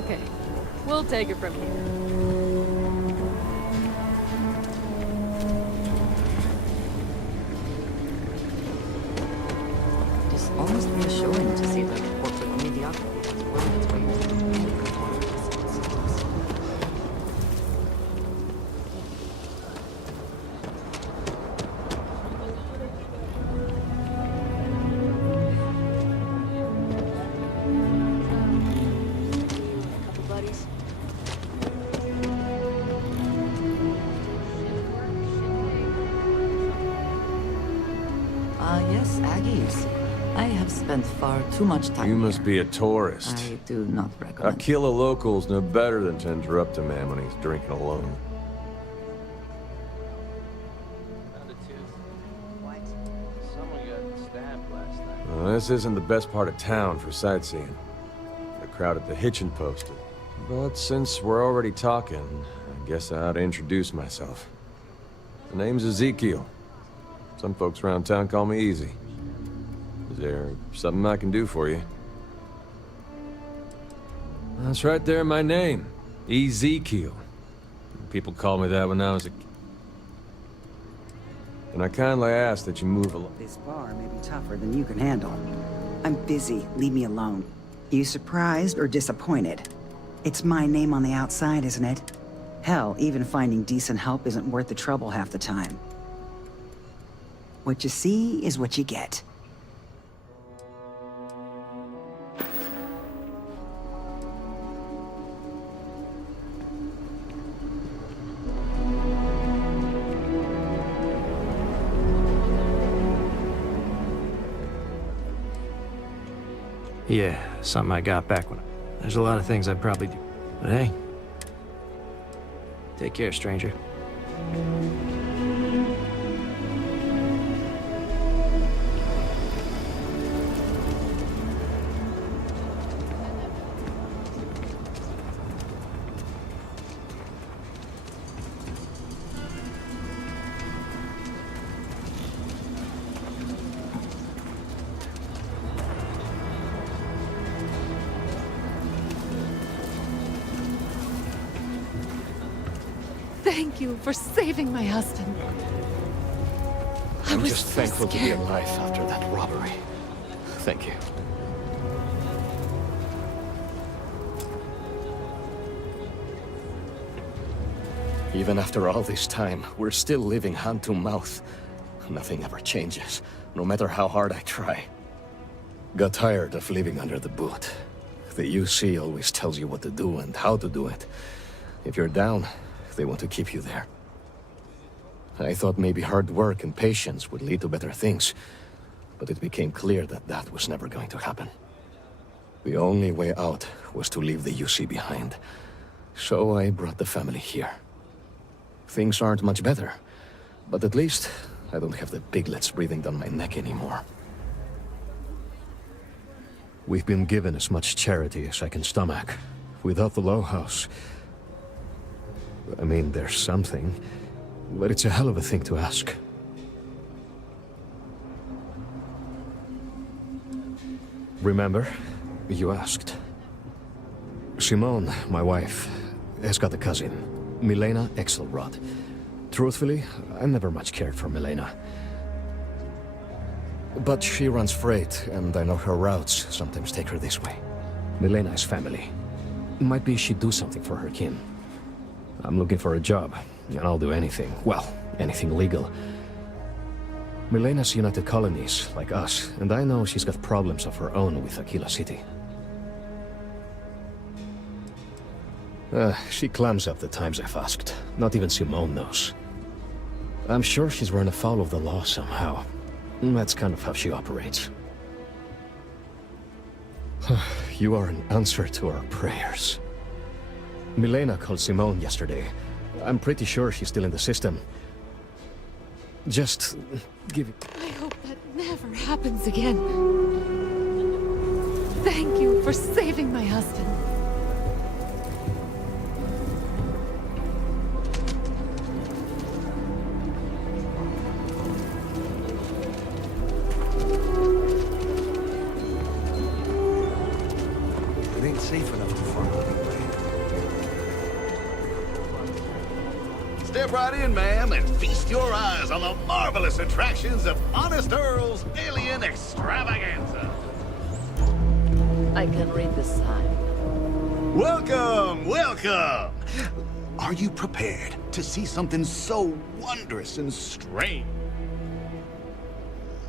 Okay, we'll take it from here. It's almost reassuring to see the reports of mediocrity that's working its way into any component of the systems. Couple buddies. Yes, Aggies. I have spent far too much time You must here. be a tourist. I do not A recommend. killer local's no better than to interrupt a man when he's drinking alone. Someone got stabbed last night. Well, this isn't the best part of town for sightseeing. The crowd at the hitching post. But since we're already talking, I guess I ought to introduce myself. The name's Ezekiel. Some folks around town call me Easy. Is there something I can do for you? That's right there, my name. Ezekiel. People called me that when I was a kid. And I kindly ask that you move along. This bar may be tougher than you can handle. I'm busy. Leave me alone. You surprised or disappointed? It's my name on the outside, isn't it? Hell, even finding decent help isn't worth the trouble half the time. What you see is what you get. Yeah, something I got back when there's a lot of things I'd probably do. But hey, take care, stranger. Thank you for saving my husband. I I'm was just so thankful to be scared. alive after that robbery. Thank you. Even after all this time, we're still living hand to mouth. Nothing ever changes, no matter how hard I try. Got tired of living under the boot. The UC always tells you what to do and how to do it. If you're down, they want to keep you there. I thought maybe hard work and patience would lead to better things, but it became clear that that was never going to happen. The only way out was to leave the UC behind. So I brought the family here. Things aren't much better, but at least I don't have the piglets breathing down my neck anymore. We've been given as much charity as I can stomach. Without the Low House, I mean, there's something, but it's a hell of a thing to ask. Remember, you asked. Simone, my wife, has got a cousin, Milena Exelrod. Truthfully, I never much cared for Milena. But she runs freight, and I know her routes sometimes take her this way. Milena is family. Might be she'd do something for her kin. I'm looking for a job, and I'll do anything. Well, anything legal. Milena's United Colonies, like us, and I know she's got problems of her own with Aquila City. She clams up the times I've asked. Not even Simone knows. I'm sure she's run afoul of the law somehow. That's kind of how she operates. You are an answer to our prayers. Milena called Simone yesterday. I'm pretty sure she's still in the system. Just give it... I hope that never happens again. Thank you for saving my husband. It ain't safe enough to farm. Step right in, ma'am, and feast your eyes on the marvelous attractions of Honest Earl's Alien Extravaganza. I can read the sign. Welcome, welcome! Are you prepared to see something so wondrous and strange?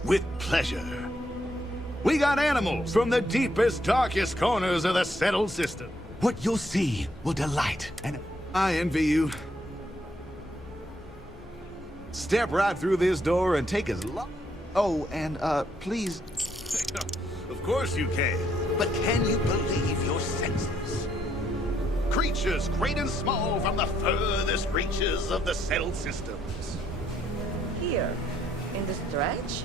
With pleasure. We got animals from the deepest, darkest corners of the settled system. What you'll see will delight, and I envy you. Step right through this door and take as long... Oh, and, please... Of course you can. But can you believe your senses? Creatures great and small from the furthest reaches of the settled systems. Here, in the stretch?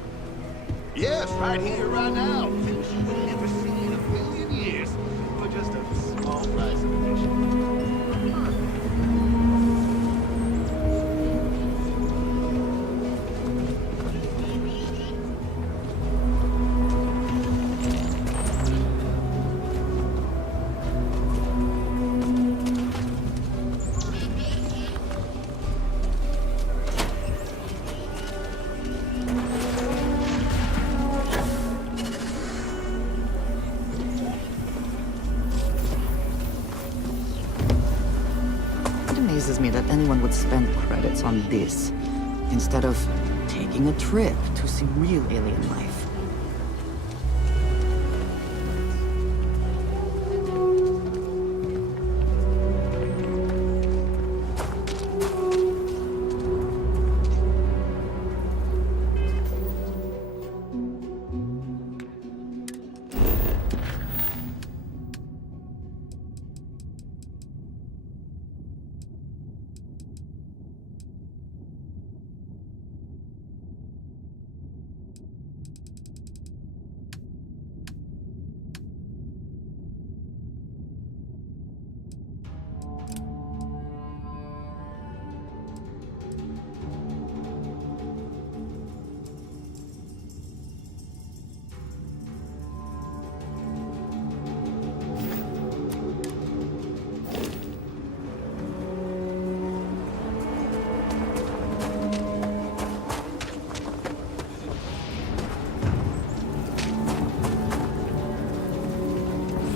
Yes, right here, right now. Things you will never see in a million years. For just a small price of admission. It amazes me that anyone would spend credits on this, instead of taking a trip to see real alien life.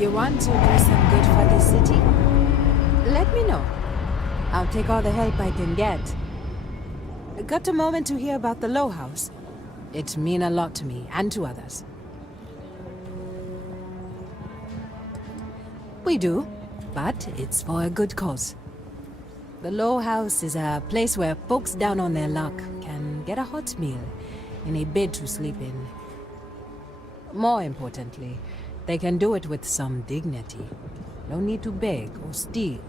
You want to do some good for the city? Let me know. I'll take all the help I can get. Got a moment to hear about the Low House? It mean a lot to me, and to others. We do, but it's for a good cause. The Low House is a place where folks down on their luck can get a hot meal in a bed to sleep in. More importantly, they can do it with some dignity. No need to beg or steal.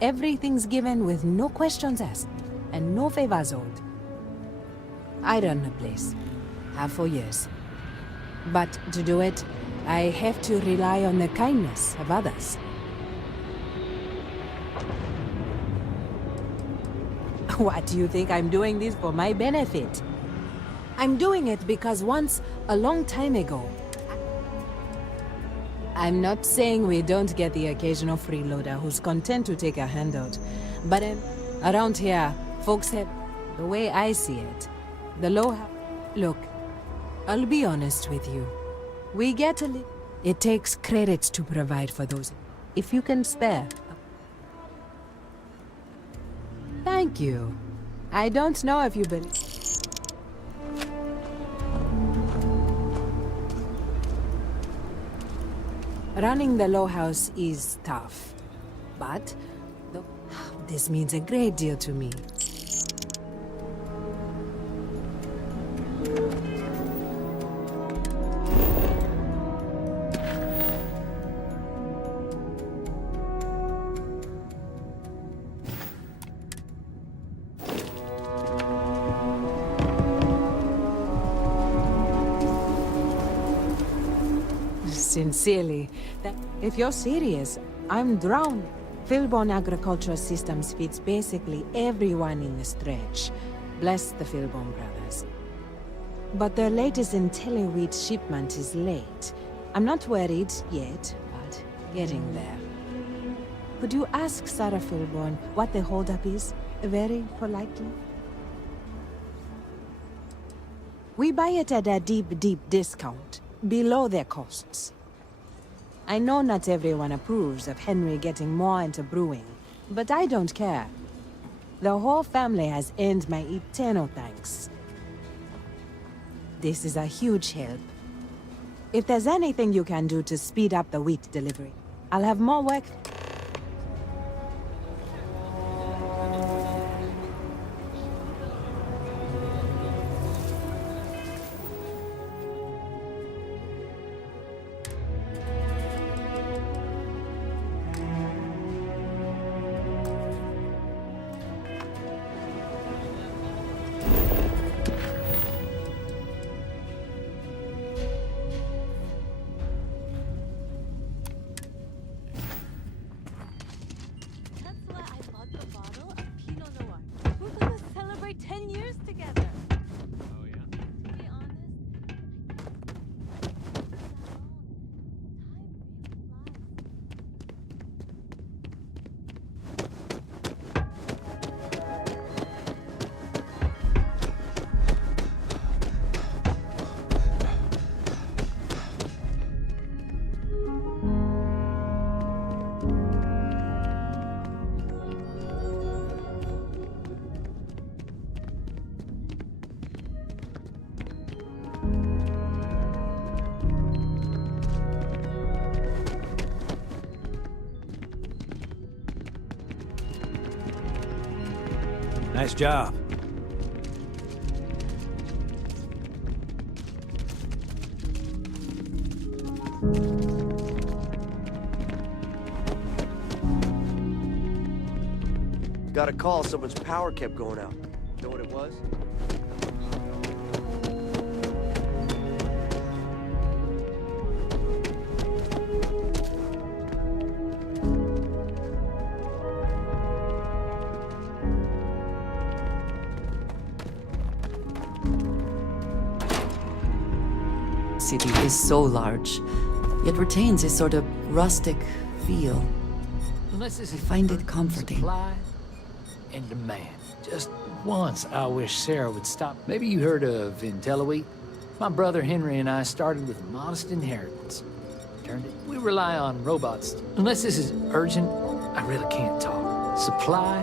Everything's given with no questions asked, and no favors owed. I run the place. Have for years. But to do it, I have to rely on the kindness of others. What do you think I'm doing this for my benefit? I'm doing it because once, a long time ago, I'm not saying we don't get the occasional freeloader who's content to take a handout, but around here, folks have, the way I see it, the low... Look, I'll be honest with you. We get a little... It takes credits to provide for those. If you can spare. Thank you. I don't know if you believe... Running the Low House is tough, but this means a great deal to me. Sincerely, that if you're serious, I'm drowned. Philborn agricultural systems feeds basically everyone in the stretch. Bless the Philborn brothers. But their latest IntelliWheat shipment is late. I'm not worried yet, but getting there. Could you ask Sarah Philborn what the holdup is? very politely. We buy it at a deep, deep discount, below their costs. I know not everyone approves of Henry getting more into brewing, but I don't care. The whole family has earned my eternal thanks. This is a huge help. If there's anything you can do to speed up the wheat delivery, I'll have more work. That's why I bought the bottle of Pinot Noir. We're gonna celebrate 10 years together. Oh, yeah? To be honest, Nice job. Got a call, someone's power kept going out. Know what it was? City is so large, yet retains a sort of rustic feel. Unless this I is find it urgent comforting. Supply and demand. Just once, I wish Sarah would stop. Maybe you heard of IntelliWheat? My brother Henry and I started with a modest inheritance. Turned it. We rely on robots. Unless this is urgent, I really can't talk. Supply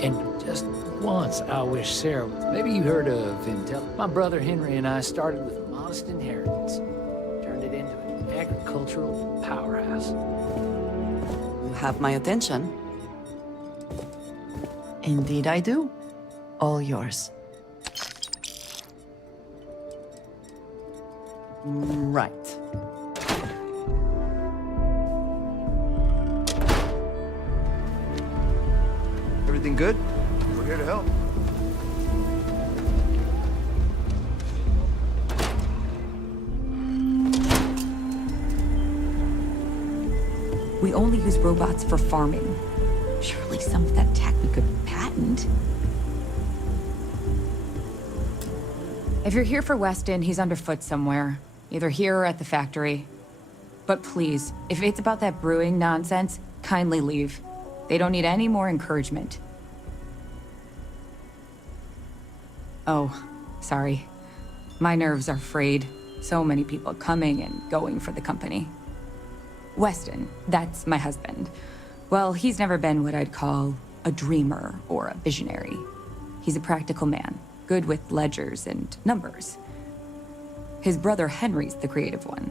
and just once, I wish Sarah would. Maybe you heard of Intel. My brother Henry and I started with a modest inheritance. Turned it into an agricultural powerhouse. You have my attention. Indeed I do. All yours. Right. Everything good? We're here to help. We only use robots for farming. Surely some of that tech we could patent. If you're here for Weston, he's underfoot somewhere. Either here or at the factory. But please, if it's about that brewing nonsense, kindly leave. They don't need any more encouragement. Oh, sorry. My nerves are frayed. So many people coming and going for the company. Weston, that's my husband. Well, he's never been what I'd call a dreamer or a visionary. He's a practical man, good with ledgers and numbers. His brother Henry's the creative one,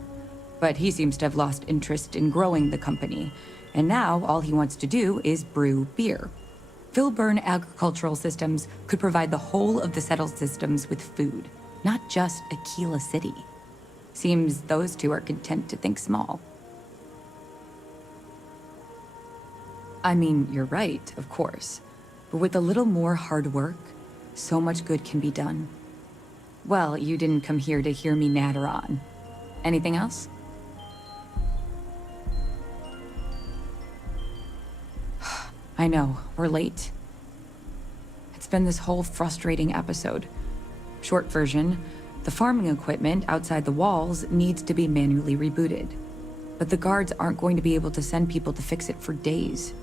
but he seems to have lost interest in growing the company, and now all he wants to do is brew beer. Filburn Agricultural Systems could provide the whole of the settled systems with food, not just Aquila City. Seems those two are content to think small. I mean, you're right, of course. But with a little more hard work, so much good can be done. Well, you didn't come here to hear me natter on. Anything else? I know, we're late. It's been this whole frustrating episode. Short version, the farming equipment outside the walls needs to be manually rebooted. But the guards aren't going to be able to send people to fix it for days.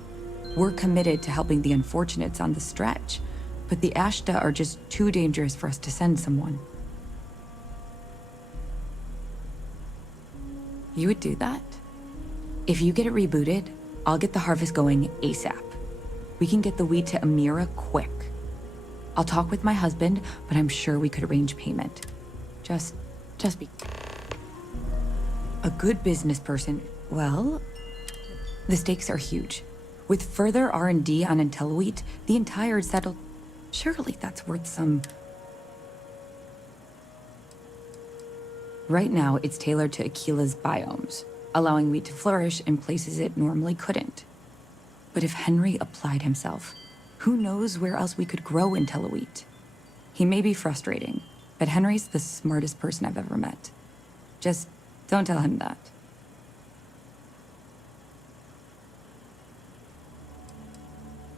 We're committed to helping the unfortunates on the stretch, but the Ashta are just too dangerous for us to send someone. You would do that? If you get it rebooted, I'll get the harvest going ASAP. We can get the wheat to Amira quick. I'll talk with my husband, but I'm sure we could arrange payment. Just be... A good business person, well, the stakes are huge. With further R&D on IntelliWheat, the entire settled... Surely that's worth some... Right now, it's tailored to Aquila's biomes, allowing wheat to flourish in places it normally couldn't. But if Henry applied himself, who knows where else we could grow IntelliWheat? He may be frustrating, but Henry's the smartest person I've ever met. Just don't tell him that.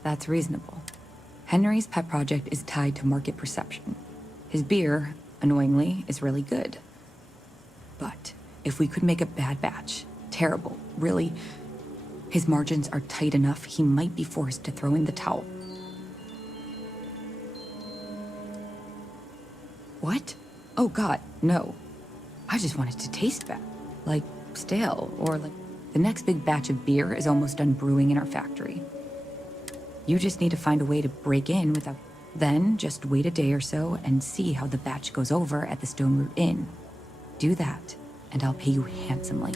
That's reasonable. Henry's pet project is tied to market perception. His beer, annoyingly, is really good. But if we could make a bad batch, terrible, really, his margins are tight enough he might be forced to throw in the towel. What? Oh god, no. I just want it to taste bad. Like stale, or like the next big batch of beer is almost done brewing in our factory. You just need to find a way to break in without... Then just wait a day or so and see how the batch goes over at the Stone Root Inn. Do that, and I'll pay you handsomely.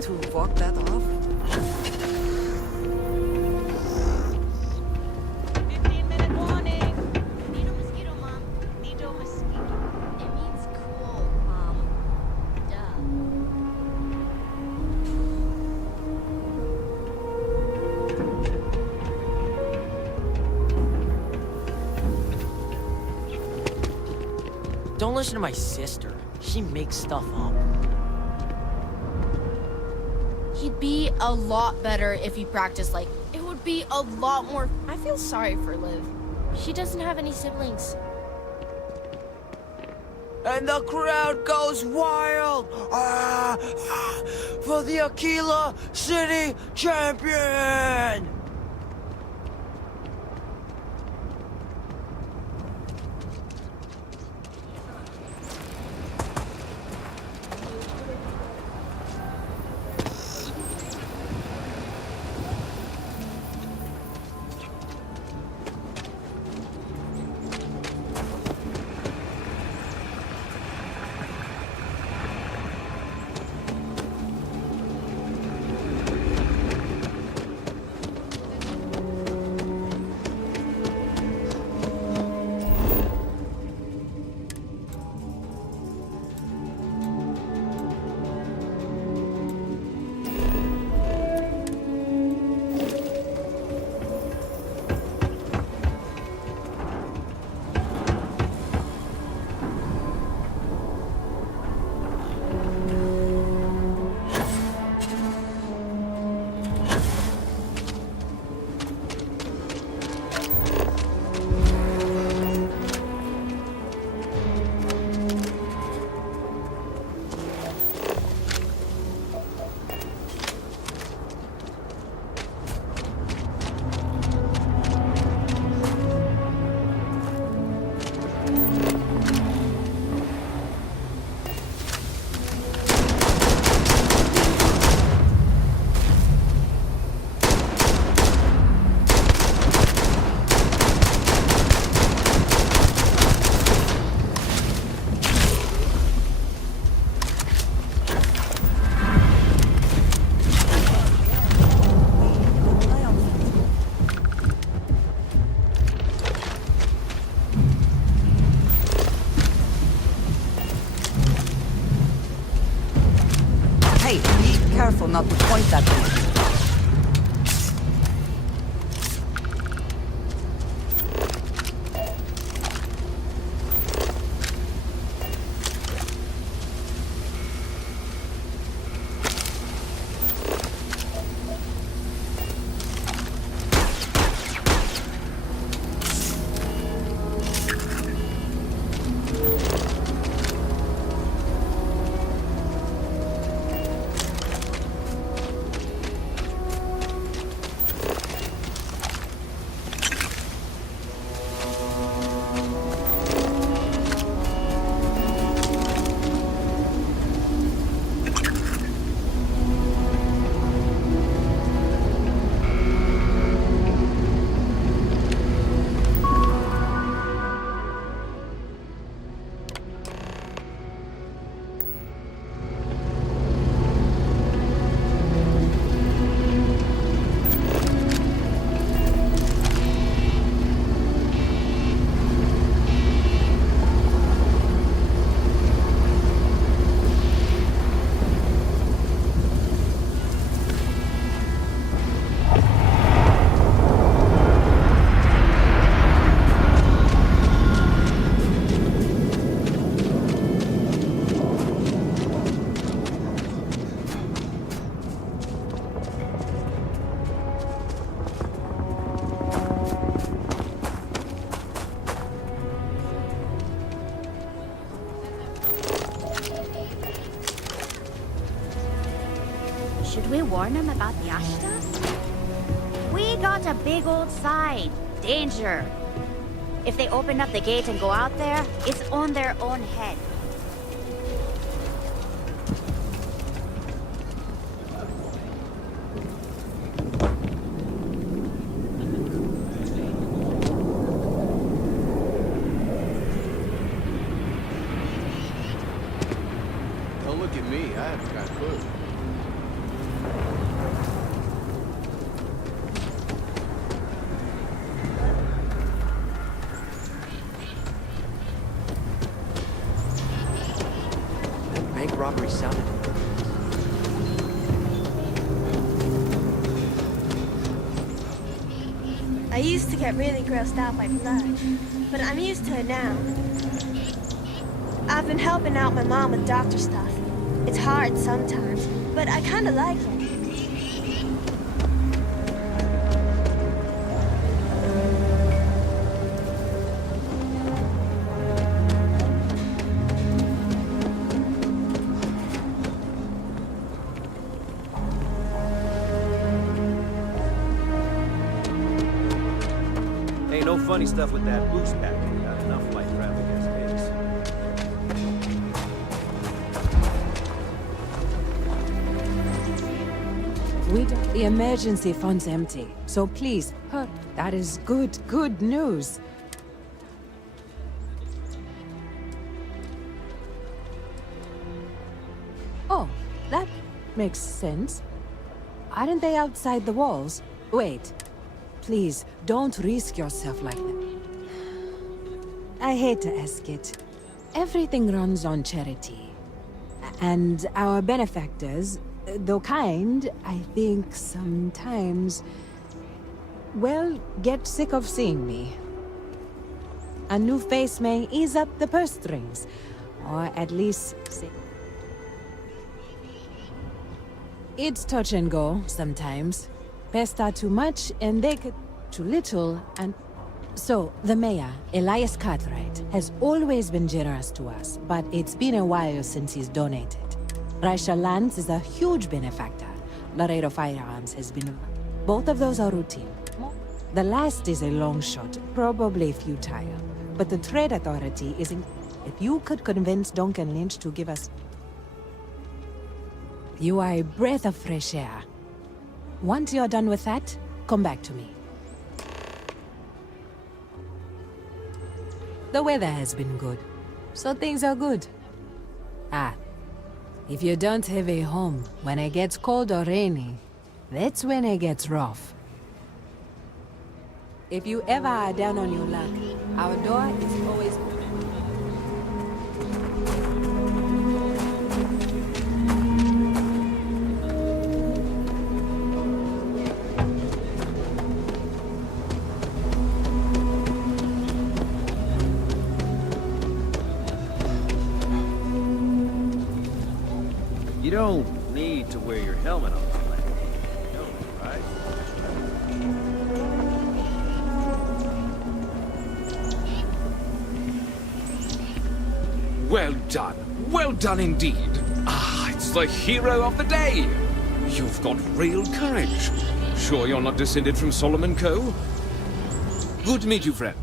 to walk that off? 15-minute warning. Need a mosquito, Mom. Need a mosquito. It means cool, Mom. Duh. Don't listen to my sister. She makes stuff up. He'd be a lot better if he practiced, like, it would be a lot more. I feel sorry for Liv. She doesn't have any siblings. And the crowd goes wild! For the Aquila City Champion! Hey, be careful not to point that way. Should we warn them about the Ashtas? We got a big old sign. Danger. If they open up the gate and go out there, it's on their own head. Don't look at me. I haven't got a clue. get really grossed out by blood, but I'm used to it now. I've been helping out my mom with doctor stuff. It's hard sometimes, but I kinda like it. Hey, no funny stuff with that boost pack. Got enough light traffic as it is. The emergency fund's empty, so please, that is good news. Oh, that makes sense. Aren't they outside the walls? Wait. Please, don't risk yourself like that. I hate to ask it. Everything runs on charity. And our benefactors, though kind, I think sometimes, well, get sick of seeing me. A new face may ease up the purse strings, or at least say... It's touch and go sometimes. Pesta too much, and they could too little, and... So, the mayor, Elias Cartwright, has always been generous to us, but it's been a while since he's donated. Raisha Lance is a huge benefactor. Laredo Firearms has been... Both of those are routine. The last is a long shot, probably futile. But the Trade Authority is in... If you could convince Duncan Lynch to give us... You are a breath of fresh air. Once you're done with that, come back to me. The weather has been good, so things are good. Ah, if you don't have a home when it gets cold or rainy, that's when it gets rough. If you ever are down on your luck, our door is always open. You don't need to wear your helmet on the plane. You know that, right? Well done. Well done indeed. Ah, it's the hero of the day. You've got real courage. Sure you're not descended from Solomon Coe? Good to meet you, friend.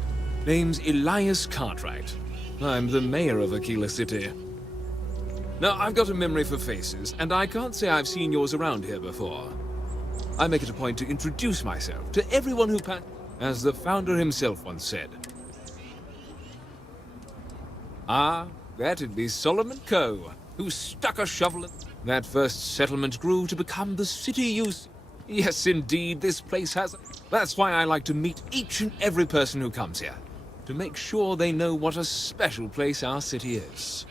Name's Elias Cartwright. I'm the mayor of Aquila City. Now, I've got a memory for faces, and I can't say I've seen yours around here before. I make it a point to introduce myself to everyone who as the founder himself once said. Ah, that'd be Solomon Coe, who stuck a shovel in. That first settlement grew to become the city you see. Yes, indeed, this place has... That's why I like to meet each and every person who comes here, to make sure they know what a special place our city is.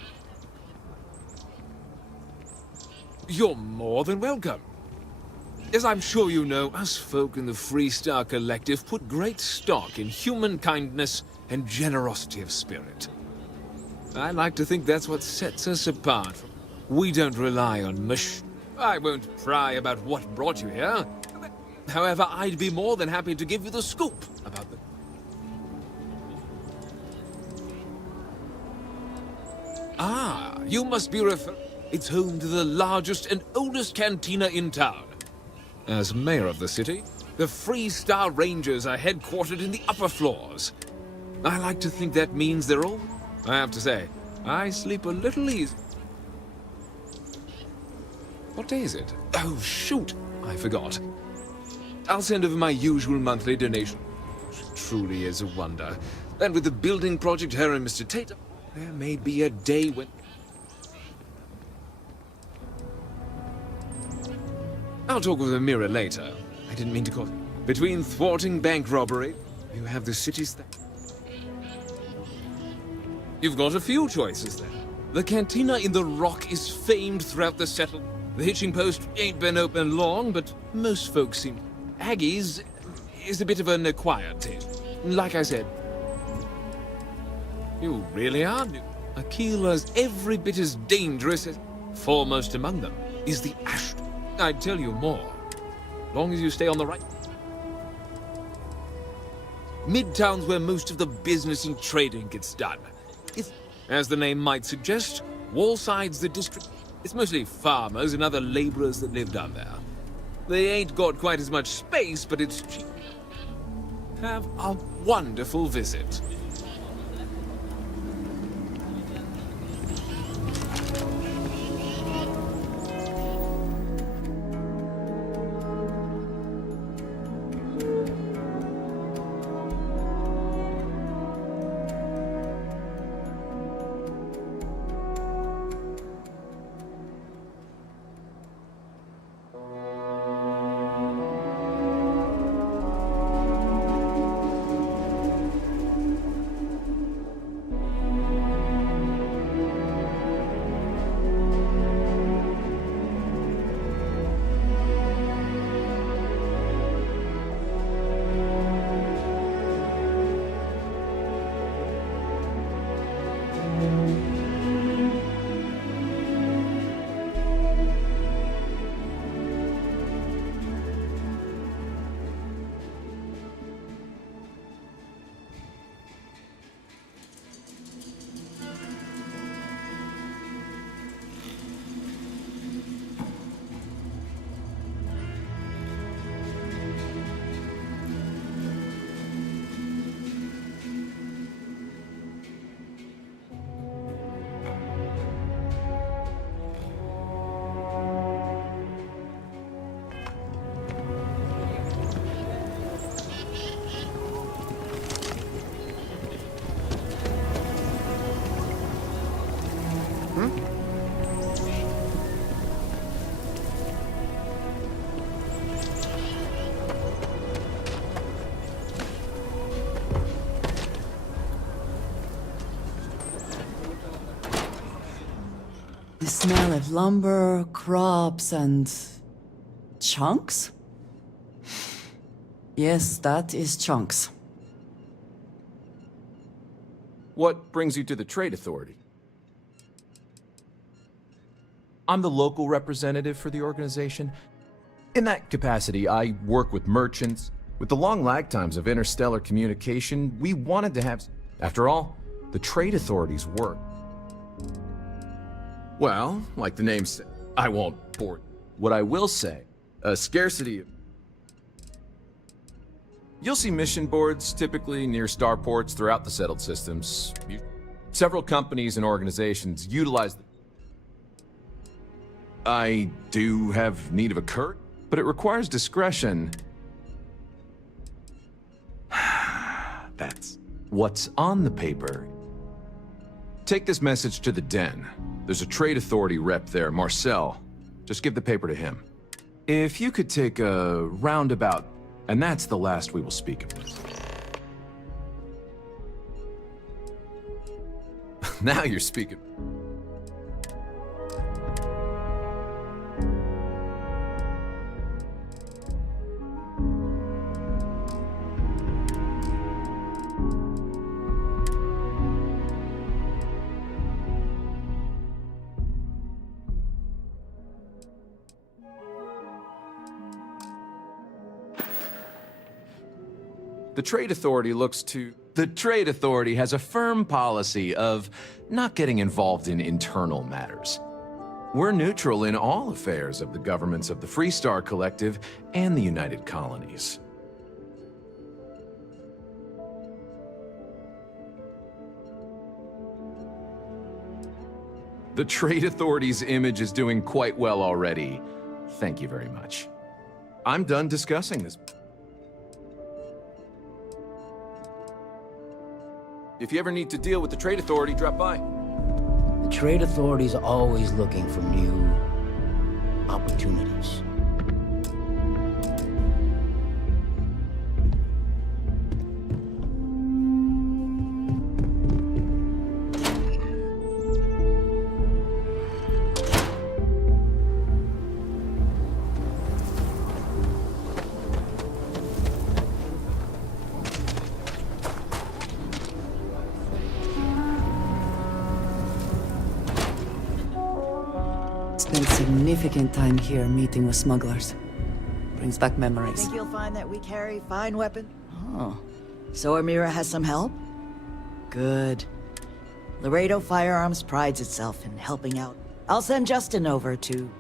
You're more than welcome. As I'm sure you know, us folk in the Freestar Collective put great stock in human kindness and generosity of spirit. I like to think that's what sets us apart. We don't rely on I won't pry about what brought you here. However, I'd be more than happy to give you the scoop about the... Ah, you must be It's home to the largest and oldest cantina in town. As mayor of the city, the Freestar Rangers are headquartered in the upper floors. I like to think that means they're all... I have to say, I sleep a little easy. What day is it? Oh, shoot! I forgot. I'll send over my usual monthly donation. It truly is a wonder. And with the building project here and Mr. Tate, there may be a day when... I'll talk with the mirror later. I didn't mean to call... Between thwarting bank robbery, you have the city's... You've got a few choices there. The cantina in the Rock is famed throughout the settlement. The hitching post ain't been open long, but most folks seem... Aggie's is a bit of an acquired taste. like I said, you really are new. Aquila's every bit as dangerous as... Foremost among them is the Ashton. I'd tell you more. Long as you stay on the right... Midtown's where most of the business and trading gets done. It's, as the name might suggest, Wallside's the district. It's mostly farmers and other laborers that live down there. They ain't got quite as much space, but it's cheap. Have a wonderful visit. The smell of lumber, crops, and... chunks? Yes, that is chunks. What brings you to the Trade Authority? I'm the local representative for the organization. In that capacity, I work with merchants. With the long lag times of interstellar communication, we wanted to have... After all, the Trade Authority's work. Well, like the name said, I won't bore you. What I will say, a scarcity of... You'll see mission boards typically near starports throughout the settled systems. Several companies and organizations utilize them. I do have need of a curt, but it requires discretion. That's what's on the paper. Take this message to the Den. There's a Trade Authority rep there, Marcel. Just give the paper to him. If you could take a roundabout, and that's the last we will speak of this. Now you're speaking. The Trade Authority looks to... The Trade Authority has a firm policy of not getting involved in internal matters. We're neutral in all affairs of the governments of the Freestar Collective and the United Colonies. The Trade Authority's image is doing quite well already. Thank you very much. I'm done discussing this. If you ever need to deal with the Trade Authority, drop by. The Trade Authority's always looking for new opportunities. spent significant time here meeting with smugglers. Brings back memories. Think you'll find that we carry fine weapon? Oh. So Amira has some help? Good. Laredo Firearms prides itself in helping out. I'll send Justin over to...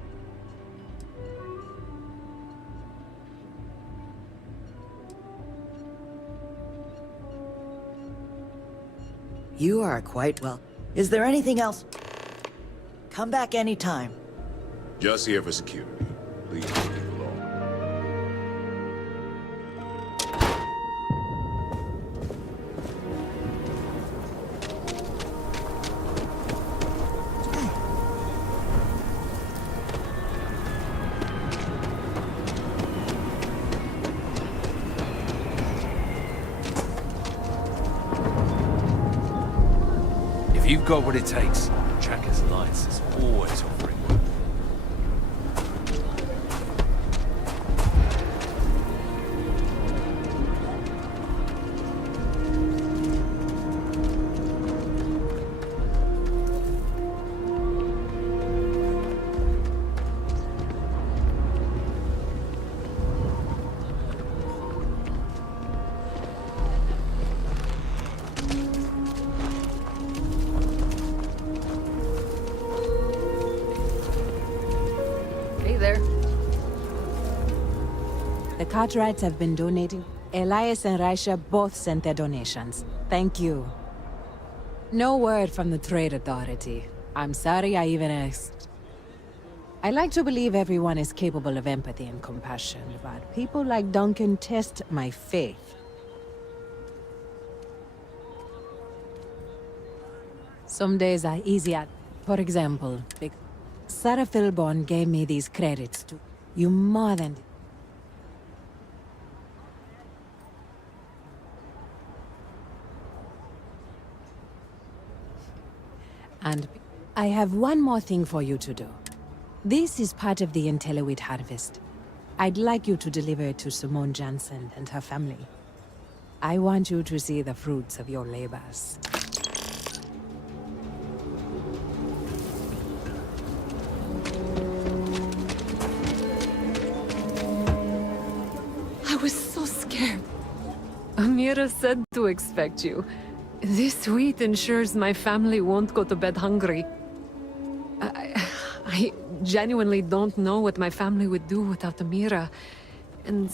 You are quite well. Is there anything else? Come back anytime. Just here for security. Please leave alone. If you've got what it takes, Tracker's Lights is always offering work. The Cartwrights have been donating. Elias and Raisha both sent their donations. Thank you. No word from the Trade Authority. I'm sorry I even asked. I like to believe everyone is capable of empathy and compassion, but people like Duncan test my faith. Some days are easier. For example, Sarah Philborn gave me these credits to you more than... And I have one more thing for you to do. This is part of the Intellowit harvest. I'd like you to deliver it to Simone Jansen and her family. I want you to see the fruits of your labors. I was so scared. Amira said to expect you. This wheat ensures my family won't go to bed hungry. I genuinely don't know what my family would do without Amira. And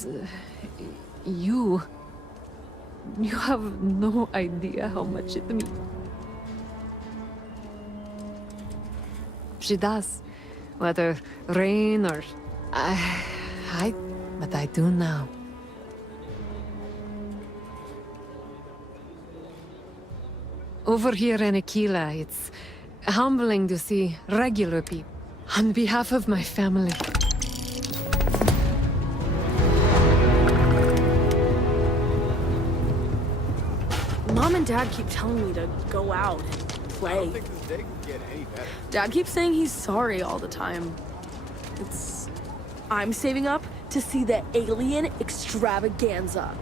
you have no idea how much it means. She does. Whether rain or... But I do now. Over here in Aquila, it's humbling to see regular people. On behalf of my family. Mom and Dad keep telling me to go out and play. I don't think this day can get any better. Dad keeps saying he's sorry all the time. I'm saving up to see the alien extravaganza.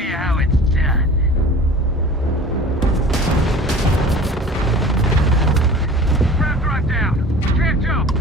you how it's done. Ground drive down. Can't jump.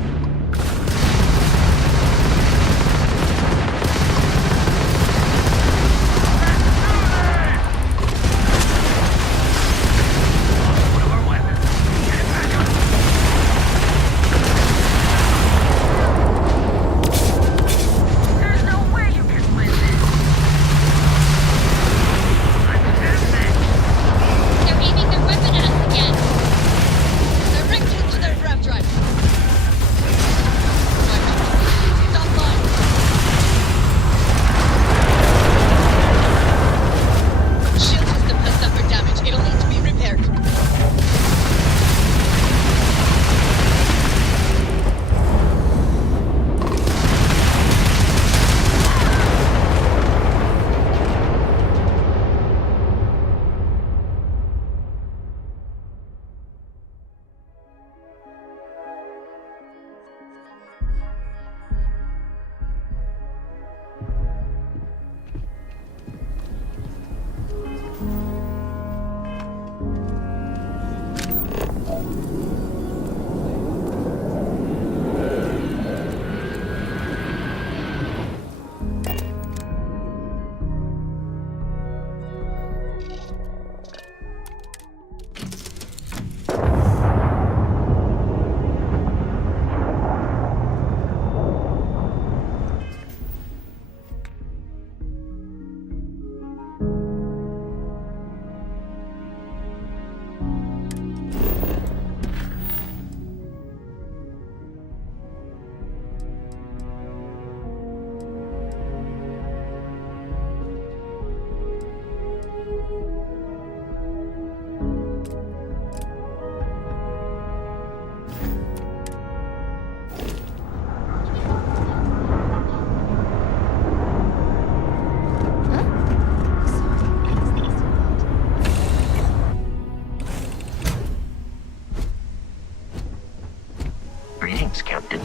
Greetings, Captain.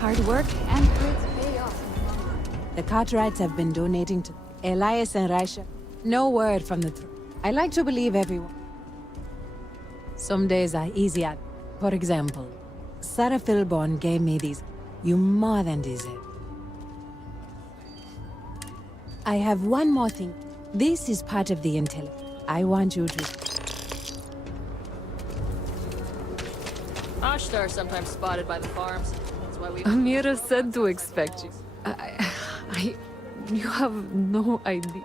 Hard work and fruits pay off. The Cartwrights have been donating to Elias and Raisha. No word from the truth. I like to believe everyone. Some days are easy at. For example, Sarah Philborn gave me these. You more than deserve. I have one more thing. This is part of the intel. I want you to... Ashtar are sometimes spotted by the farms. That's why we... Amira said to expect you. You have no idea.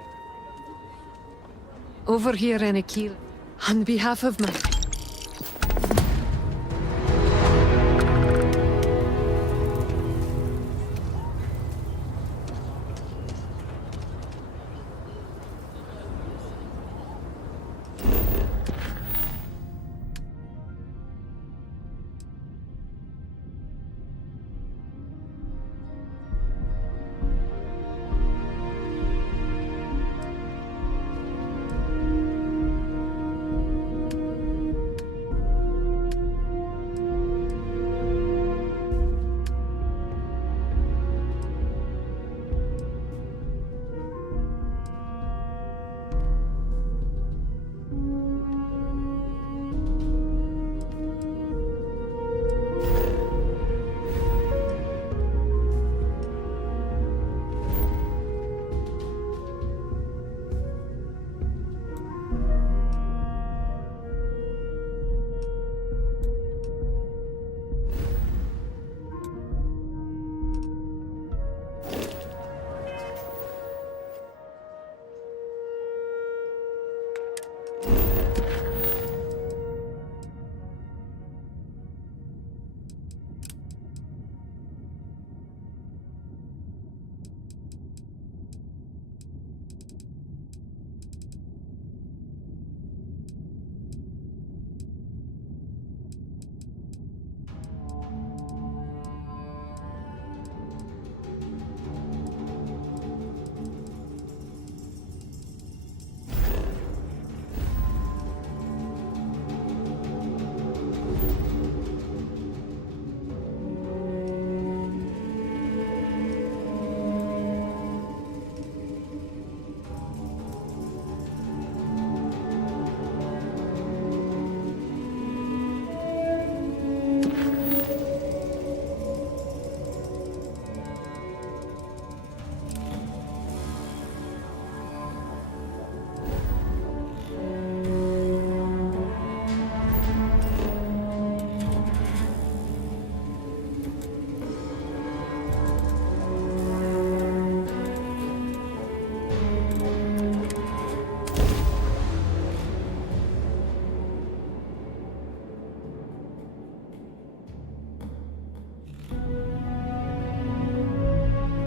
Over here in Akil, on behalf of my...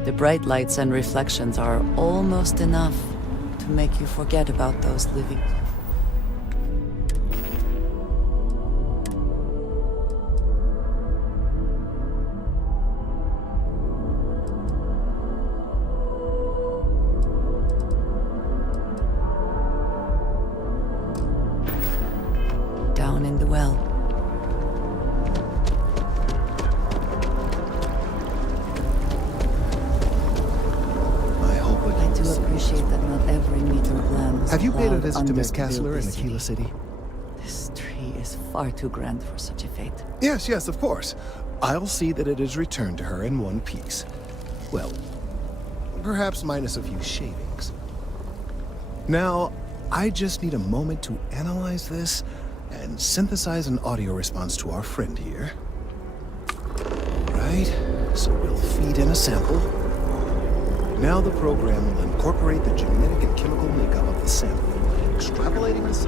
The bright lights and reflections are almost enough to make you forget about those living. Down in the well. Appreciate that not every meter of land is Have you paid a plowed visit to under Miss to build Kessler in this Aquila City? This tree is far too grand for such a fate. Yes, yes, of course. I'll see that it is returned to her in one piece. Well, perhaps minus a few shavings. Now, I just need a moment to analyze this and synthesize an audio response to our friend here. Right, so we'll feed in a sample. Now the program will incorporate the genetic and chemical makeup of the sample, extrapolating this.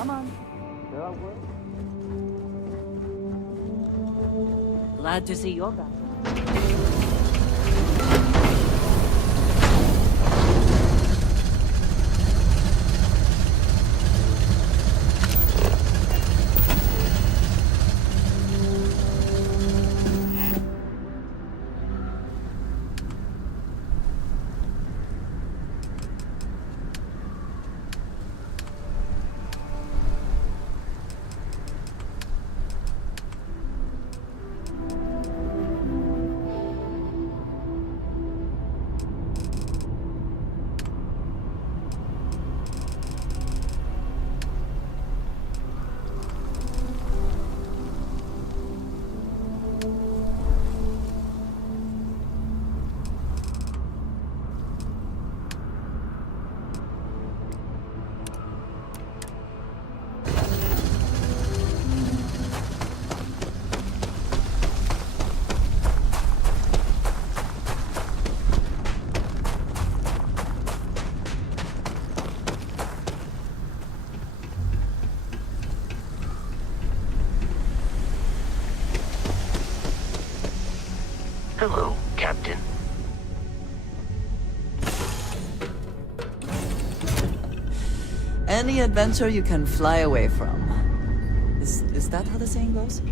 Come on. There are words. Glad to see you're back. Hello, Captain. Any adventure you can fly away from. Is that how the saying goes?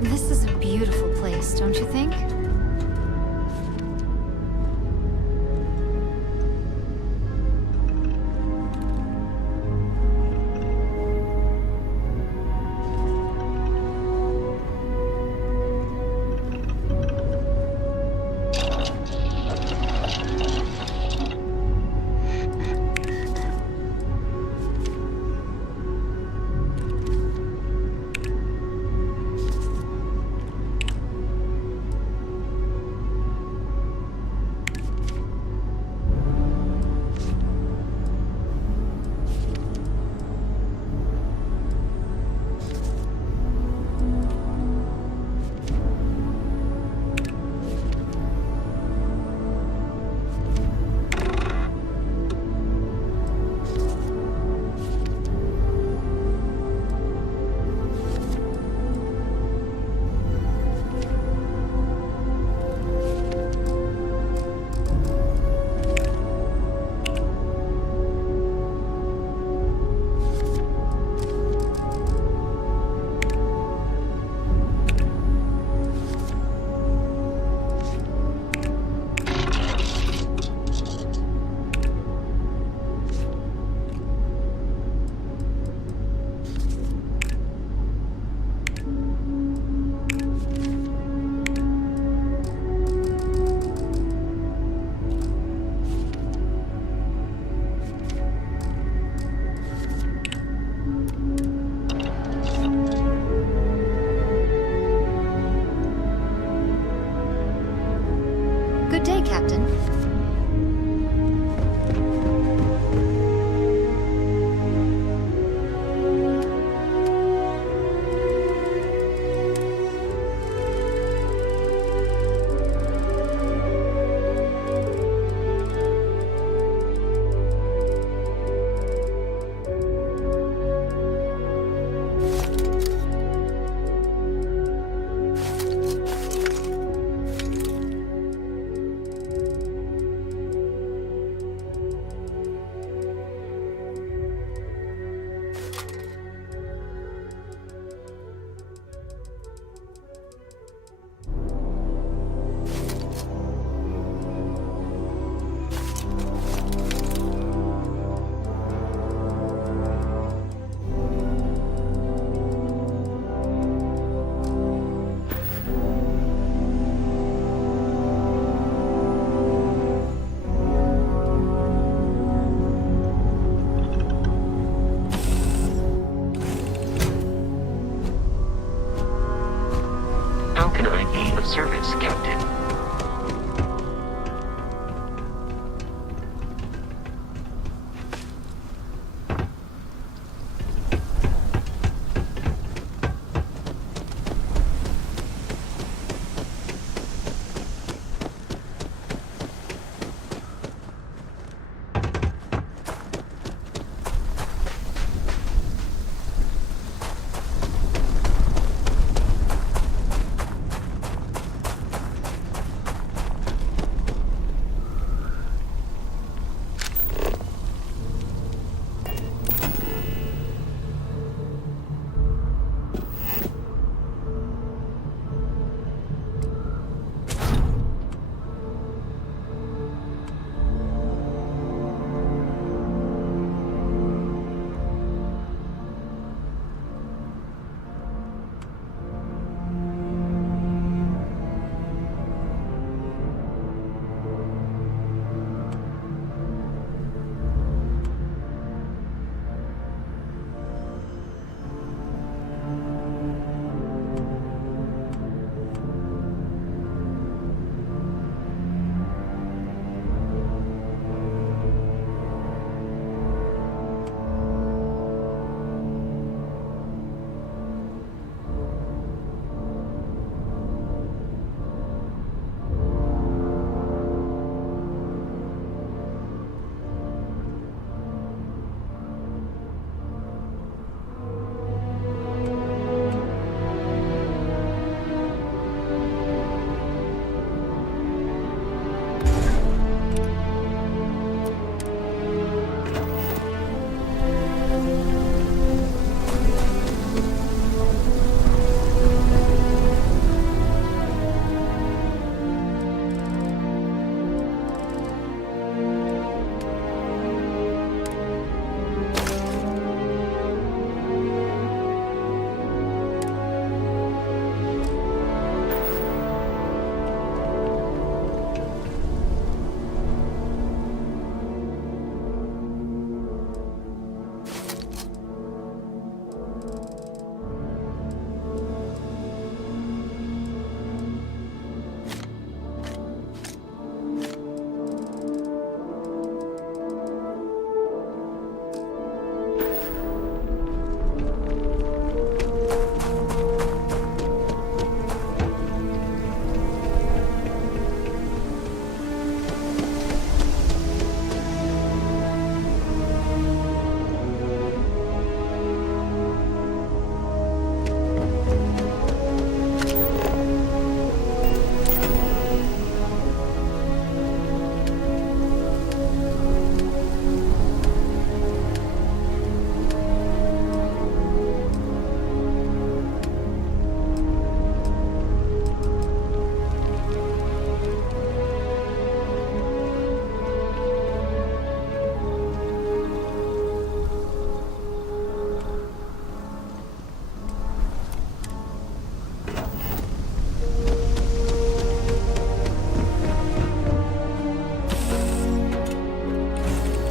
This is a beautiful place, don't you think? Good day, Captain. How can I be of service, Captain?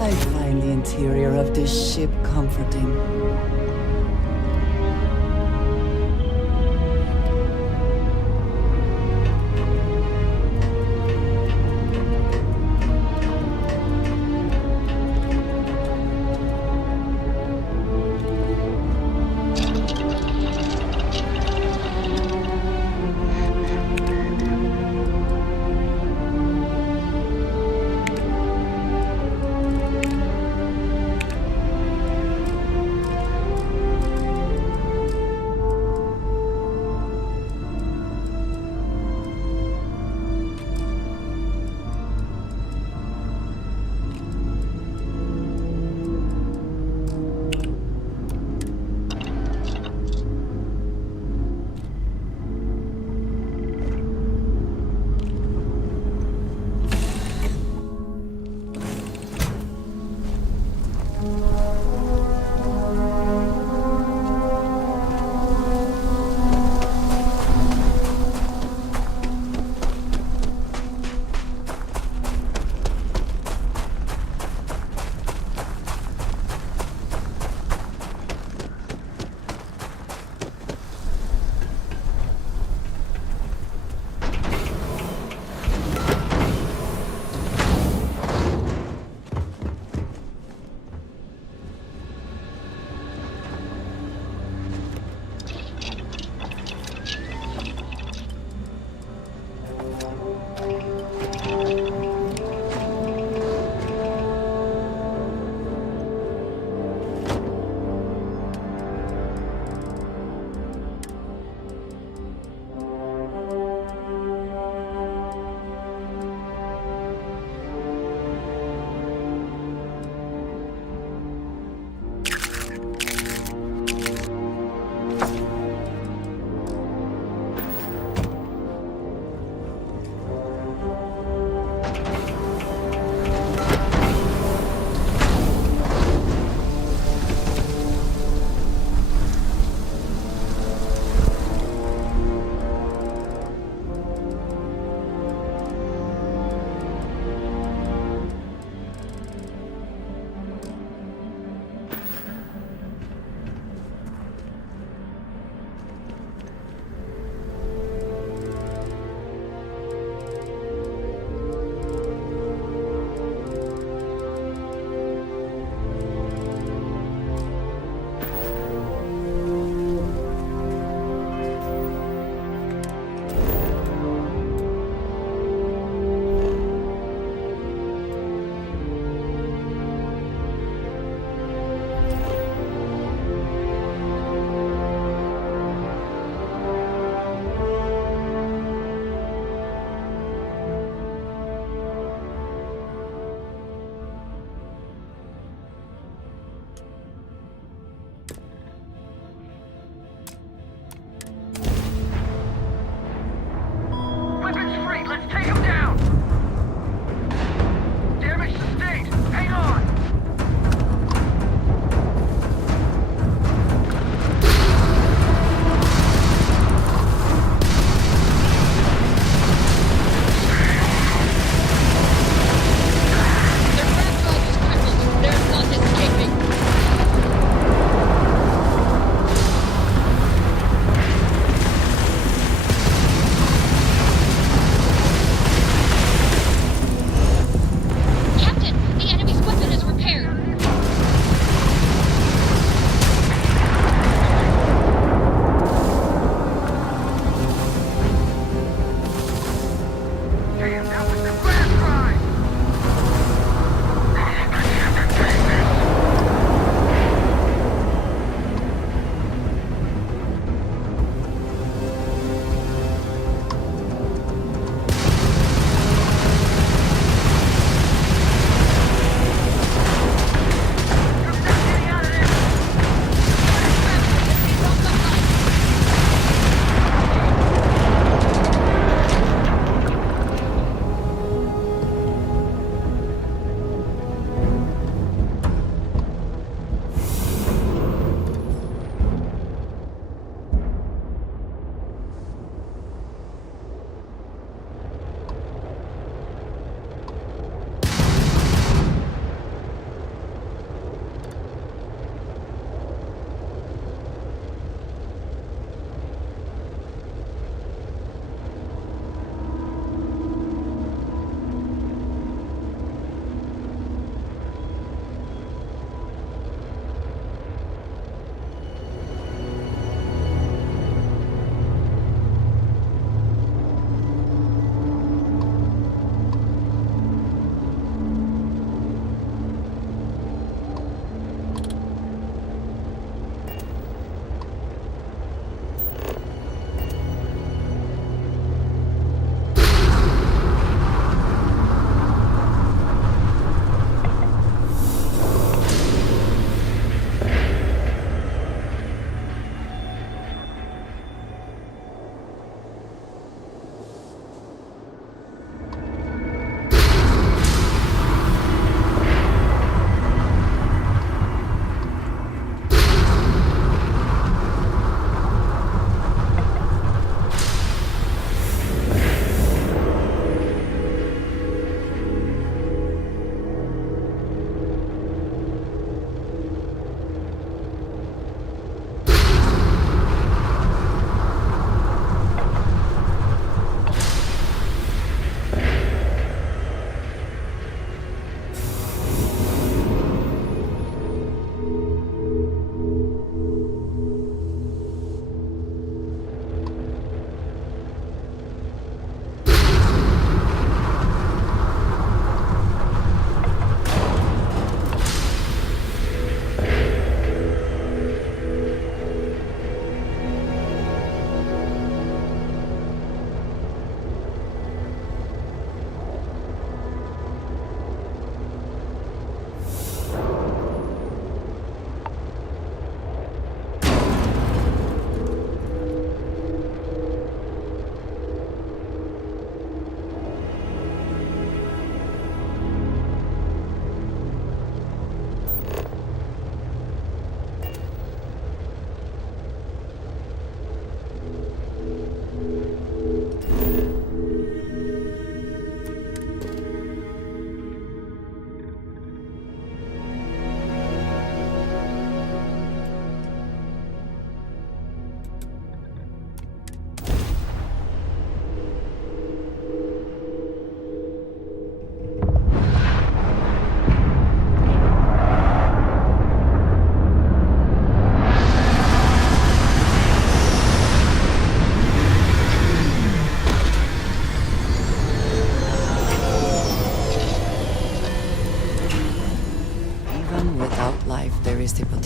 I find the interior of this ship comforting.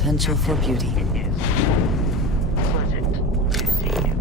potential for beauty. Pleasant to see you.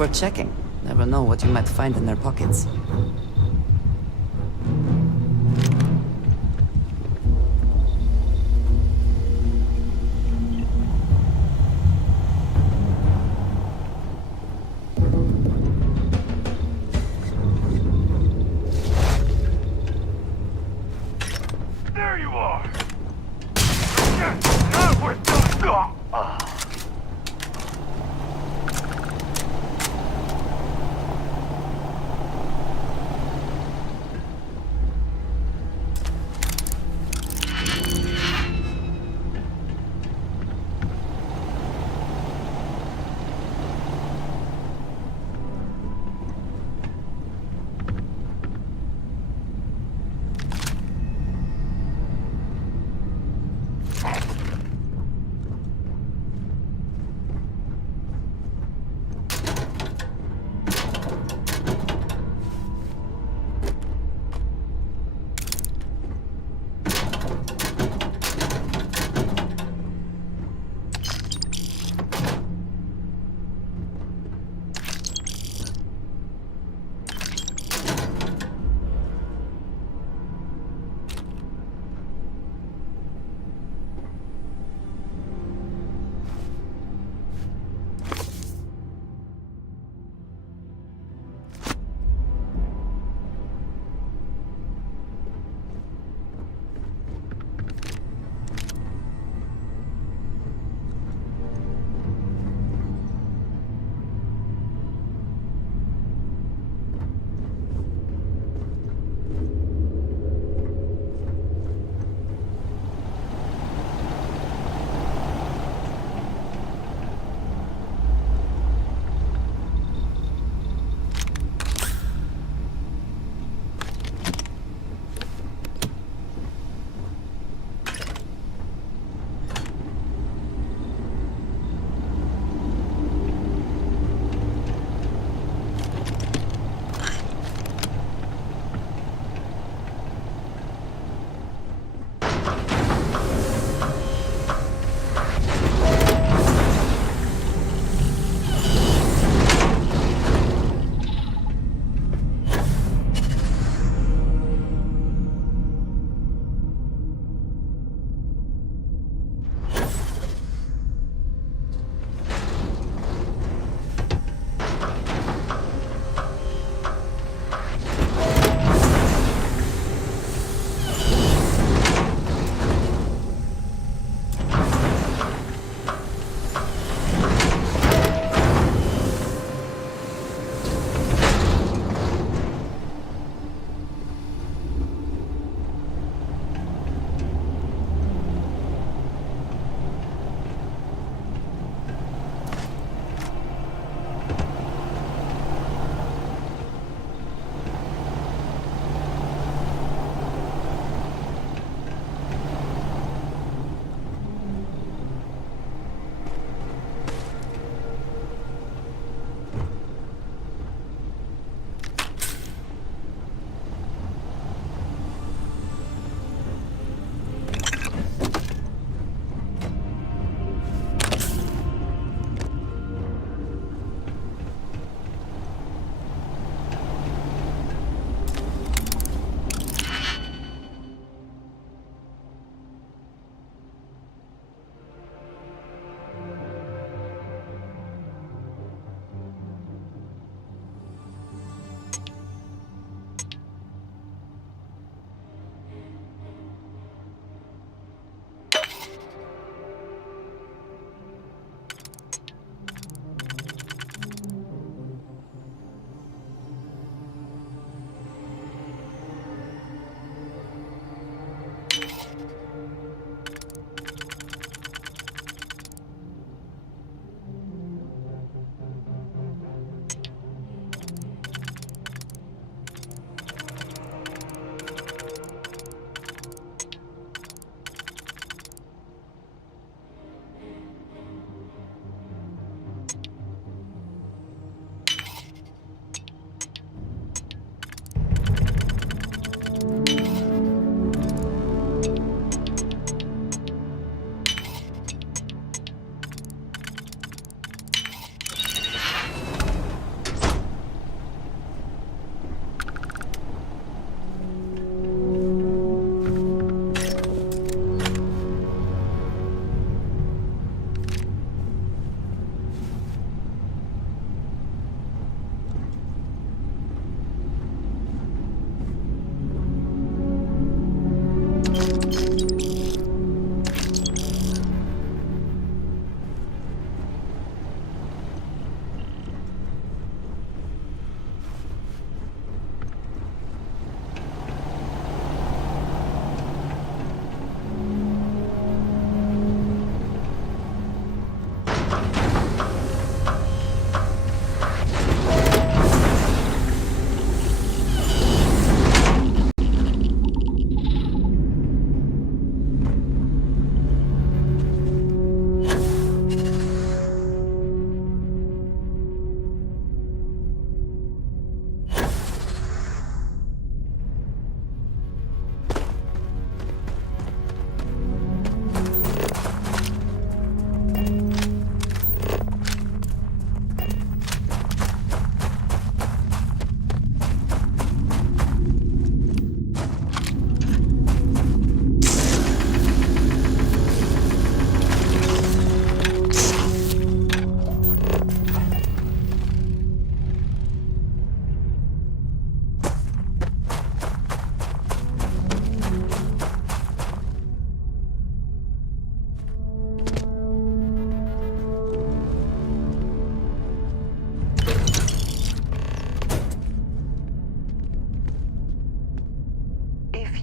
always worth checking. Never know what you might find in their pockets. There you are! Now we're done!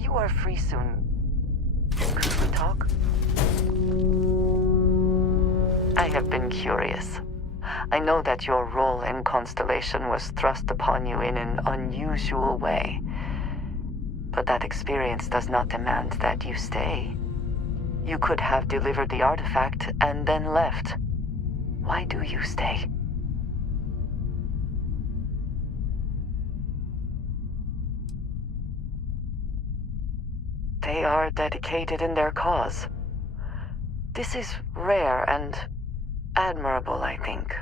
you are free soon, could we talk? I have been curious. I know that your role in Constellation was thrust upon you in an unusual way. But that experience does not demand that you stay. You could have delivered the artifact and then left. Why do you stay? They are dedicated in their cause. This is rare and admirable, I think.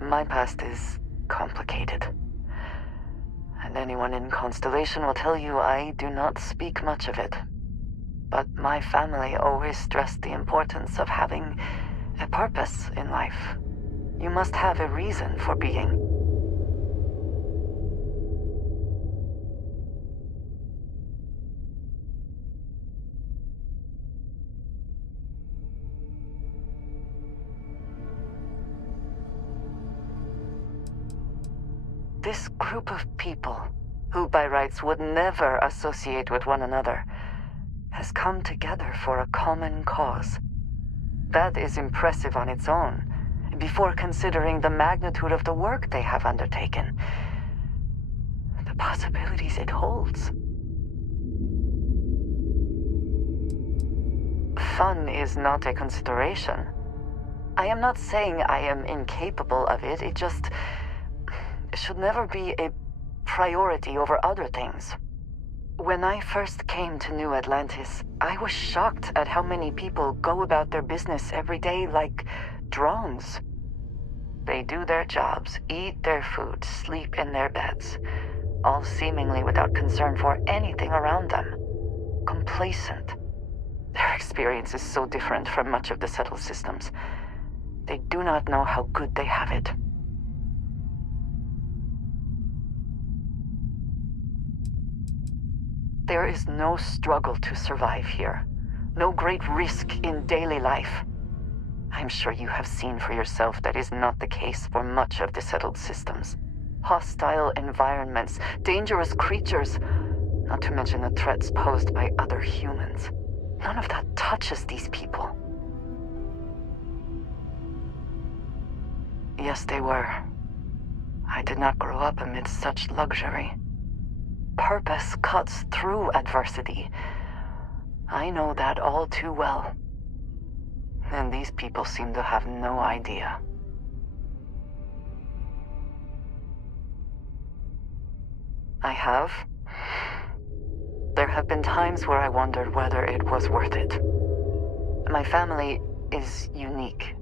My past is complicated. And anyone in Constellation will tell you I do not speak much of it. But my family always stressed the importance of having a purpose in life. You must have a reason for being. This group of people, who by rights would never associate with one another, has come together for a common cause. That is impressive on its own, before considering the magnitude of the work they have undertaken. The possibilities it holds. Fun is not a consideration. I am not saying I am incapable of it, it just should never be a priority over other things. When I first came to New Atlantis, I was shocked at how many people go about their business every day like drones. They do their jobs, eat their food, sleep in their beds, all seemingly without concern for anything around them. Complacent. Their experience is so different from much of the settled systems. They do not know how good they have it. There is no struggle to survive here. No great risk in daily life. I'm sure you have seen for yourself that is not the case for much of the settled systems. Hostile environments, dangerous creatures, not to mention the threats posed by other humans. None of that touches these people. Yes, they were. I did not grow up amidst such luxury. Purpose cuts through adversity. I know that all too well. And these people seem to have no idea. I have. There have been times where I wondered whether it was worth it. My family is unique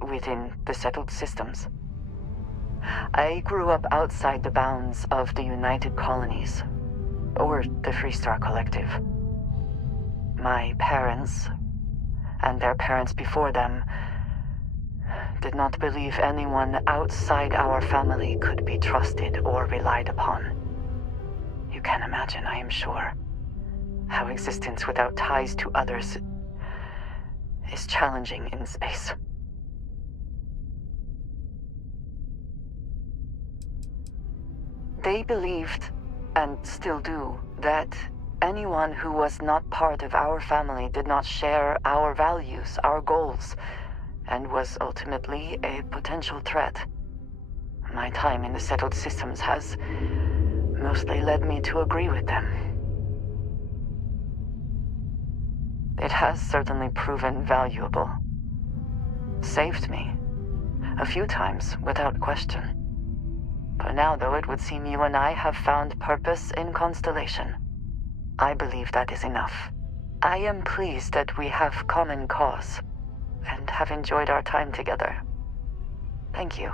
within the settled systems. I grew up outside the bounds of the United Colonies, or the Freestar Collective. My parents, and their parents before them, did not believe anyone outside our family could be trusted or relied upon. You can imagine, I am sure, how existence without ties to others is challenging in space. They believed, and still do, that anyone who was not part of our family did not share our values, our goals, and was ultimately a potential threat. My time in the settled systems has mostly led me to agree with them. It has certainly proven valuable. Saved me. A few times, without question. For now, though, it would seem you and I have found purpose in Constellation. I believe that is enough. I am pleased that we have common cause, and have enjoyed our time together. Thank you.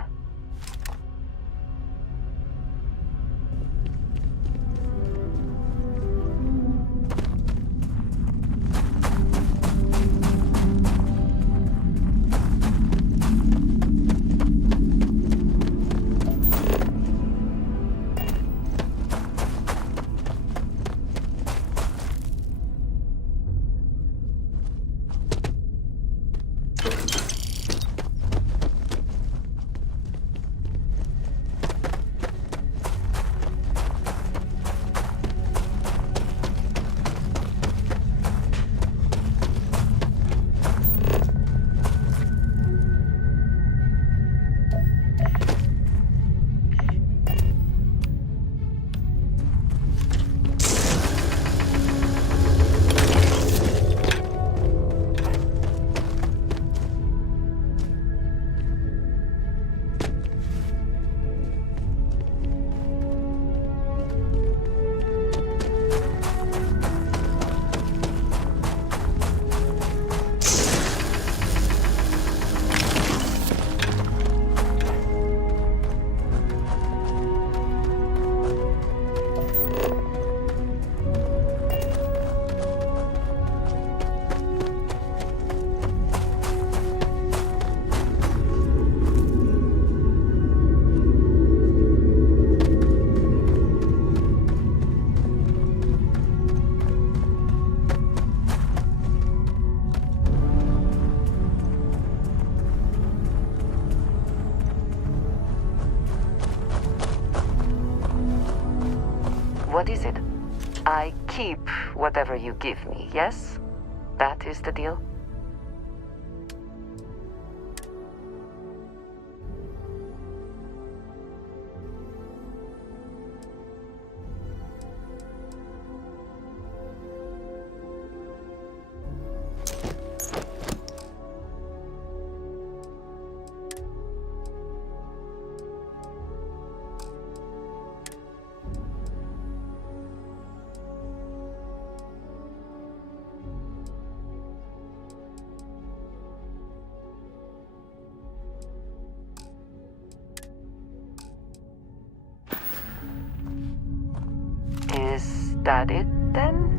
What is it? I keep whatever you give me, yes? That is the deal? Is that it, then?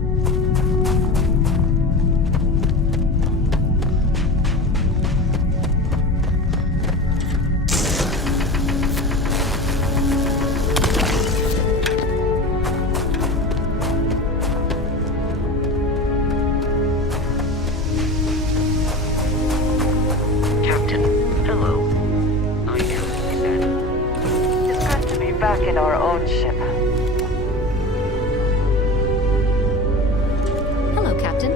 Captain, hello. I am Ben. It's good to be back in our own ship. Hello, Captain.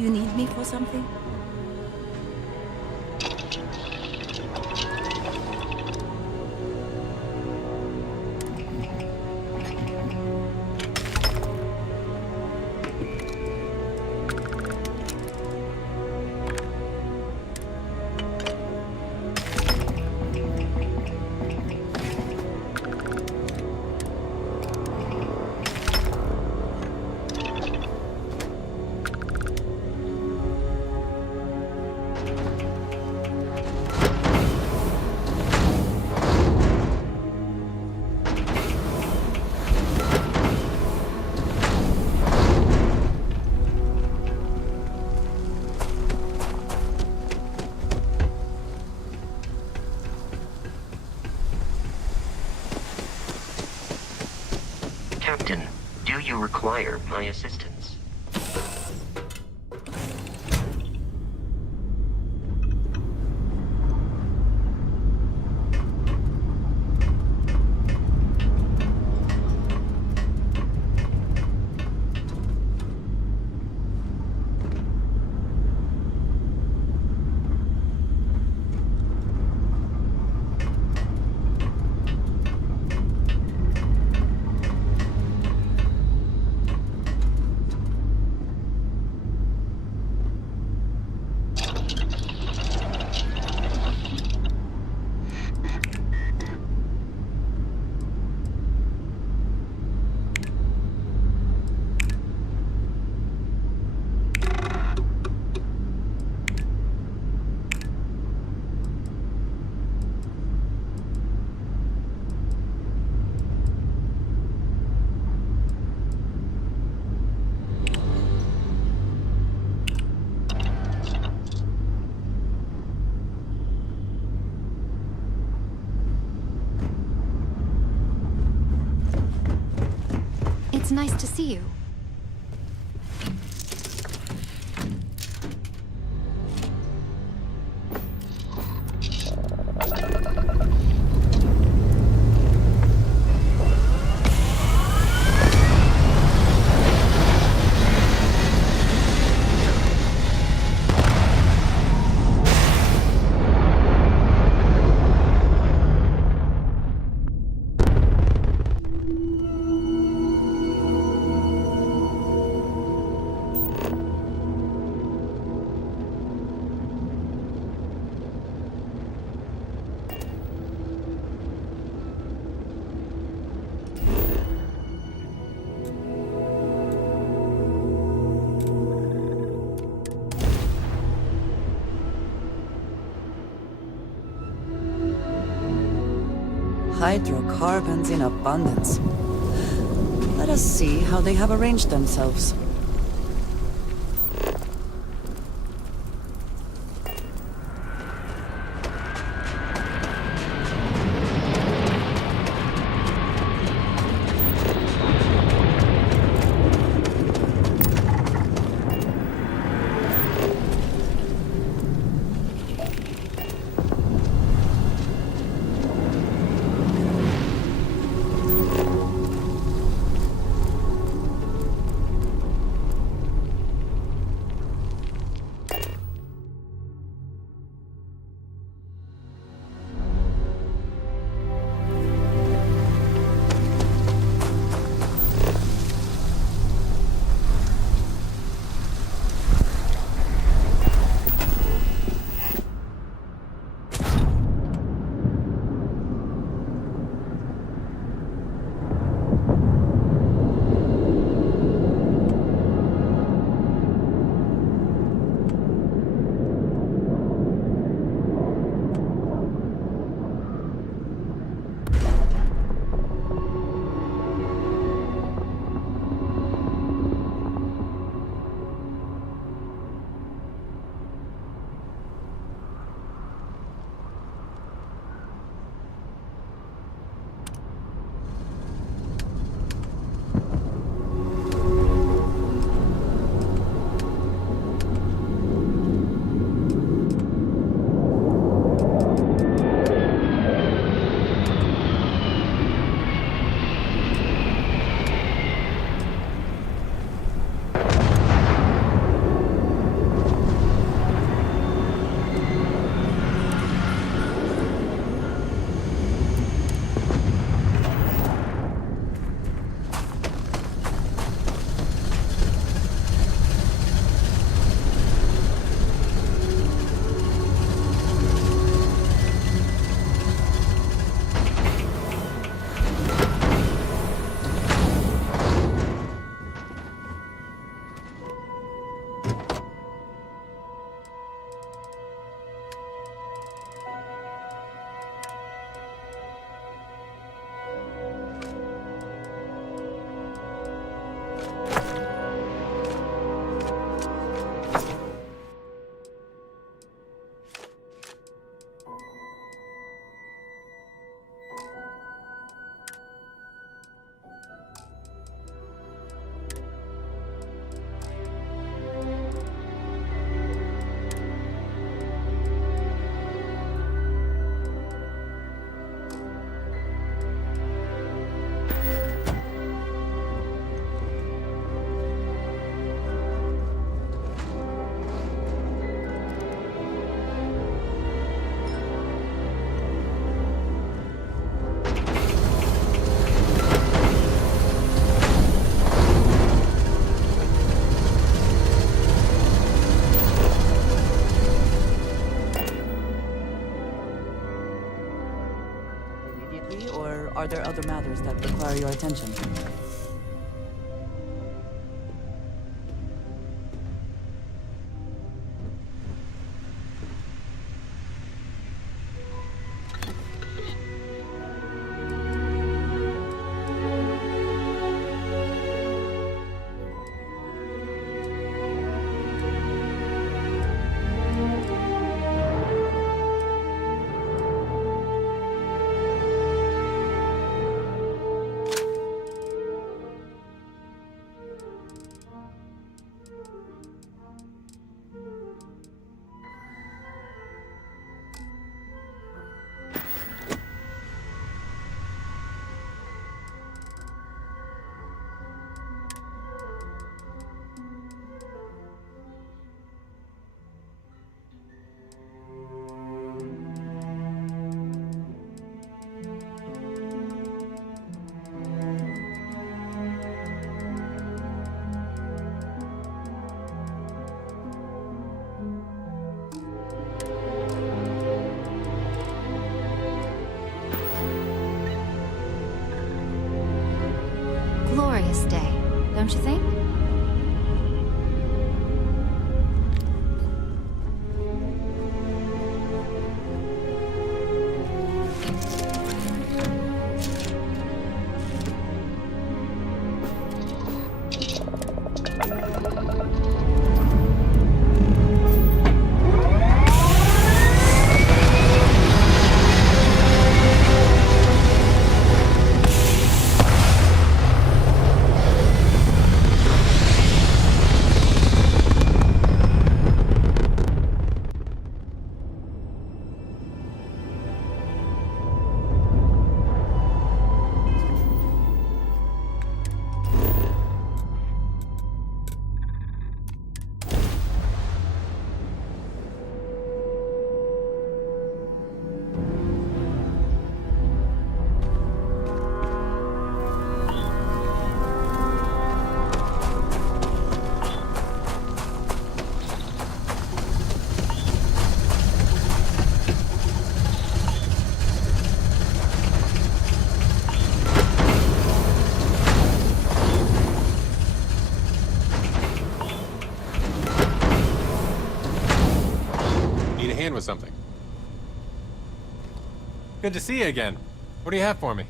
Do you need me for something? Captain, do you require my assistance? It's nice to see you. Hydrocarbons in abundance. Let us see how they have arranged themselves. are there other matters that require your attention? Glorious day, don't you think? With something. Good to see you again. What do you have for me?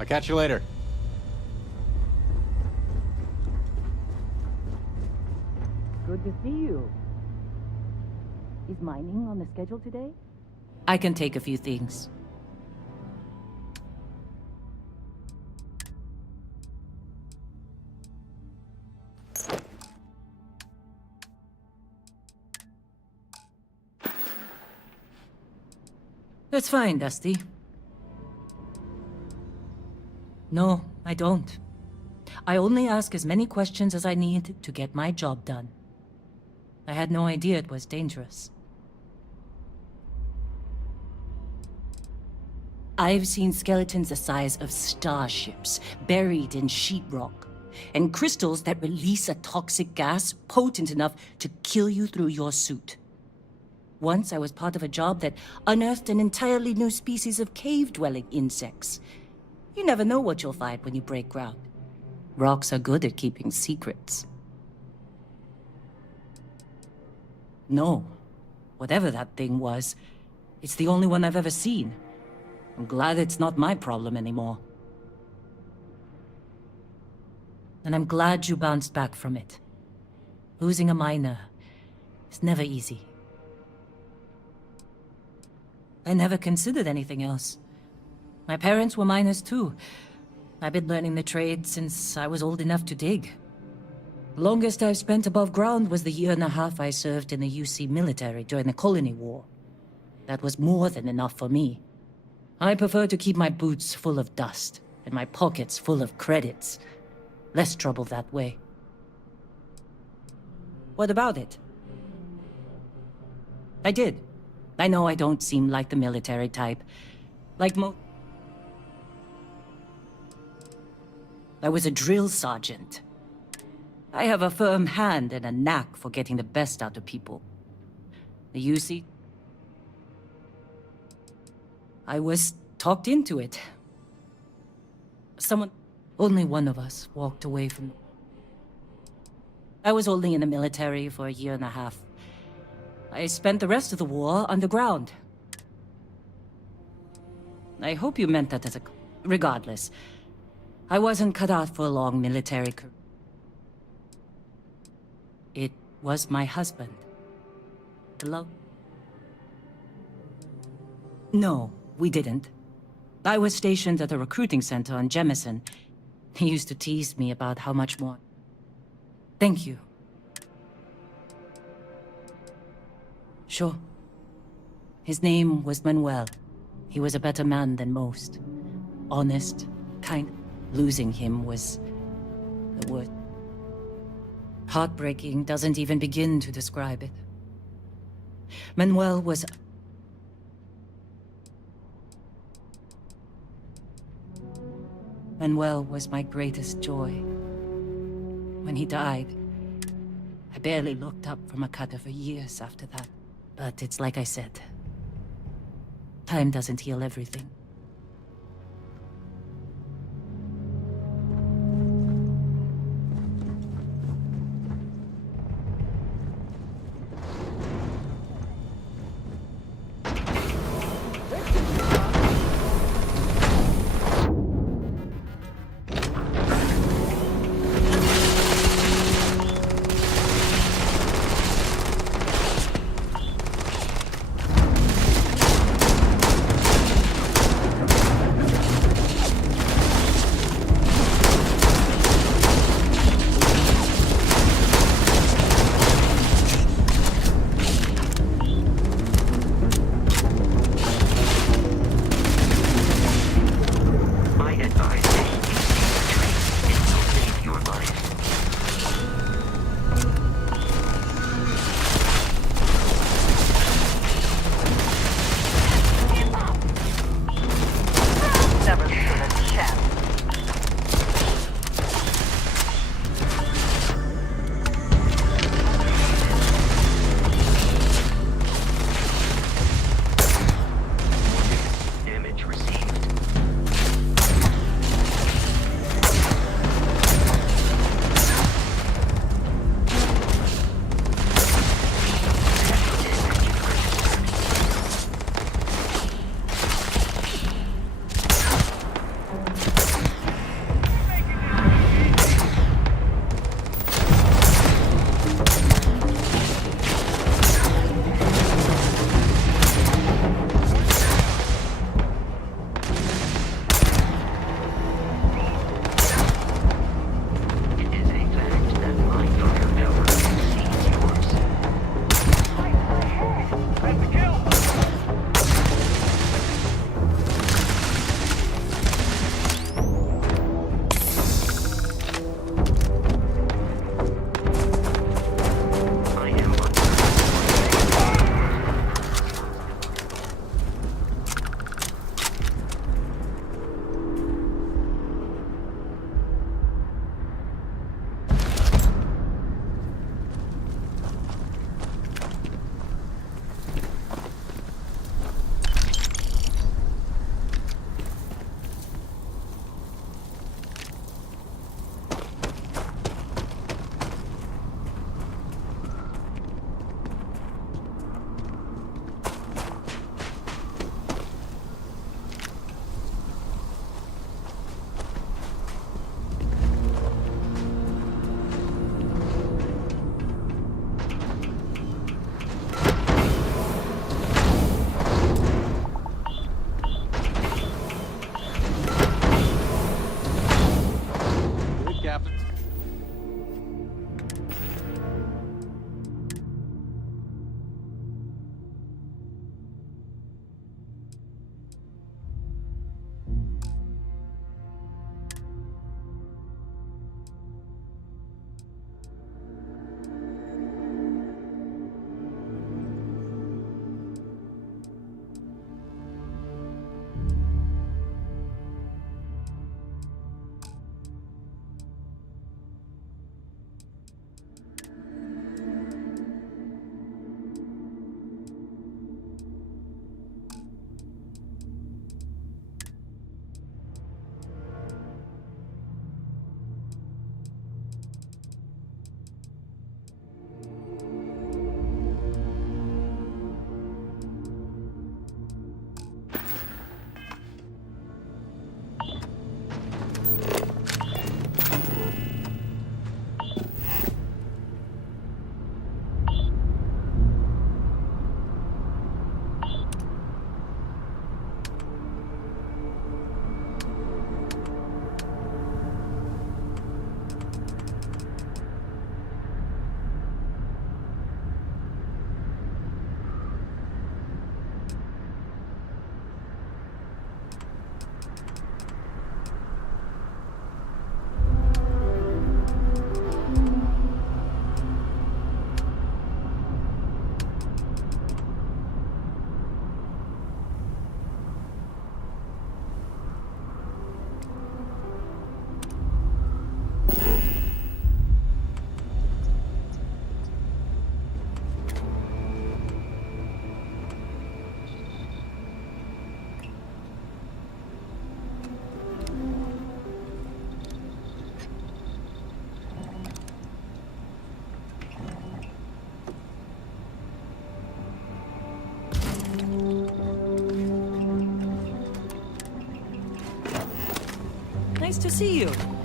I'll catch you later. Good to see you. Is mining on the schedule today? I can take a few things. That's fine, Dusty. No, I don't. I only ask as many questions as I need to get my job done. I had no idea it was dangerous. I've seen skeletons the size of starships buried in sheetrock, and crystals that release a toxic gas potent enough to kill you through your suit. Once I was part of a job that unearthed an entirely new species of cave-dwelling insects. You never know what you'll find when you break ground. Rocks are good at keeping secrets. No, whatever that thing was, it's the only one I've ever seen. I'm glad it's not my problem anymore. and I'm glad you bounced back from it. Losing a miner is never easy. I never considered anything else. My parents were miners too. I've been learning the trade since I was old enough to dig. The longest I've spent above ground was the 1.5 years I served in the UC military during the Colony War. That was more than enough for me. I prefer to keep my boots full of dust and my pockets full of credits. Less trouble that way. What about it? I did. I know I don't seem like the military type. Like I was a drill sergeant. I have a firm hand and a knack for getting the best out of people. The UC... I was talked into it. Only one of us walked away from... I was only in the military for a 1.5 years. I spent the rest of the war underground. I hope you meant that as a... Regardless, I wasn't cut out for a long military career. It was my husband. Hello? No, we didn't. I was stationed at a recruiting center on Jemison. He used to tease me about how much more... Thank you. Sure. His name was Manuel. He was a better man than most. Honest, kind. Losing him was the word. Heartbreaking doesn't even begin to describe it. Manuel was... Manuel was my greatest joy. When he died, I barely looked up from a cutter for years after that. But it's like I said. Time doesn't heal everything. Nice to see you.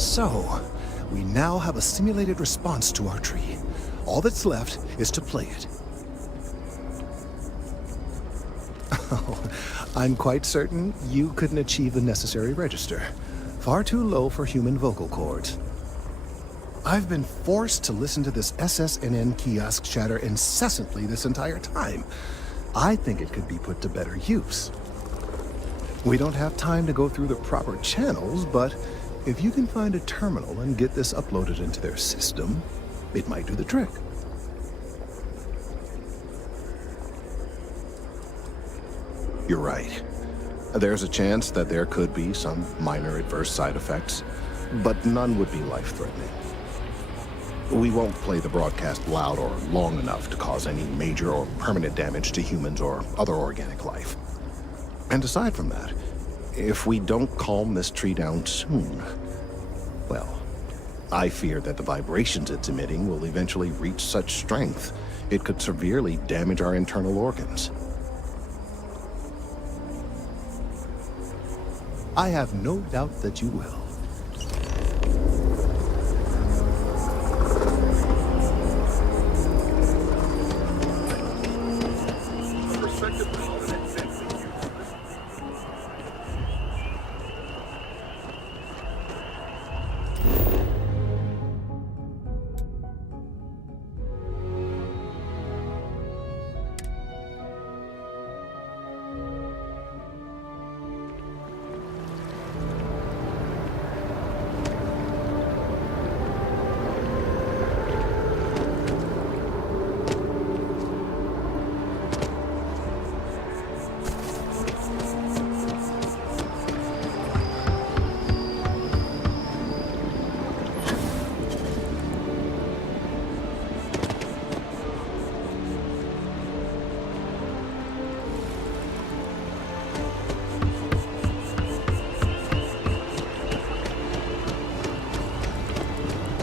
So, we now have a simulated response to our tree. All that's left is to play it. Oh, I'm quite certain you couldn't achieve the necessary register. Far too low for human vocal cords. I've been forced to listen to this SSNN kiosk chatter incessantly this entire time. I think it could be put to better use. We don't have time to go through the proper channels, but if you can find a terminal and get this uploaded into their system, it might do the trick. You're right. There's a chance that there could be some minor adverse side effects, but none would be life-threatening. We won't play the broadcast loud or long enough to cause any major or permanent damage to humans or other organic life. And aside from that, if we don't calm this tree down soon, well, I fear that the vibrations it's emitting will eventually reach such strength, it could severely damage our internal organs. I have no doubt that you will.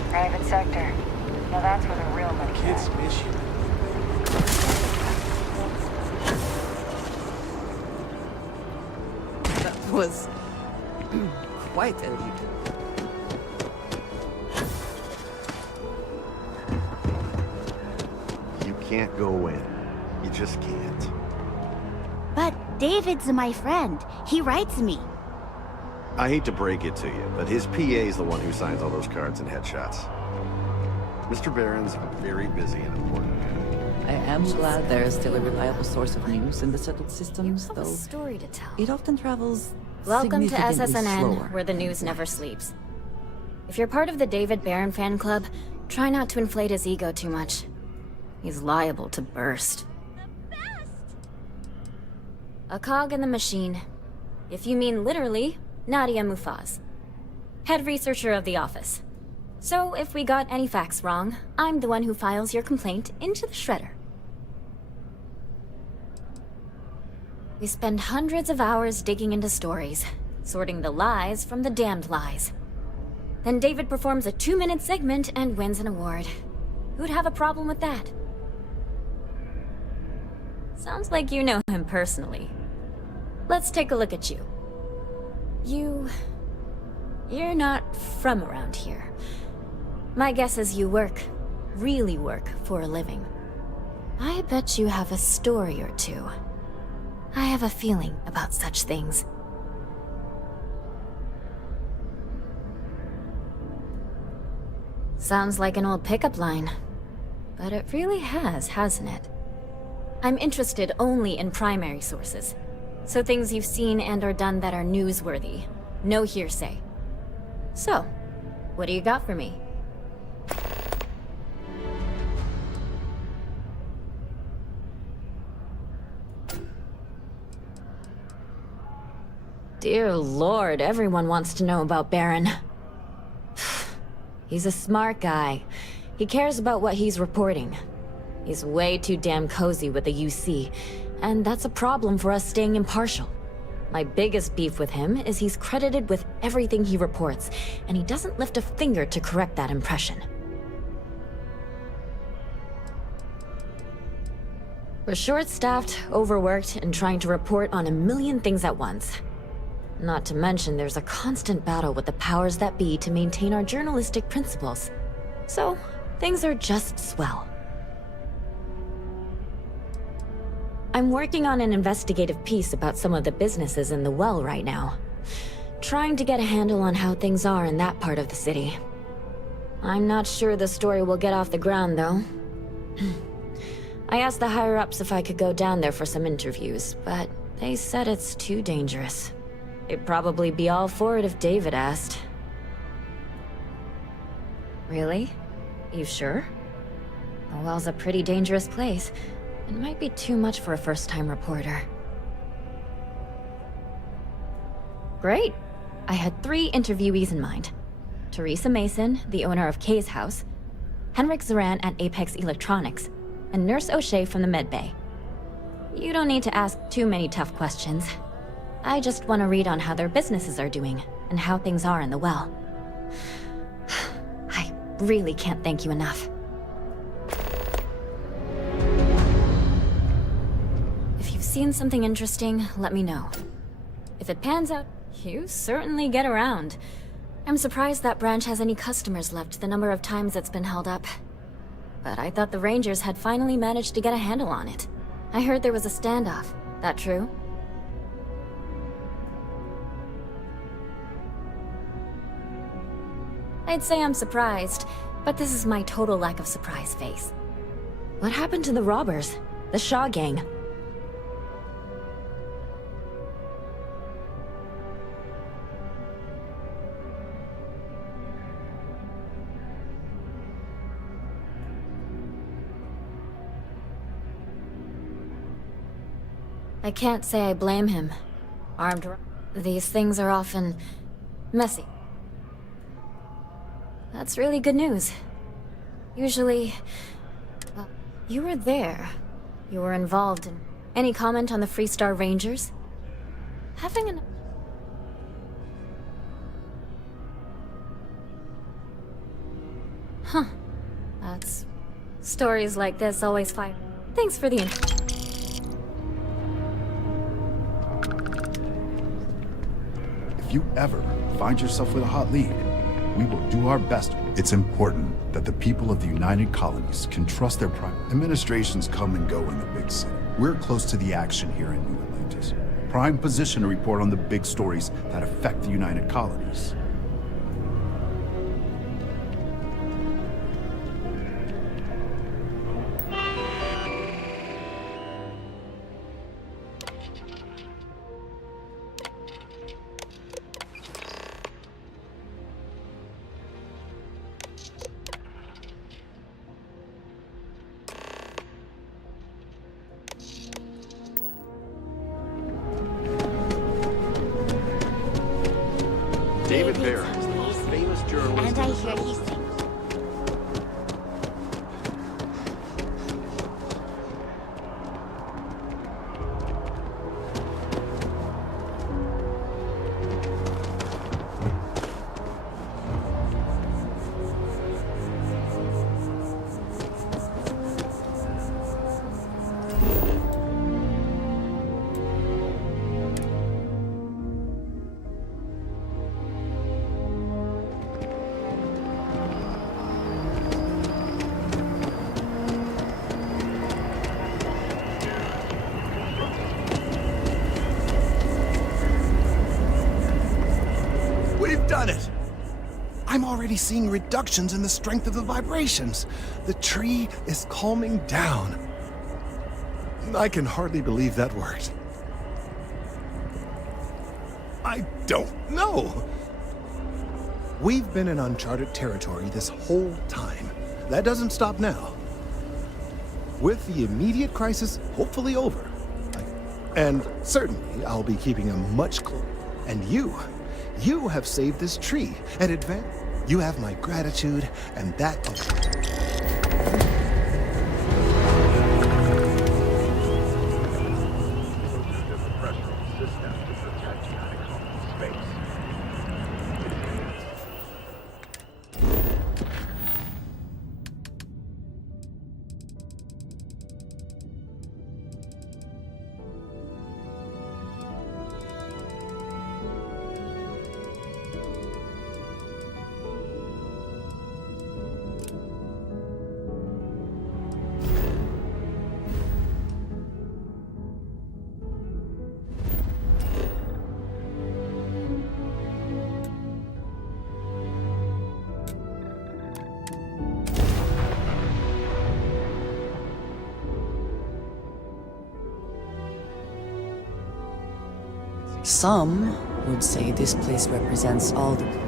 Private sector. Now that's where the real money Kids miss you. That was quite a leap. You can't go in. You just can't. But David's my friend. He writes me. I hate to break it to you, but his PA's the one who signs all those cards and headshots. Mr. Barron's a very busy and important man. I am glad there is still a reliable source of news in the settled systems, though. Story to tell. It often travels Welcome to significantly SSNN, slower. where the news never sleeps. If you're part of the David Barron fan club, try not to inflate his ego too much. He's liable to burst. A cog in the machine. If you mean literally, Nadia Mufaz, head researcher of the office. So if we got any facts wrong, I'm the one who files your complaint into the shredder. We spend hundreds of hours digging into stories, sorting the lies from the damned lies. Then David performs a 2-minute segment and wins an award. Who'd have a problem with that? Sounds like you know him personally. Let's take a look at you. You're not from around here. My guess is you really work for a living. I bet you have a story or two. I have a feeling about such things. Sounds like an old pickup line. But it really has, hasn't it? I'm interested only in primary sources. So things you've seen and or done that are newsworthy. No hearsay. So, what do you got for me? Dear Lord, everyone wants to know about Baron. He's a smart guy. He cares about what he's reporting. He's way too damn cozy with the UC, and that's a problem for us staying impartial. My biggest beef with him is he's credited with everything he reports, and he doesn't lift a finger to correct that impression. We're short-staffed, overworked, and trying to report on a million things at once. Not to mention, there's a constant battle with the powers that be to maintain our journalistic principles. So, things are just swell. I'm working on an investigative piece about some of the businesses in the well right now. Trying to get a handle on how things are in that part of the city. I'm not sure the story will get off the ground, though. I asked the higher-ups if I could go down there for some interviews, but they said it's too dangerous. They'd probably be all for it if David asked. Really? You sure? The well's a pretty dangerous place. It might be too much for a first-time reporter. Great. I had 3 interviewees in mind. Teresa Mason, the owner of Kay's house, Henrik Zoran at Apex Electronics, and Nurse O'Shea from the med bay. You don't need to ask too many tough questions. I just want to read on how their businesses are doing, and how things are in the well. I really can't thank you enough. If you've seen something interesting, let me know. If it pans out, you certainly get around. I'm surprised that branch has any customers left, the number of times it's been held up. But I thought the Rangers had finally managed to get a handle on it. I heard there was a standoff. That true? I'd say I'm surprised, but this is my total lack of surprise face. What happened to the robbers? The Shaw gang? I can't say I blame him. These things are often messy. That's really good news. Usually... Well, you were there. You were involved in... Any comment on the Freestar Rangers? Having an... Huh. That's... Stories like this always fire. Thanks for the info. If you ever find yourself with a hot lead, we will do our best. It's important that the people of the United Colonies can trust their prime. Administrations come and go in the big city. We're close to the action here in New Atlantis. Prime position to report on the big stories that affect the United Colonies. David Vera is the most famous journalist. And I hear he sings. Done it! I'm already seeing reductions in the strength of the vibrations. The tree is calming down. I can hardly believe that worked. I don't know. We've been in uncharted territory this whole time. That doesn't stop now. With the immediate crisis hopefully over. And certainly I'll be keeping a much closer. And you have saved this tree, and you have my gratitude, and that... Some would say this place represents all the...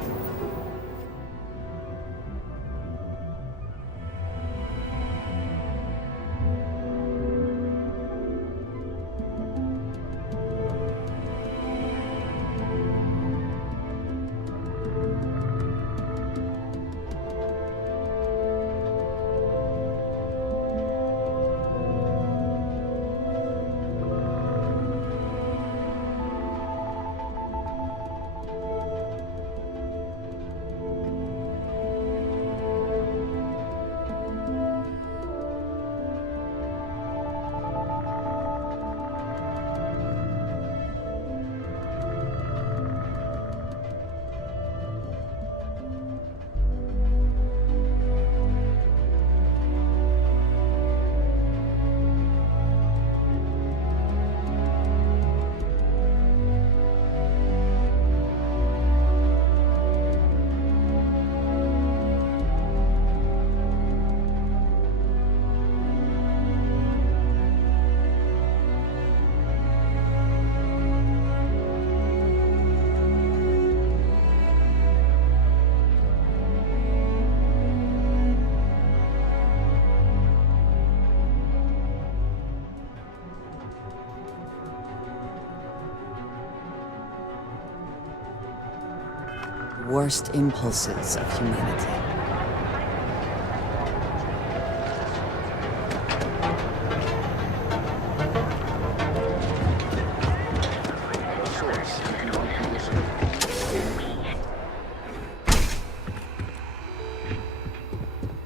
worst impulses of humanity.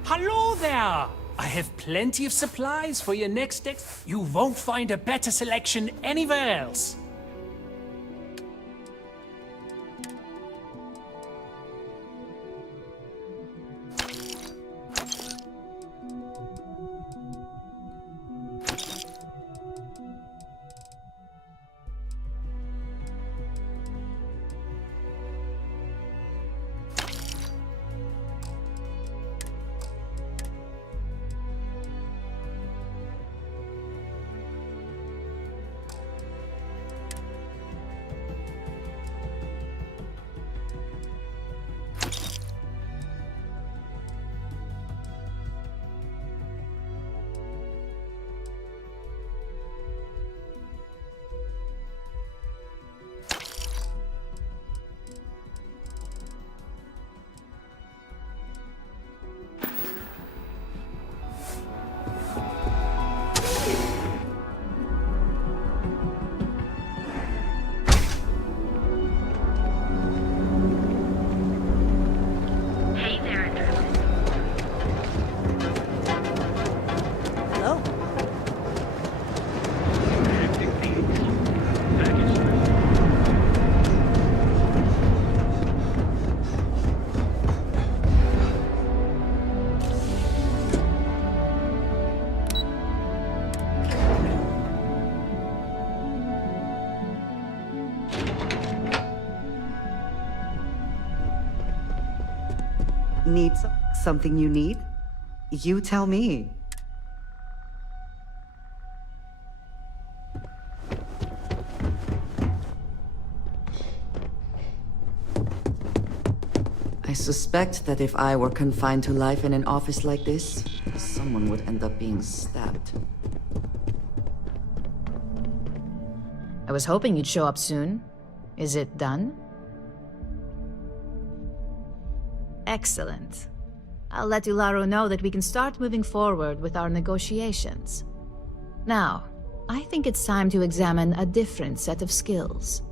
Hello there! I have plenty of supplies for your next You won't find a better selection anywhere else. Need something you need? You tell me. I suspect that if I were confined to life in an office like this, someone would end up being stabbed. I was hoping you'd show up soon. Is it done? Excellent. I'll let Ularo know that we can start moving forward with our negotiations. Now, I think it's time to examine a different set of skills.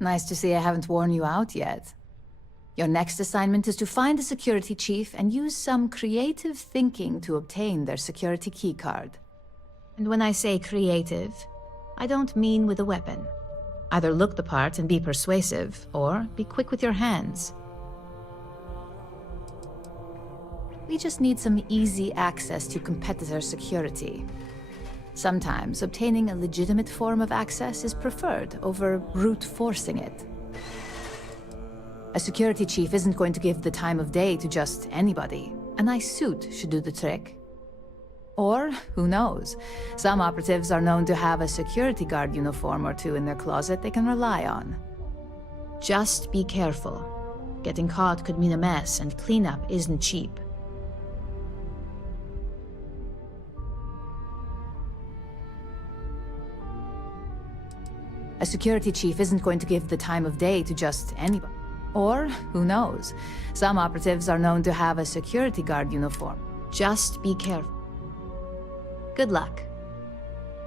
Nice to see I haven't worn you out yet. Your next assignment is to find the security chief and use some creative thinking to obtain their security keycard. And when I say creative, I don't mean with a weapon. Either look the part and be persuasive, or be quick with your hands. We just need some easy access to competitor security. Sometimes obtaining a legitimate form of access is preferred over brute forcing it. A security chief isn't going to give the time of day to just anybody, A nice suit should do the trick. Or, who knows, some operatives are known to have a security guard uniform or two in their closet they can rely on. Just be careful. Getting caught could mean a mess, and cleanup isn't cheap. A security chief isn't going to give the time of day to just anybody. Or, who knows, some operatives are known to have a security guard uniform. Just be careful. Good luck.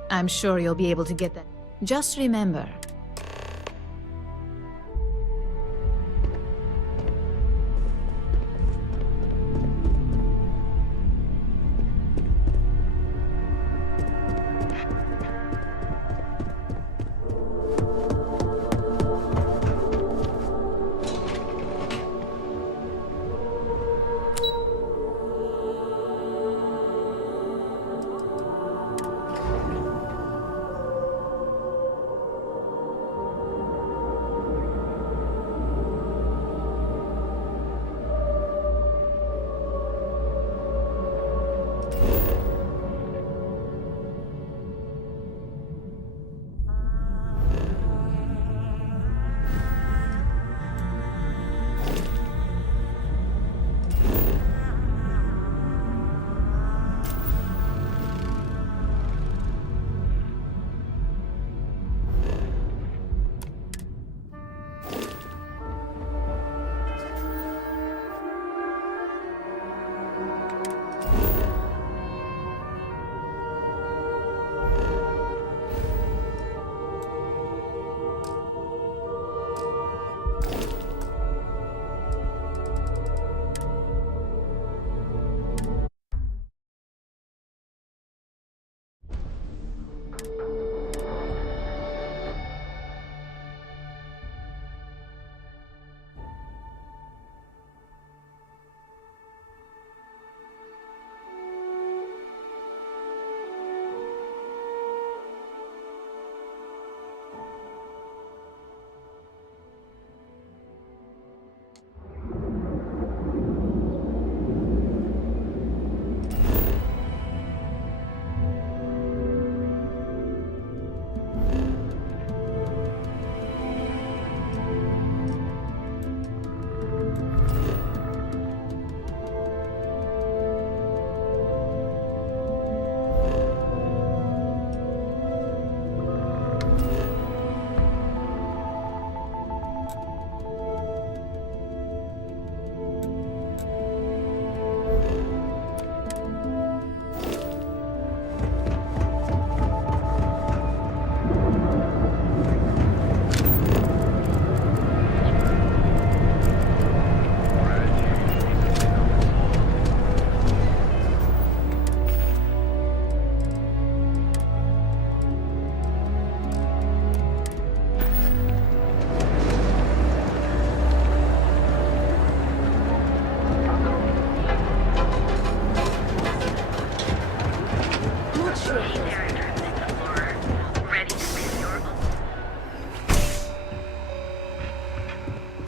I'm sure you'll be able to get that. Just remember,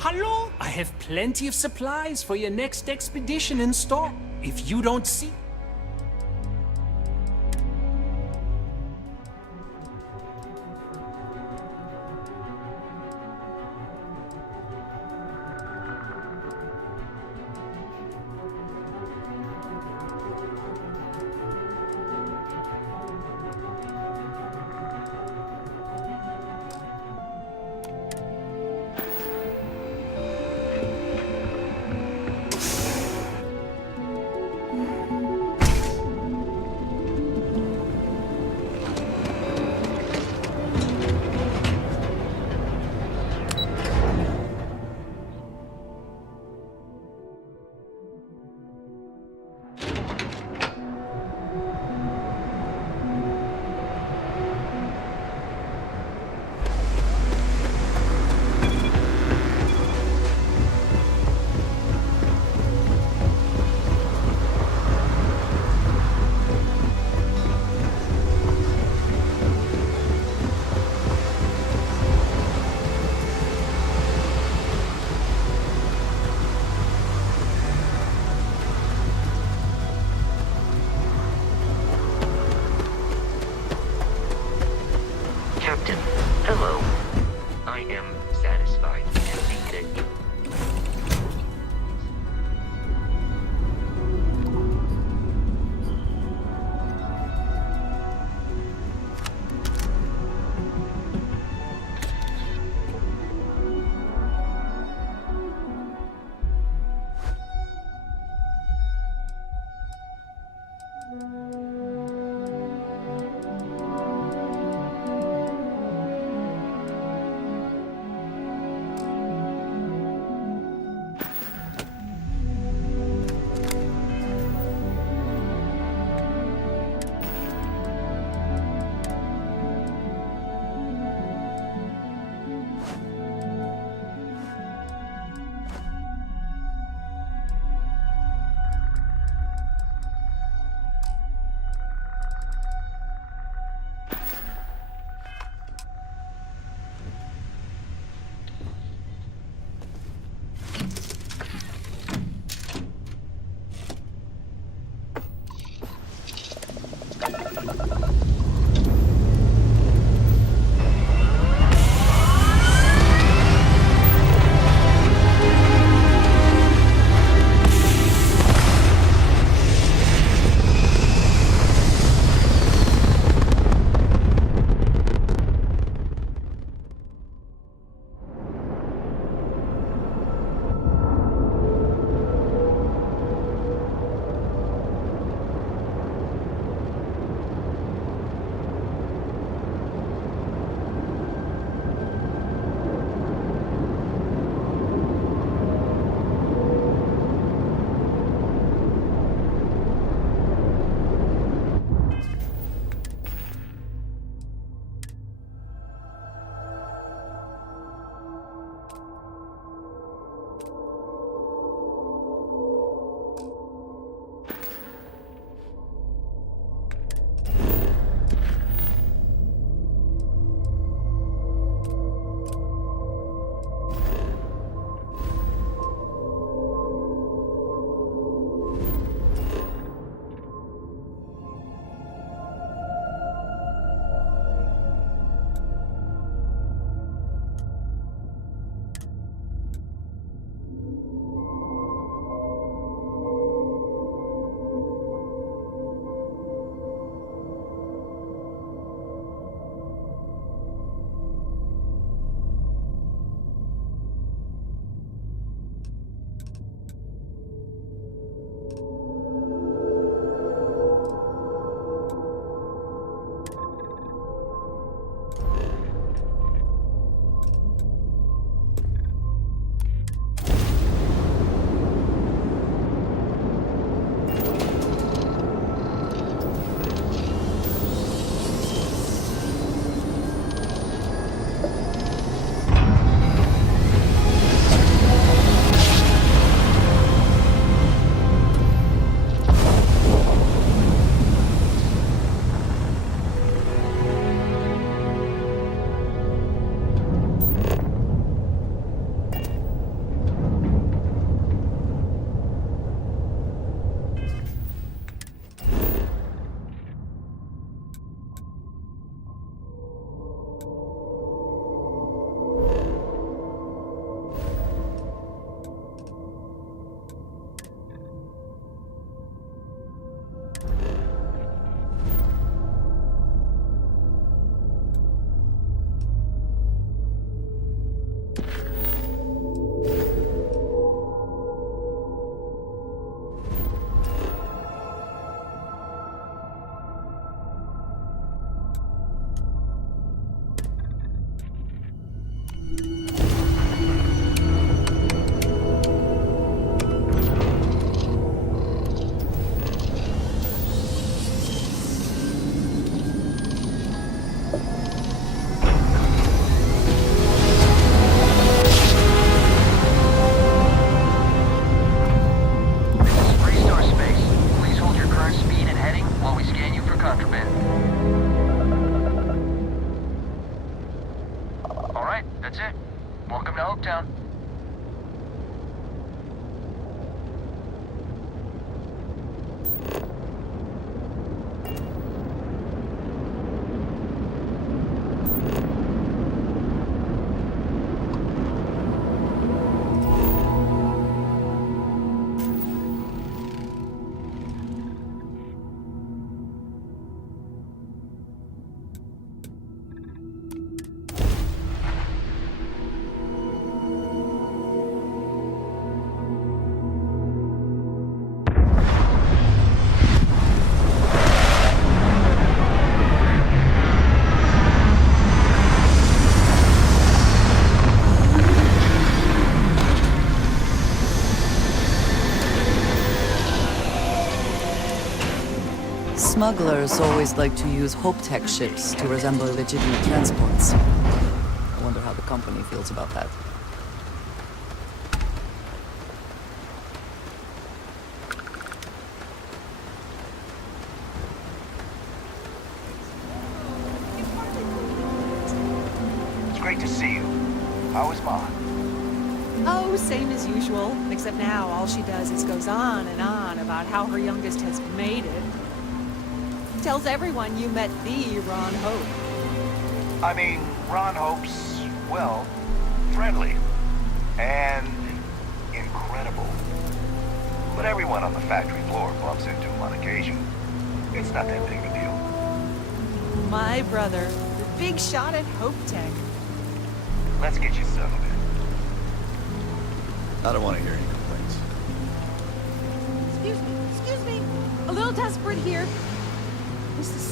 Hello? I have plenty of supplies for your next expedition in store. If you don't see... Hello. I am satisfied to see that you... Smugglers always like to use Hope-Tech ships to resemble legitimate transports. I wonder how the company feels about that. It's great to see you. How is Ma? Oh, same as usual, except now all she does is goes on and on about how her youngest has made it. Tells everyone you met the Ron Hope. I mean, Ron Hope's, well, friendly. And incredible. But everyone on the factory floor bumps into him on occasion. It's not that big of a deal. My brother, the big shot at Hope Tech. Let's get you settled in. I don't want to hear any complaints. Excuse me. A little desperate here.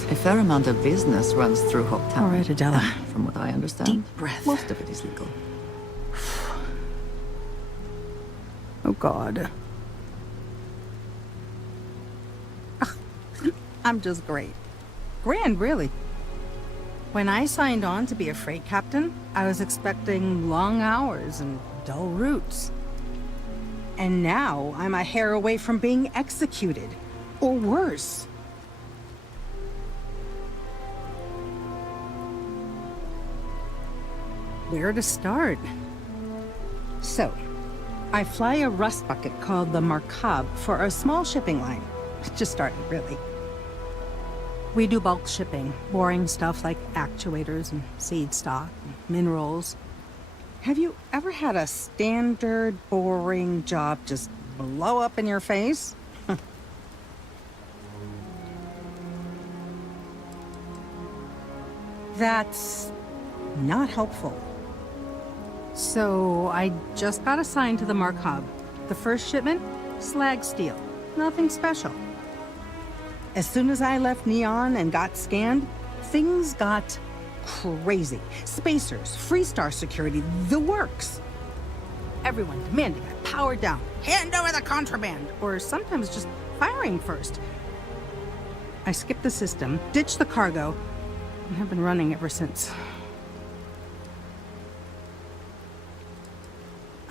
A fair amount of business runs through Hopetown. All right, Adela. From what I understand. Deep breath. Most of it is legal. Oh, God. I'm just great. Grand, really. When I signed on to be a freight captain, I was expecting long hours and dull routes. And now I'm a hair away from being executed. Or worse. Where to start? So, I fly a rust bucket called the Markab for a small shipping line. Just started, really. We do bulk shipping, boring stuff like actuators and seed stock, and minerals. Have you ever had a standard, boring job just blow up in your face? That's not helpful. So I just got assigned to the Markab. The first shipment, slag steel. Nothing special. As soon as I left Neon and got scanned, things got crazy. Spacers, Freestar security, the works. Everyone demanding I power down, hand over the contraband, or sometimes just firing first. I skipped the system, ditched the cargo, and have been running ever since.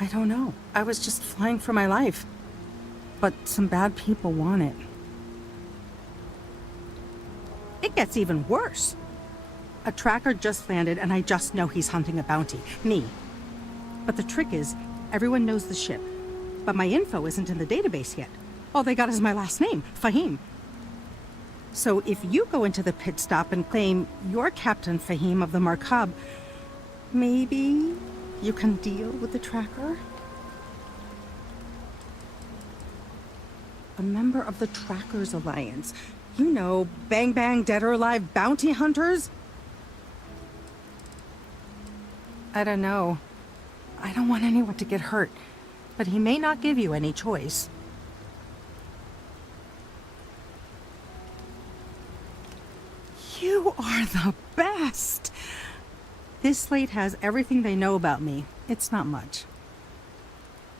I don't know. I was just flying for my life. But some bad people want it. It gets even worse. A tracker just landed and I just know he's hunting a bounty. Me. But the trick is, everyone knows the ship. But my info isn't in the database yet. All they got is my last name, Fahim. So if you go into the pit stop and claim you're Captain Fahim of the Markab, maybe you can deal with the tracker? A member of the Trackers Alliance. You know, bang bang, dead or alive bounty hunters? I don't know. I don't want anyone to get hurt, but he may not give you any choice. You are the best! This slate has everything they know about me. It's not much.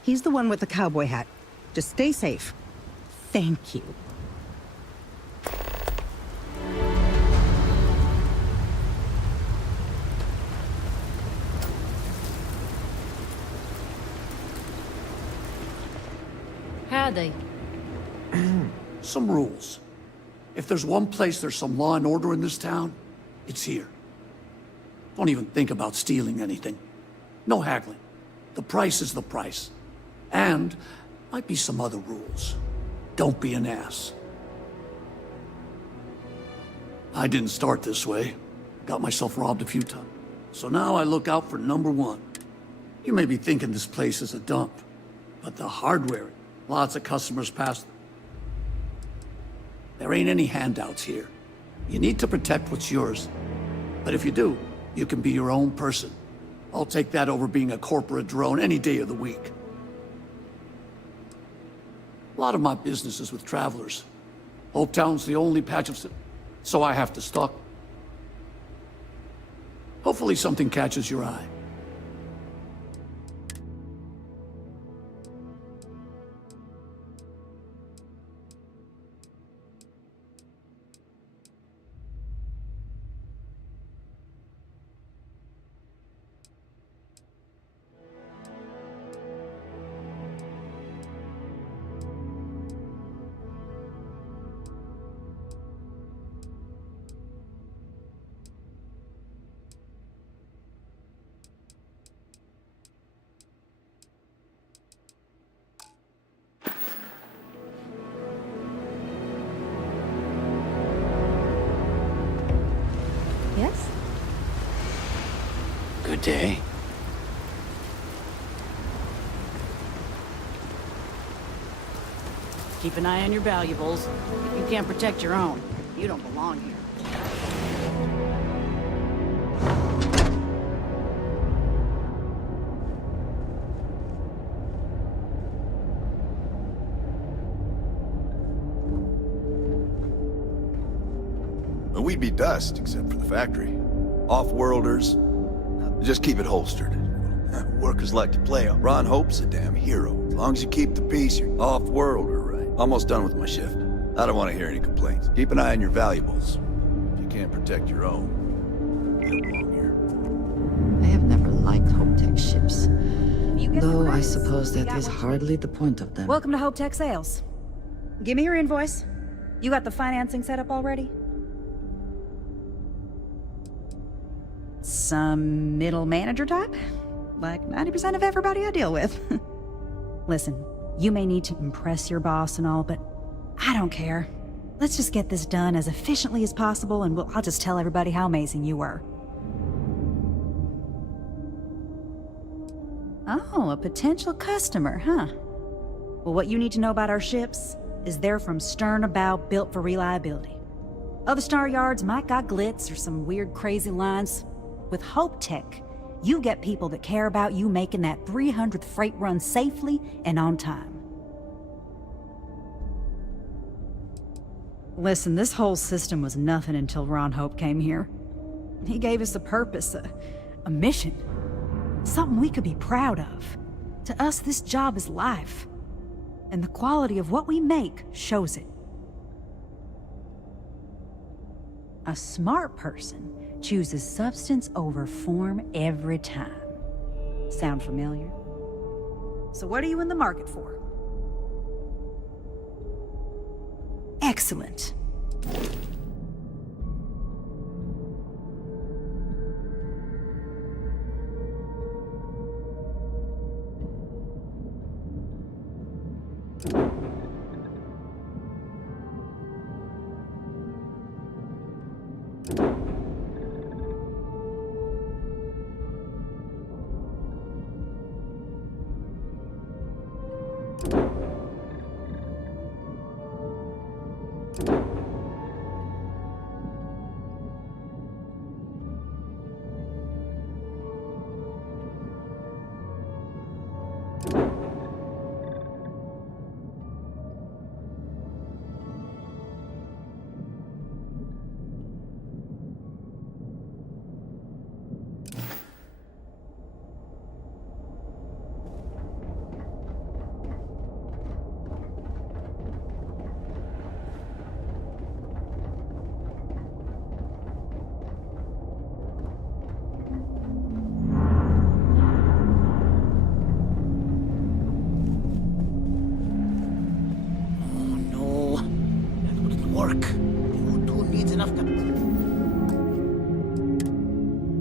He's the one with the cowboy hat. Just stay safe. Thank you. Howdy. Some rules. If there's one place there's some law and order in this town, it's here. Don't even think about stealing anything. No haggling. The price is the price. And might be some other rules. Don't be an ass. I didn't start this way. Got myself robbed a few times. So now I look out for number one. You may be thinking this place is a dump, but the hardware, lots of customers pass. There ain't any handouts here. You need to protect what's yours. But if you do, you can be your own person. I'll take that over being a corporate drone any day of the week. A lot of my business is with travelers. Hopetown's the only patch of... so I have to stalk. Hopefully something catches your eye. Good day. Keep an eye on your valuables. If you can't protect your own, you don't belong here. Well, we'd be dust, except for the factory. Off-worlders, just keep it holstered. Workers like to play on. Ron Hope's a damn hero. As long as you keep the peace, you're off-worlder, right? Almost done with my shift. I don't want to hear any complaints. Keep an eye on your valuables. If you can't protect your own, you don't belong here. I have never liked Hope-Tech ships. Though I suppose that is hardly the point of them. Welcome to Hope Tech Sales. Give me your invoice. You got the financing set up already? Some middle manager type? Like 90% of everybody I deal with. Listen, you may need to impress your boss and all, but I don't care. Let's just get this done as efficiently as possible, and I'll just tell everybody how amazing you were. Oh, a potential customer, huh? Well, what you need to know about our ships is they're from stern to bow, built for reliability. Other star yards might got glitz or some weird crazy lines. With Hope Tech, you get people that care about you making that 300th freight run safely and on time. Listen, this whole system was nothing until Ron Hope came here. He gave us a purpose, a mission. Something we could be proud of. To us, this job is life. And the quality of what we make shows it. A smart person chooses substance over form every time. Sound familiar? So what are you in the market for? Excellent.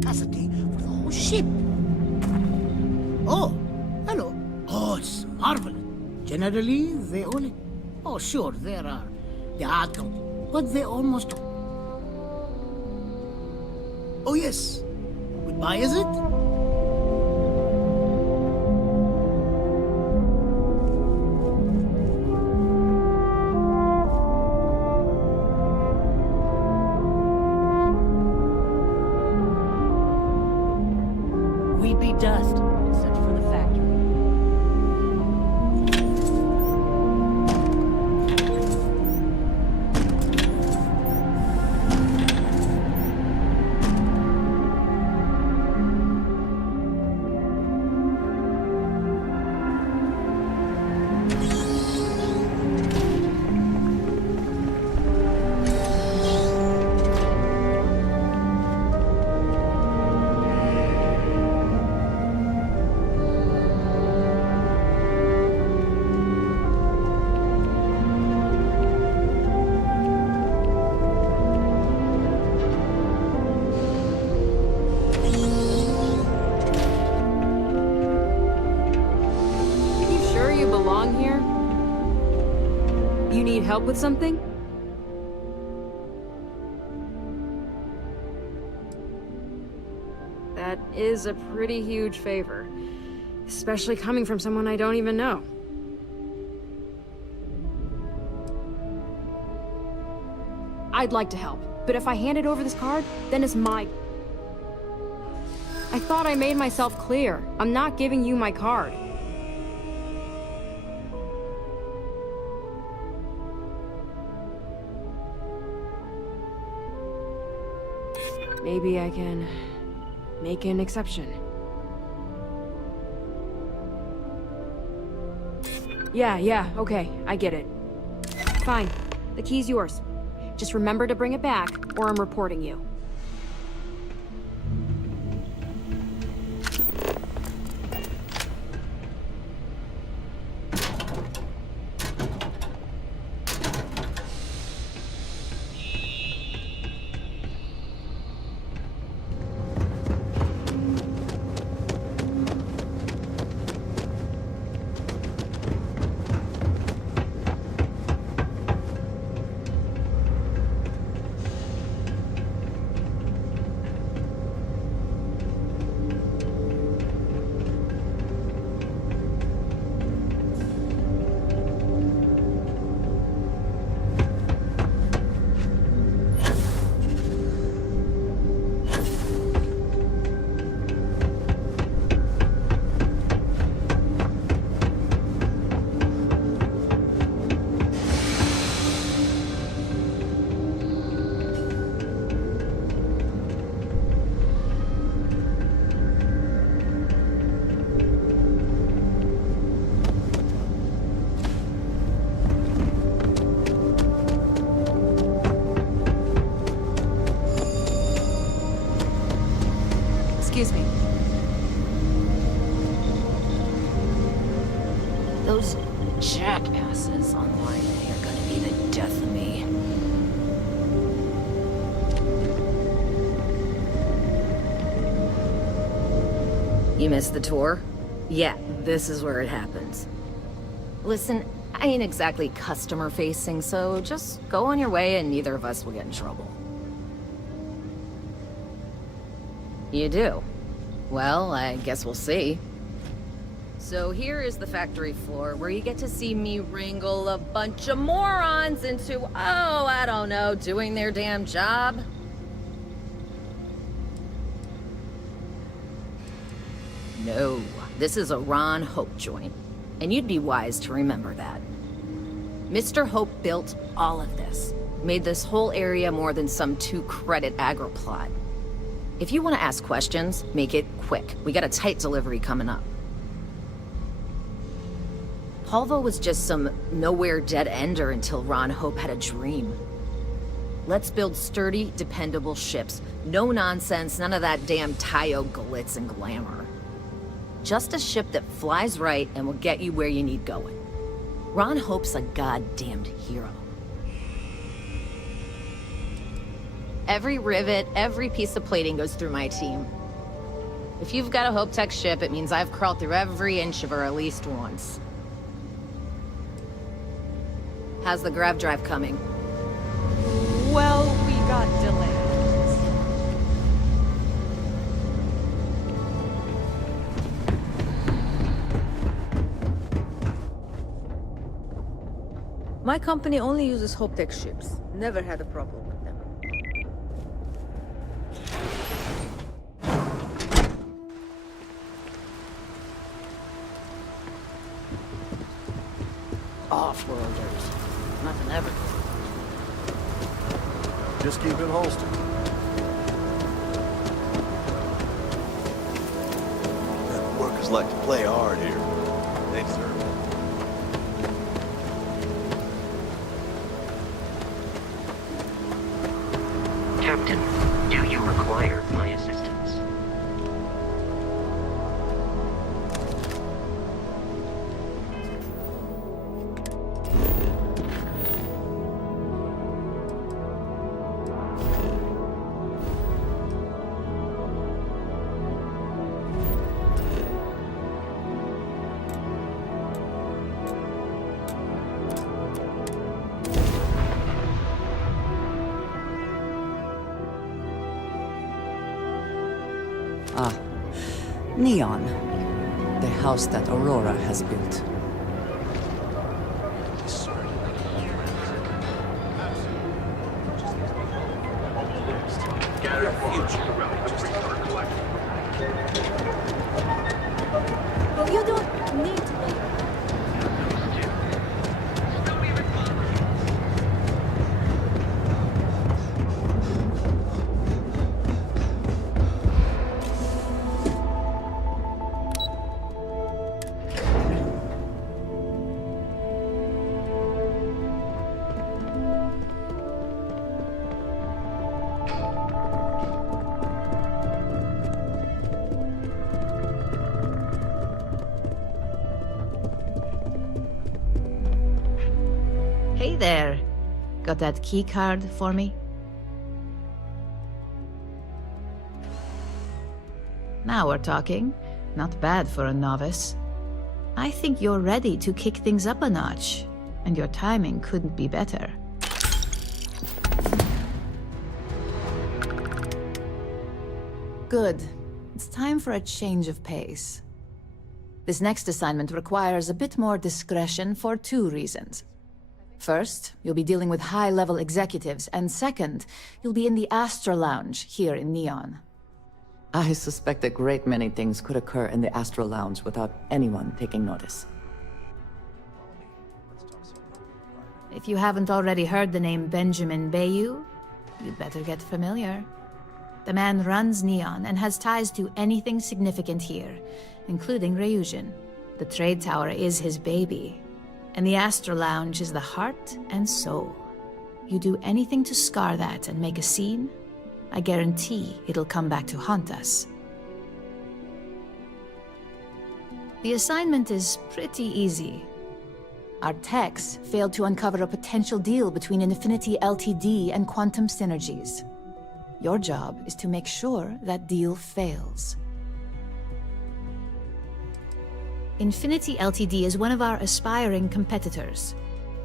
Capacity for the whole ship. Oh, hello. Oh, it's marvelous. Generally, they only... Oh, sure, there are the outcome, but they almost... Oh, yes. Goodbye, is it? We'd be dust, except for the factory. Help with something? That is a pretty huge favor. Especially coming from someone I don't even know. I'd like to help, but if I handed over this card, then it's my... I thought I made myself clear. I'm not giving you my card. Maybe I can make an exception. Yeah, okay, I get it. Fine, the key's yours. Just remember to bring it back, or I'm reporting you. Excuse me. Those jackasses on line A are gonna be the death of me. You missed the tour? Yeah, this is where it happens. Listen, I ain't exactly customer-facing, so just go on your way and neither of us will get in trouble. You do? Well, I guess we'll see. So here is the factory floor, where you get to see me wrangle a bunch of morons into, oh, I don't know, doing their damn job. No, this is a Ron Hope joint, and you'd be wise to remember that. Mr. Hope built all of this, made this whole area more than some 2-credit agri-plot. If you want to ask questions, make it quick. We got a tight delivery coming up. Polvo was just some nowhere dead-ender until Ron Hope had a dream. Let's build sturdy, dependable ships. No nonsense, none of that damn Tayo glitz and glamour. Just a ship that flies right and will get you where you need going. Ron Hope's a goddamned hero. Every rivet, every piece of plating goes through my team. If you've got a Hope Tech ship, it means I've crawled through every inch of her at least once. How's the grav drive coming? Well, we got delays. My company only uses Hope Tech ships. Never had a problem with them. Off-worlders. Nothing ever. Just keep it holstered. Workers like to play hard here. They deserve it. Captain, do you require my assistance? Ah, Neon. The house that Aurora has built. Well, you don't need to. Hey there. Got that key card for me? Now we're talking. Not bad for a novice. I think you're ready to kick things up a notch, and your timing couldn't be better. Good. It's time for a change of pace. This next assignment requires a bit more discretion for 2 reasons. First, you'll be dealing with high-level executives, and second, you'll be in the Astra Lounge here in Neon. I suspect a great many things could occur in the Astral Lounge without anyone taking notice. If you haven't already heard the name Benjamin Bayou, you'd better get familiar. The man runs Neon and has ties to anything significant here, including Ryujin. The trade tower is his baby, and the Astral Lounge is the heart and soul. You do anything to scar that and make a scene, I guarantee it'll come back to haunt us. The assignment is pretty easy. Our techs failed to uncover a potential deal between Infinity Ltd. And Quantum Synergies. Your job is to make sure that deal fails. Infinity Ltd. Is one of our aspiring competitors.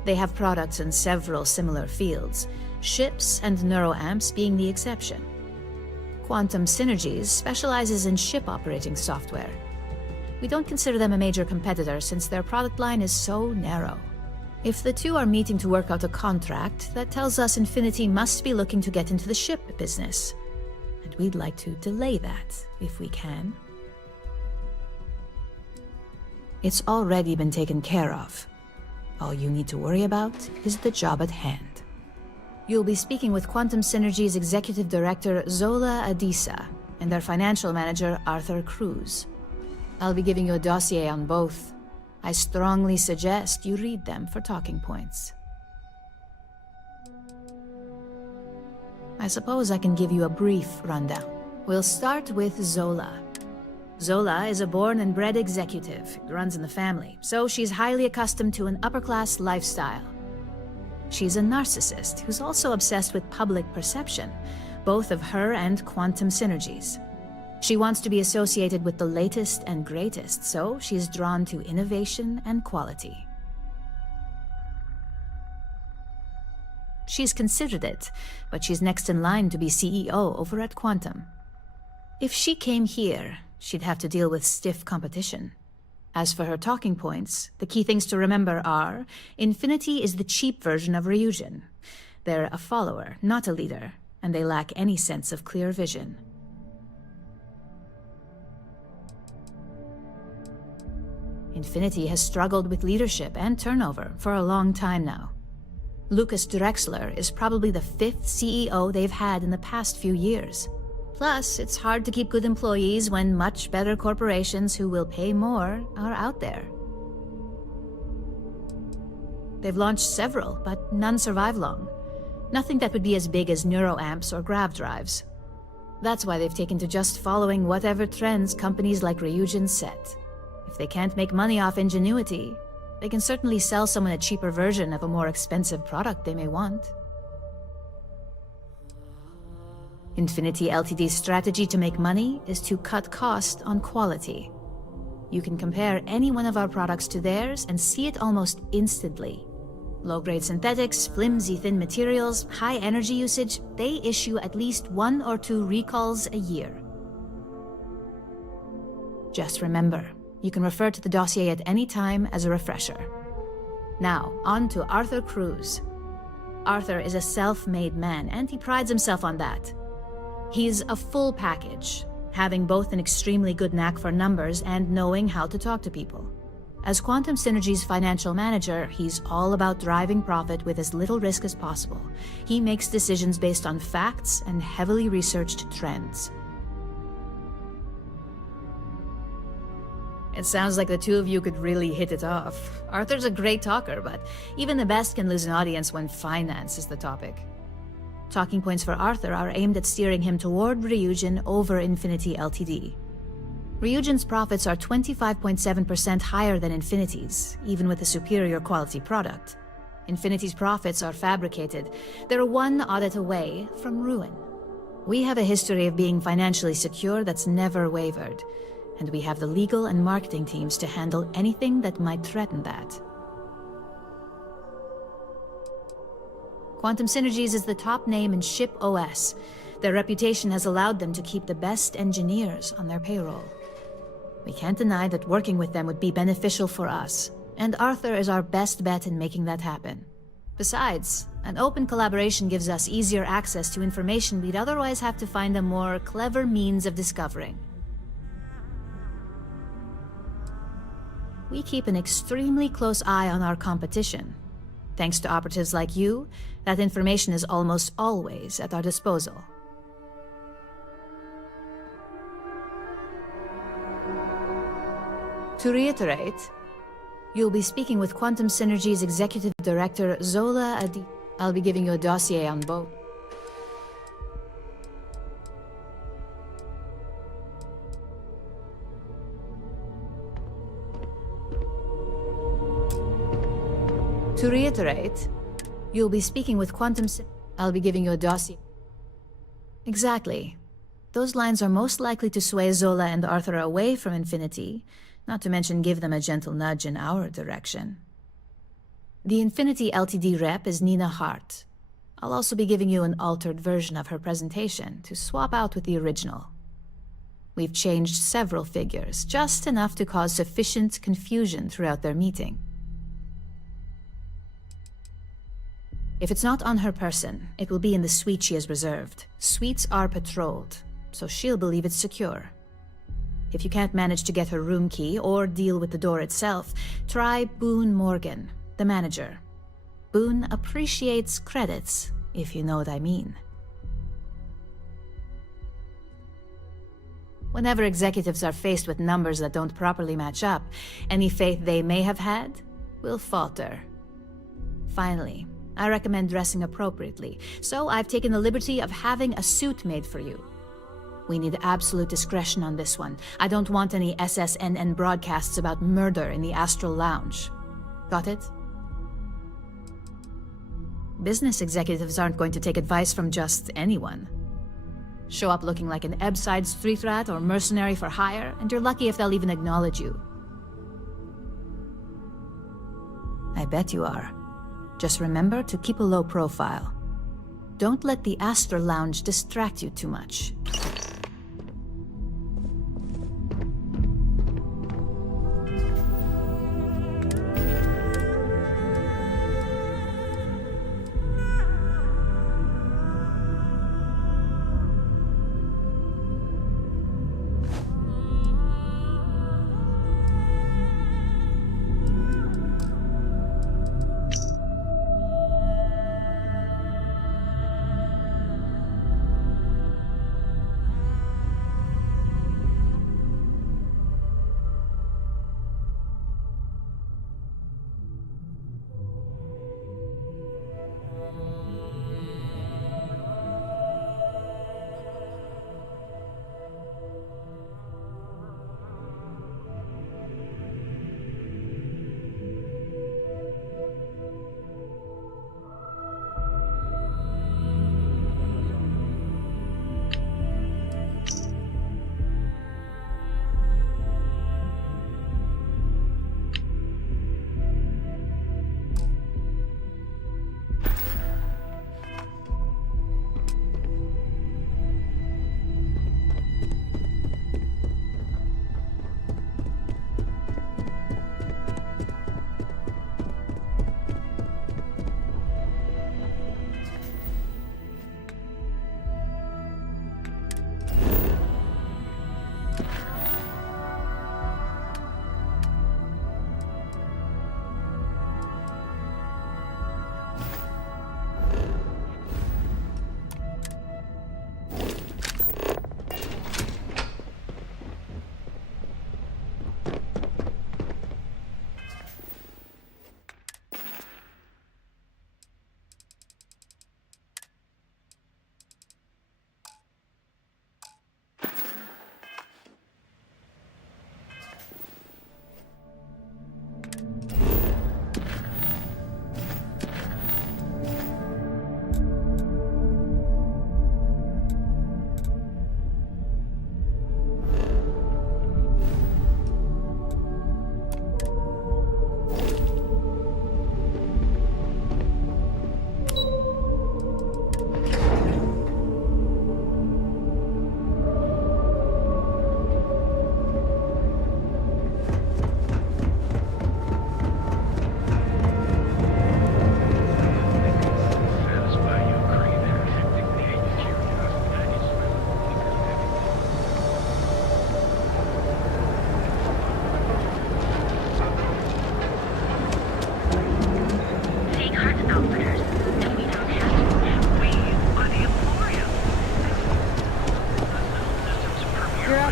They have products in several similar fields, ships and neuroamps being the exception. Quantum Synergies specializes in ship operating software. We don't consider them a major competitor since their product line is so narrow. If the two are meeting to work out a contract, that tells us Infinity must be looking to get into the ship business. And we'd like to delay that, if we can. It's already been taken care of. All you need to worry about is the job at hand. You'll be speaking with Quantum Synergy's Executive Director Zola Adisa and their Financial Manager Arthur Cruz. I'll be giving you a dossier on both. I strongly suggest you read them for talking points. I suppose I can give you a brief rundown. We'll start with Zola. Zola is a born and bred executive. It runs in the family, so she's highly accustomed to an upper-class lifestyle. She's a narcissist who's also obsessed with public perception, both of her and Quantum Synergies. She wants to be associated with the latest and greatest, so she's drawn to innovation and quality. She's considered it, but she's next in line to be CEO over at Quantum. If she came here, she'd have to deal with stiff competition. As for her talking points, the key things to remember are, Infinity is the cheap version of Ryujin. They're a follower, not a leader, and they lack any sense of clear vision. Infinity has struggled with leadership and turnover for a long time now. Lucas Drexler is probably the 5th CEO they've had in the past few years. Plus, it's hard to keep good employees when much better corporations who will pay more are out there. They've launched several, but none survive long. Nothing that would be as big as neuroamps or grav drives. That's why they've taken to just following whatever trends companies like Ryujin set. If they can't make money off ingenuity, they can certainly sell someone a cheaper version of a more expensive product they may want. Infinity Ltd's strategy to make money is to cut cost on quality. You can compare any one of our products to theirs and see it almost instantly. Low-grade synthetics, flimsy thin materials, high energy usage, they issue at least 1 or 2 recalls a year. Just remember, you can refer to the dossier at any time as a refresher. Now, on to Arthur Cruz. Arthur is a self-made man, and he prides himself on that. He's a full package, having both an extremely good knack for numbers and knowing how to talk to people. As Quantum Synergy's financial manager, he's all about driving profit with as little risk as possible. He makes decisions based on facts and heavily researched trends. It sounds like the two of you could really hit it off. Arthur's a great talker, but even the best can lose an audience when finance is the topic. Talking points for Arthur are aimed at steering him toward Ryujin over Infinity Ltd. Ryujin's profits are 25.7% higher than Infinity's, even with a superior quality product. Infinity's profits are fabricated. They're one audit away from ruin. We have a history of being financially secure that's never wavered, and we have the legal and marketing teams to handle anything that might threaten that. Quantum Synergies is the top name in ship OS. Their reputation has allowed them to keep the best engineers on their payroll. We can't deny that working with them would be beneficial for us, and Arthur is our best bet in making that happen. Besides, an open collaboration gives us easier access to information we'd otherwise have to find a more clever means of discovering. We keep an extremely close eye on our competition. Thanks to operatives like you, that information is almost always at our disposal. To reiterate, you'll be speaking with Quantum Synergy's Executive Director, Zola Adi. I'll be giving you a dossier on both. To reiterate, you'll be speaking with I'll be giving you a dossier. Exactly. Those lines are most likely to sway Zola and Arthur away from Infinity, not to mention give them a gentle nudge in our direction. The Infinity Ltd rep is Nina Hart. I'll also be giving you an altered version of her presentation to swap out with the original. We've changed several figures, just enough to cause sufficient confusion throughout their meeting. If it's not on her person, it will be in the suite she has reserved. Suites are patrolled, so she'll believe it's secure. If you can't manage to get her room key or deal with the door itself, try Boone Morgan, the manager. Boone appreciates credits, if you know what I mean. Whenever executives are faced with numbers that don't properly match up, any faith they may have had will falter. Finally, I recommend dressing appropriately, so I've taken the liberty of having a suit made for you. We need absolute discretion on this one. I don't want any SSNN broadcasts about murder in the Astral Lounge. Got it? Business executives aren't going to take advice from just anyone. Show up looking like an Ebbside street rat or mercenary for hire, and you're lucky if they'll even acknowledge you. I bet you are. Just remember to keep a low profile. Don't let the Astral Lounge distract you too much.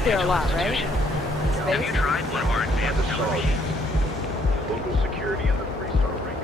out there a lot, right? Have you tried one of our advanced televisions? Local security in the 3-star rank.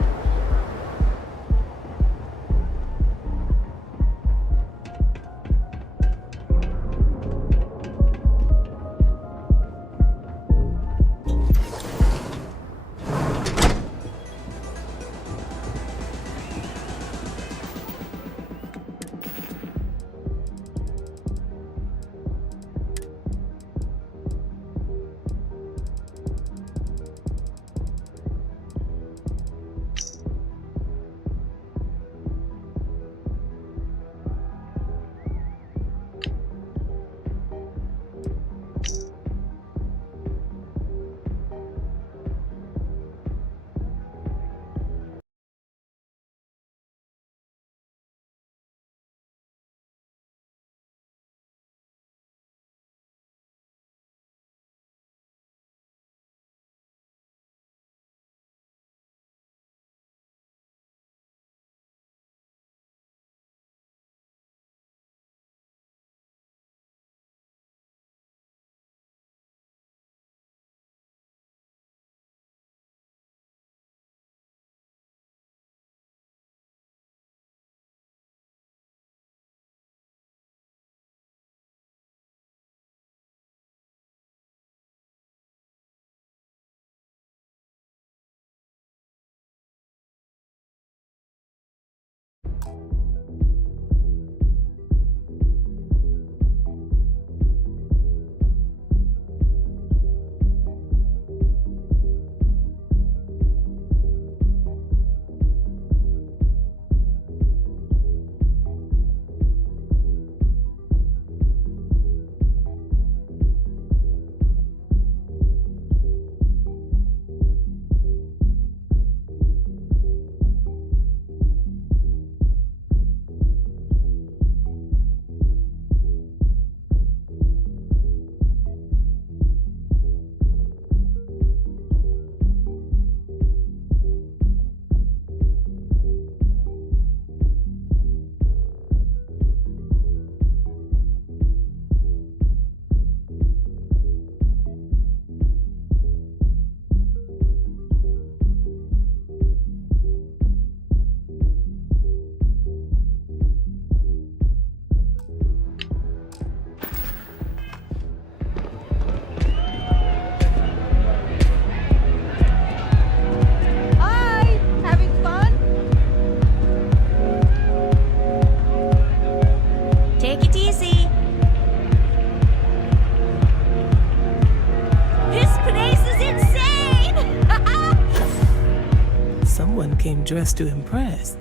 Came dressed to impress.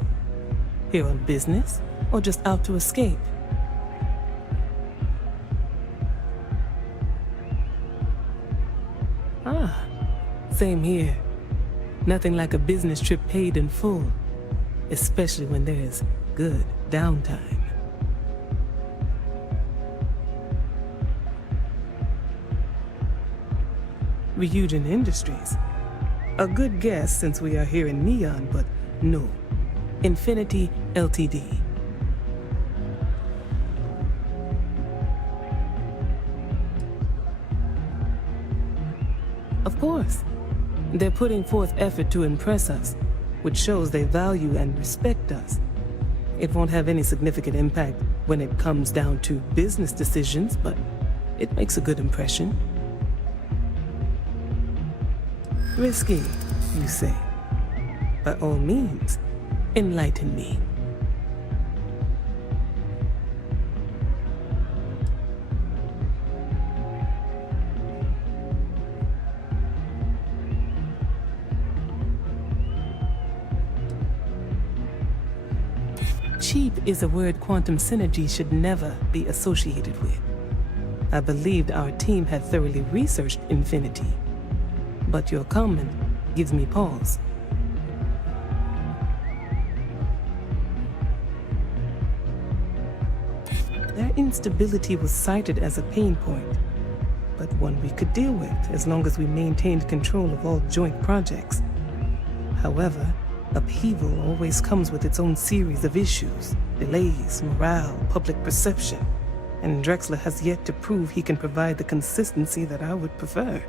Here on business, or just out to escape? Ah, same here. Nothing like a business trip paid in full, especially when there's good downtime. Ryujin Industries. A good guess since we are here in Neon, but no. Infinity Ltd. Of course. They're putting forth effort to impress us, which shows they value and respect us. It won't have any significant impact when it comes down to business decisions, but it makes a good impression. Risky, you say? By all means, enlighten me. Cheap is a word quantum synergy should never be associated with. I believed our team had thoroughly researched Infinity, but your comment gives me pause. Their instability was cited as a pain point, but one we could deal with as long as we maintained control of all joint projects. However, upheaval always comes with its own series of issues, delays, morale, public perception. and Drexler has yet to prove he can provide the consistency that I would prefer.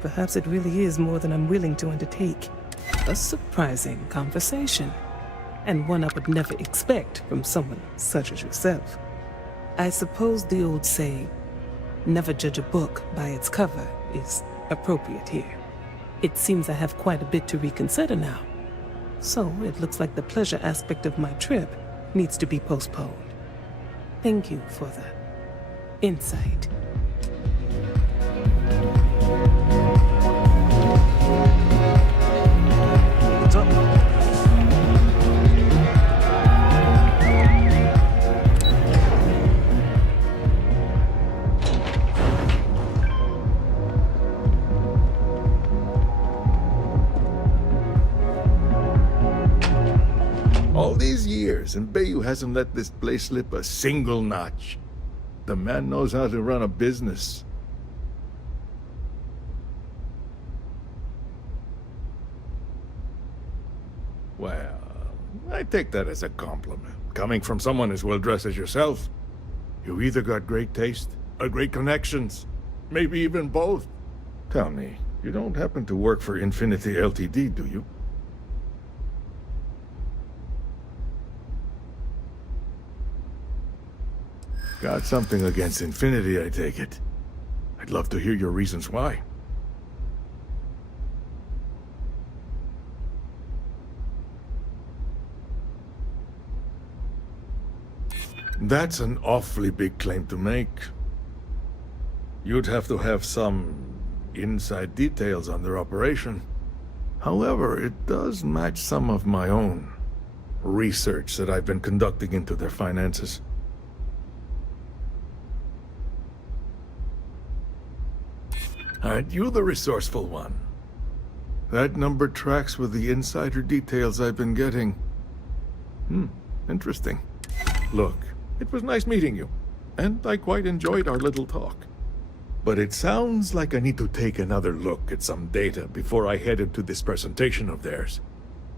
Perhaps it really is more than I'm willing to undertake. A surprising conversation, and one I would never expect from someone such as yourself. I suppose the old saying, never judge a book by its cover, is appropriate here. It seems I have quite a bit to reconsider now. So it looks like the pleasure aspect of my trip needs to be postponed. Thank you for the insight. What's up? All these years, and Bayou hasn't let this place slip a single notch. The man knows how to run a business. Well, I take that as a compliment. Coming from someone as well-dressed as yourself. You either got great taste, or great connections. Maybe even both. Tell me, you don't happen to work for Infinity Ltd, do you? Got something against Infinity, I take it. I'd love to hear your reasons why. That's an awfully big claim to make. You'd have to have some inside details on their operation. However, it does match some of my own research that I've been conducting into their finances. Aren't you the resourceful one? That number tracks with the insider details I've been getting. Interesting. Look, it was nice meeting you, and I quite enjoyed our little talk. But it sounds like I need to take another look at some data before I head into this presentation of theirs.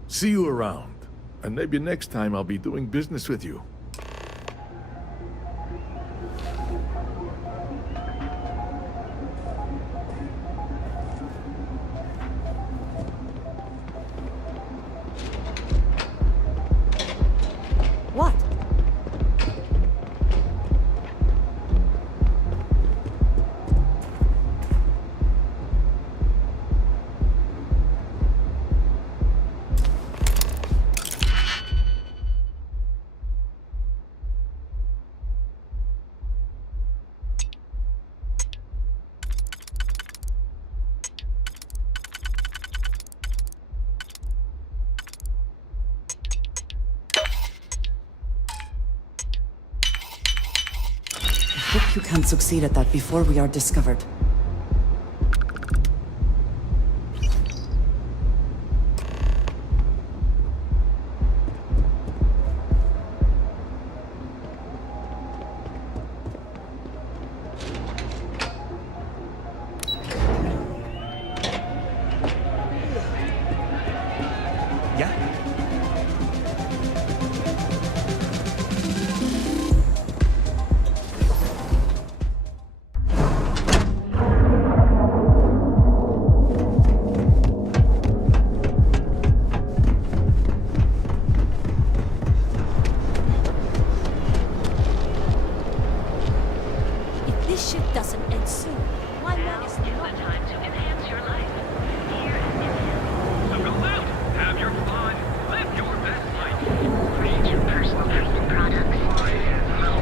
See you around, and maybe next time I'll be doing business with you. What? Hope you can succeed at that before we are discovered. This shit doesn't end soon. Why not? Now is the time to enhance your life. Here is So go out, have your fun, live your best life. Create your personal custom products. Hello.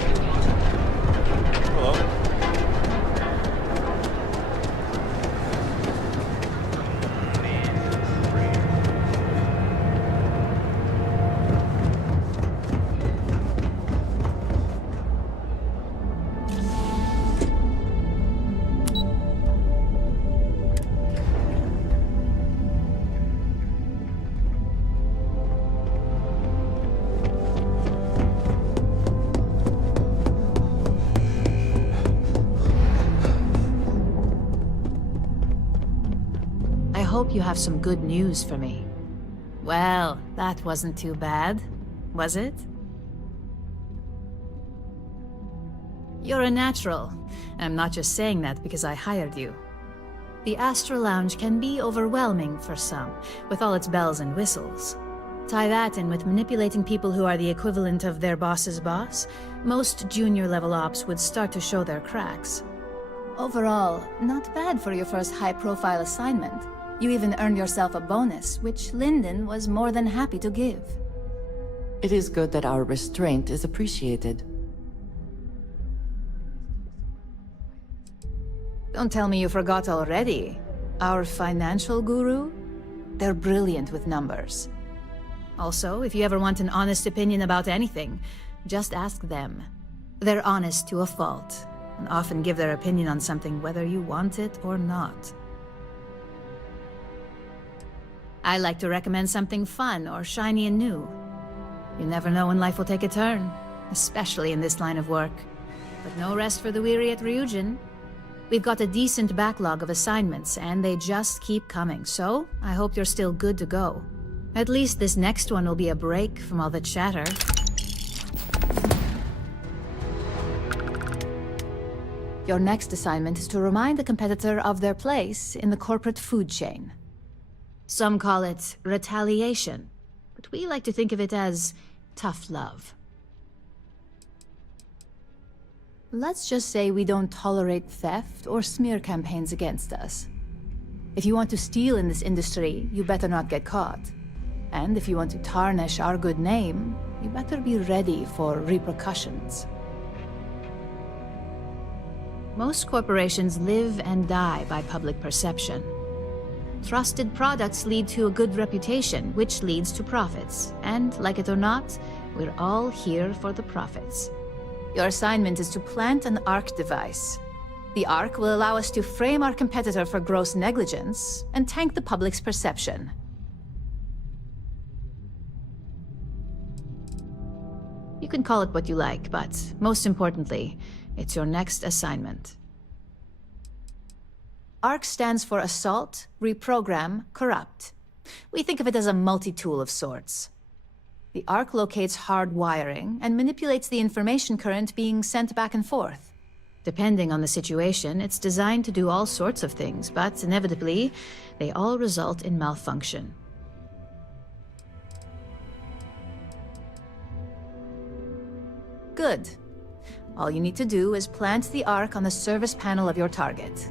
I hope you have some good news for me. Well, that wasn't too bad, was it? You're a natural. I'm not just saying that because I hired you. The Astra Lounge can be overwhelming for some, with all its bells and whistles. Tie that in with manipulating people who are the equivalent of their boss's boss, most junior-level ops would start to show their cracks. Overall, not bad for your first high-profile assignment. You even earned yourself a bonus, which Lyndon was more than happy to give. It is good that our restraint is appreciated. Don't tell me you forgot already. Our financial guru? They're brilliant with numbers. Also, if you ever want an honest opinion about anything, just ask them. They're honest to a fault, and often give their opinion on something whether you want it or not. I like to recommend something fun or shiny and new. You never know when life will take a turn, especially in this line of work. But no rest for the weary at Ryujin. We've got a decent backlog of assignments, and they just keep coming, so I hope you're still good to go. At least this next one will be a break from all the chatter. Your next assignment is to remind the competitor of their place in the corporate food chain. Some call it retaliation, but we like to think of it as tough love. Let's just say we don't tolerate theft or smear campaigns against us. If you want to steal in this industry, you better not get caught. And if you want to tarnish our good name, you better be ready for repercussions. Most corporations live and die by public perception. Trusted products lead to a good reputation, which leads to profits. And, like it or not, we're all here for the profits. Your assignment is to plant an ARC device. The ARC will allow us to frame our competitor for gross negligence and tank the public's perception. You can call it what you like, but most importantly, it's your next assignment. ARC stands for Assault, Reprogram, Corrupt. We think of it as a multi-tool of sorts. The ARC locates hard wiring and manipulates the information current being sent back and forth. Depending on the situation, it's designed to do all sorts of things, but inevitably, they all result in malfunction. Good. All you need to do is plant the ARC on the service panel of your target.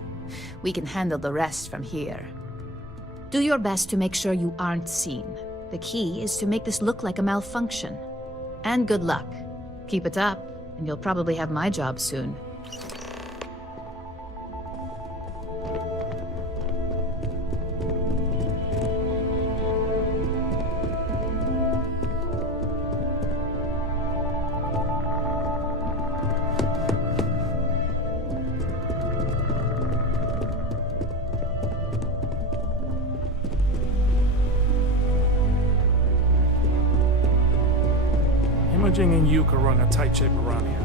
We can handle the rest from here. Do your best to make sure you aren't seen. The key is to make this look like a malfunction. And good luck. Keep it up, and you'll probably have my job soon. Imaging and Yuka run a tight ship around here.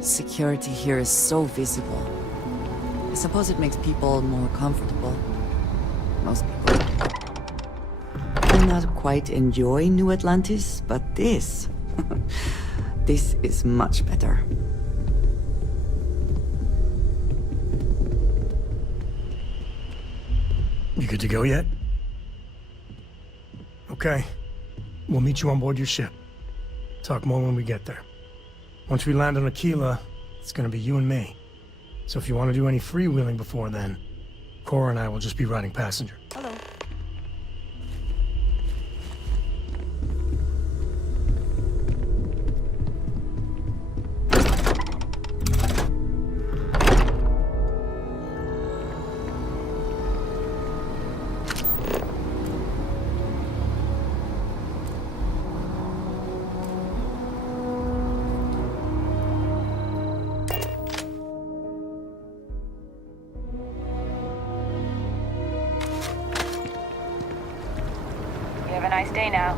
Security here is so visible. I suppose it makes people more comfortable. Most people do not quite enjoy New Atlantis, but this... this is much better. You good to go yet? Okay. We'll meet you on board your ship. Talk more when we get there. Once we land on Aquila, it's gonna be you and me. So if you want to do any freewheeling before then, Cora and I will just be riding passenger. Hello. You have a nice day now.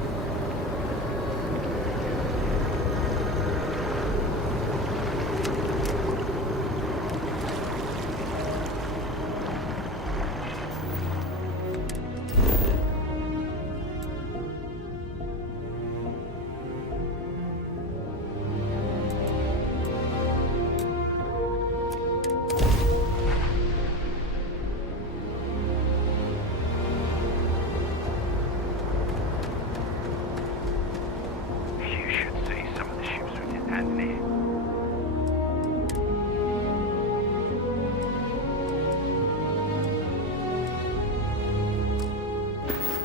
You should see some of the ships we can add near.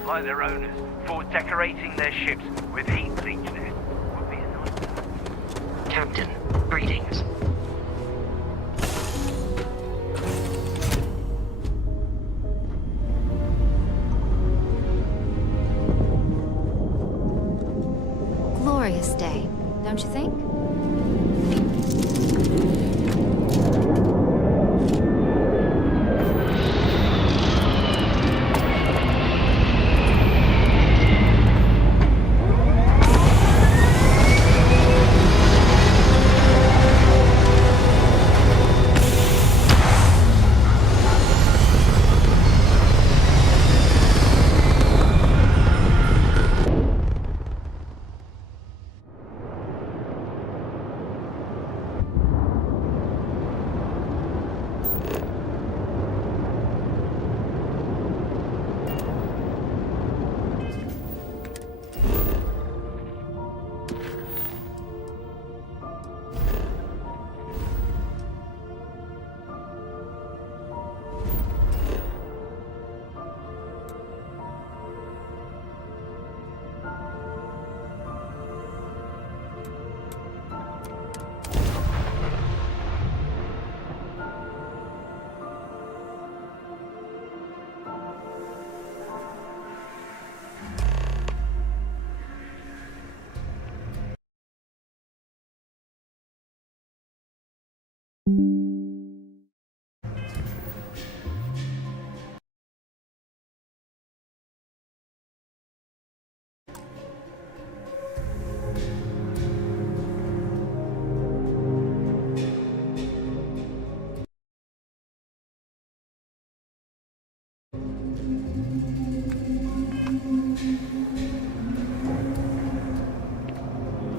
Like their owners, for decorating their ships with heat bleach nets would be a nightmare. Captain, greetings. Glorious day, don't you think?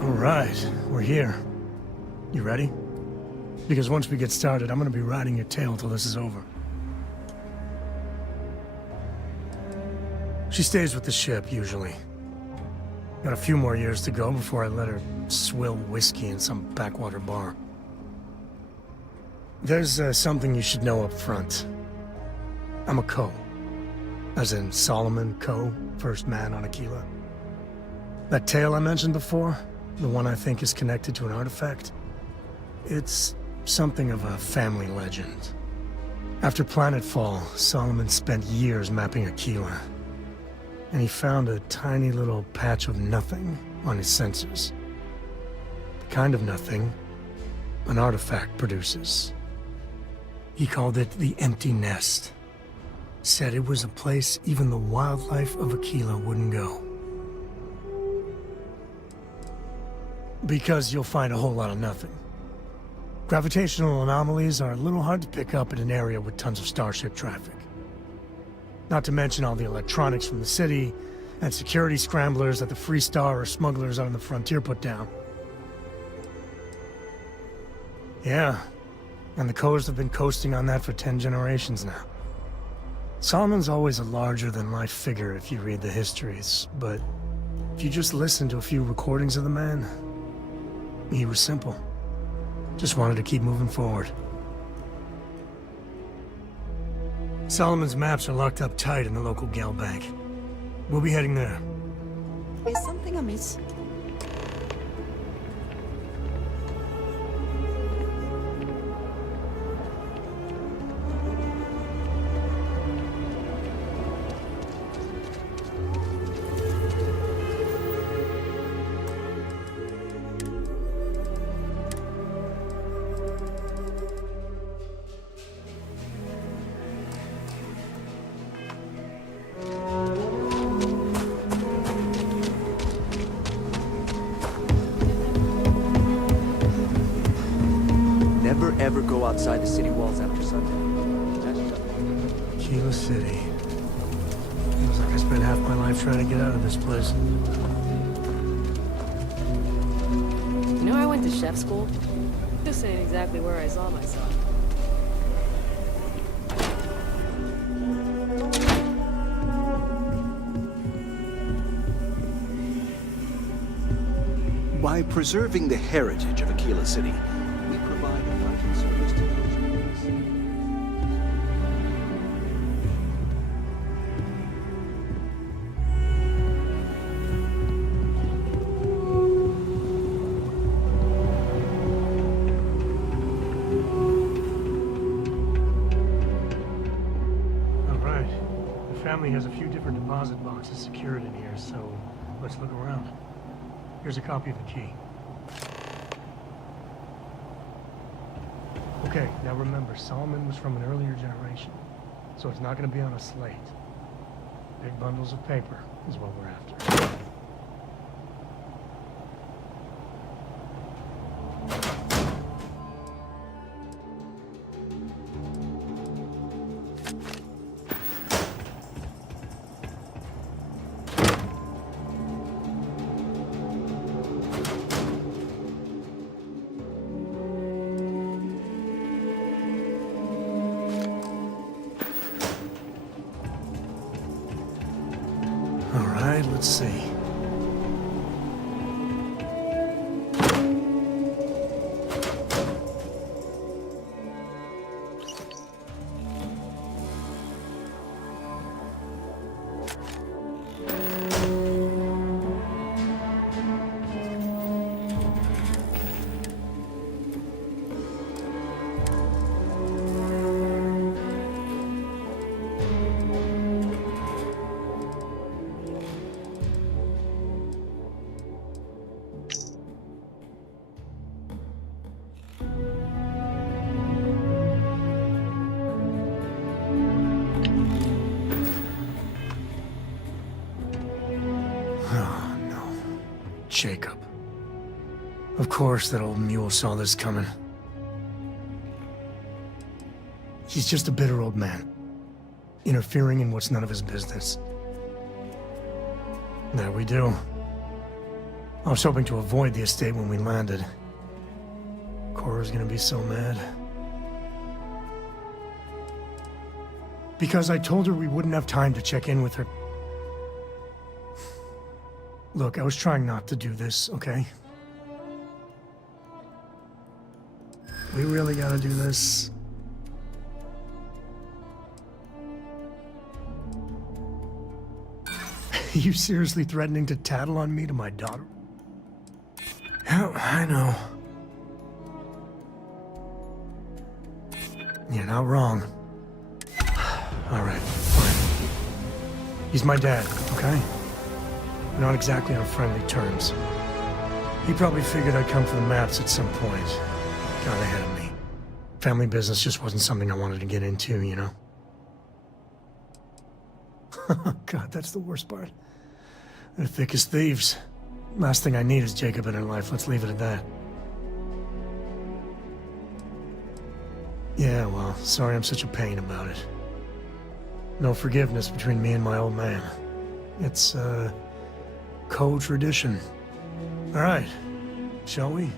Alright, we're here. You ready? Because once we get started, I'm gonna be riding your tail till this is over. She stays with the ship, usually. Got a few more years to go before I let her swill whiskey in some backwater bar. There's something you should know up front. I'm a Co. As in Solomon Co., first man on Aquila. That tale I mentioned before, the one I think is connected to an artifact, it's something of a family legend. After Planetfall, Solomon spent years mapping Aquila, and he found a tiny little patch of nothing on his sensors. The kind of nothing an artifact produces. He called it the Empty Nest. Said it was a place even the wildlife of Aquila wouldn't go. Because you'll find a whole lot of nothing. Gravitational anomalies are a little hard to pick up in an area with tons of starship traffic. Not to mention all the electronics from the city, and security scramblers that the Free Star or smugglers out on the frontier put down. Yeah, and the Coast have been coasting on that for 10 generations now. Solomon's always a larger-than-life figure if you read the histories, but if you just listen to a few recordings of the man, he was simple. Just wanted to keep moving forward. Solomon's maps are locked up tight in the local Gale Bank. We'll be heading there. Is something amiss? ever go outside the city walls after sundown. Kilo City. Feels like I spent half my life trying to get out of this place. You know, I went to chef school. This ain't exactly where I saw myself. By preserving the heritage of Aquila City, we provide a vital service to those who need us. All right. The family has a few different deposit boxes secured in here, so let's look around. Here's a copy of the key. Okay, now remember, Solomon was from an earlier generation, so it's not going to be on a slate. Big bundles of paper is what we're after. All right, let's see. Oh, no. Jacob. Of course that old mule saw this coming. He's just a bitter old man, interfering in what's none of his business. There we do. I was hoping to avoid the estate when we landed. Cora's gonna be so mad. Because I told her we wouldn't have time to check in with her. Look, I was trying not to do this, okay? We really gotta do this. You seriously threatening to tattle on me to my daughter? Yeah, I know. You're not wrong. All right, fine. He's my dad, okay? We're not exactly on friendly terms. He probably figured I'd come for the maps at some point. Got ahead of me. Family business just wasn't something I wanted to get into, you know? God, that's the worst part. They're thick as thieves. Last thing I need is Jacob in her life. Let's leave it at that. Yeah, well, sorry I'm such a pain about it. No forgiveness between me and my old man. It's, co-tradition. All right, shall we?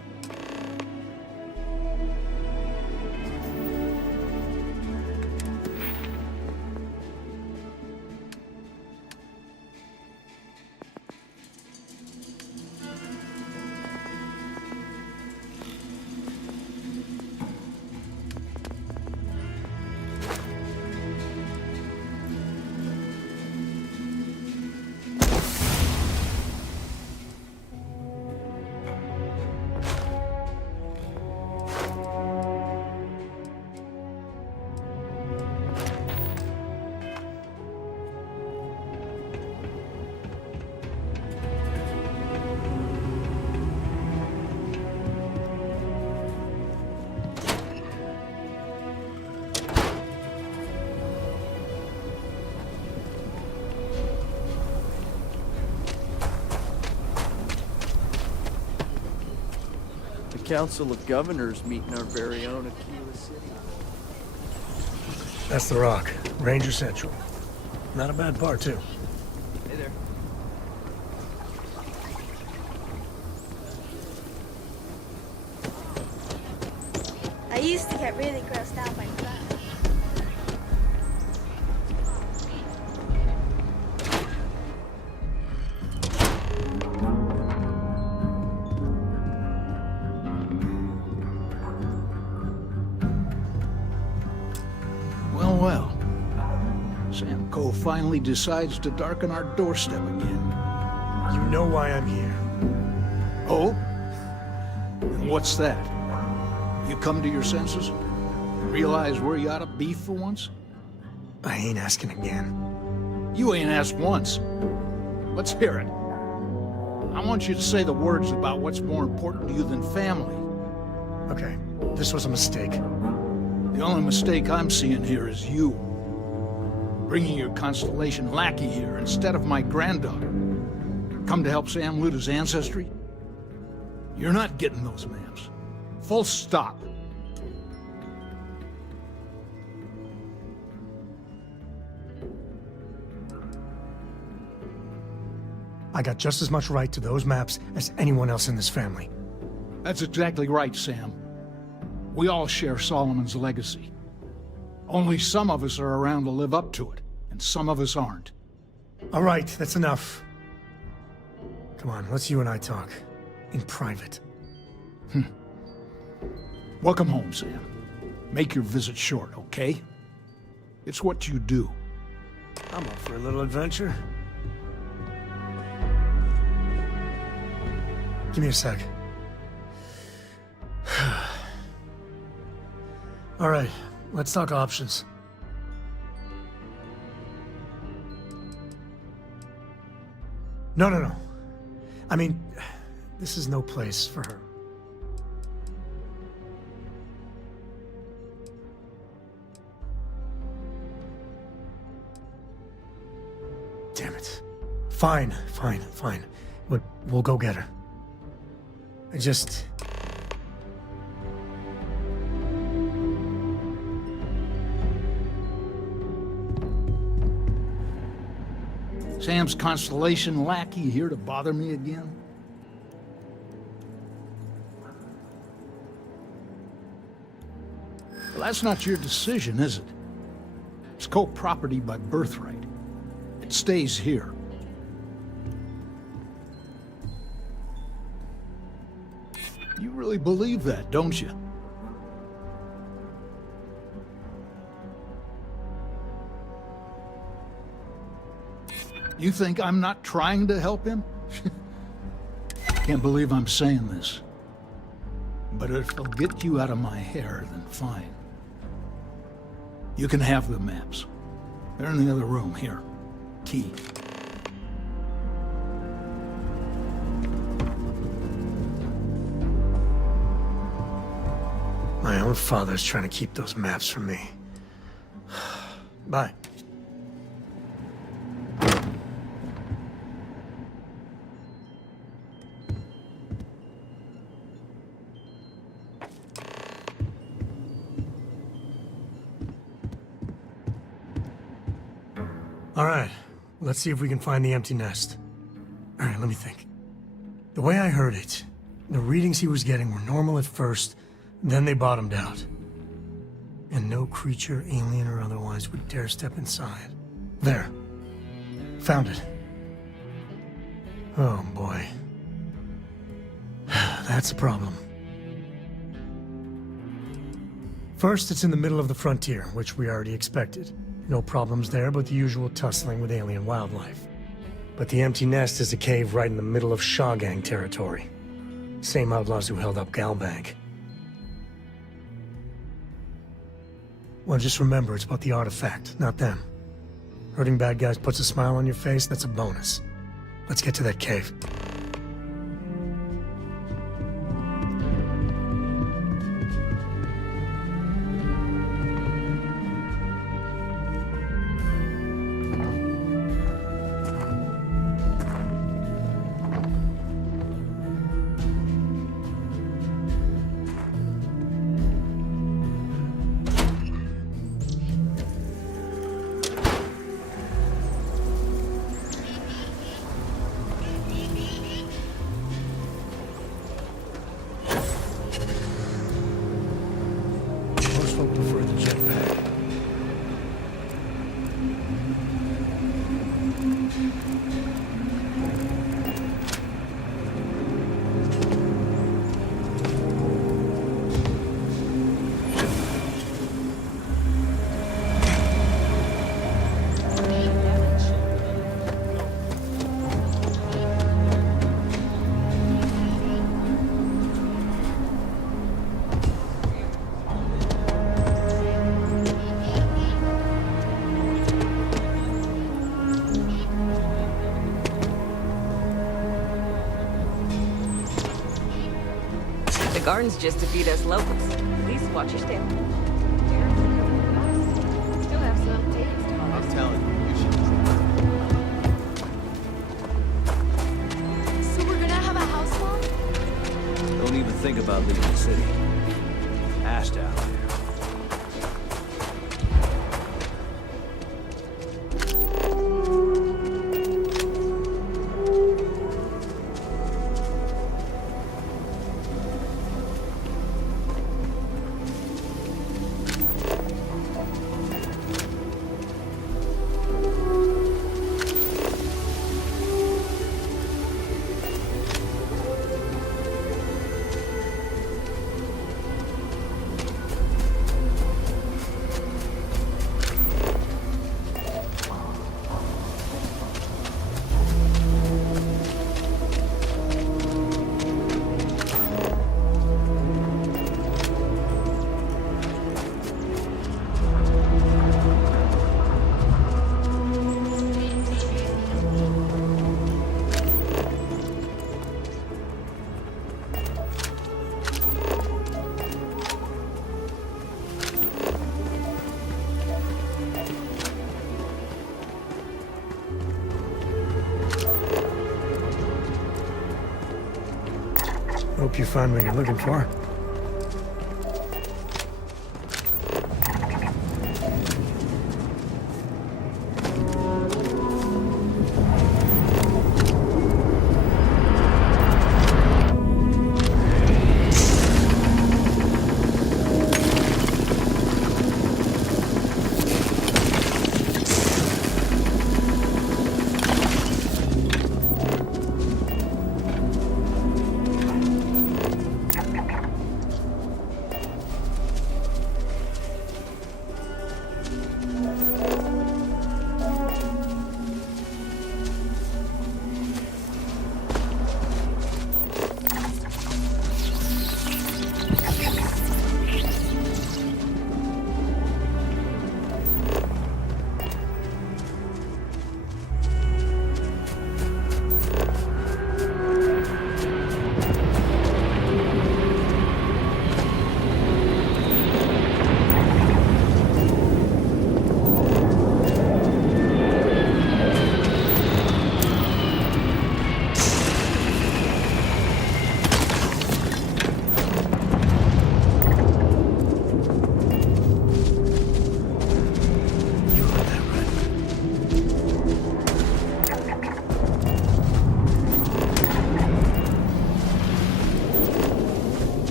Council of Governors meeting our very own Aquila City. That's the Rock. Ranger Central. Not a bad bar, too. Hey there. I used to get really grossed out by that. Well, well. Sam Coe finally decides to darken our doorstep again. You know why I'm here. Oh? And what's that? You come to your senses? Realize where you ought to be for once? I ain't asking again. You ain't asked once. Let's hear it. I want you to say the words about what's more important to you than family. Okay, this was a mistake. The only mistake I'm seeing here is you. Bringing your Constellation lackey here instead of my granddaughter. Come to help Sam loot his ancestry? You're not getting those maps. Full stop. I got just as much right to those maps as anyone else in this family. That's exactly right, Sam. We all share Solomon's legacy. Only some of us are around to live up to it, and some of us aren't. All right, that's enough. Come on, let's you and I talk. In private. Welcome home, Sam. Make your visit short, okay? It's what you do. I'm up for a little adventure. Give me a sec. All right, let's talk options. No. I mean, this is no place for her. Damn it. Fine. But we'll go get her. I just... Sam's Constellation lackey here to bother me again? Well, that's not your decision, is it? It's co-property by birthright. It stays here. You really believe that, don't you? You think I'm not trying to help him? Can't believe I'm saying this. But if it'll get you out of my hair, then fine. You can have the maps. They're in the other room, here. Key. My own father's trying to keep those maps from me. Bye. All right, let's see if we can find the empty nest. All right, let me think. The way I heard it, the readings he was getting were normal at first, then they bottomed out. And no creature, alien or otherwise, would dare step inside. There. Found it. Oh, boy. That's a problem. First, it's in the middle of the frontier, which we already expected. No problems there, but the usual tussling with alien wildlife. But the empty nest is a cave right in the middle of Shawgang territory. Same outlaws who held up Galbank. Well, just remember, it's about the artifact, not them. Hurting bad guys puts a smile on your face, that's a bonus. Let's get to that cave. garden's just to feed us locals. Please watch your step. Still have some potatoes to I'm telling you, you should. So we're gonna have a house bomb? Don't even think about leaving the city. Hashed out there. Hope you find what you're looking for.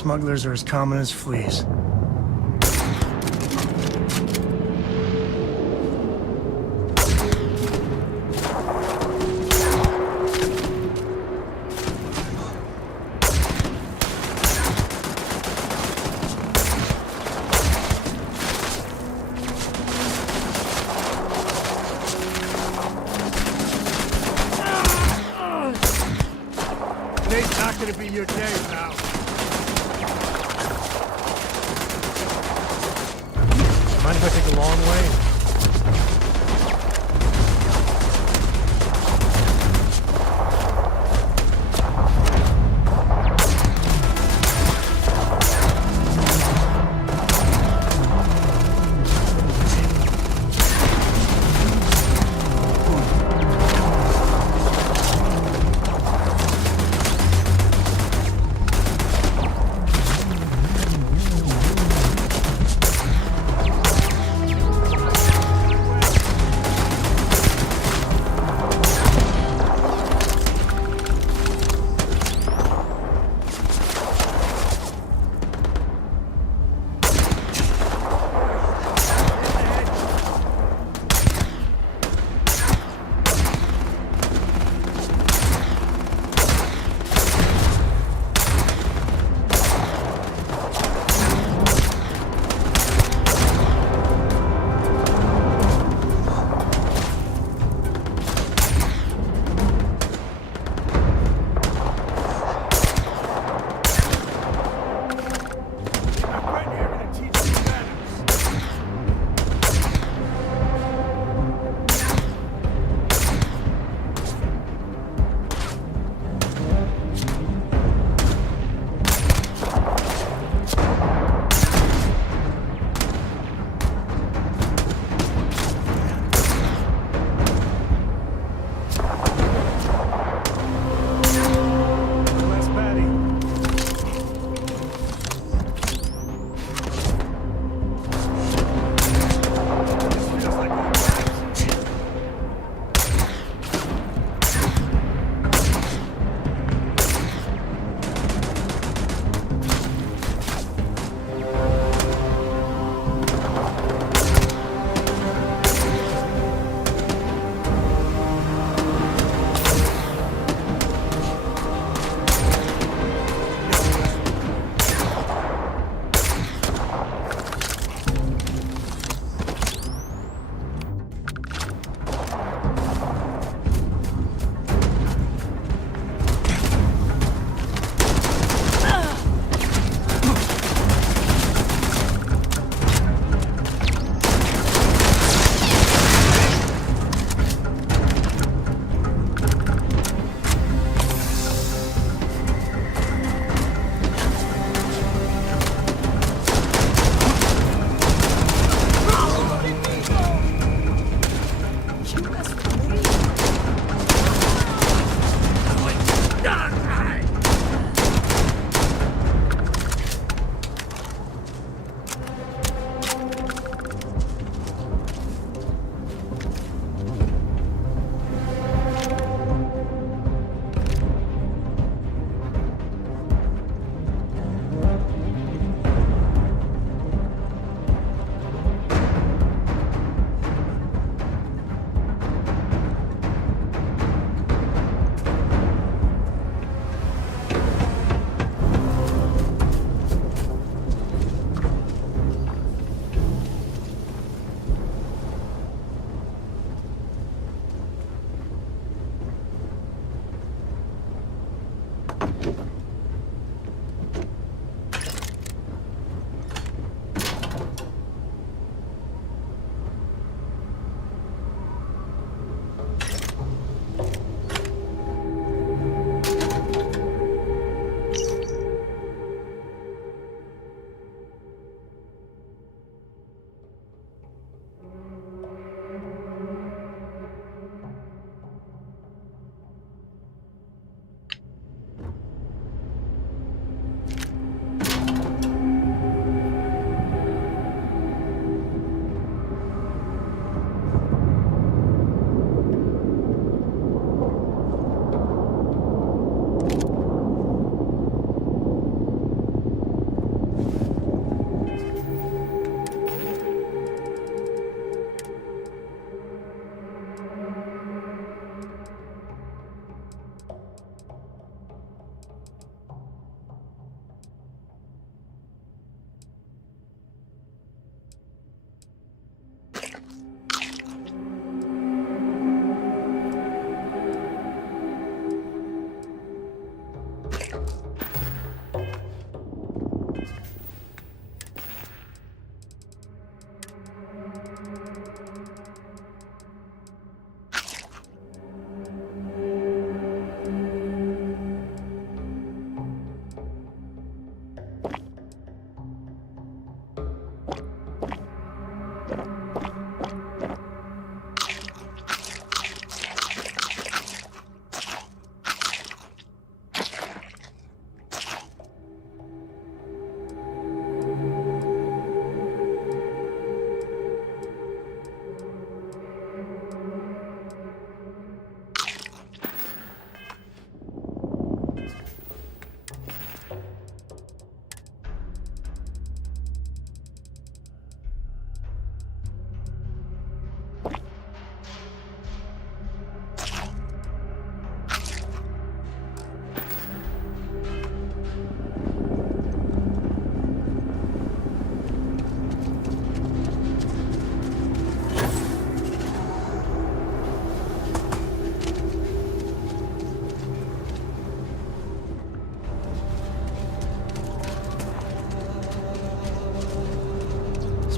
Smugglers are as common as fleas. Today's not gonna be your day, pal. Mind if I take a long way?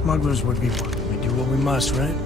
Smugglers would be one. We do what we must, right?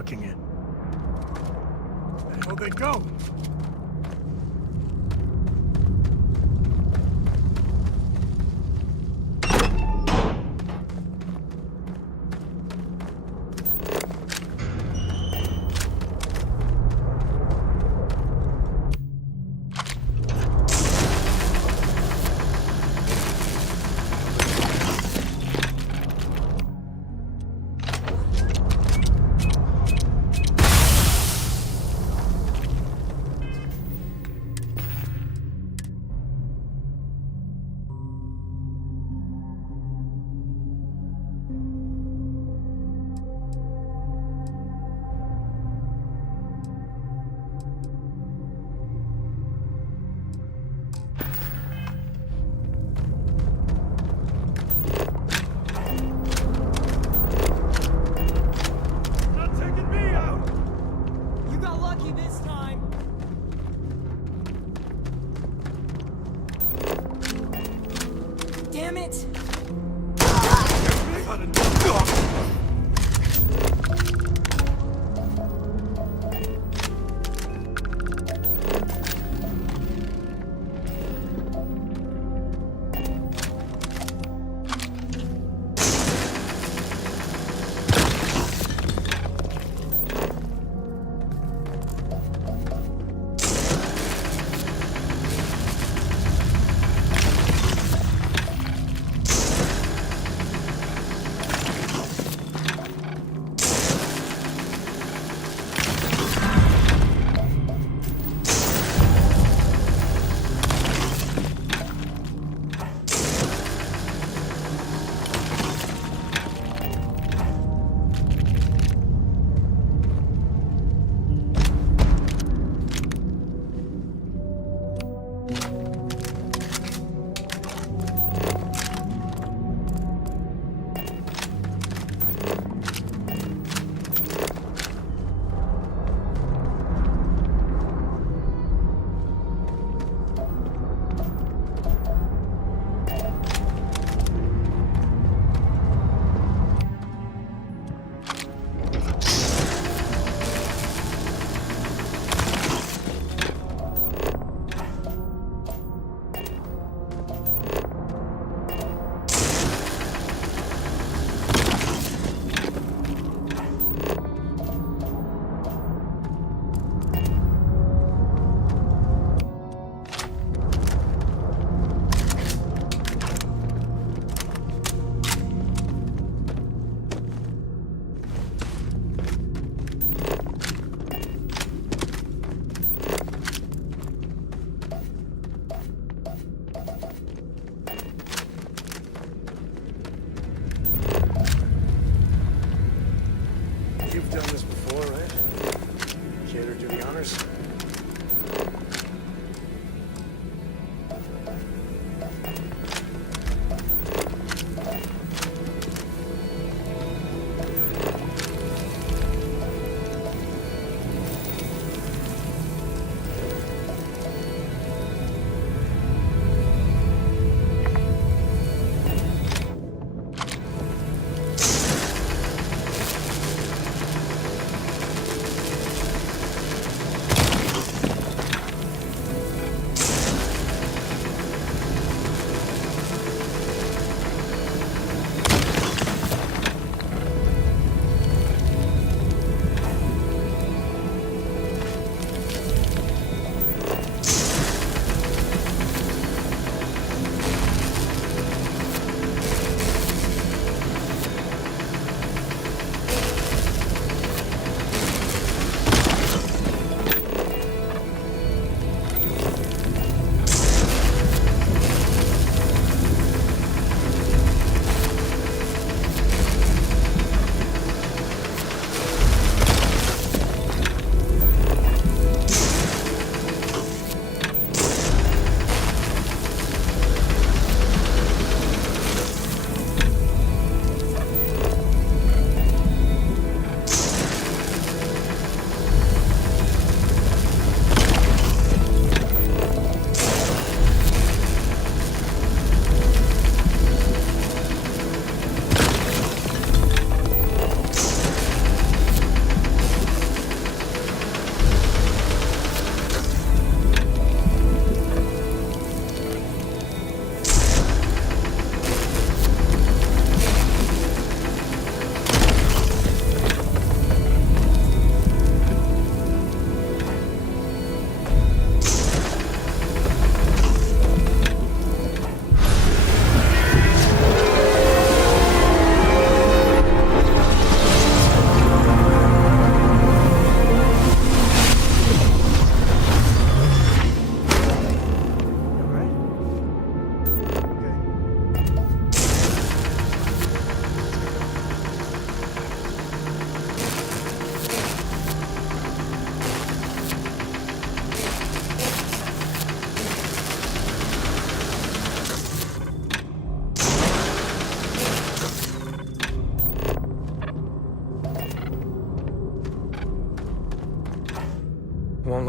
blocking it. Where will they go? Damn it!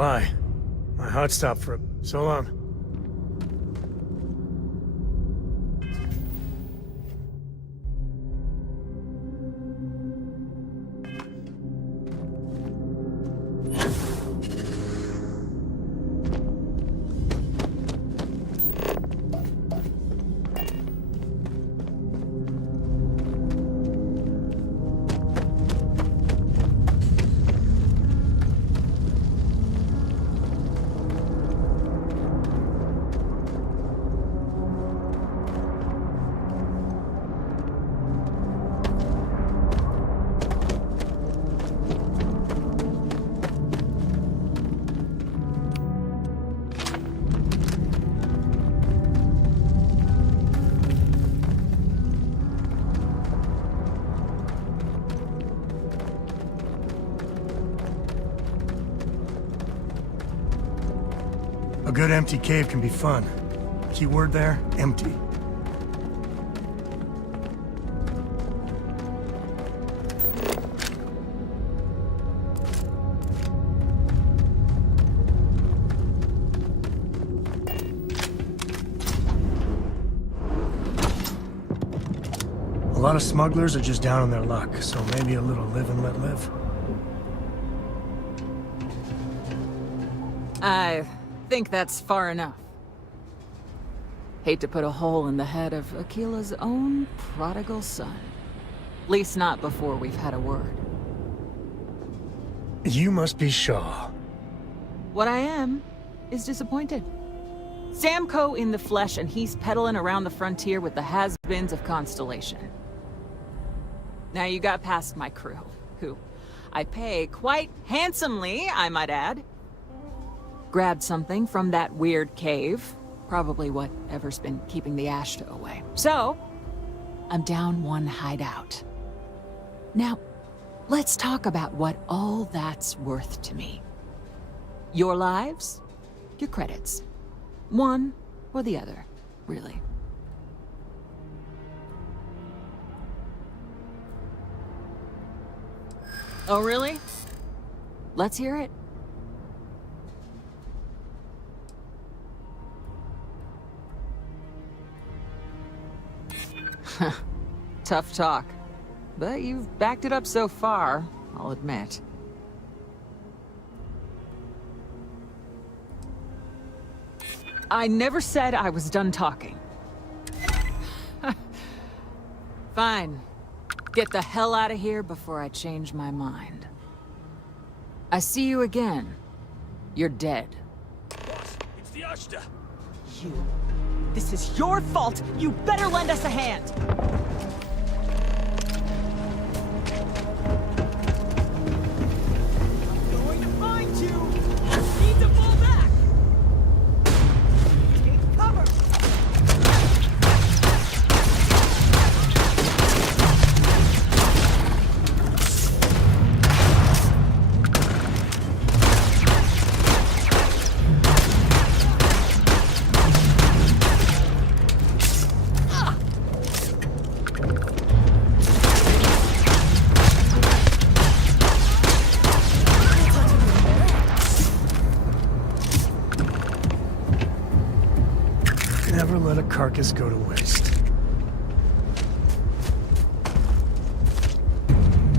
lie. My heart stopped for so long. A good empty cave can be fun. Keyword there, empty. A lot of smugglers are just down on their luck, so maybe a little live and let live. I think that's far enough. Hate to put a hole in the head of Akila's own prodigal son. At least not before we've had a word. You must be Shaw. What I am is disappointed. Samco in the flesh, and he's peddling around the frontier with the has-beens of Constellation. Now you got past my crew, who I pay quite handsomely, I might add. Grabbed something from that weird cave. Probably whatever's been keeping the Ashta away. So, I'm down one hideout. Now, let's talk about what all that's worth to me. Your lives, your credits. One or the other, really. Oh, really? Let's hear it. Tough talk. But you've backed it up so far, I'll admit. I never said I was done talking. Fine. Get the hell out of here before I change my mind. I see you again. You're dead. Boss, it's the Ashta. You. This is your fault! You better lend us a hand! I'm going to find you! Need to fall back! Take cover! Never let a carcass go to waste.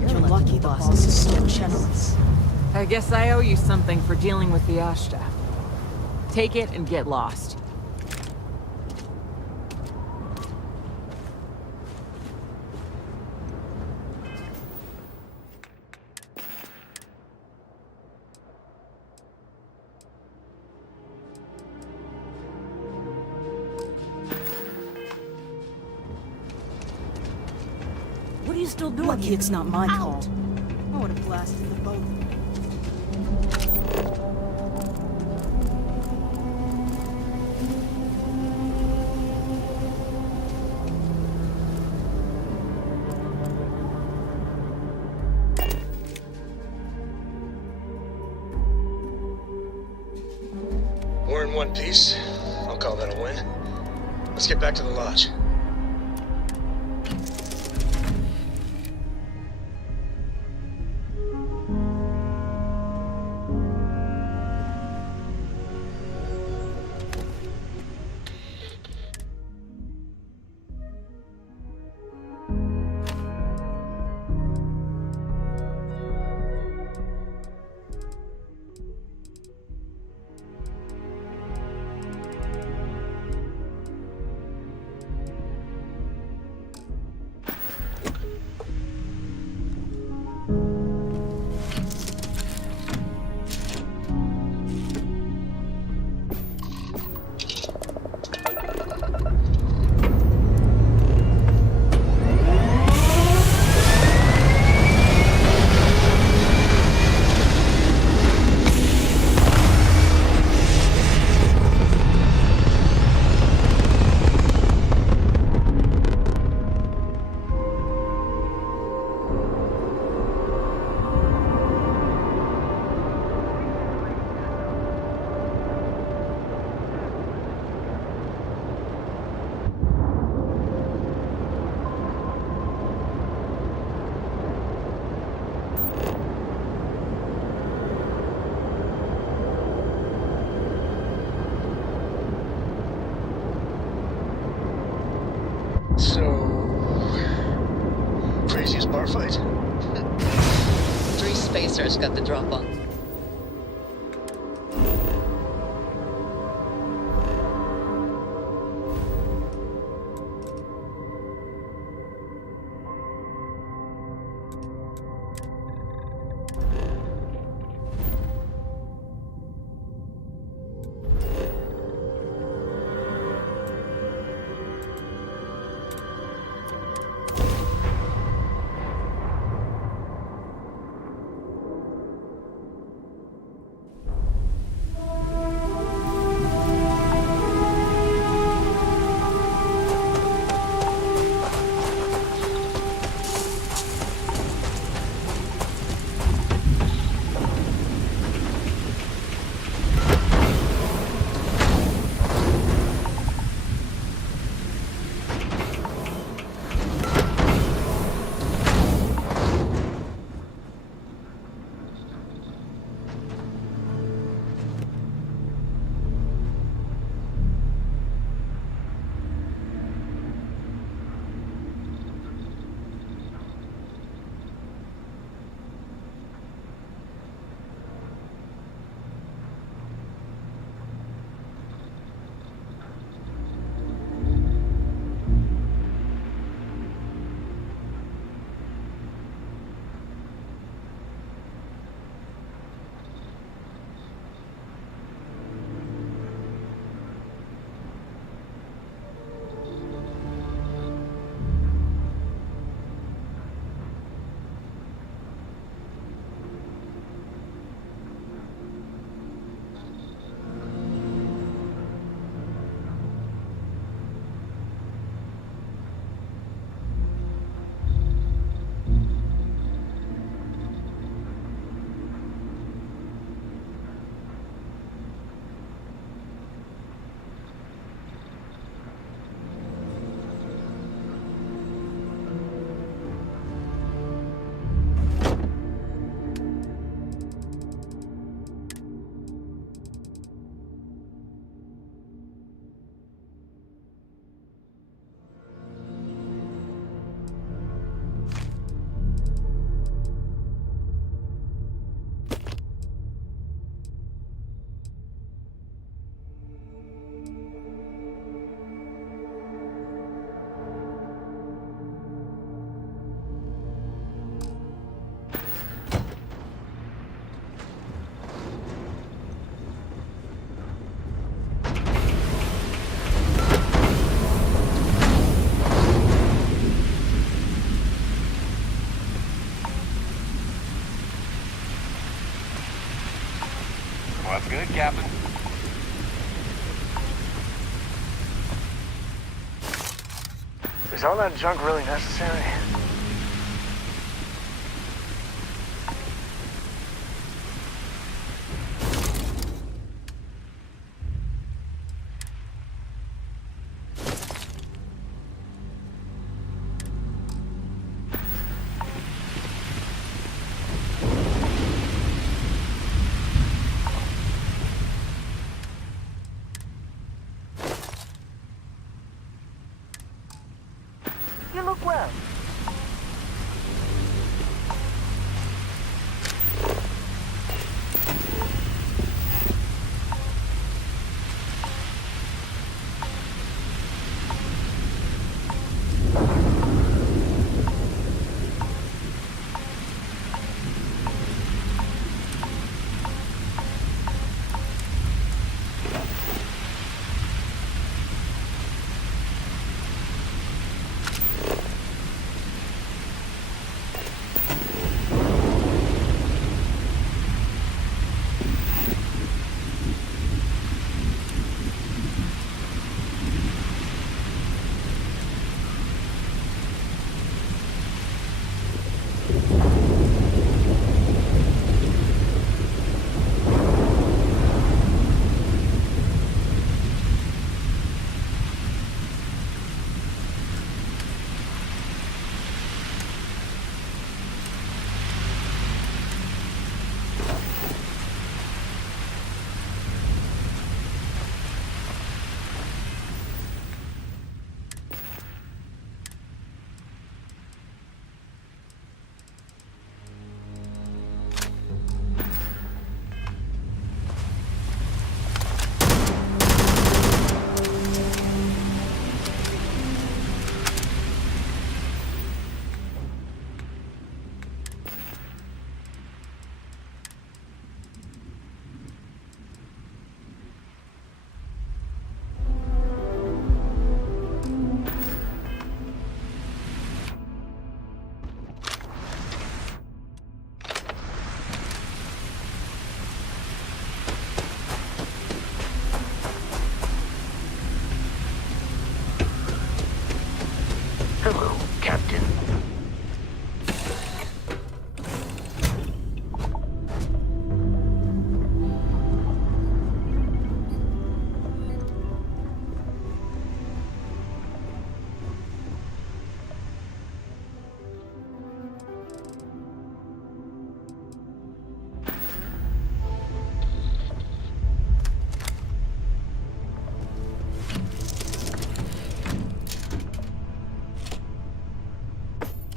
You're lucky the boss is so generous. I guess I owe you something for dealing with the Ashta. Take it and get lost. What are you still doing? Lucky it's not my call. I would have blasted the boat. We're in one piece. I'll call that a win. Let's get back to the lodge. research got the drop on. What's good, Captain? Is all that junk really necessary? You look well.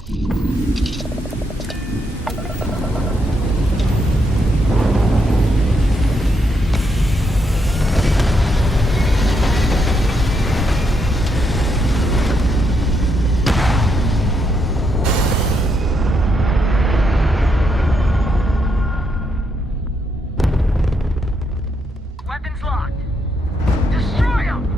Weapons locked. Destroy them!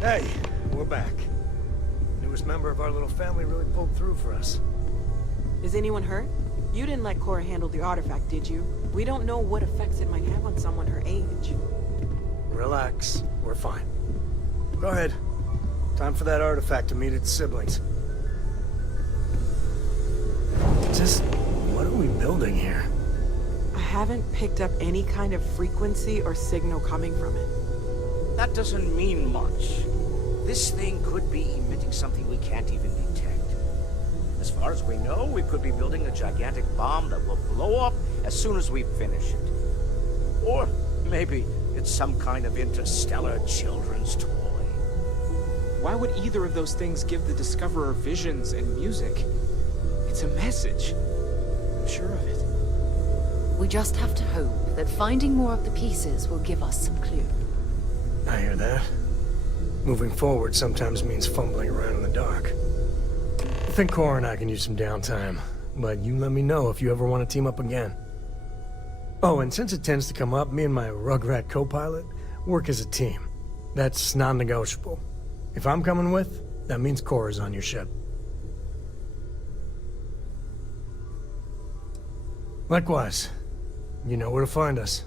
Hey, we're back. Newest member of our little family really pulled through for us. Is anyone hurt? You didn't let Cora handle the artifact, did you? We don't know what effects it might have on someone her age. Relax. We're fine. Go ahead. Time for that artifact to meet its siblings. Just what are we building here? I haven't picked up any kind of frequency or signal coming from it. That doesn't mean much. This thing could be emitting something we can't even detect. As far as we know, we could be building a gigantic bomb that will blow up as soon as we finish it. Or maybe it's some kind of interstellar children's toy. Why would either of those things give the Discoverer visions and music? It's a message. I'm sure of it. We just have to hope that finding more of the pieces will give us some clue. I hear that. Moving forward sometimes means fumbling around in the dark. I think Cora and I can use some downtime, but you let me know if you ever want to team up again. Oh, and since it tends to come up, me and my Rugrat co-pilot work as a team. That's non-negotiable. If I'm coming with, that means Cora's on your ship. Likewise. You know where to find us.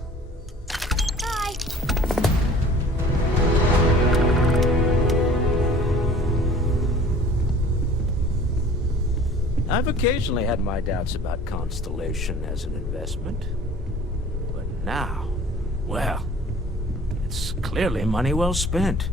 Bye. I've occasionally had my doubts about Constellation as an investment. But now, well, it's clearly money well spent.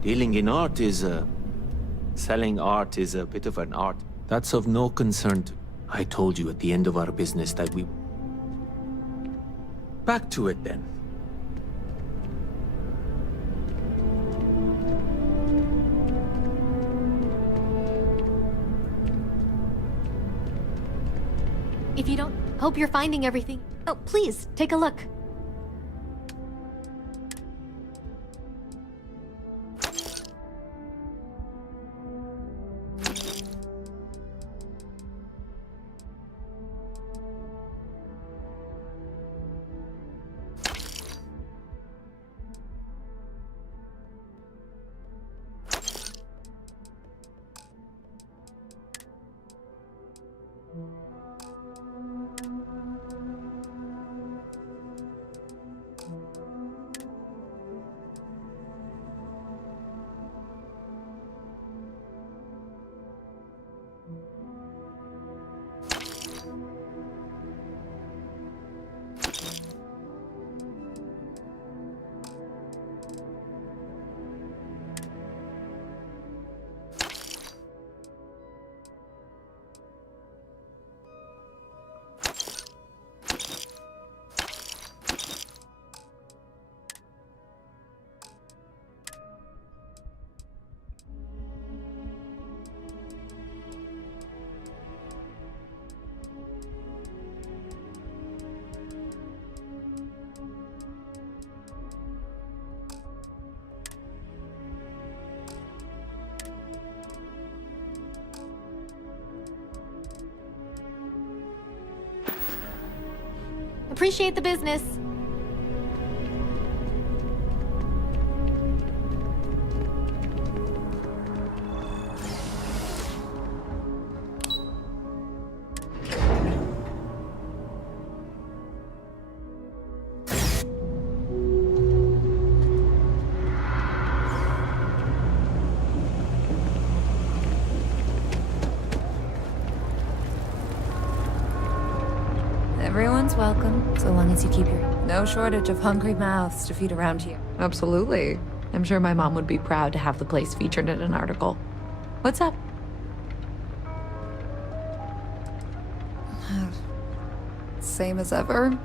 Dealing in art is selling art is a bit of an art. That's of no concern to... I told you at the end of our business that we... Back to it then. If you don't... Hope you're finding everything. Oh, please, take a look. Appreciate the business. Everyone's welcome, so long as you keep your... No shortage of hungry mouths to feed around here. Absolutely. I'm sure my mom would be proud to have the place featured in an article. What's up? Same as ever.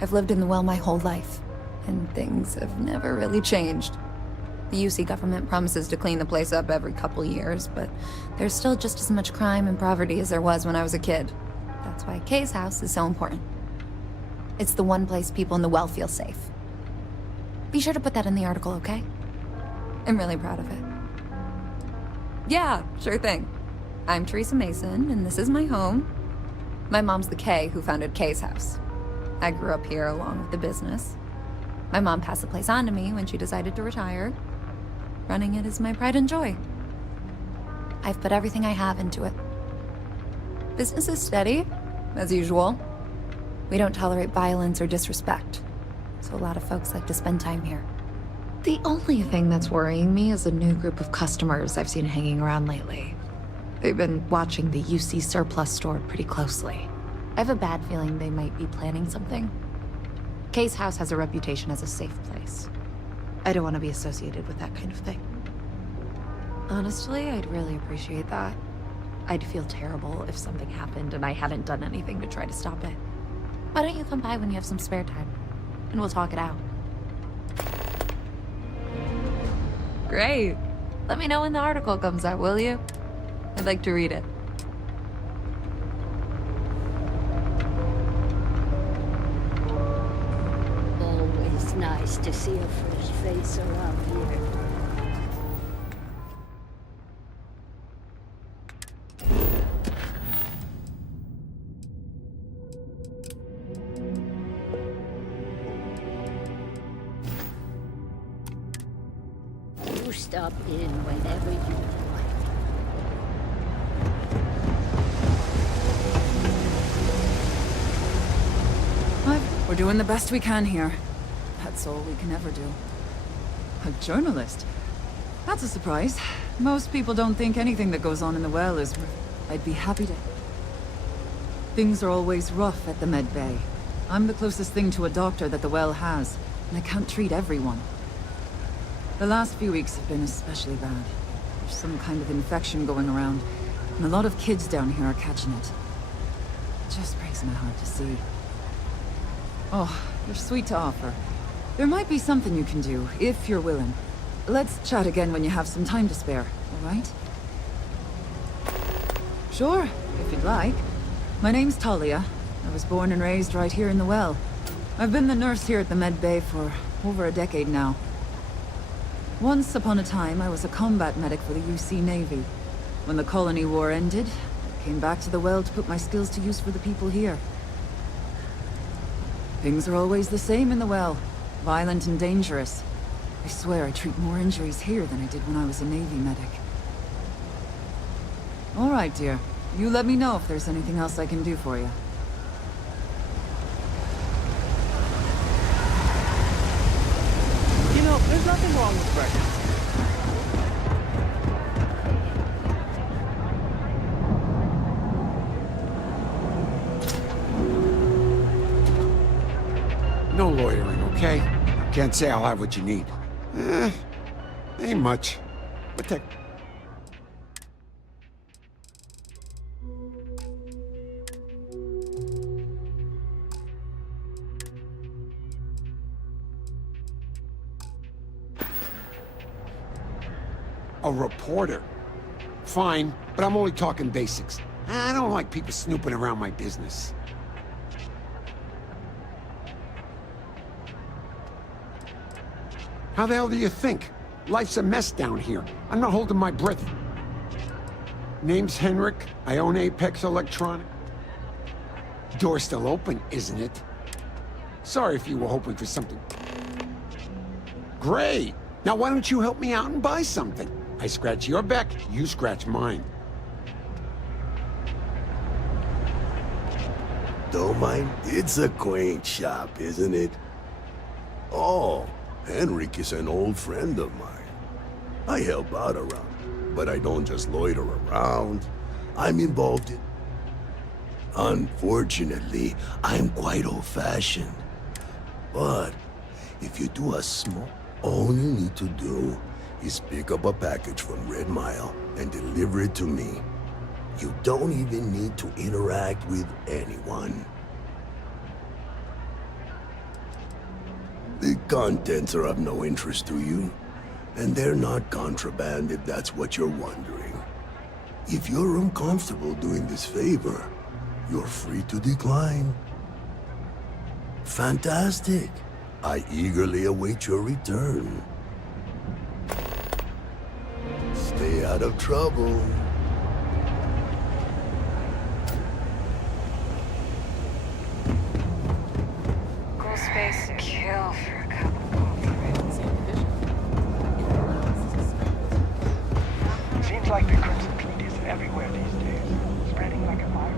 I've lived in the well my whole life, and things have never really changed. The UC government promises to clean the place up every couple years, but there's still just as much crime and poverty as there was when I was a kid. That's why Kay's house is so important. It's the one place people in the well feel safe. Be sure to put that in the article, okay? I'm really proud of it. Yeah, sure thing. I'm Teresa Mason, and this is my home. My mom's the Kay who founded Kay's house. I grew up here along with the business. My mom passed the place on to me when she decided to retire. Running it is my pride and joy. I've put everything I have into it. Business is steady, as usual. We don't tolerate violence or disrespect, so a lot of folks like to spend time here. The only thing that's worrying me is a new group of customers I've seen hanging around lately. They've been watching the UC surplus store pretty closely. I have a bad feeling they might be planning something. Kay's house has a reputation as a safe place. I don't want to be associated with that kind of thing. Honestly, I'd really appreciate that. I'd feel terrible if something happened and I hadn't done anything to try to stop it. Why don't you come by when you have some spare time, and we'll talk it out. Great. Let me know when the article comes out, will you? I'd like to read it. Nice to see a fresh face around here. You stop in whenever you like. We're doing the best we can here. That's all we can ever do. A journalist? That's a surprise. Most people don't think anything that goes on in the well is... I'd be happy to... Things are always rough at the Med Bay. I'm the closest thing to a doctor that the well has, and I can't treat everyone. The last few weeks have been especially bad. There's some kind of infection going around, and a lot of kids down here are catching it. It just breaks my heart to see. Oh, you're sweet to offer. There might be something you can do, if you're willing. Let's chat again when you have some time to spare, all right? Sure, if you'd like. My name's Talia. I was born and raised right here in the well. I've been the nurse here at the Med Bay for over a decade now. Once upon a time, I was a combat medic for the UC Navy. When the colony war ended, I came back to the well to put my skills to use for the people here. Things are always the same in the well. Violent and dangerous. I swear I treat more injuries here than I did when I was a Navy medic. All right, dear. You let me know if there's anything else I can do for you. You know, there's nothing wrong with breakfast. No lawyering, okay? Can't say I'll have what you need. Ain't much. But tech. A reporter? Fine, but I'm only talking basics. I don't like people snooping around my business. How the hell do you think? Life's a mess down here. I'm not holding my breath. Name's Henrik. I own Apex Electronic. Door's still open, isn't it? Sorry if you were hoping for something. Great! Now why don't you help me out and buy something? I scratch your back, you scratch mine. Don't mind? It's a quaint shop, isn't it? Oh, Henrik is an old friend of mine. I help out around, but I don't just loiter around. I'm involved in... Unfortunately, I'm quite old-fashioned. But if you do a small... All you need to do is pick up a package from Red Mile and deliver it to me. You don't even need to interact with anyone. The contents are of no interest to you, and they're not contraband if that's what you're wondering. If you're uncomfortable doing this favor, you're free to decline. Fantastic. I eagerly await your return. Stay out of trouble. Cool space to kill for a couple of Seems like the Crimson Fleet is everywhere these days, spreading like a virus.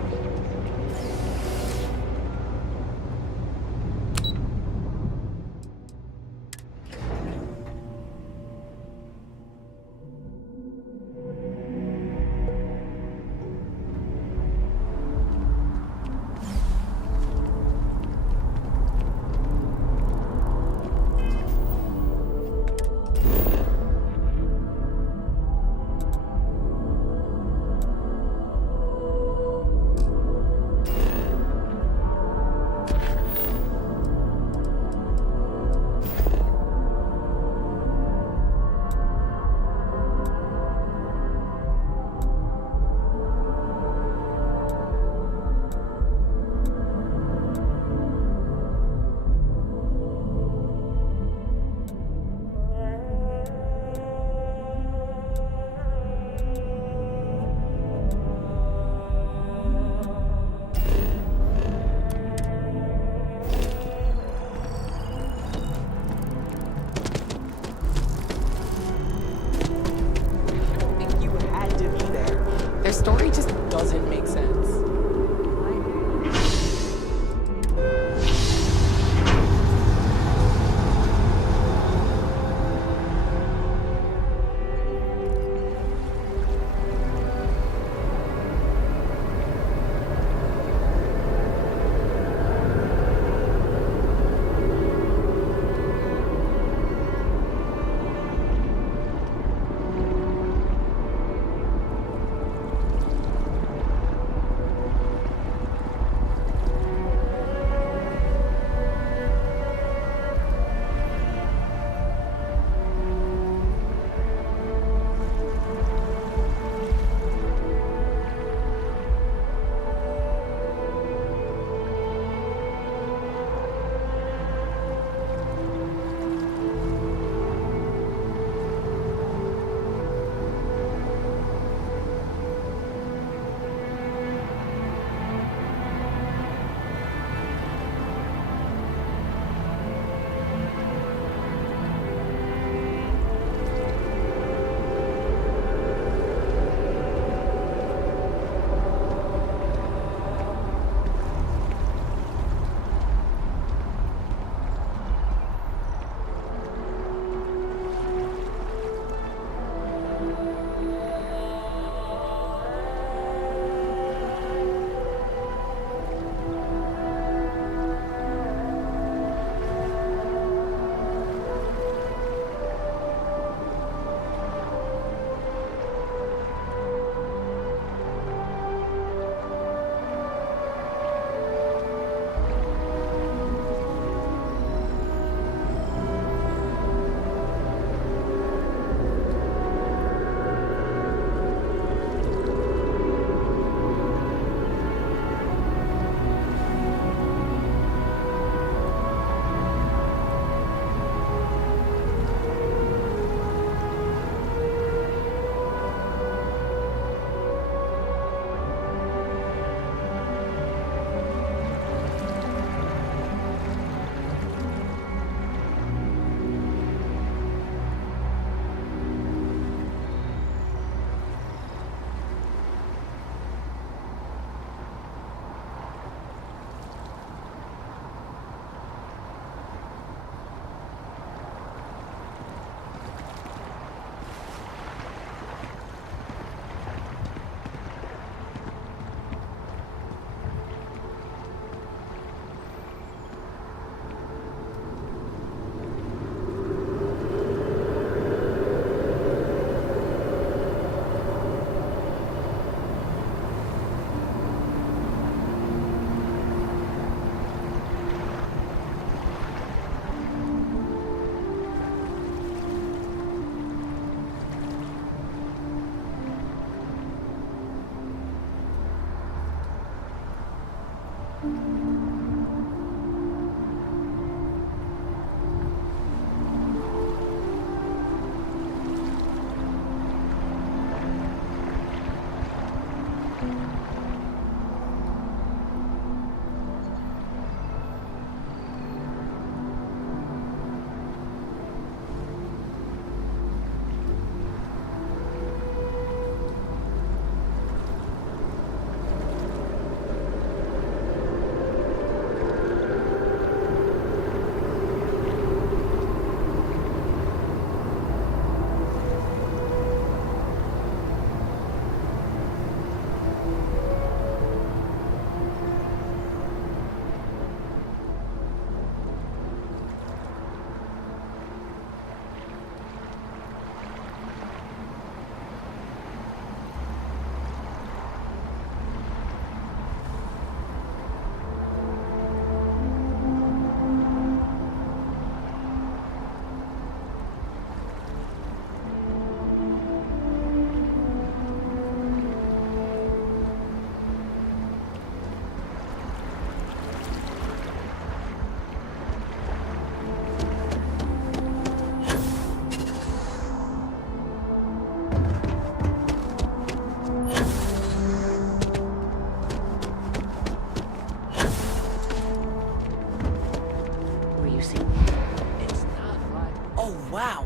Wow,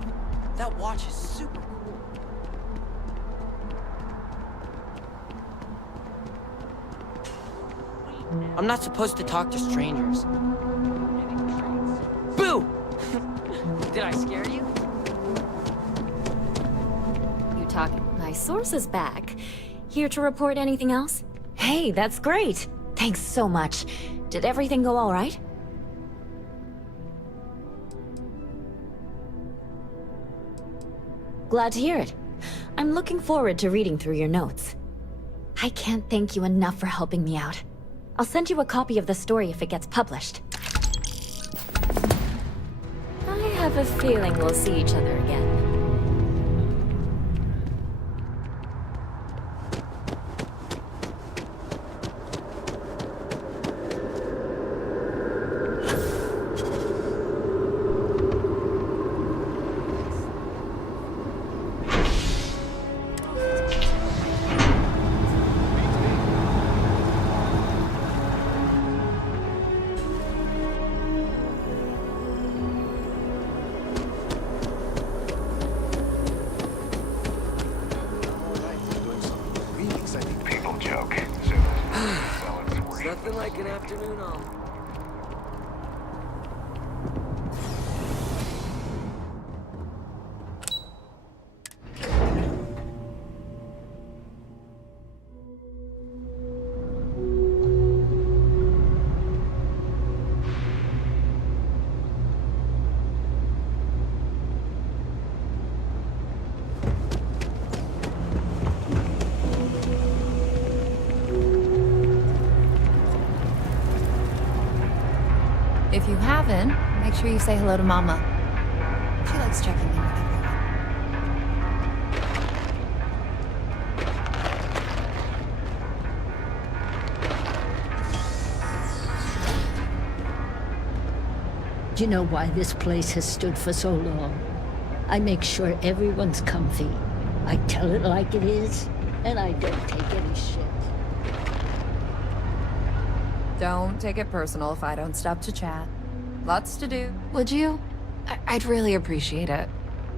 that watch is super cool. I'm not supposed to talk to strangers. Boo! Did I scare you? You talking? My source is back. Here to report anything else? Hey, that's great. Thanks so much. Did everything go all right? Glad to hear it. I'm looking forward to reading through your notes. I can't thank you enough for helping me out. I'll send you a copy of the story if it gets published. I have a feeling we'll see each other again. Nothing like an afternoon off. If you haven't, make sure you say hello to Mama. She likes checking in with everyone. Do you know why this place has stood for so long? I make sure everyone's comfy. I tell it like it is, and I don't take any shit. Don't take it personal if I don't stop to chat. Lots to do. Would you? I'd really appreciate it.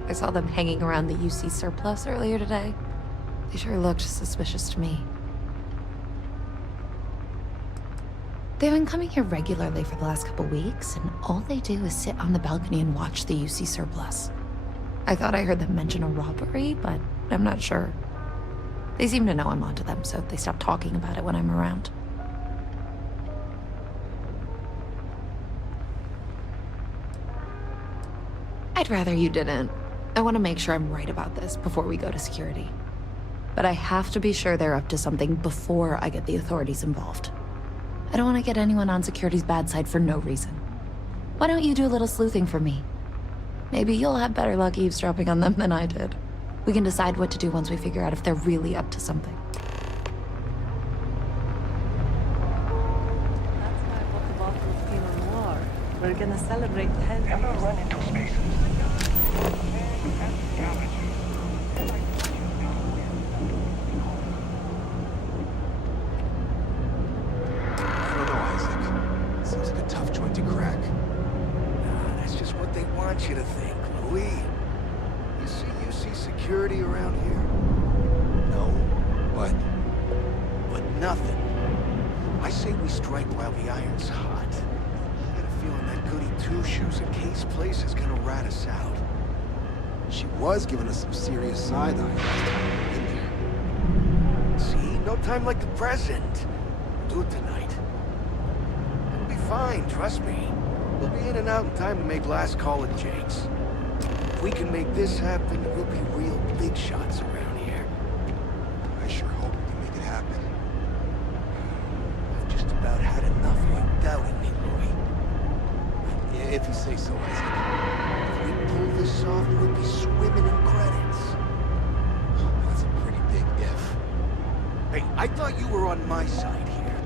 I saw them hanging around the UC surplus earlier today. They sure looked suspicious to me. They've been coming here regularly for the last couple weeks, and all they do is sit on the balcony and watch the UC surplus. I thought I heard them mention a robbery, but I'm not sure. They seem to know I'm onto them, so they stop talking about it when I'm around. I'd rather you didn't. I want to make sure I'm right about this before we go to security. But I have to be sure they're up to something before I get the authorities involved. I don't want to get anyone on security's bad side for no reason. Why don't you do a little sleuthing for me? Maybe you'll have better luck eavesdropping on them than I did. We can decide what to do once we figure out if they're really up to something. We're gonna celebrate 10 years. Ever run into spaces? I don't know, Isaac. Seems like a tough joint to crack. Nah, that's just what they want you to think, Louis. You see security around here? No, but Nothing. I say we strike while the iron's hot. I get a feeling that goody two-shoes at Kay's place is gonna rat us out. she was giving us some serious side-eye last time we were in there. See? No time like the present. We'll do it tonight. It'll be fine, trust me. We'll be in and out in time to make last call at Jake's. If we can make this happen, we'll be real big shots around here. I sure hope we can make it happen. I've just about had enough of you doubting me, Louis. If you say so, Isaac. If we pull this off, we'll be swimming in credits. That's a pretty big if. Hey, I thought you were on my side here.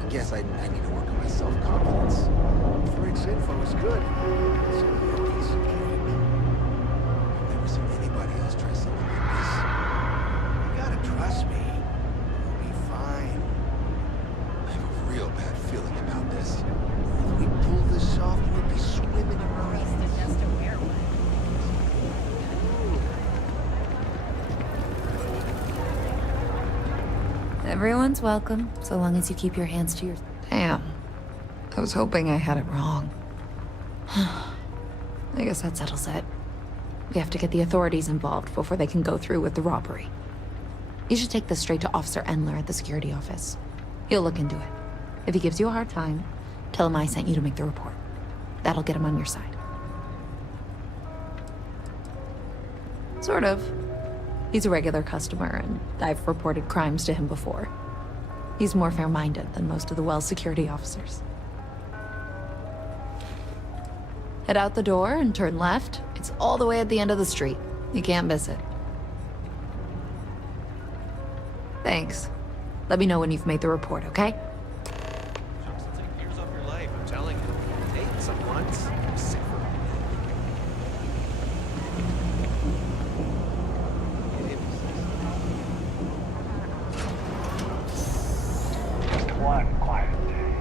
I guess I need to work on my self-confidence. Frank's info is good. It's gonna be a piece of cake. I've never seen anybody else try something like this. You gotta trust me. You'll be fine. I have a real bad feeling about this. If we pull this off, we'll be swimming in credits. Everyone's welcome, so long as you keep your hands to your... Damn. I was hoping I had it wrong. I guess that settles it. We have to get the authorities involved before they can go through with the robbery. You should take this straight to Officer Endler at the security office. He'll look into it. If he gives you a hard time, tell him I sent you to make the report. That'll get him on your side. Sort of. He's a regular customer, and I've reported crimes to him before. He's more fair-minded than most of the Wells security officers. Head out the door and turn left. It's all the way at the end of the street. You can't miss it. Thanks. Let me know when you've made the report, okay? Jobs will take years off your life, I'm telling you. Date some once. I'm sick for it. Just one quiet day.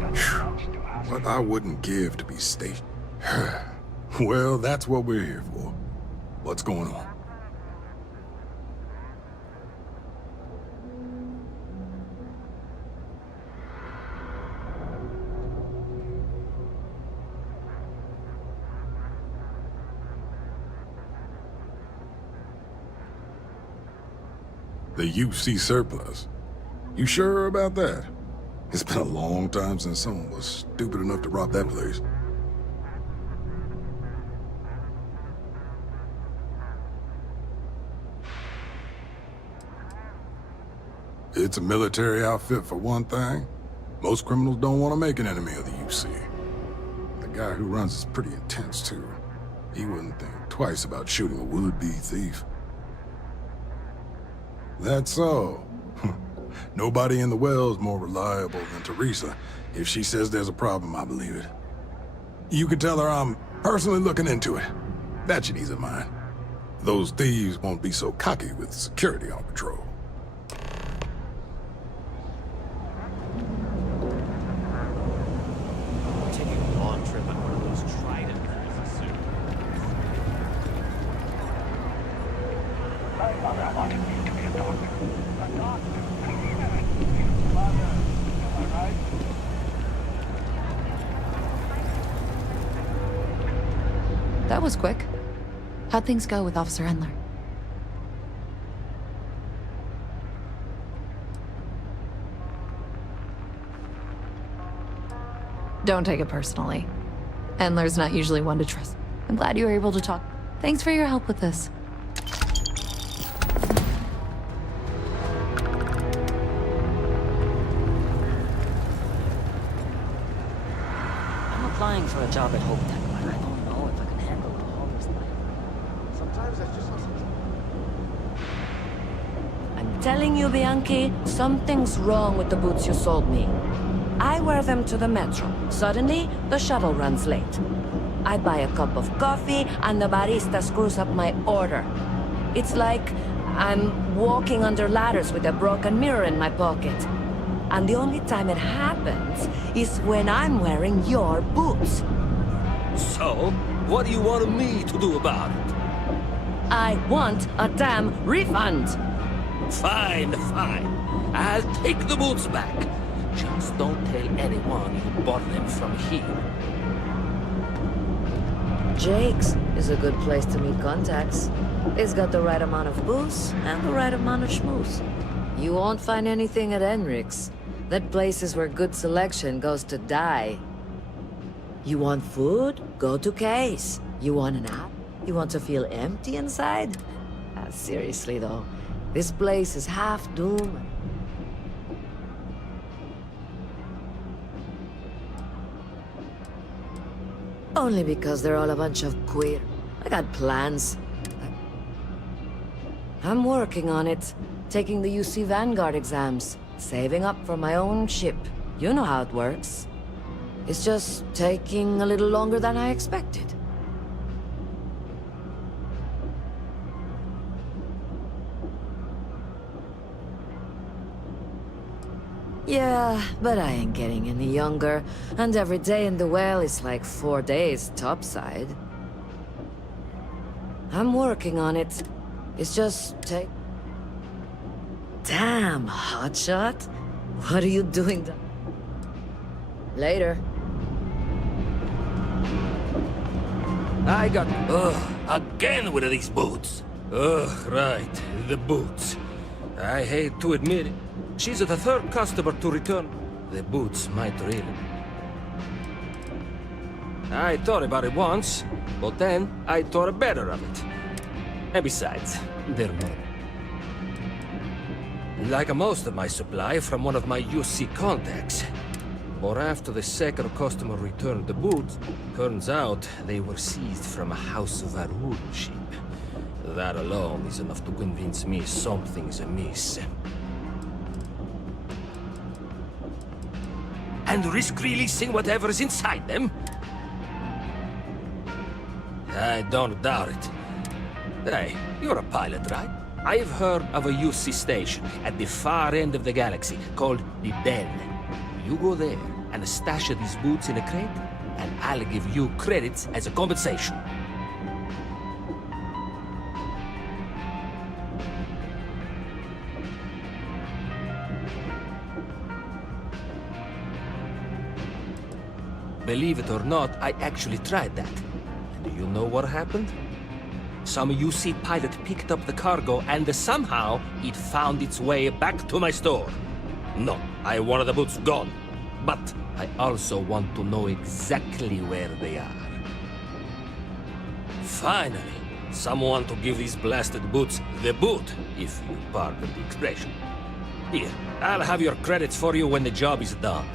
Nothing much to ask. What I wouldn't give to be stationed. Well, that's what we're here for. What's going on? The UC surplus. You sure about that? It's been a long time since someone was stupid enough to rob that place. It's a military outfit for one thing. Most criminals don't want to make an enemy of the UC. The guy who runs is pretty intense, too. He wouldn't think twice about shooting a would-be thief. That's so. Nobody in the Well's more reliable than Teresa. If she says there's a problem, I believe it. You can tell her I'm personally looking into it. That should ease her mind. Those thieves won't be so cocky with security on patrol. Taking a long trip on one of those Trident cruises soon. My mother wanted me to be a doctor. A doctor. Mother, am I right? That was quick. How'd things go with Officer Endler? Don't take it personally. Endler's not usually one to trust. I'm glad you were able to talk. Thanks for your help with this. I'm applying for a job at Hope Tech, but I don't know if I can handle the homeless life. Sometimes that's just I'm telling you, Bianchi, something's wrong with the boots you sold me. I wear them to the metro. Suddenly, the shuttle runs late. I buy a cup of coffee, and the barista screws up my order. It's like I'm walking under ladders with a broken mirror in my pocket. And the only time it happens is when I'm wearing your boots. So, what do you want me to do about it? I want a damn refund! Fine, fine. I'll take the boots back. Just don't tell anyone you bought them from here. Jake's is a good place to meet contacts. It's got the right amount of booze and the right amount of schmooze. You won't find anything at Enric's. That place is where good selection goes to die. You want food? Go to K's. You want an app? You want to feel empty inside? Seriously though, this place is half doom. Only because they're all a bunch of queer. I got plans. I'm working on it. Taking the UC Vanguard exams. Saving up for my own ship. You know how it works. It's just taking a little longer than I expected. Yeah, but I ain't getting any younger, and every day in the well is like 4 days topside. I'm working on it. It's just Damn, hotshot. What are you doing Later. I got... again with these boots. Right, the boots. I hate to admit it. She's the third customer to return. The boots might really... I thought about it once, but then I thought better of it. And besides, they're not. Like most of my supply from one of my UC contacts. But after the second customer returned the boots, turns out they were seized from a House of Arul ship. That alone is enough to convince me something's amiss. And risk releasing whatever's inside them? I don't doubt it. Hey, you're a pilot, right? I've heard of a UC station at the far end of the galaxy called the Den. You go there and stash these boots in a crate, and I'll give you credits as a compensation. Believe it or not, I actually tried that. And do you know what happened? Some UC pilot picked up the cargo and somehow it found its way back to my store. No, I wanted the boots gone. But I also want to know exactly where they are. Finally, someone to give these blasted boots the boot, if you pardon the expression. Here, I'll have your credits for you when the job is done.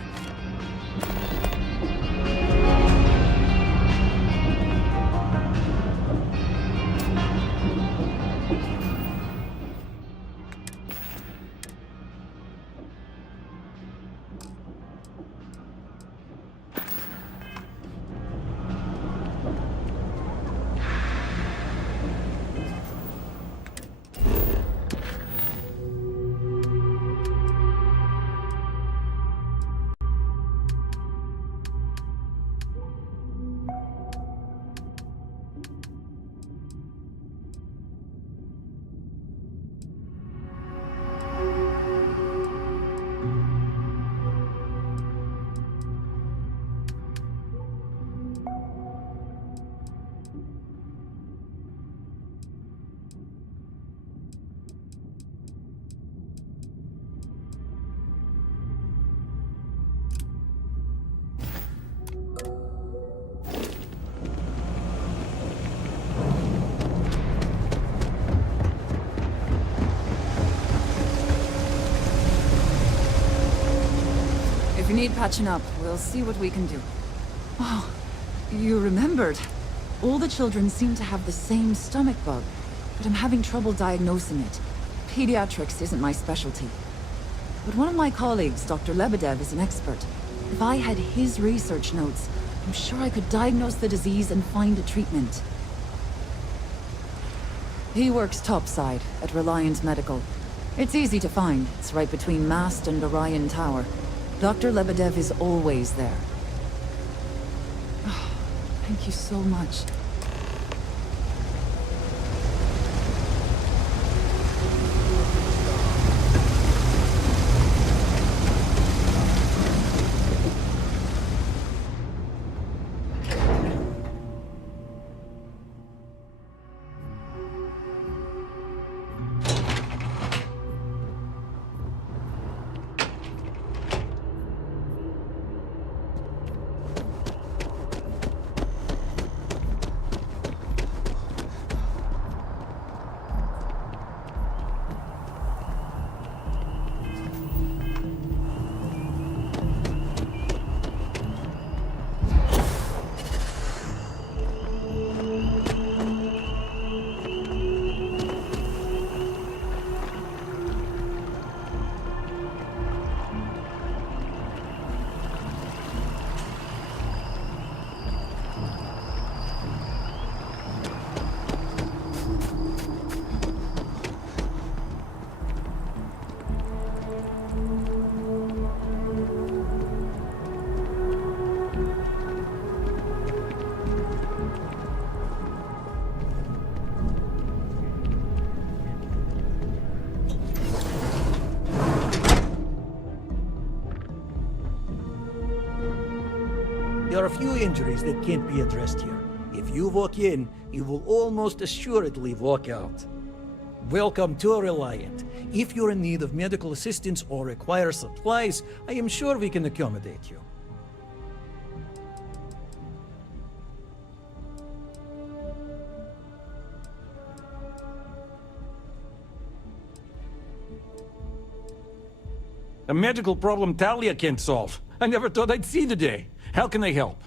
If you need patching up, we'll see what we can do. Oh, you remembered. All the children seem to have the same stomach bug, but I'm having trouble diagnosing it. Pediatrics isn't my specialty. But one of my colleagues, Dr. Lebedev, is an expert. If I had his research notes, I'm sure I could diagnose the disease and find a treatment. He works topside at Reliant Medical. It's easy to find. It's right between Mast and Orion Tower. Dr. Lebedev is always there. Oh, thank you so much. There are a few injuries that can't be addressed here. If you walk in, you will almost assuredly walk out. Welcome to Reliant. If you're in need of medical assistance or require supplies, I am sure we can accommodate you. A medical problem Talia can't solve. I never thought I'd see the day. How can I help?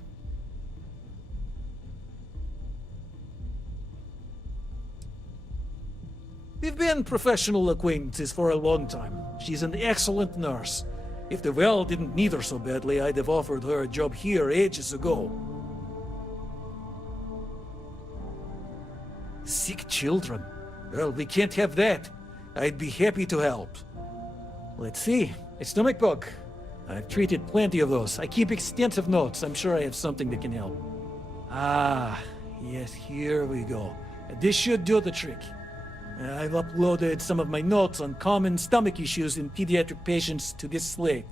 We've been professional acquaintances for a long time. She's an excellent nurse. If the well didn't need her so badly, I'd have offered her a job here ages ago. Sick children. Well, we can't have that. I'd be happy to help. Let's see. A stomach bug. I've treated plenty of those. I keep extensive notes. I'm sure I have something that can help. Ah, yes, here we go. This should do the trick. I've uploaded some of my notes on common stomach issues in pediatric patients to this slate.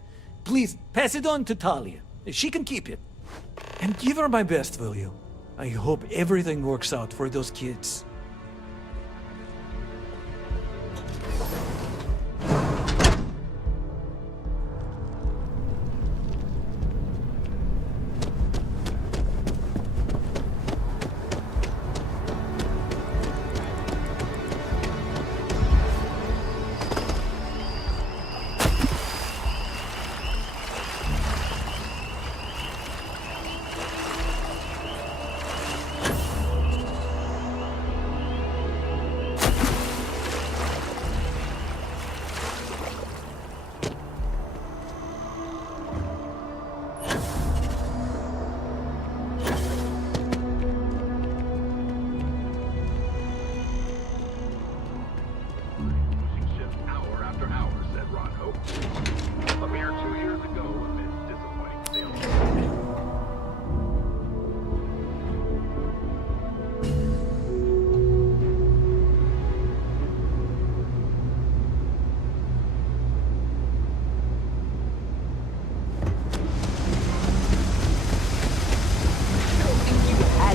Please, pass it on to Talia. She can keep it. And give her my best, will you? I hope everything works out for those kids.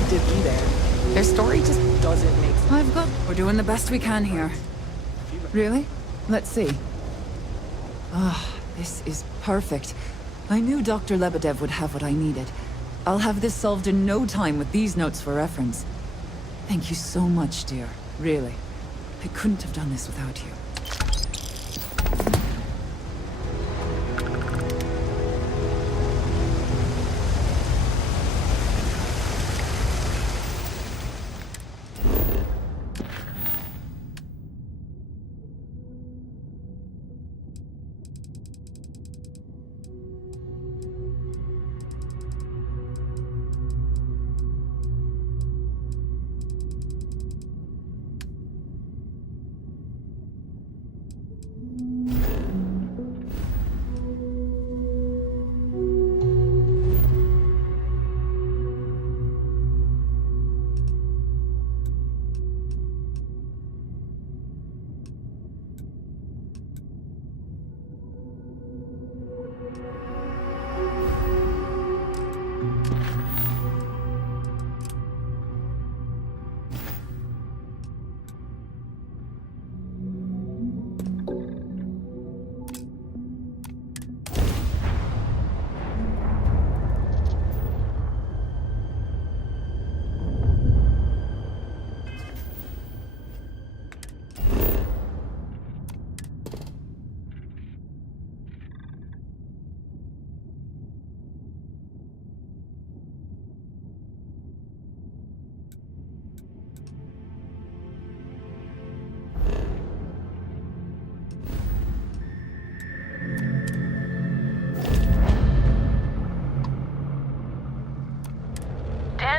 To be there. Their story just doesn't make sense. We're doing the best we can here. Really? Let's see. Ah, this is perfect. I knew Dr. Lebedev would have what I needed. I'll have this solved in no time with these notes for reference. Thank you so much, dear. Really. I couldn't have done this without you.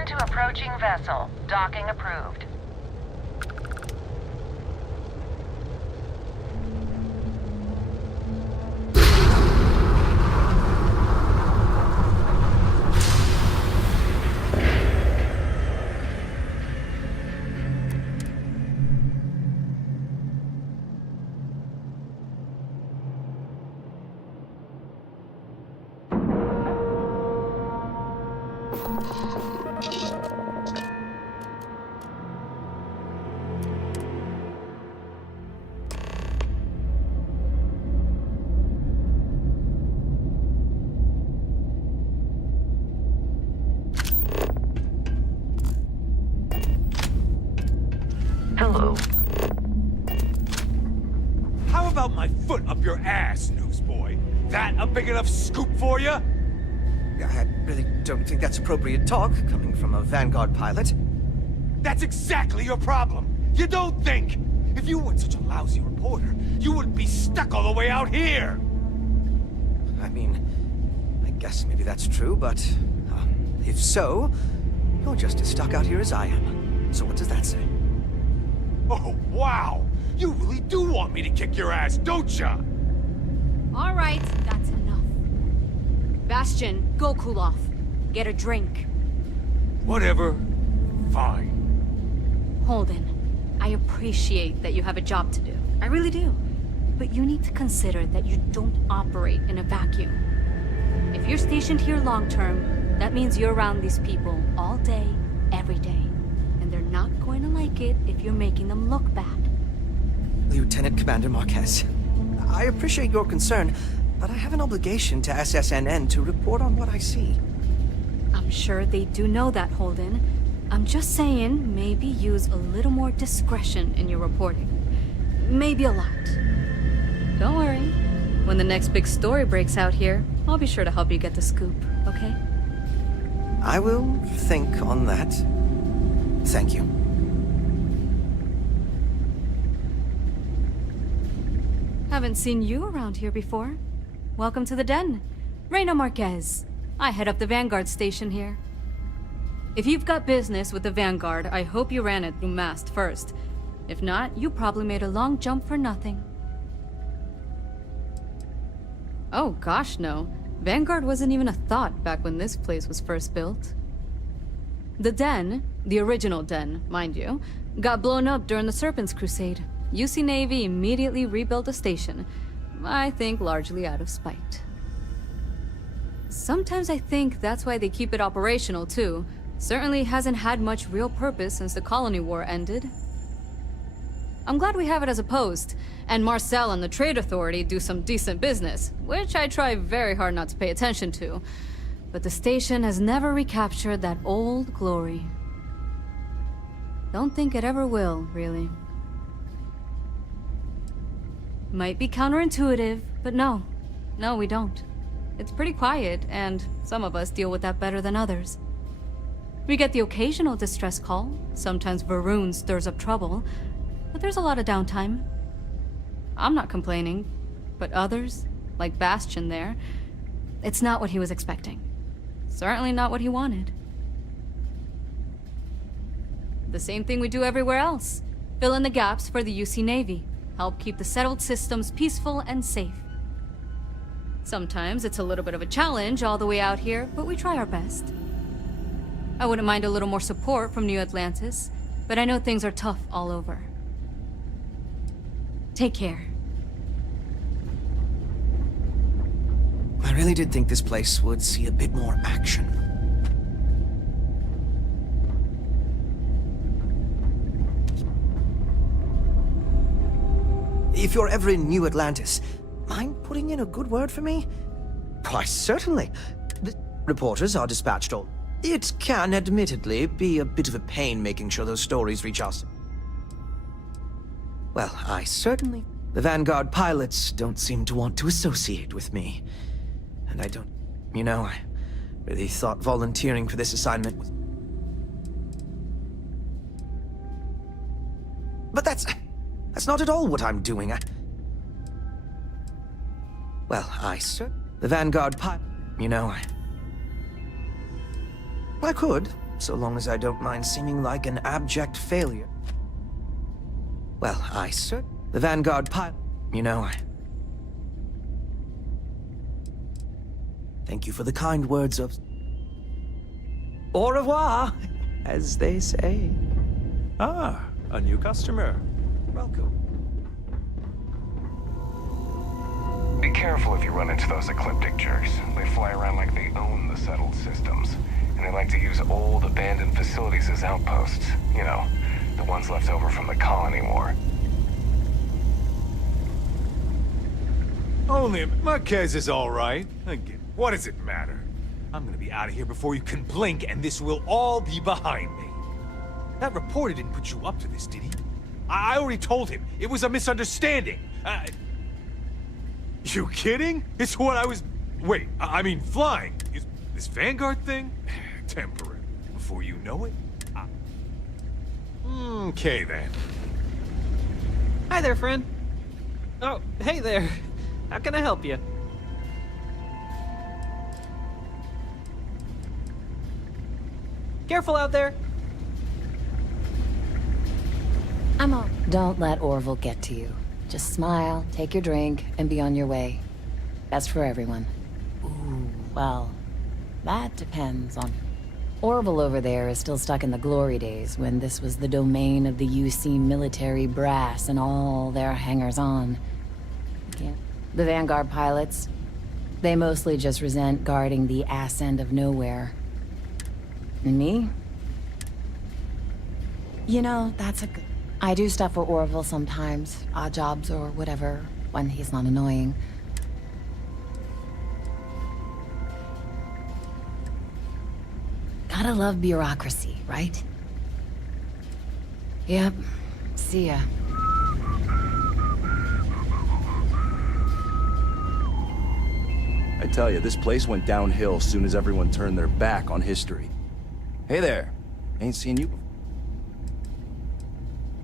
to approaching vessel. Docking approved. Hello. How about my foot up your ass, newsboy? That a big enough scoop for you? I really don't think that's appropriate talk, coming from a Vanguard pilot. That's exactly your problem. You don't think. If you weren't such a lousy reporter, you wouldn't be stuck all the way out here. I mean, I guess maybe that's true, but if so, you're just as stuck out here as I am. So what does that say? Oh, wow! You really do want me to kick your ass, don't ya? All right, that's enough. Bastion, go cool off. Get a drink. Whatever. Fine. Holden, I appreciate that you have a job to do. I really do. But you need to consider that you don't operate in a vacuum. If you're stationed here long term, that means you're around these people all day, every day. And they're not going to like it if you're making them look bad. Lieutenant Commander Marquez, I appreciate your concern, but I have an obligation to SSNN to report on what I see. I'm sure they do know that, Holden. I'm just saying, maybe use a little more discretion in your reporting. Maybe a lot. Don't worry. When the next big story breaks out here, I'll be sure to help you get the scoop, okay? I will think on that. Thank you. Haven't seen you around here before. Welcome to the den. Reina Marquez. I head up the Vanguard station here. If you've got business with the Vanguard, I hope you ran it through Mast first. If not, you probably made a long jump for nothing. Oh gosh, no. Vanguard wasn't even a thought back when this place was first built. The den, the original den, mind you, got blown up during the Serpent's Crusade. UC Navy immediately rebuilt the station, I think largely out of spite. Sometimes I think that's why they keep it operational too. Certainly hasn't had much real purpose since the Colony War ended. I'm glad we have it as a post, and Marcel and the Trade Authority do some decent business, which I try very hard not to pay attention to. But the station has never recaptured that old glory. Don't think it ever will, really. Might be counterintuitive, but no. No, we don't. It's pretty quiet, and some of us deal with that better than others. We get the occasional distress call, sometimes Varun stirs up trouble, but there's a lot of downtime. I'm not complaining, but others, like Bastion there, it's not what he was expecting. Certainly not what he wanted. The same thing we do everywhere else. Fill in the gaps for the UC Navy. Help keep the settled systems peaceful and safe. Sometimes it's a little bit of a challenge all the way out here, but we try our best. I wouldn't mind a little more support from New Atlantis, but I know things are tough all over. Take care. I really did think this place would see a bit more action. If you're ever in New Atlantis, mind putting in a good word for me? Why, certainly. The reporters are dispatched all. It can, admittedly, be a bit of a pain making sure those stories reach us. Well, I certainly... The Vanguard pilots don't seem to want to associate with me. And I don't... You know, I really thought volunteering for this assignment was... But that's not at all what I'm doing. Well, The Vanguard pilot... You know, I could, so long as I don't mind seeming like an abject failure. Well, the Vanguard pilot, you know. Thank you for the kind words of au revoir, as they say. Ah, a new customer. Welcome. Be careful if you run into those ecliptic jerks. They fly around like they own the settled systems. And they like to use old, abandoned facilities as outposts. You know, the ones left over from the colony war. Only Marquez is all right. Again, what does it matter? I'm gonna be out of here before you can blink, and this will all be behind me. That reporter didn't put you up to this, did he? I already told him. It was a misunderstanding. You kidding? It's what I was... Wait, I mean flying. Is this Vanguard thing? Temporary. Before you know it, okay, then. Hi there, friend. Oh, hey there. How can I help you? Careful out there. I'm on. Don't let Orville get to you. Just smile, take your drink, and be on your way. Best for everyone. Ooh, well, that depends on... Orville over there is still stuck in the glory days when this was the domain of the UC military brass and all their hangers-on. Yeah. The Vanguard pilots, they mostly just resent guarding the ass end of nowhere. And me? You know, that's a good... I do stuff for Orville sometimes, odd jobs or whatever, when he's not annoying. Gotta love bureaucracy, right? Yep. See ya. I tell you, this place went downhill as soon as everyone turned their back on history. Hey there. Ain't seen you before.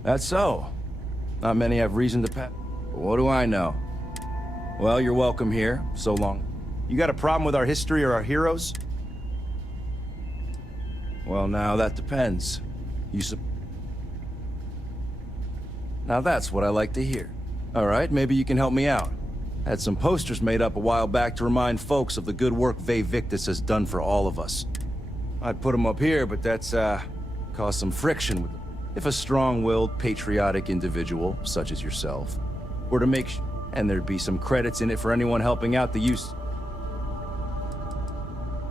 That's so. Not many have reason to what do I know? Well, you're welcome here, so long. You got a problem with our history or our heroes? Well, now that depends. Now that's what I like to hear. All right, maybe you can help me out. Had some posters made up a while back to remind folks of the good work Vae Victis has done for all of us. I'd put them up here, but that's, caused some friction with them. If a strong-willed, patriotic individual, such as yourself, were to make and there'd be some credits in it for anyone helping out the use.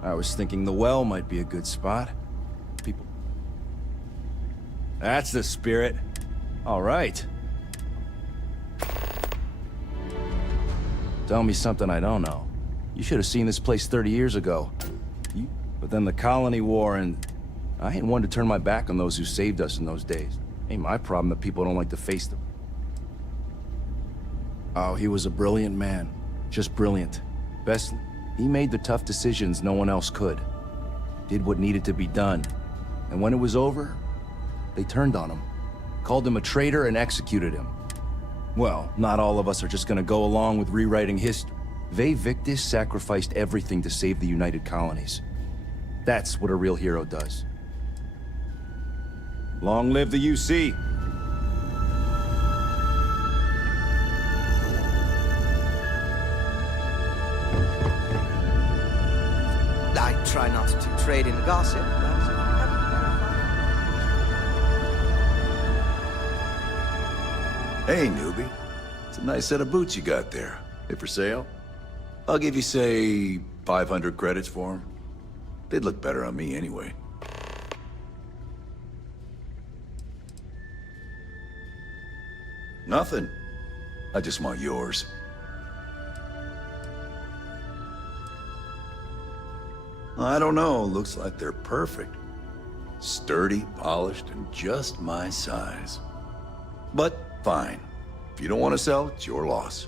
I was thinking the well might be a good spot. People... That's the spirit. All right. Tell me something I don't know. You should have seen this place 30 years ago. But then the colony war and... I ain't one to turn my back on those who saved us in those days. Ain't my problem that people don't like to face them. Oh, he was a brilliant man. Just brilliant. He made the tough decisions no one else could. Did what needed to be done. And when it was over, they turned on him. Called him a traitor and executed him. Well, not all of us are just gonna go along with rewriting history. Vae Victis sacrificed everything to save the United Colonies. That's what a real hero does. Long live the UC! I try not to trade in gossip, but... Hey, newbie. It's a nice set of boots you got there. They for sale? I'll give you, say, 500 credits for them. They'd look better on me anyway. Nothing. I just want yours. I don't know. Looks like they're perfect. Sturdy, polished, and just my size. But fine. If you don't want to sell, it's your loss.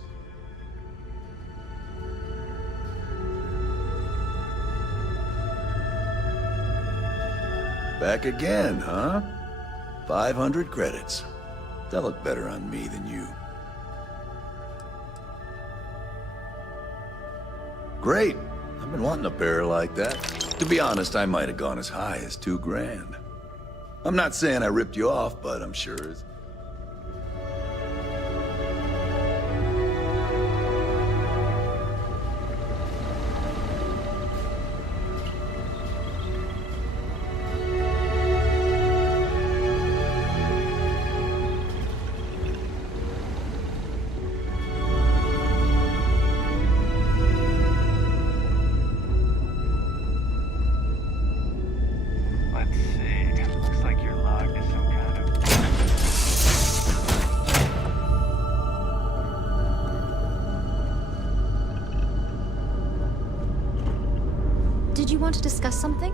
Back again, huh? 500 credits. They'll look better on me than you. Great. I've been wanting a pair like that. To be honest, I might have gone as high as $2,000. I'm not saying I ripped you off, but I'm sure it's... Let's see. Looks like you're logged as some kind of... Did you want to discuss something?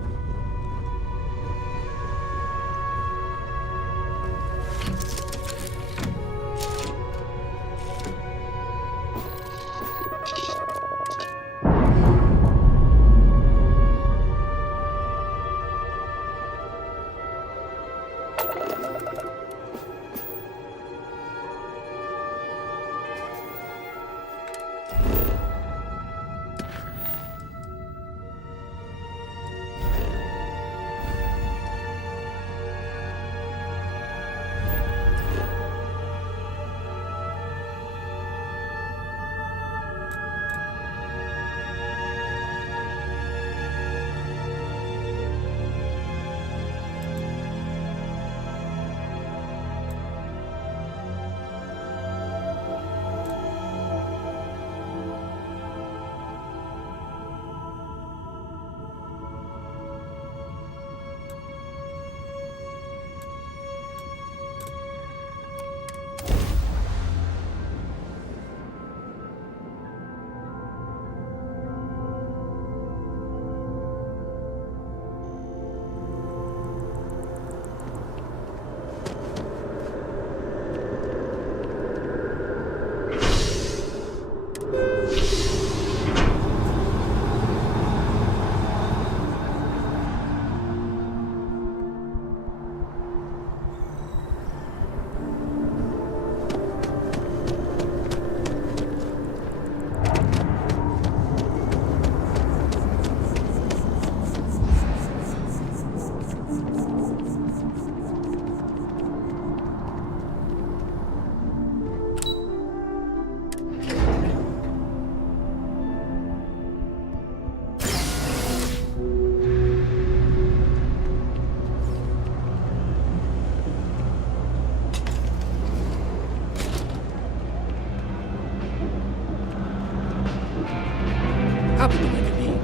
Happy to make a deal.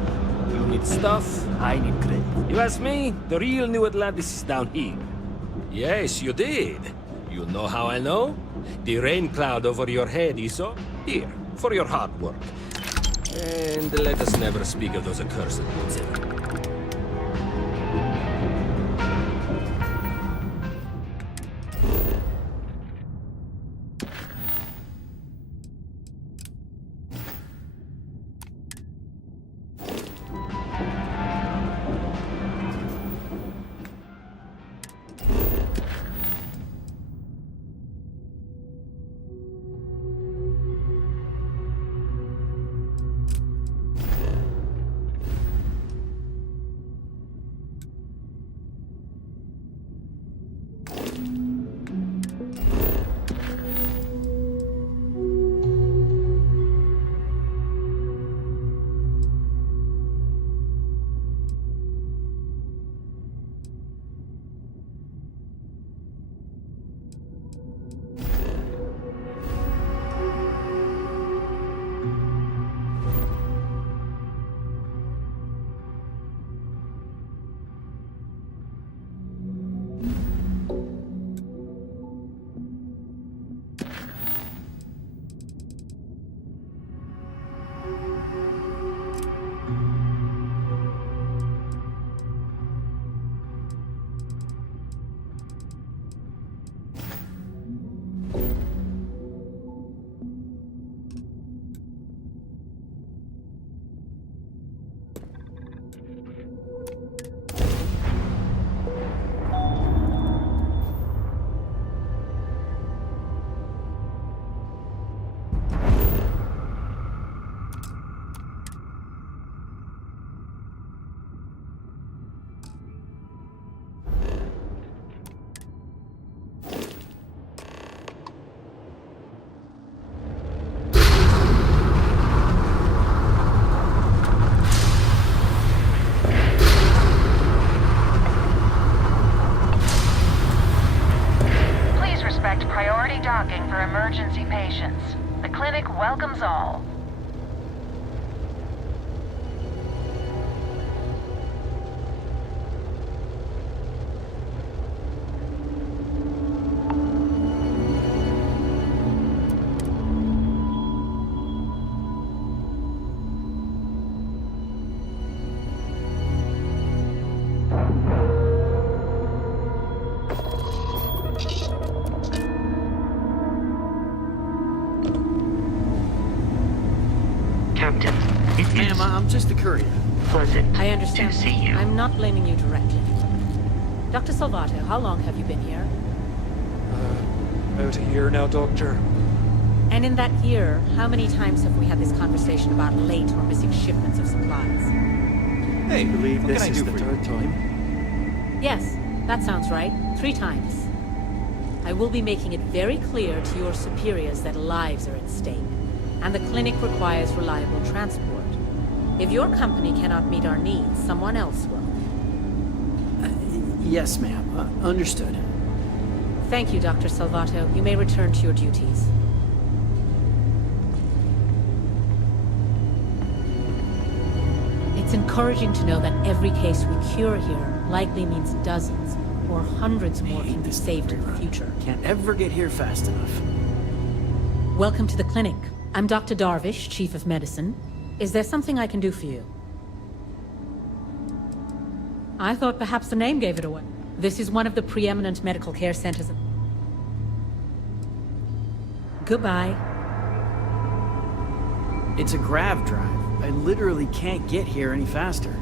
You need stuff, I need credit. You ask me, the real New Atlantis is down here. Yes, you did. You know how I know? The rain cloud over your head is up here, for your hard work. And let us never speak of those accursed woods ever. welcomes all. Captain, ma'am, I'm just a courier. I understand. To see you. I'm not blaming you directly. Dr. Salvato, how long have you been here? About a year now, Doctor. And in that year, how many times have we had this conversation about late or missing shipments of supplies? Hey, I believe what this can I is do the for you? third time. Yes, that sounds right. 3 times. I will be making it very clear to your superiors that lives are at stake, and the clinic requires reliable transport. If your company cannot meet our needs, someone else will. Yes, ma'am. Understood. Thank you, Dr. Salvato. You may return to your duties. It's encouraging to know that every case we cure here likely means dozens or hundreds more can be saved in the future. Can't ever get here fast enough. Welcome to the clinic. I'm Dr. Darvish, Chief of Medicine. Is there something I can do for you? I thought perhaps the name gave it away. This is one of the preeminent medical care centers. Goodbye. It's a grav drive. I literally can't get here any faster.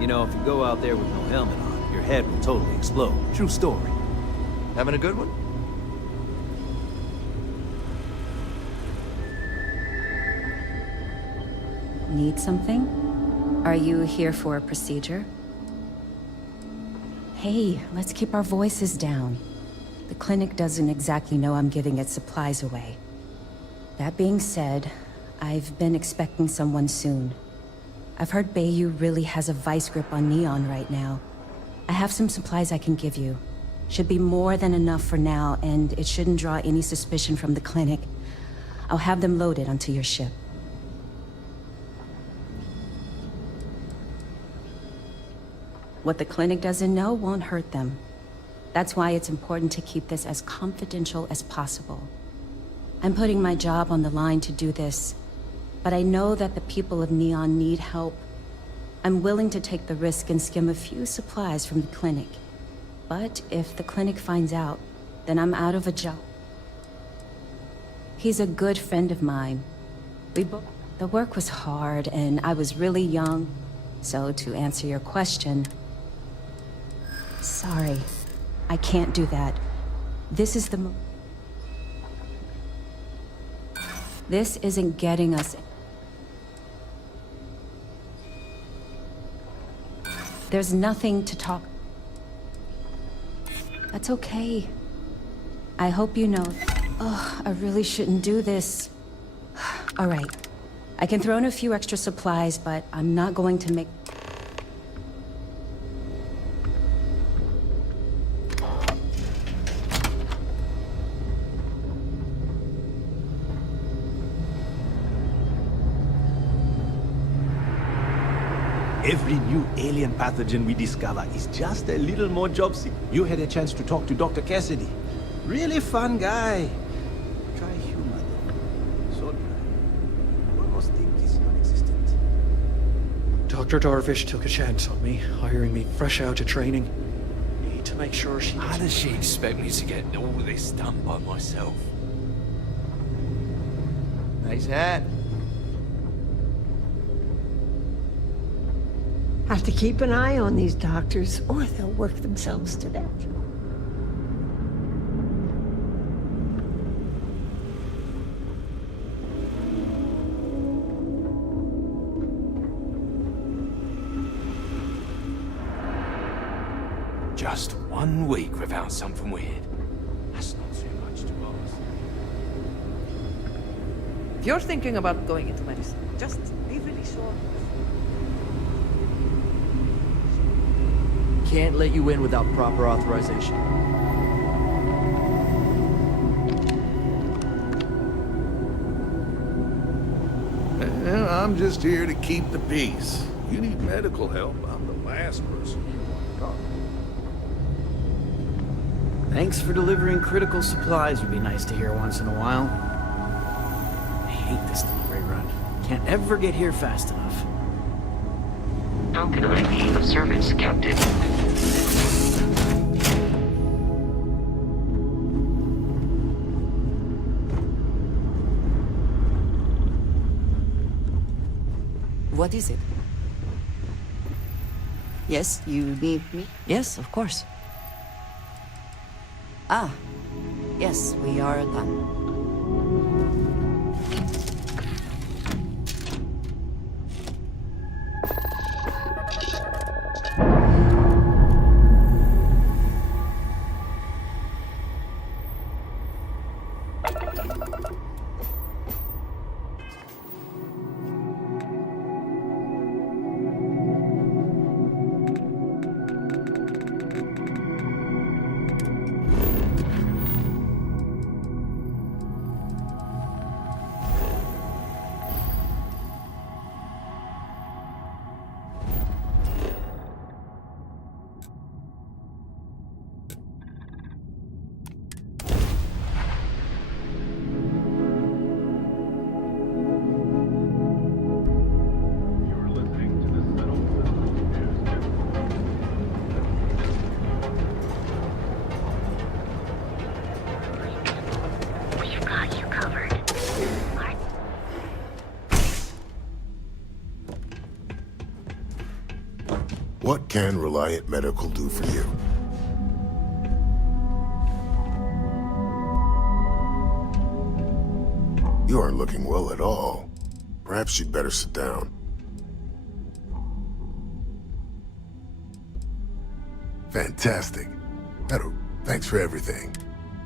You know, if you go out there with no helmet on, your head will totally explode. True story. Having a good one? Need something? Are you here for a procedure? Hey, let's keep our voices down. The clinic doesn't exactly know I'm giving its supplies away. That being said, I've been expecting someone soon. I've heard Bayou really has a vice grip on Neon right now. I have some supplies I can give you. Should be more than enough for now, and it shouldn't draw any suspicion from the clinic. I'll have them loaded onto your ship. What the clinic doesn't know won't hurt them. That's why it's important to keep this as confidential as possible. I'm putting my job on the line to do this, but I know that the people of Neon need help. I'm willing to take the risk and skim a few supplies from the clinic. But if the clinic finds out, then I'm out of a job. He's a good friend of mine. The work was hard, and I was really young. So to answer your question, sorry, I can't do that. This is This isn't getting us. There's nothing to talk. That's okay. I hope you know. Oh, I really shouldn't do this. All right. I can throw in a few extra supplies, but I'm not going to make... Every new alien pathogen we discover is just a little more job seeking. You had a chance to talk to Dr. Cassidy. Really fun guy. Try humor though. So dry. You almost think he's non-existent. Dr. Darvish took a chance on me, hiring me fresh out of training. Need to make sure she... How does she expect me to get all this done by myself? Nice hat. Have to keep an eye on these doctors, or they'll work themselves to death. Just 1 week without something weird. That's not too much to ask. If you're thinking about going into medicine, just be really sure. Can't let you in without proper authorization. Well, I'm just here to keep the peace. You need medical help, I'm the last person you want to talk to. Thanks for delivering critical supplies would be nice to hear once in a while. I hate this delivery run. Can't ever get here fast enough. How can I be of service, Captain? What is it? Yes, you need me? Yes, of course. Ah, yes, we are done. What can Reliant Medical do for you? You aren't looking well at all. Perhaps you'd better sit down. Fantastic. Thanks for everything.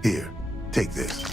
Here, take this.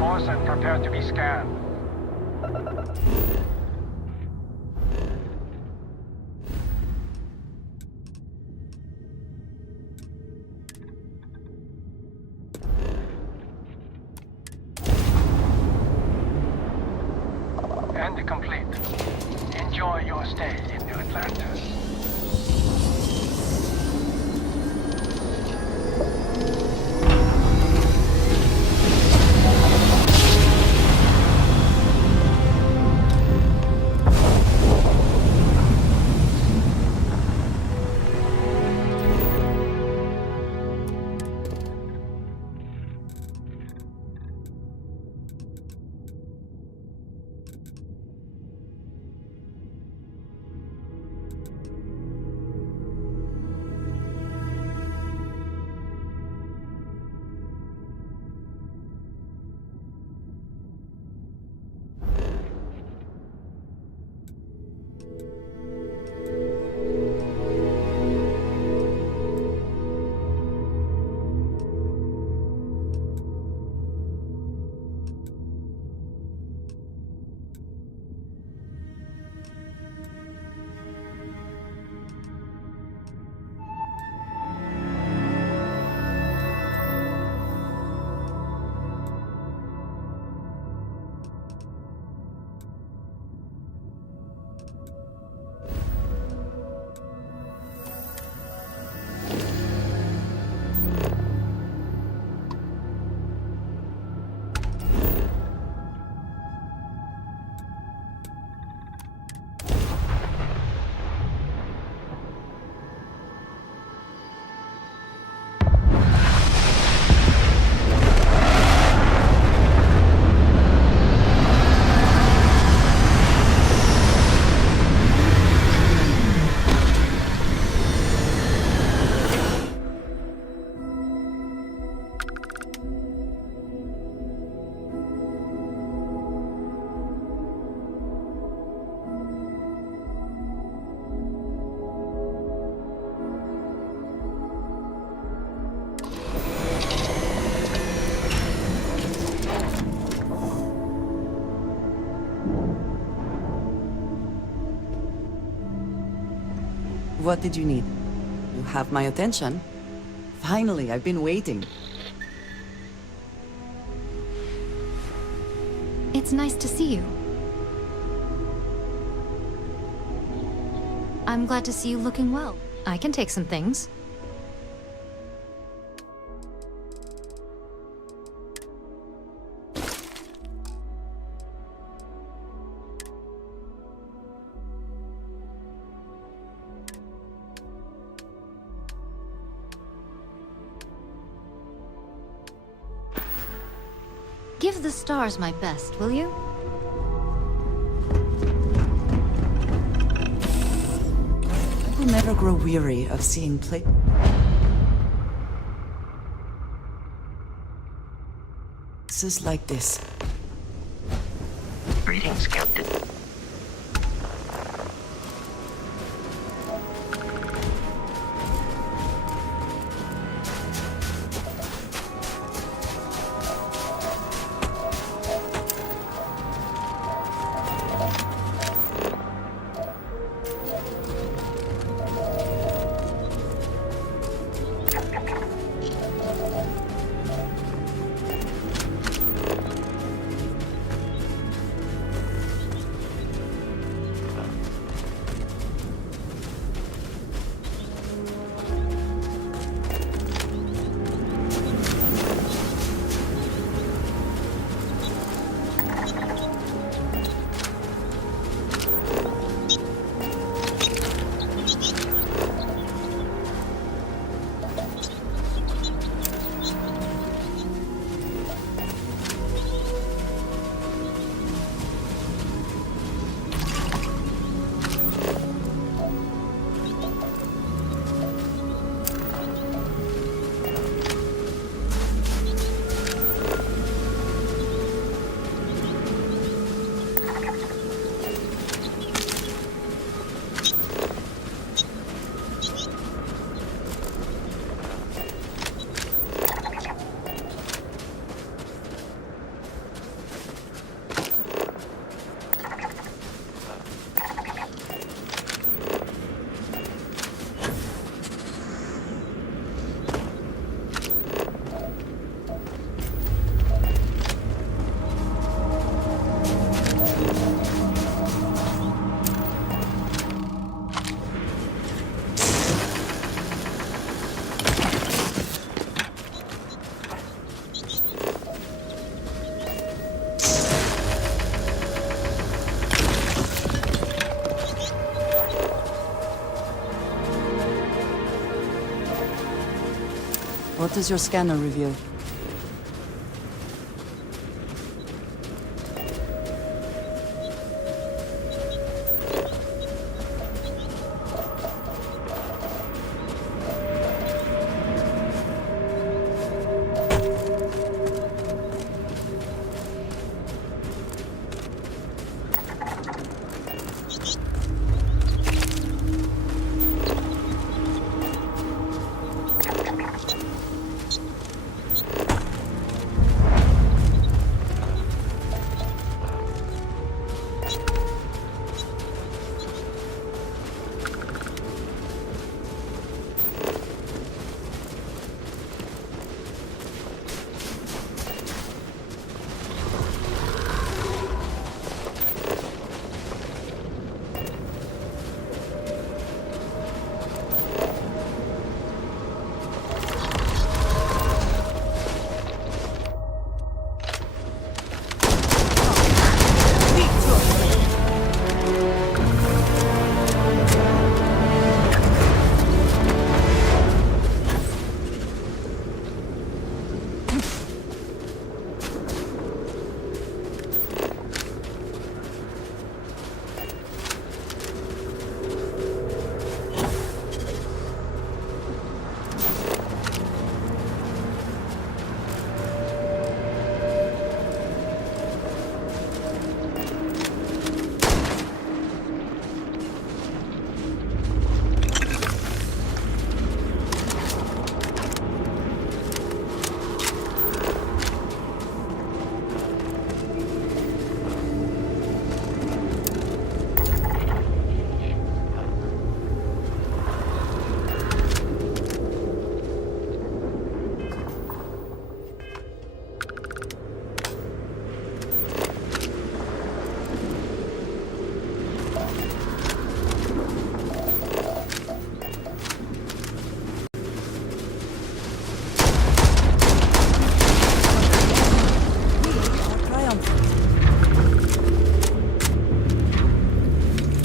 course and prepare to be scanned. End complete. Enjoy your stay in New Atlantis. What did you need? You have my attention. Finally, I've been waiting. It's nice to see you. I'm glad to see you looking well. I can take some things. Give the stars my best, will you? I will never grow weary of seeing places like this. Greetings, Captain. What does your scanner reveal?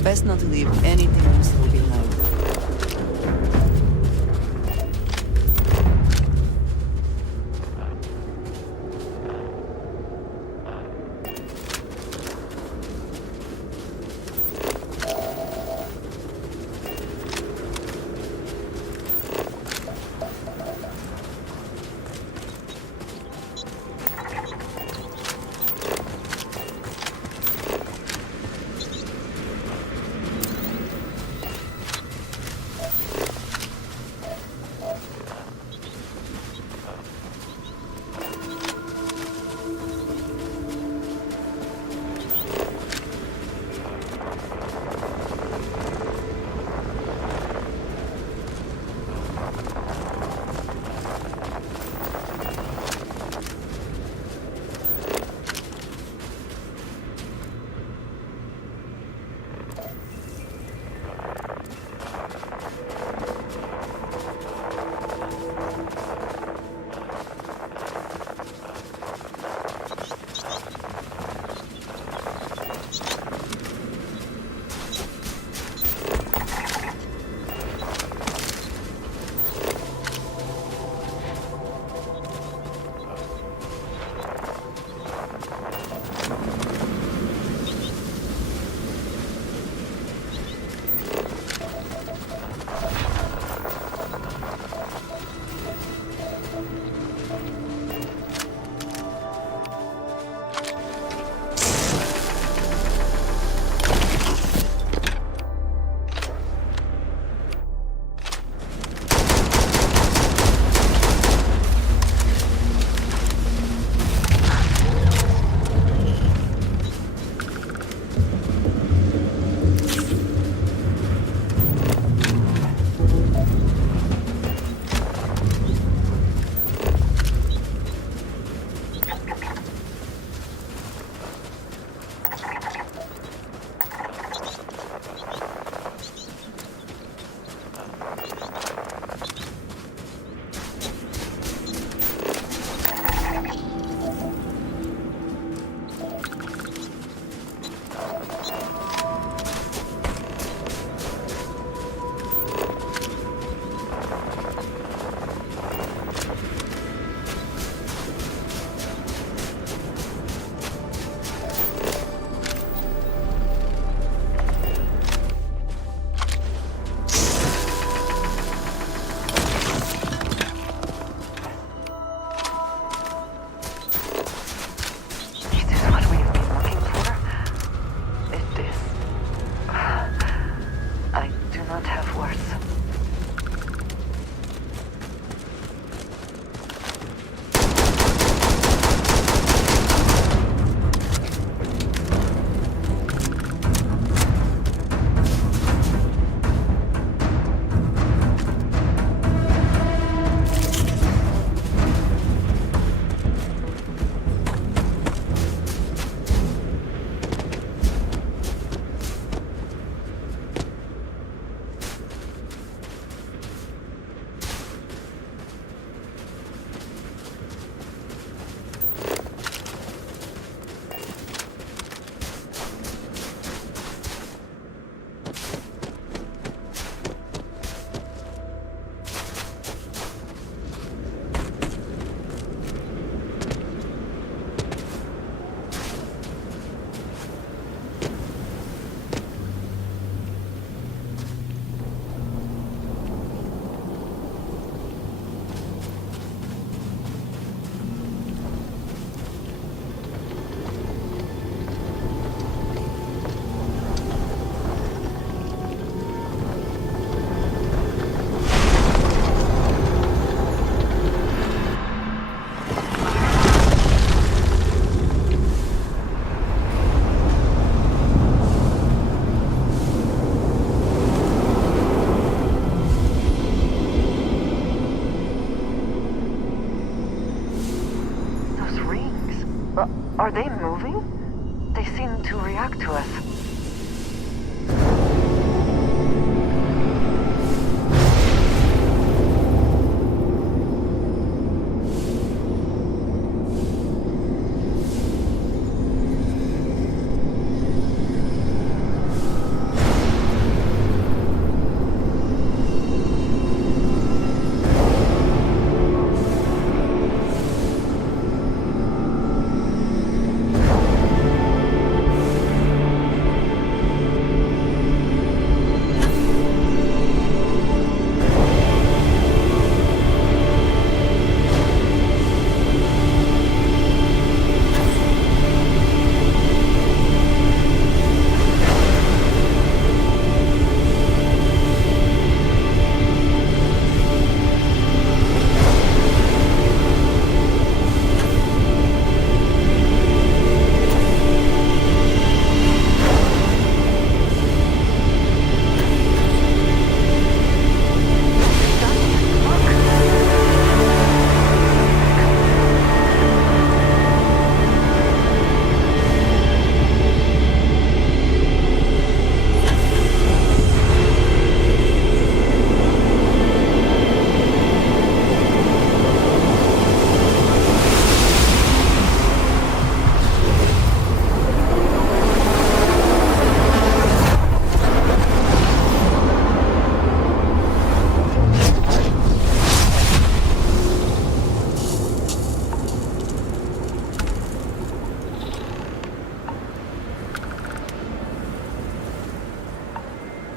Best not to leave anything useful behind. They seem to react to us.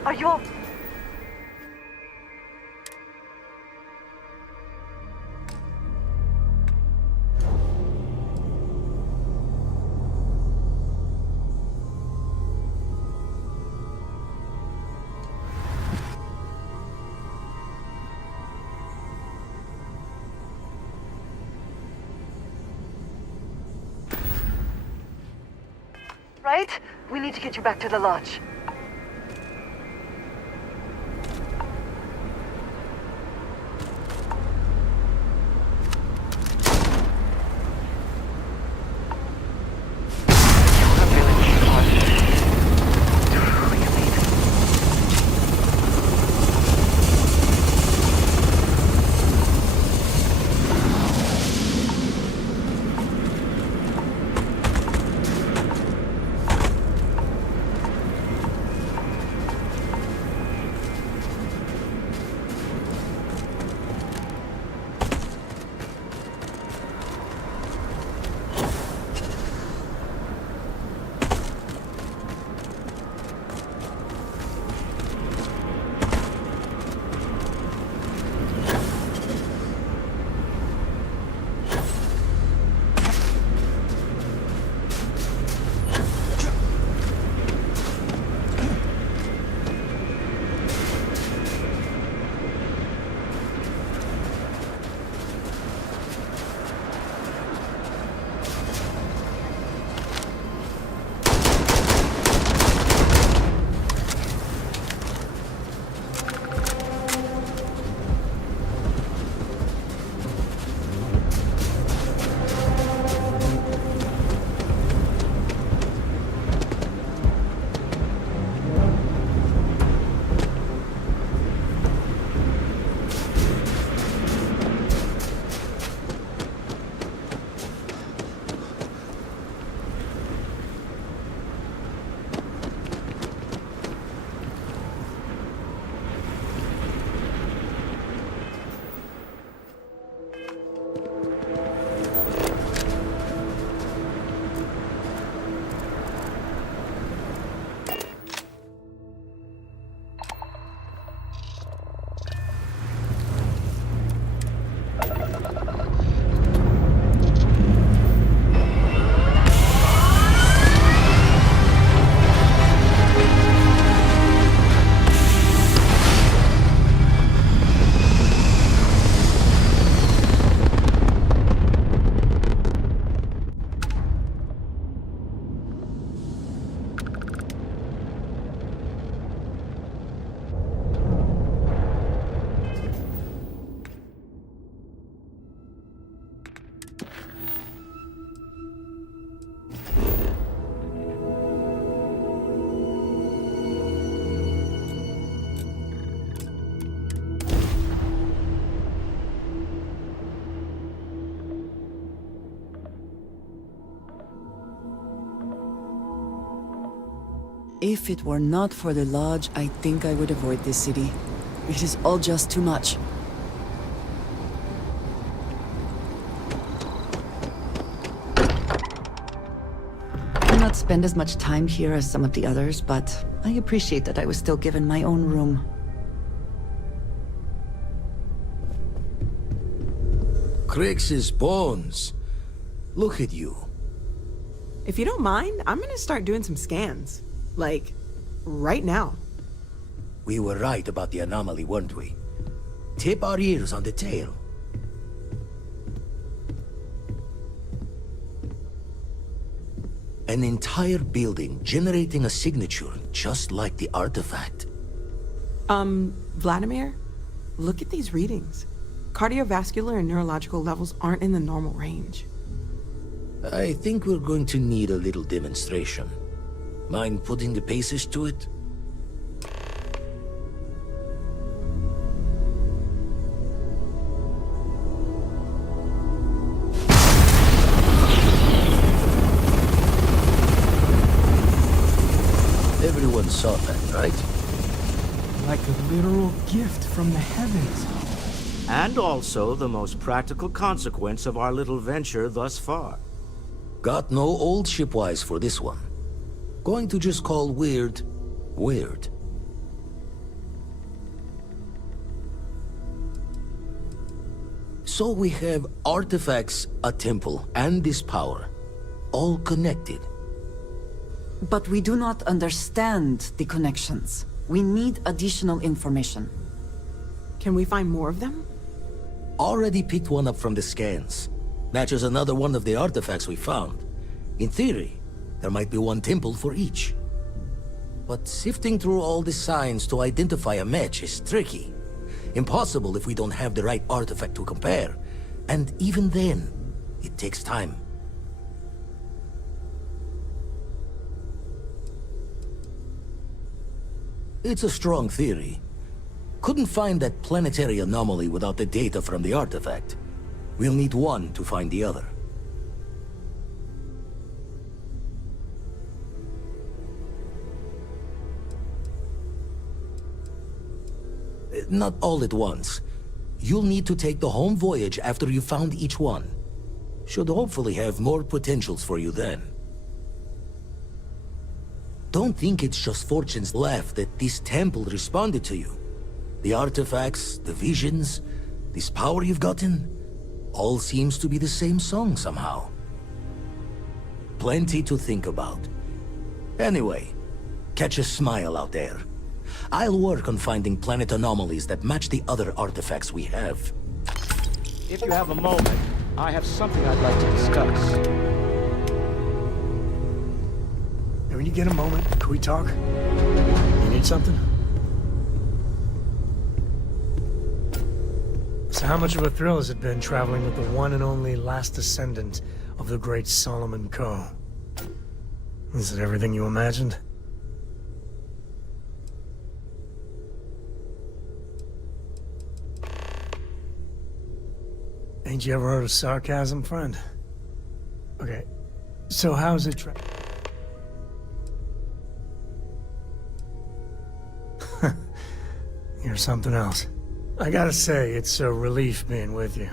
Are you... Right? We need to get you back to the lodge. If it were not for the lodge, I think I would avoid this city. It is all just too much. I do not spend as much time here as some of the others, but I appreciate that I was still given my own room. Crix's bones. Look at you. If you don't mind, I'm gonna start doing some scans. Like, right now. We were right about the anomaly, weren't we? Tip our ears on the tail. An entire building generating a signature just like the artifact. Vladimir? Look at these readings. Cardiovascular and neurological levels aren't in the normal range. I think we're going to need a little demonstration. Mind putting the paces to it? Everyone saw that, right? Like a literal gift from the heavens. And also the most practical consequence of our little venture thus far. Got no old shipwise for this one. Going to just call weird, weird. So we have artifacts, a temple, and this power. All connected. But we do not understand the connections. We need additional information. Can we find more of them? Already picked one up from the scans. Matches another one of the artifacts we found. In theory, there might be one temple for each. But sifting through all the signs to identify a match is tricky. Impossible if we don't have the right artifact to compare. And even then, it takes time. It's a strong theory. Couldn't find that planetary anomaly without the data from the artifact. We'll need one to find the other. Not all at once. You'll need to take the home voyage after you've found each one. Should hopefully have more potentials for you then. Don't think it's just Fortune's laugh that this temple responded to you. The artifacts, the visions, this power you've gotten, all seems to be the same song somehow. Plenty to think about. Anyway, catch a smile out there. I'll work on finding planet anomalies that match the other artifacts we have. If you have a moment, I have something I'd like to discuss. Hey, when you get a moment, can we talk? You need something? So how much of a thrill has it been traveling with the one and only last descendant of the great Solomon Coe? Is it everything you imagined? Ain't you ever heard of sarcasm, friend? Okay, so how's it You're something else. I gotta say, it's a relief being with you.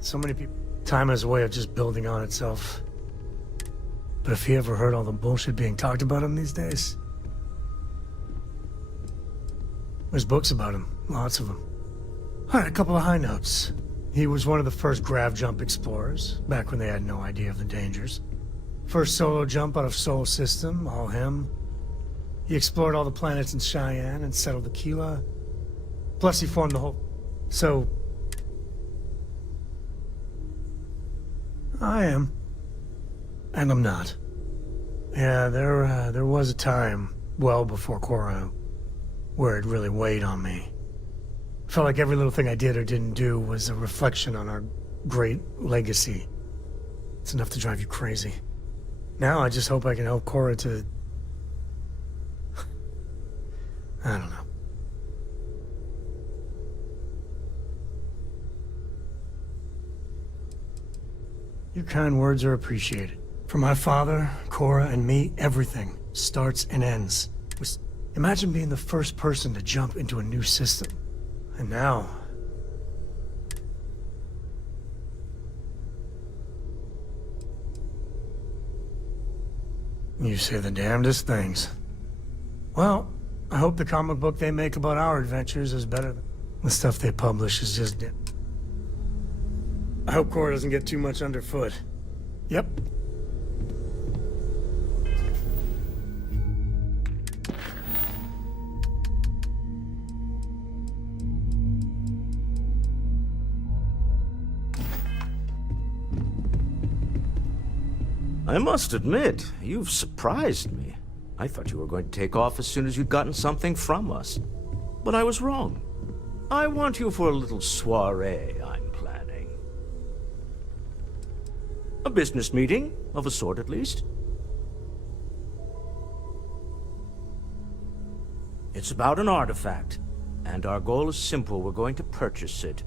So many people... Time has a way of just building on itself. But if you ever heard all the bullshit being talked about him these days... There's books about him, lots of them. Alright, a couple of high notes. He was one of the first grav jump explorers, back when they had no idea of the dangers. First solo jump out of Sol System, all him. He explored all the planets in Cheyenne and settled Aquila. Plus he formed the whole... So... I am. And I'm not. Yeah, there was a time, well before Cora, where it really weighed on me. Felt like every little thing I did or didn't do was a reflection on our great legacy. It's enough to drive you crazy. Now I just hope I can help Cora to... I don't know. Your kind words are appreciated. For my father, Cora, and me, everything. starts and ends. Imagine being the first person to jump into a new system. And now... you say the damnedest things. Well, I hope the comic book they make about our adventures is better than the stuff they publish is just... I hope Cora doesn't get too much underfoot. Yep. I must admit, you've surprised me. I thought you were going to take off as soon as you'd gotten something from us. But I was wrong. I want you for a little soiree I'm planning. A business meeting, of a sort at least. It's about an artifact, and our goal is simple. We're going to purchase it.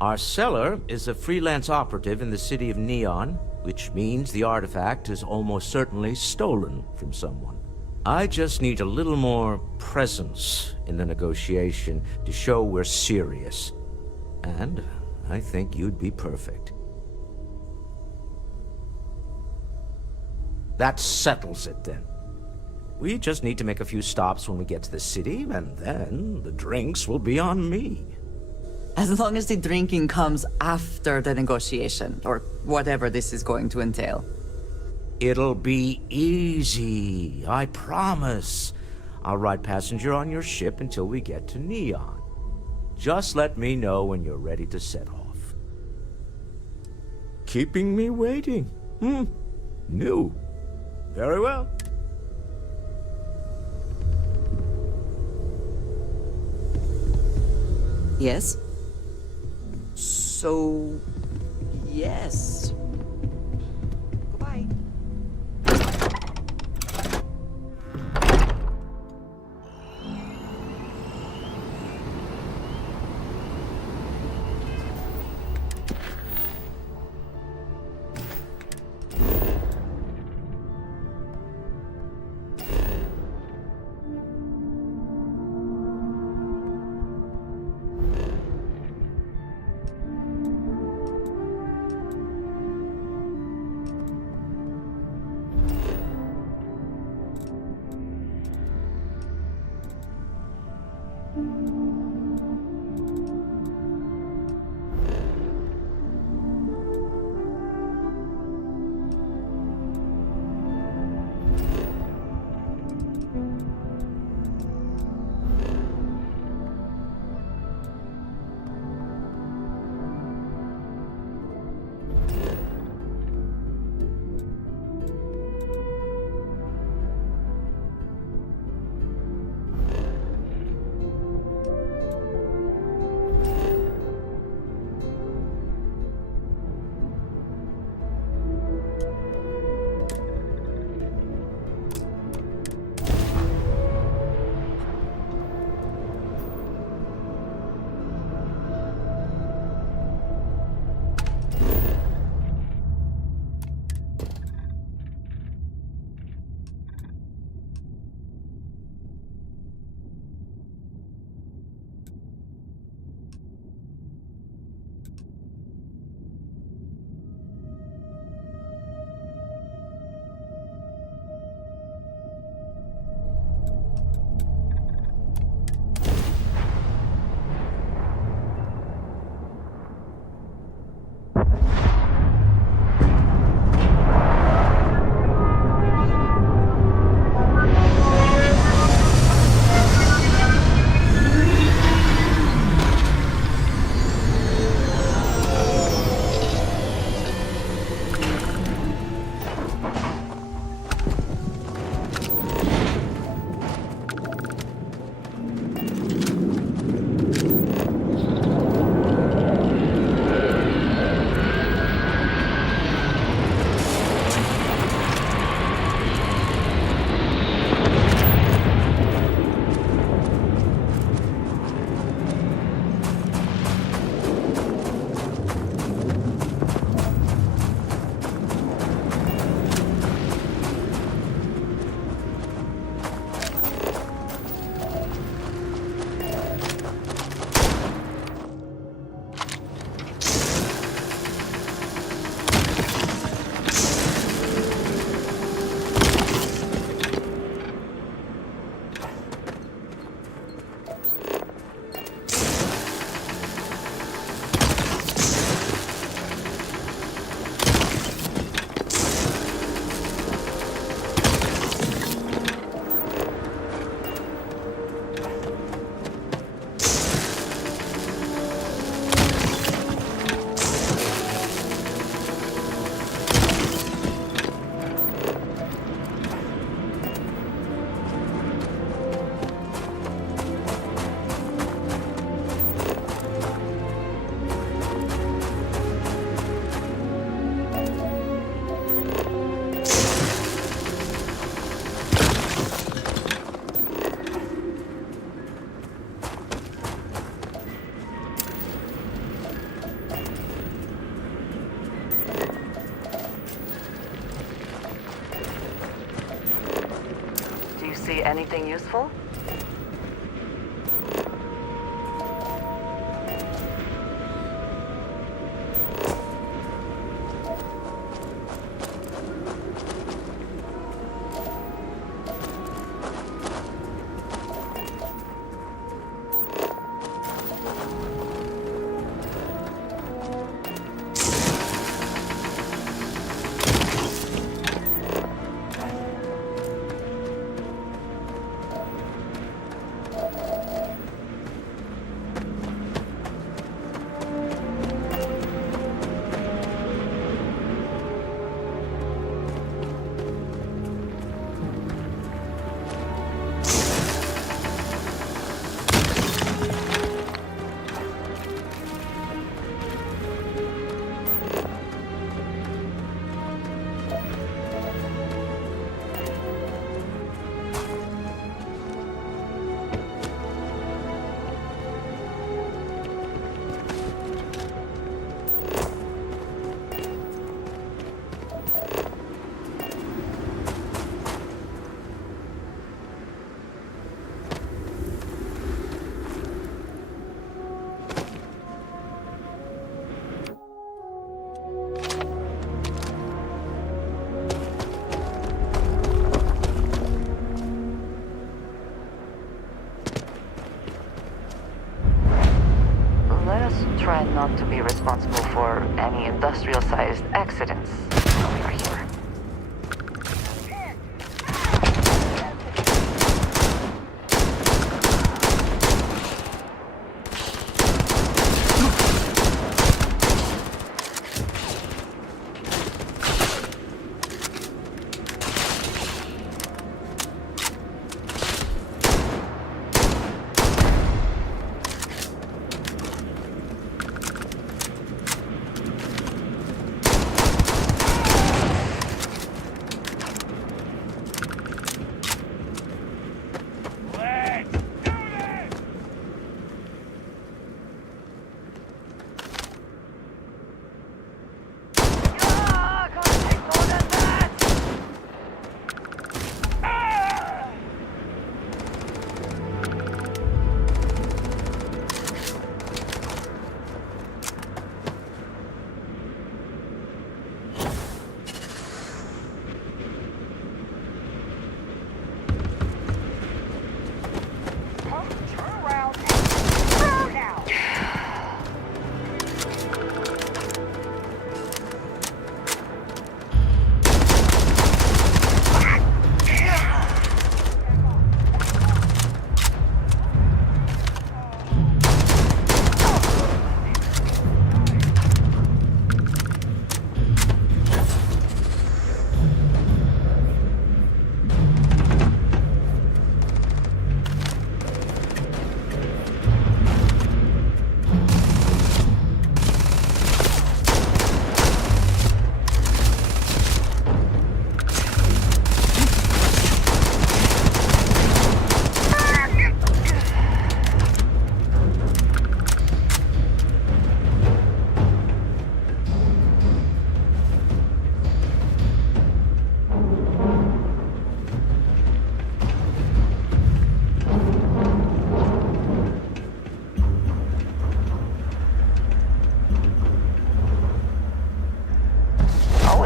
Our seller is a freelance operative in the city of Neon, which means the artifact is almost certainly stolen from someone. I just need a little more presence in the negotiation to show we're serious. And I think you'd be perfect. That settles it then. We just need to make a few stops when we get to the city, and then the drinks will be on me. As long as the drinking comes after the negotiation, or whatever this is going to entail. It'll be easy, I promise. I'll ride passenger on your ship until we get to Neon. Just let me know when you're ready to set off. Keeping me waiting? New. Very well. Yes? So... yes. Goodbye. See anything useful? Try not to be responsible for any industrial-sized accidents while we are here.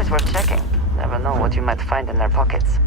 Worth checking. Never know what you might find in their pockets.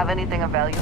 have anything of value?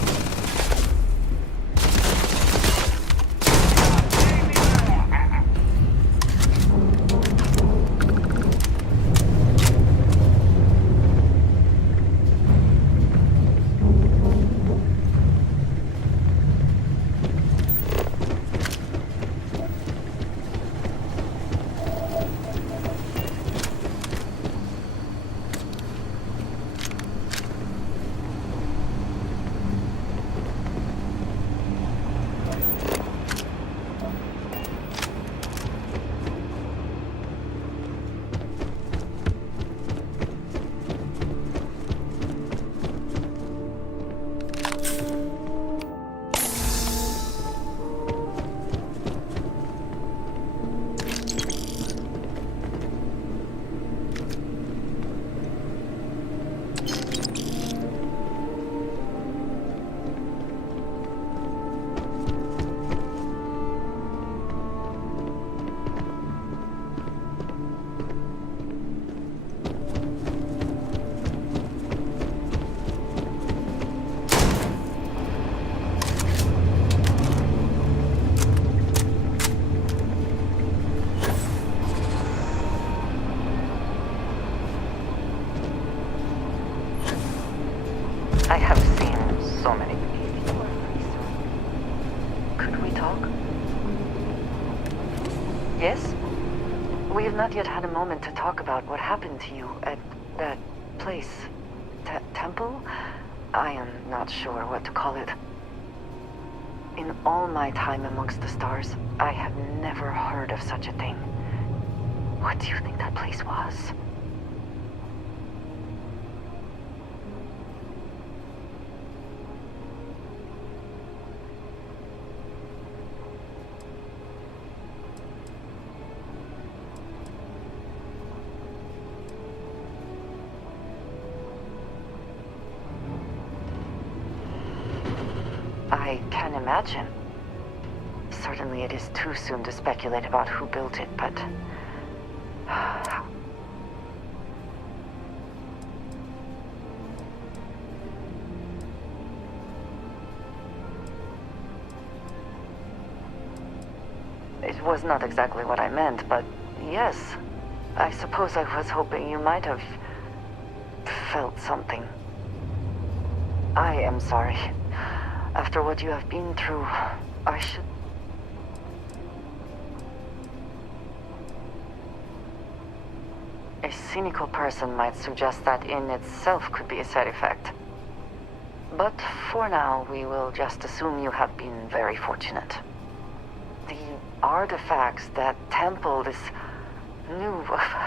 I have seen so many people. Could we talk? Yes? We have not yet had a moment to talk about what happened to you at that place. Temple? I am not sure what to call it. In all my time amongst the stars, I have never heard of such a thing. What do you think that place was? I can imagine. Certainly it is too soon to speculate about who built it, but... It was not exactly what I meant, but yes. I suppose I was hoping you might have felt something. I am sorry. After what you have been through, I should... A cynical person might suggest that in itself could be a side effect. But for now, we will just assume you have been very fortunate. The artifacts that temple this new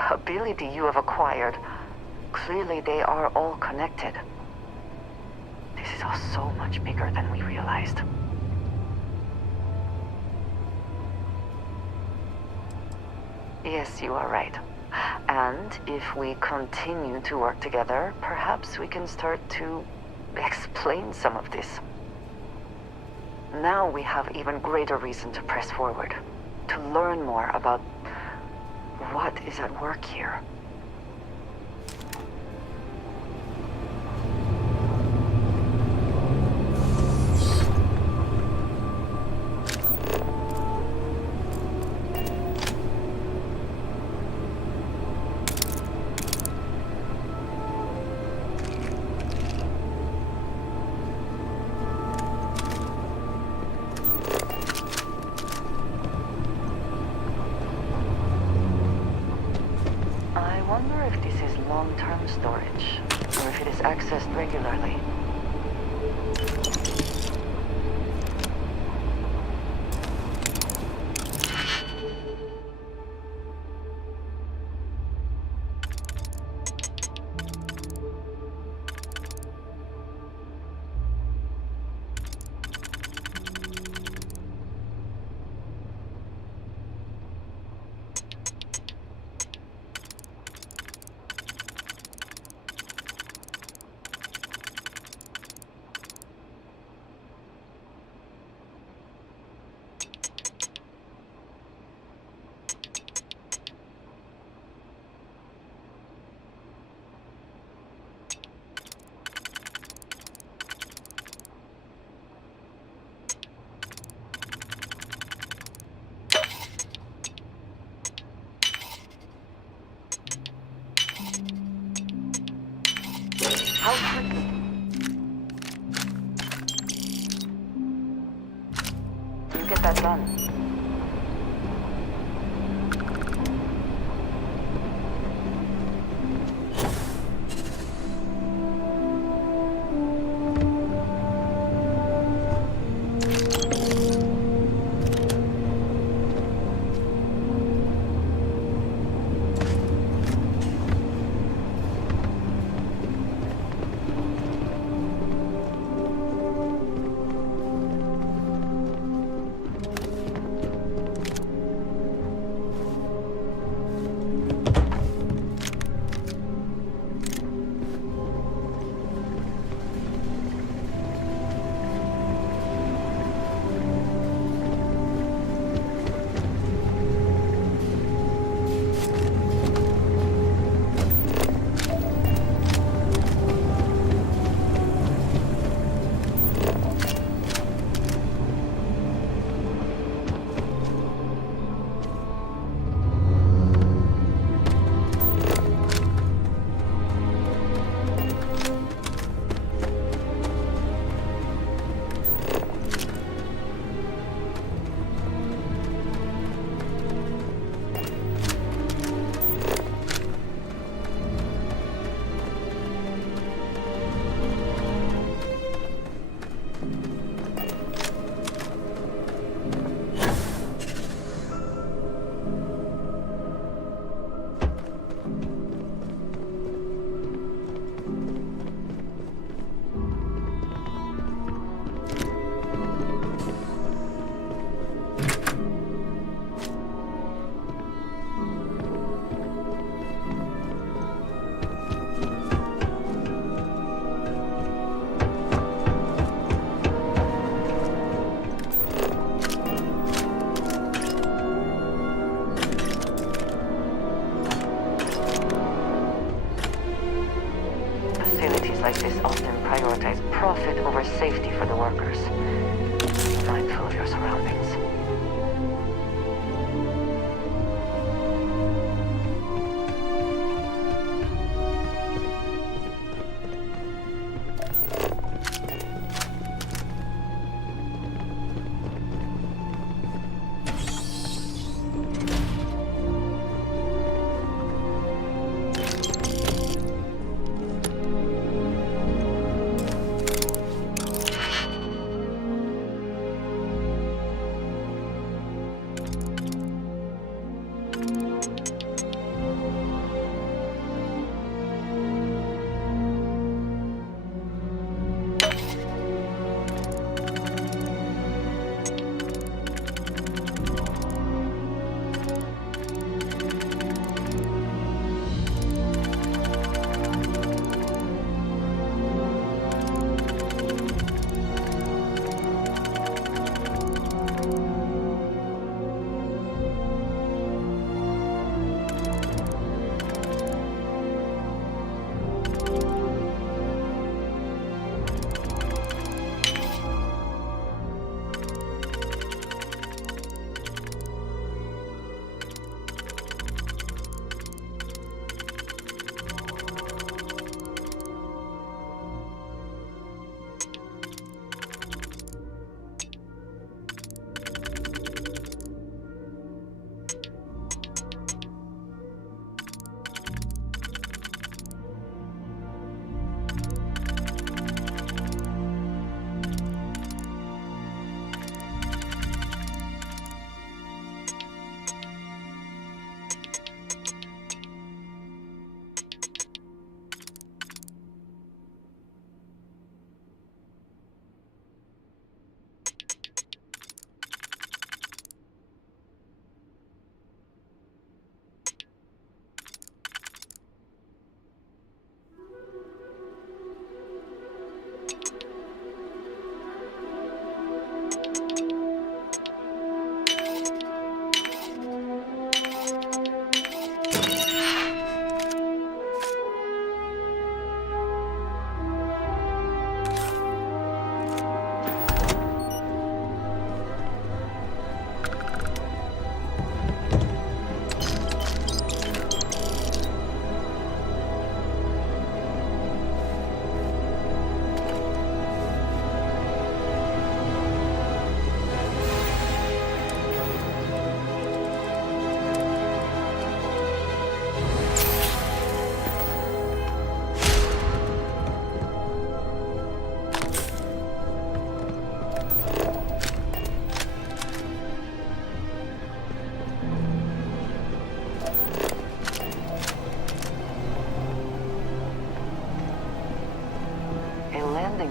ability you have acquired, clearly they are all connected. This is all so much bigger than we realized. Yes, you are right. And if we continue to work together, perhaps we can start to explain some of this. Now we have even greater reason to press forward, to learn more about what is at work here. I wonder if this is long-term storage, or if it is accessed regularly. take that gun.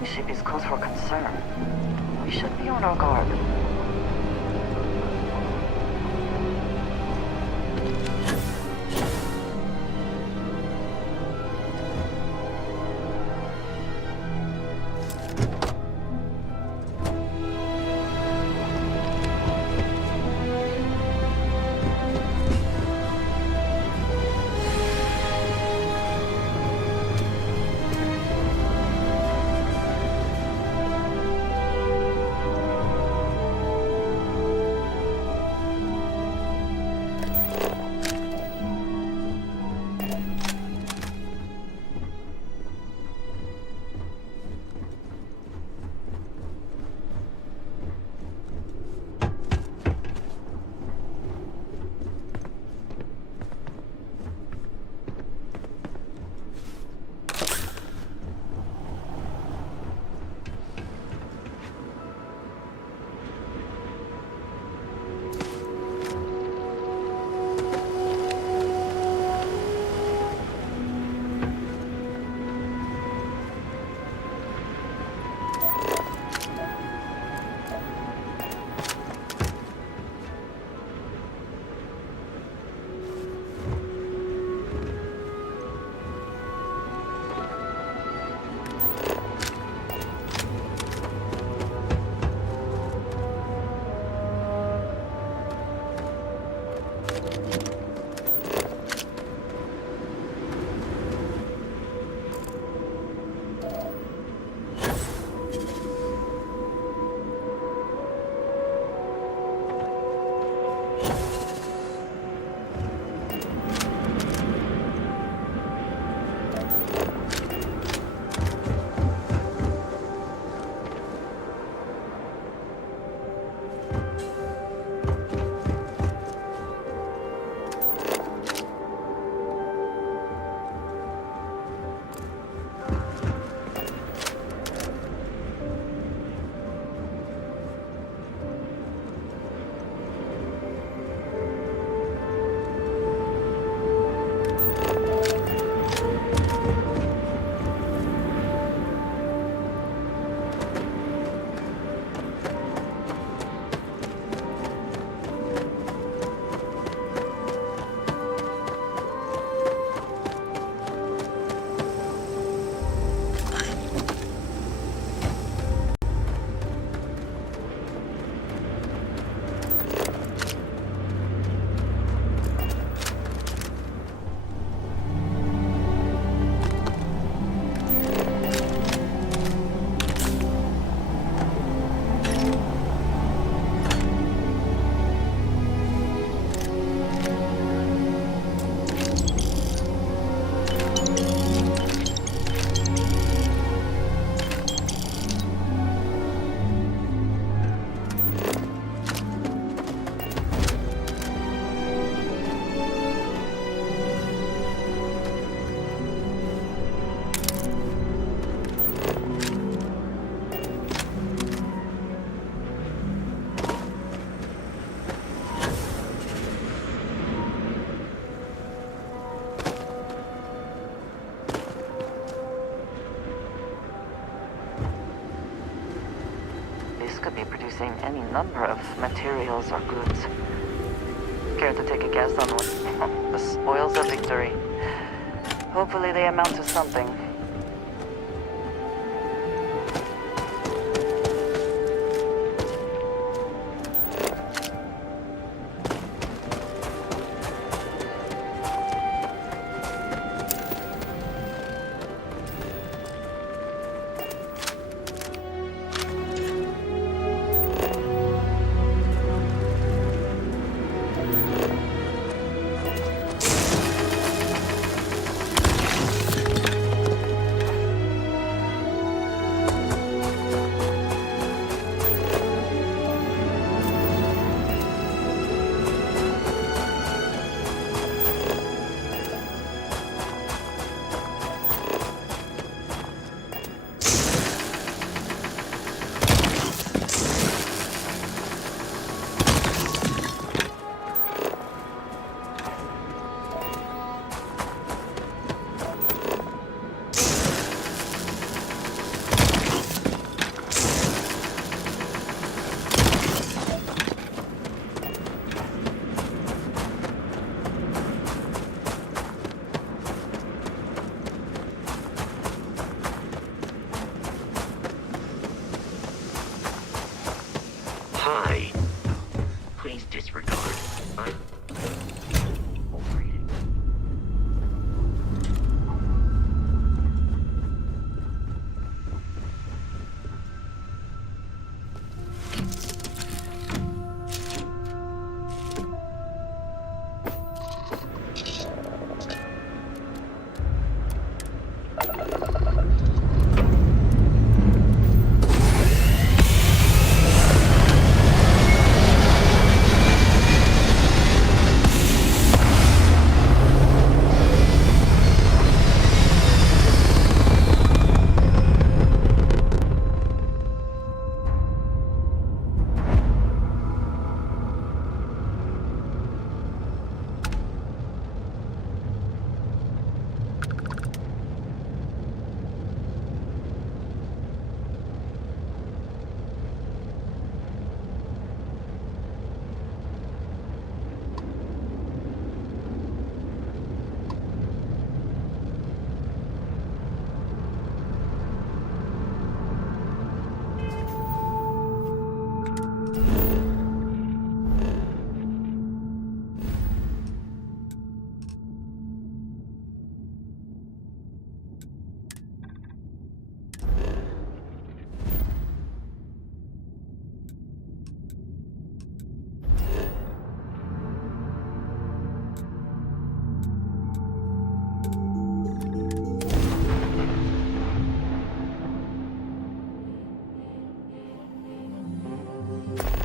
incoming ship is cause for concern. We should be on our guard. Could be producing any number of materials or goods. Care to take a guess on what the spoils of victory? Hopefully they amount to something.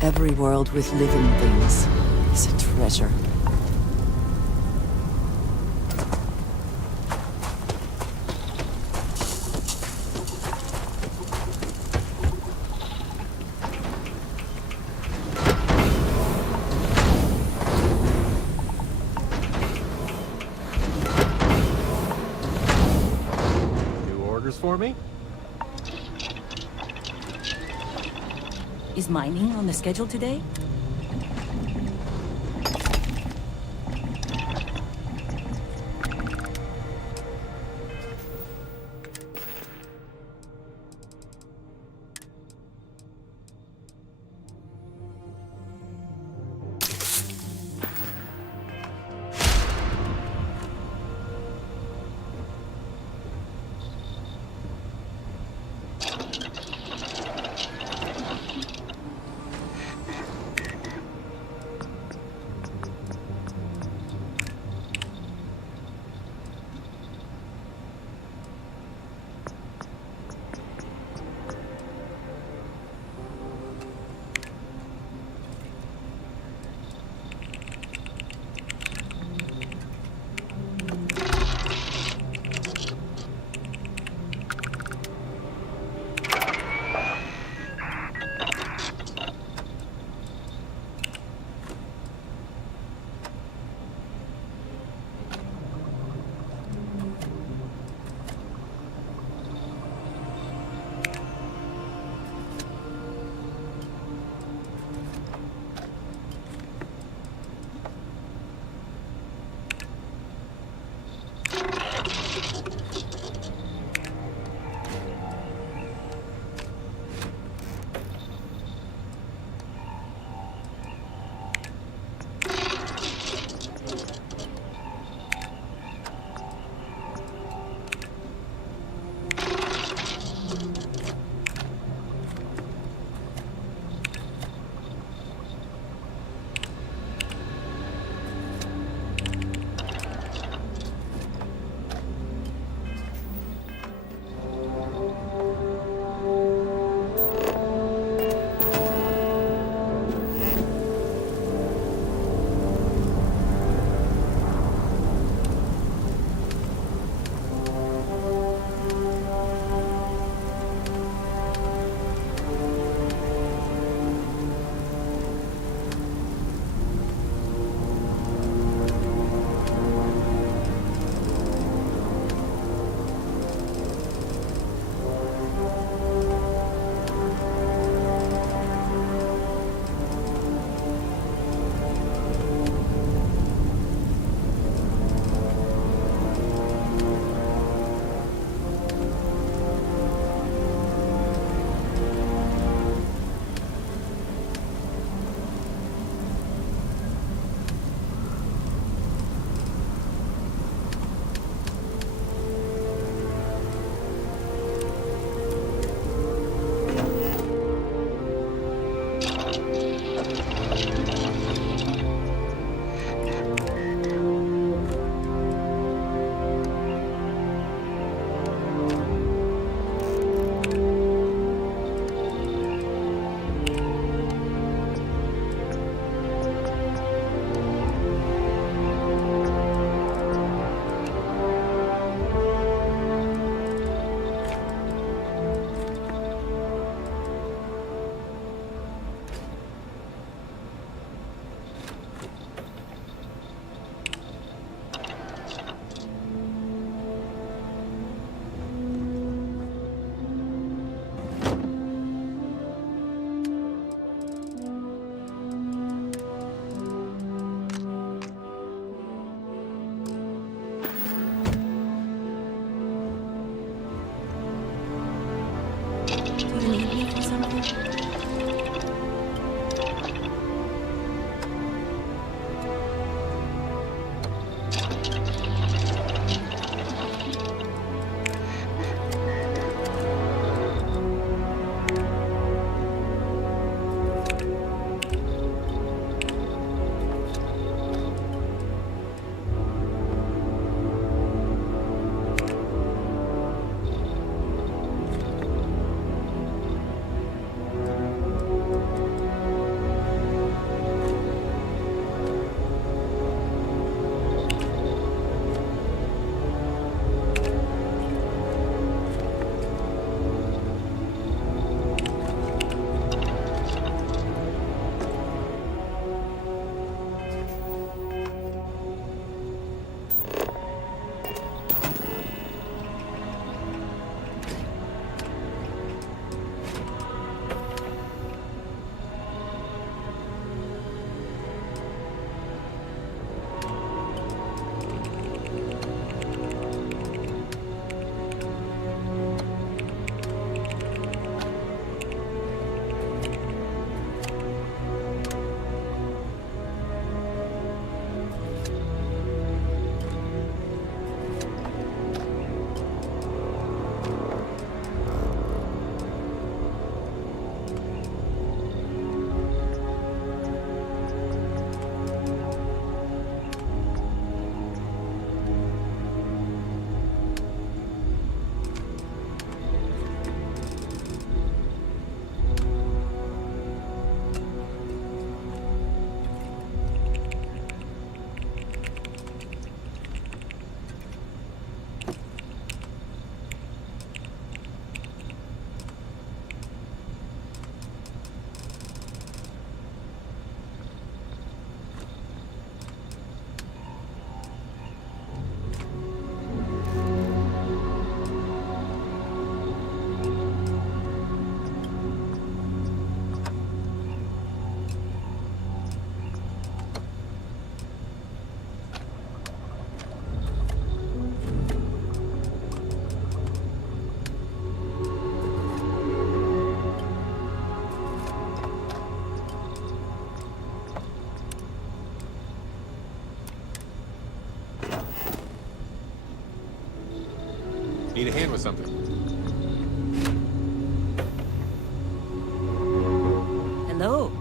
Every world with living things is a treasure. New orders for me? Is mining on the schedule today? need a hand with something. Hello.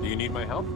Do you need my help?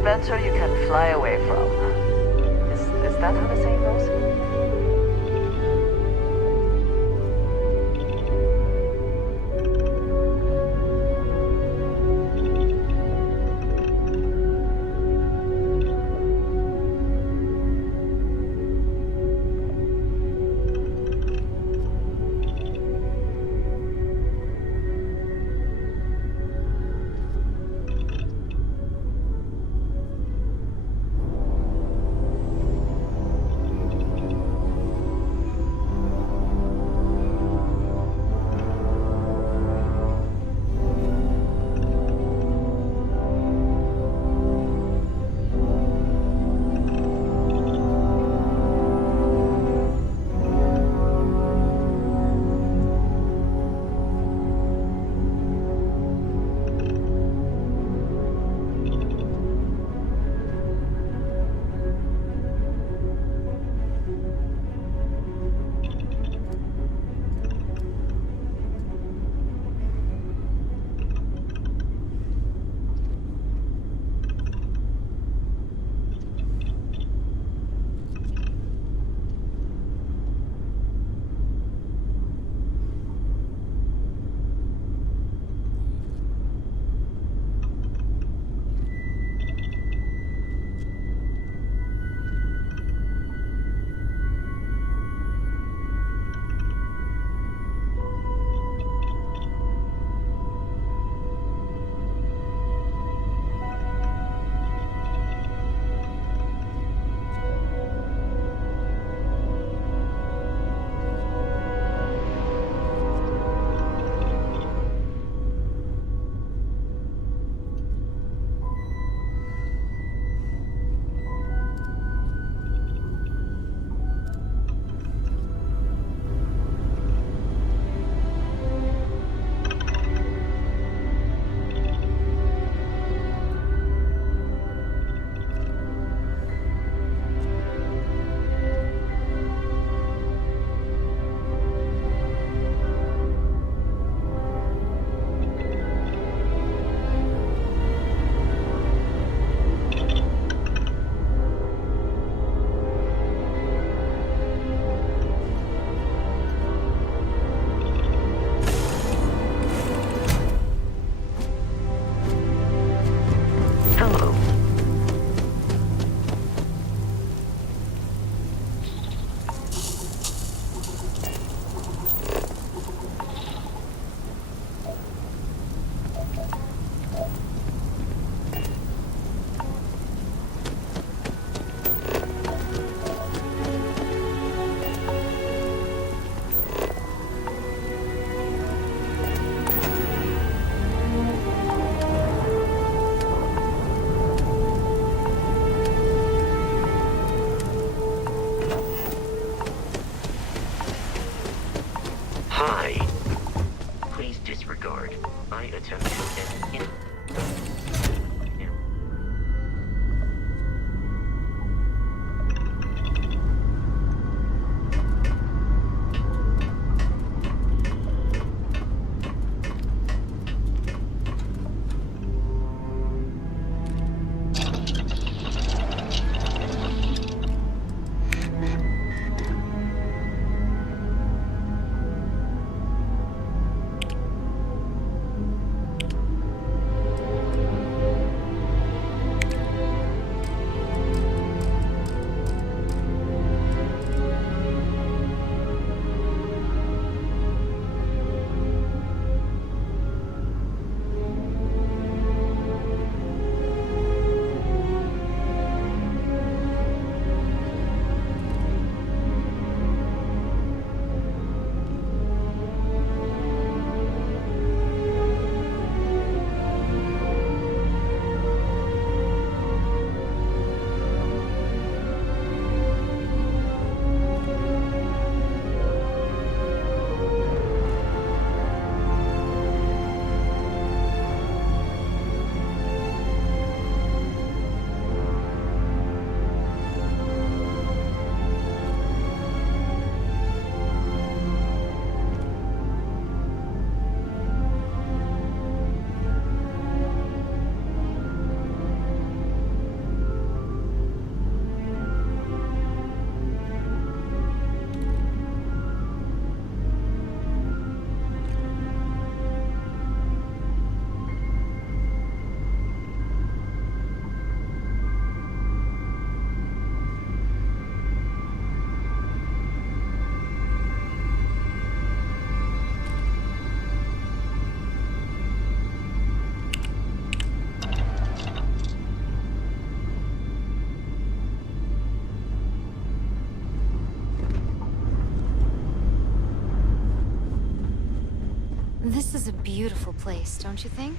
adventure you can fly away from. Is that how the saying goes? This is a beautiful place, don't you think?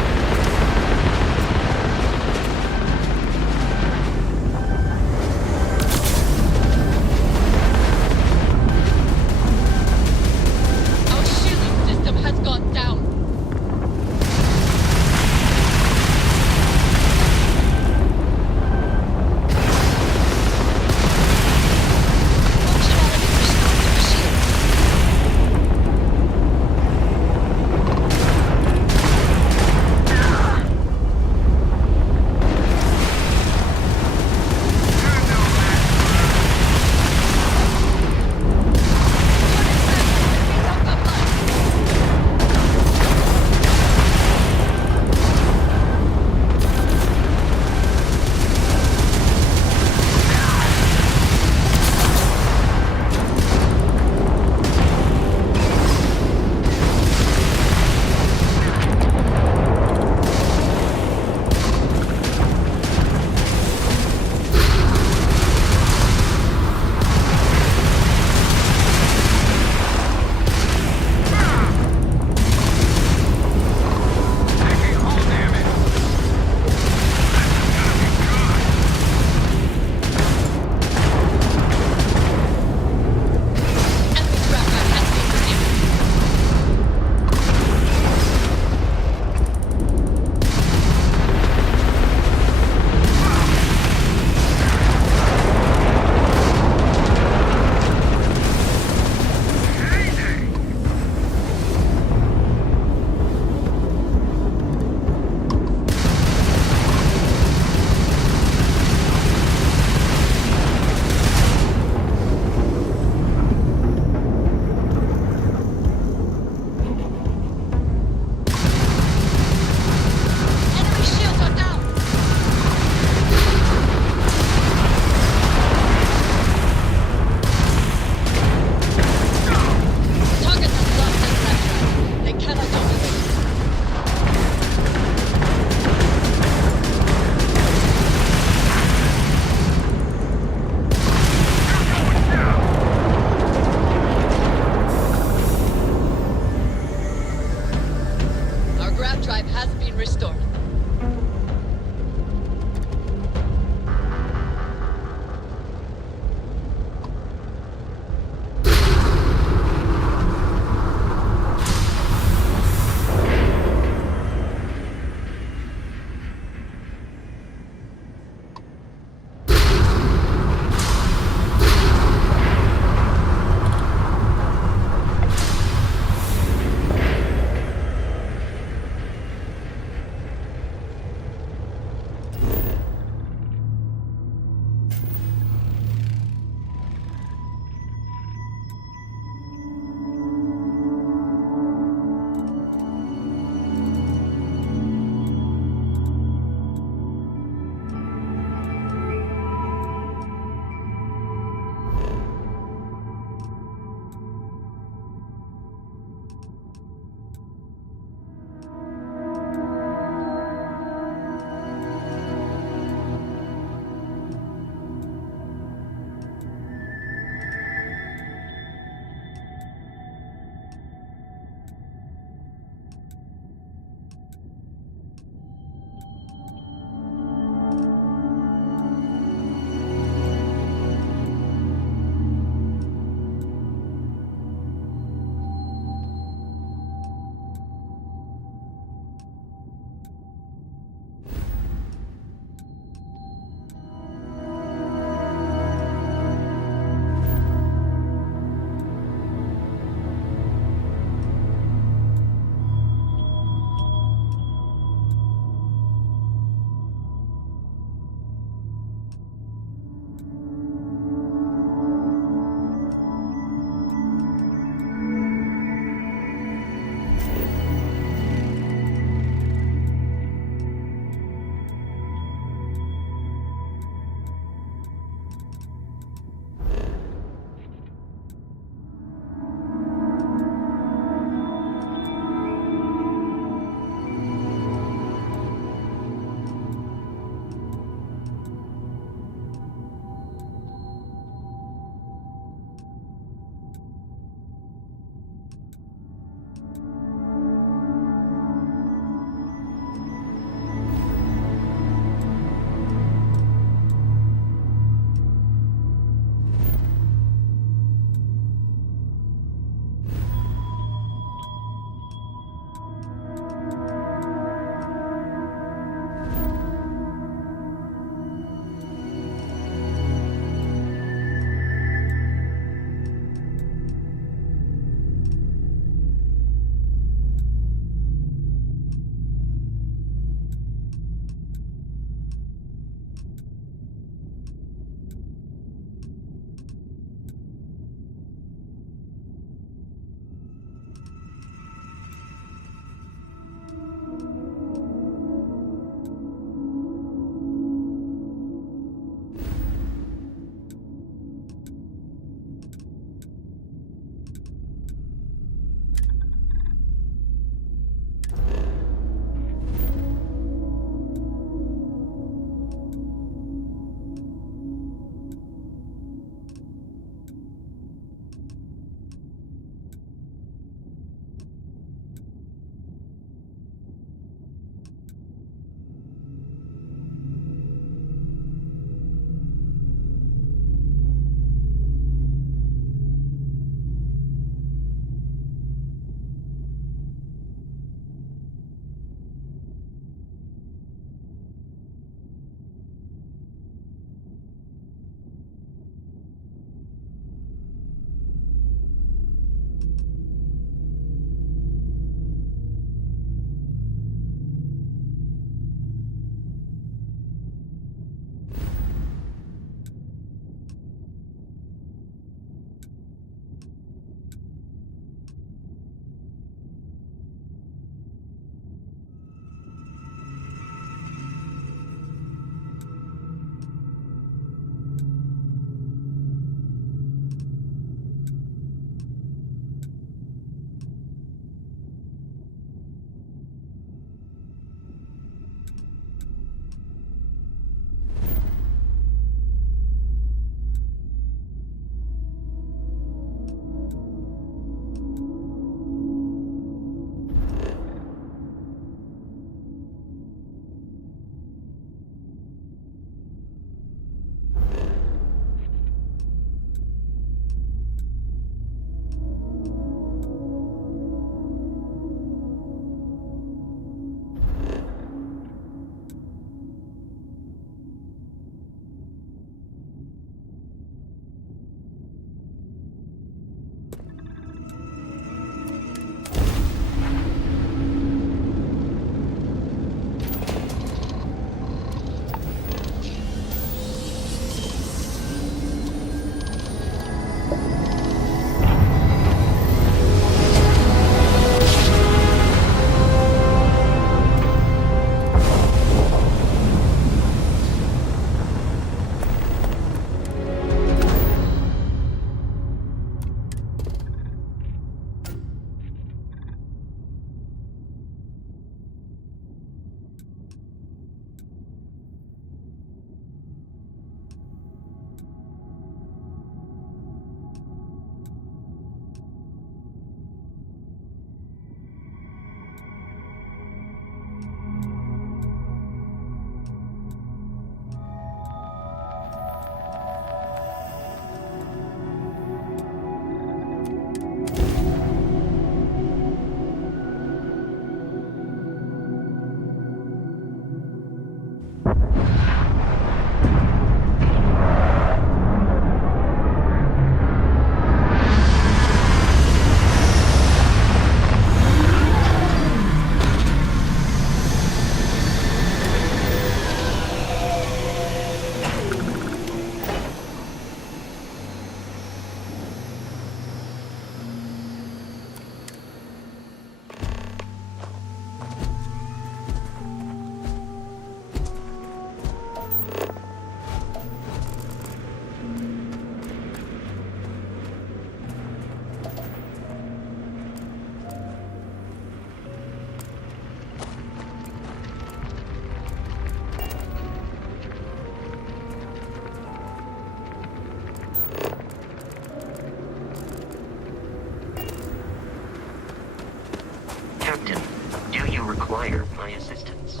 require my assistance.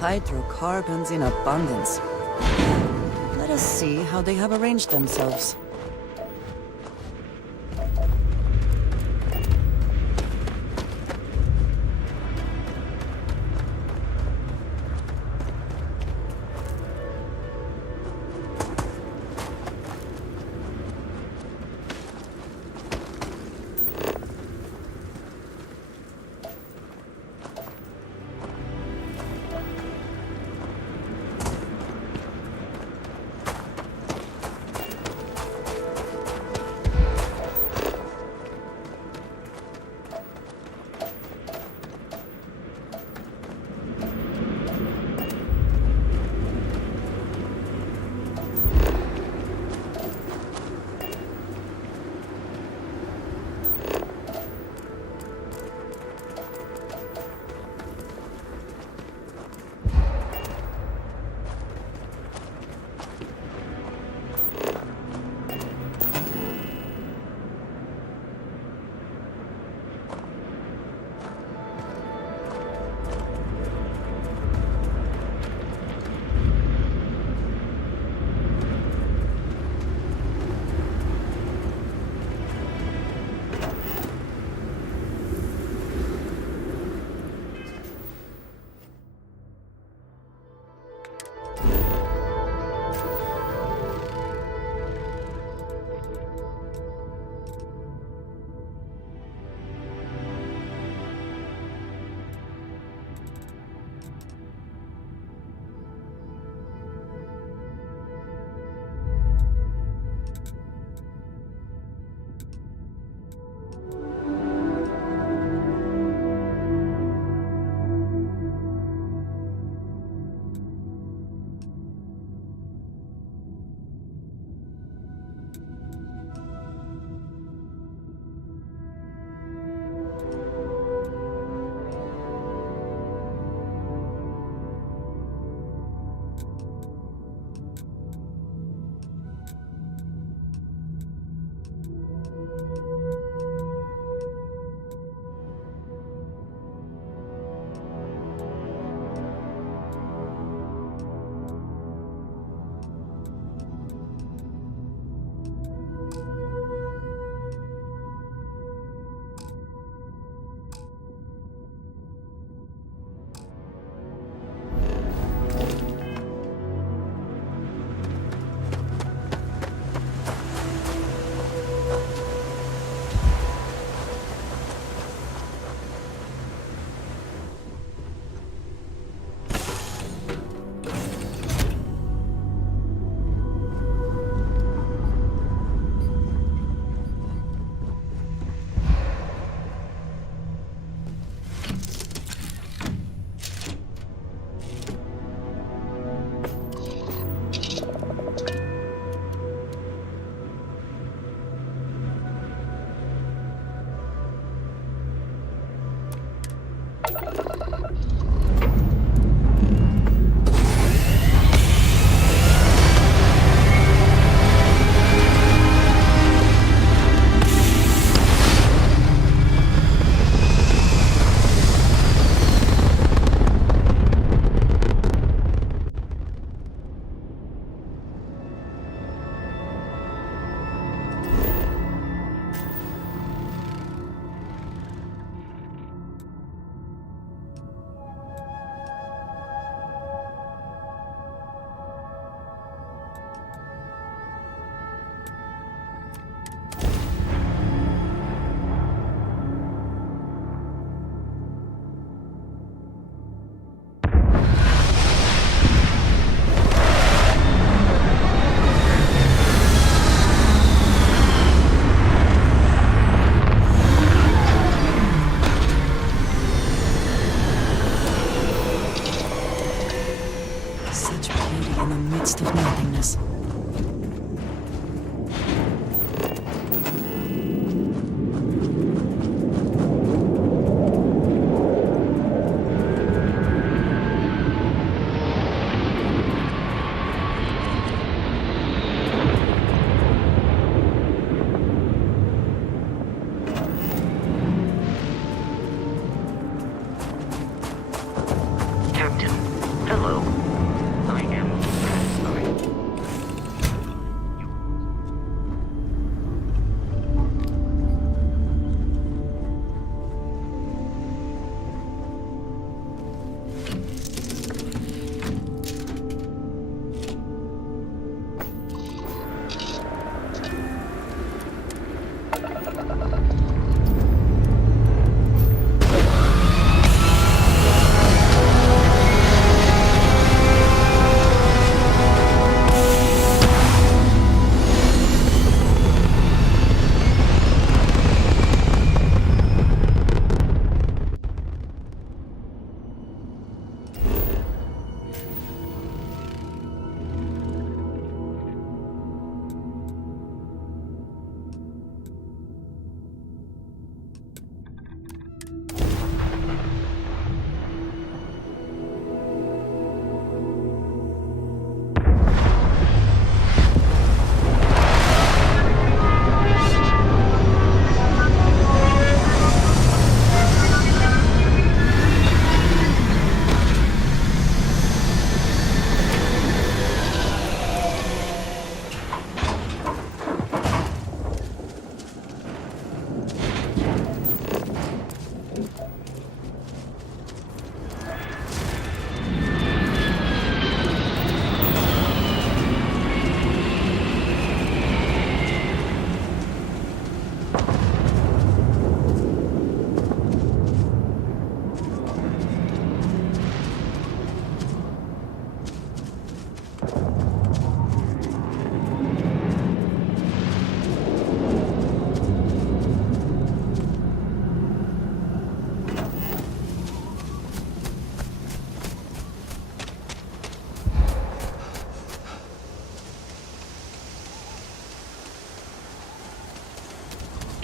Hydrocarbons in abundance. Let us see how they have arranged themselves.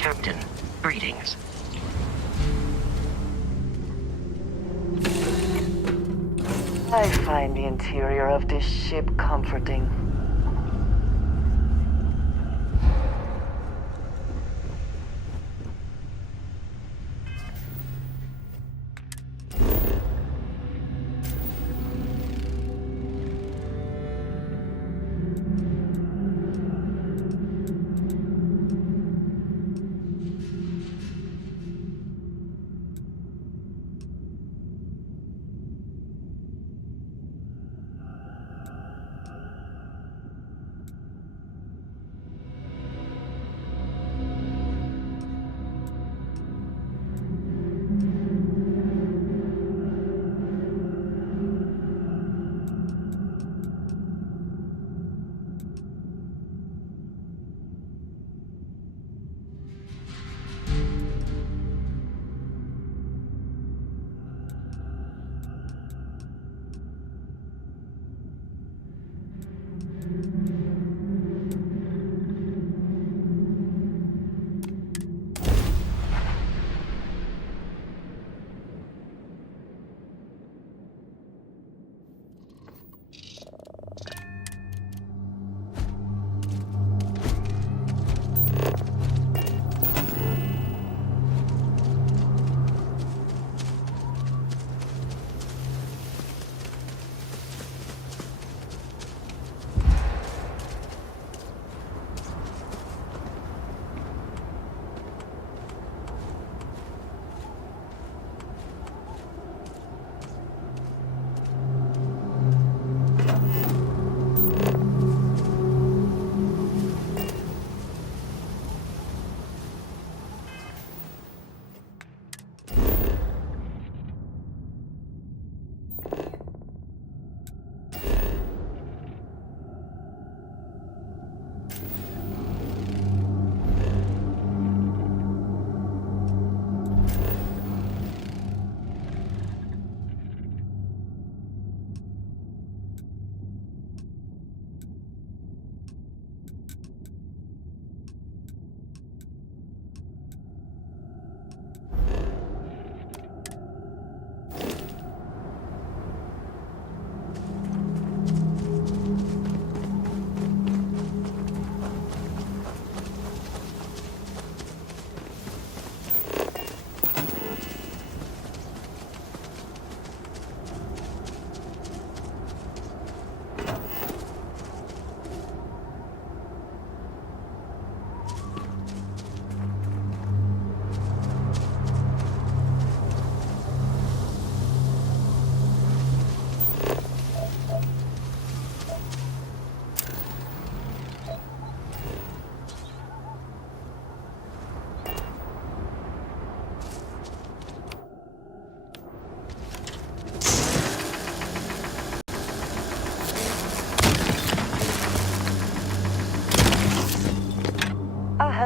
Captain, greetings. I find the interior of this ship comforting.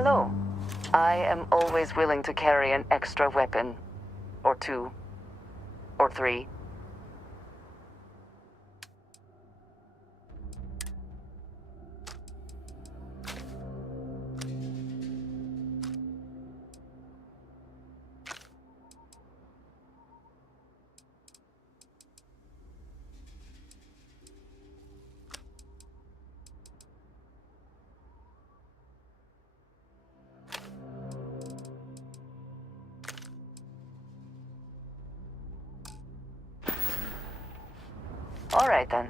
Hello. I am always willing to carry an extra weapon. Or two. Or three. All right, then.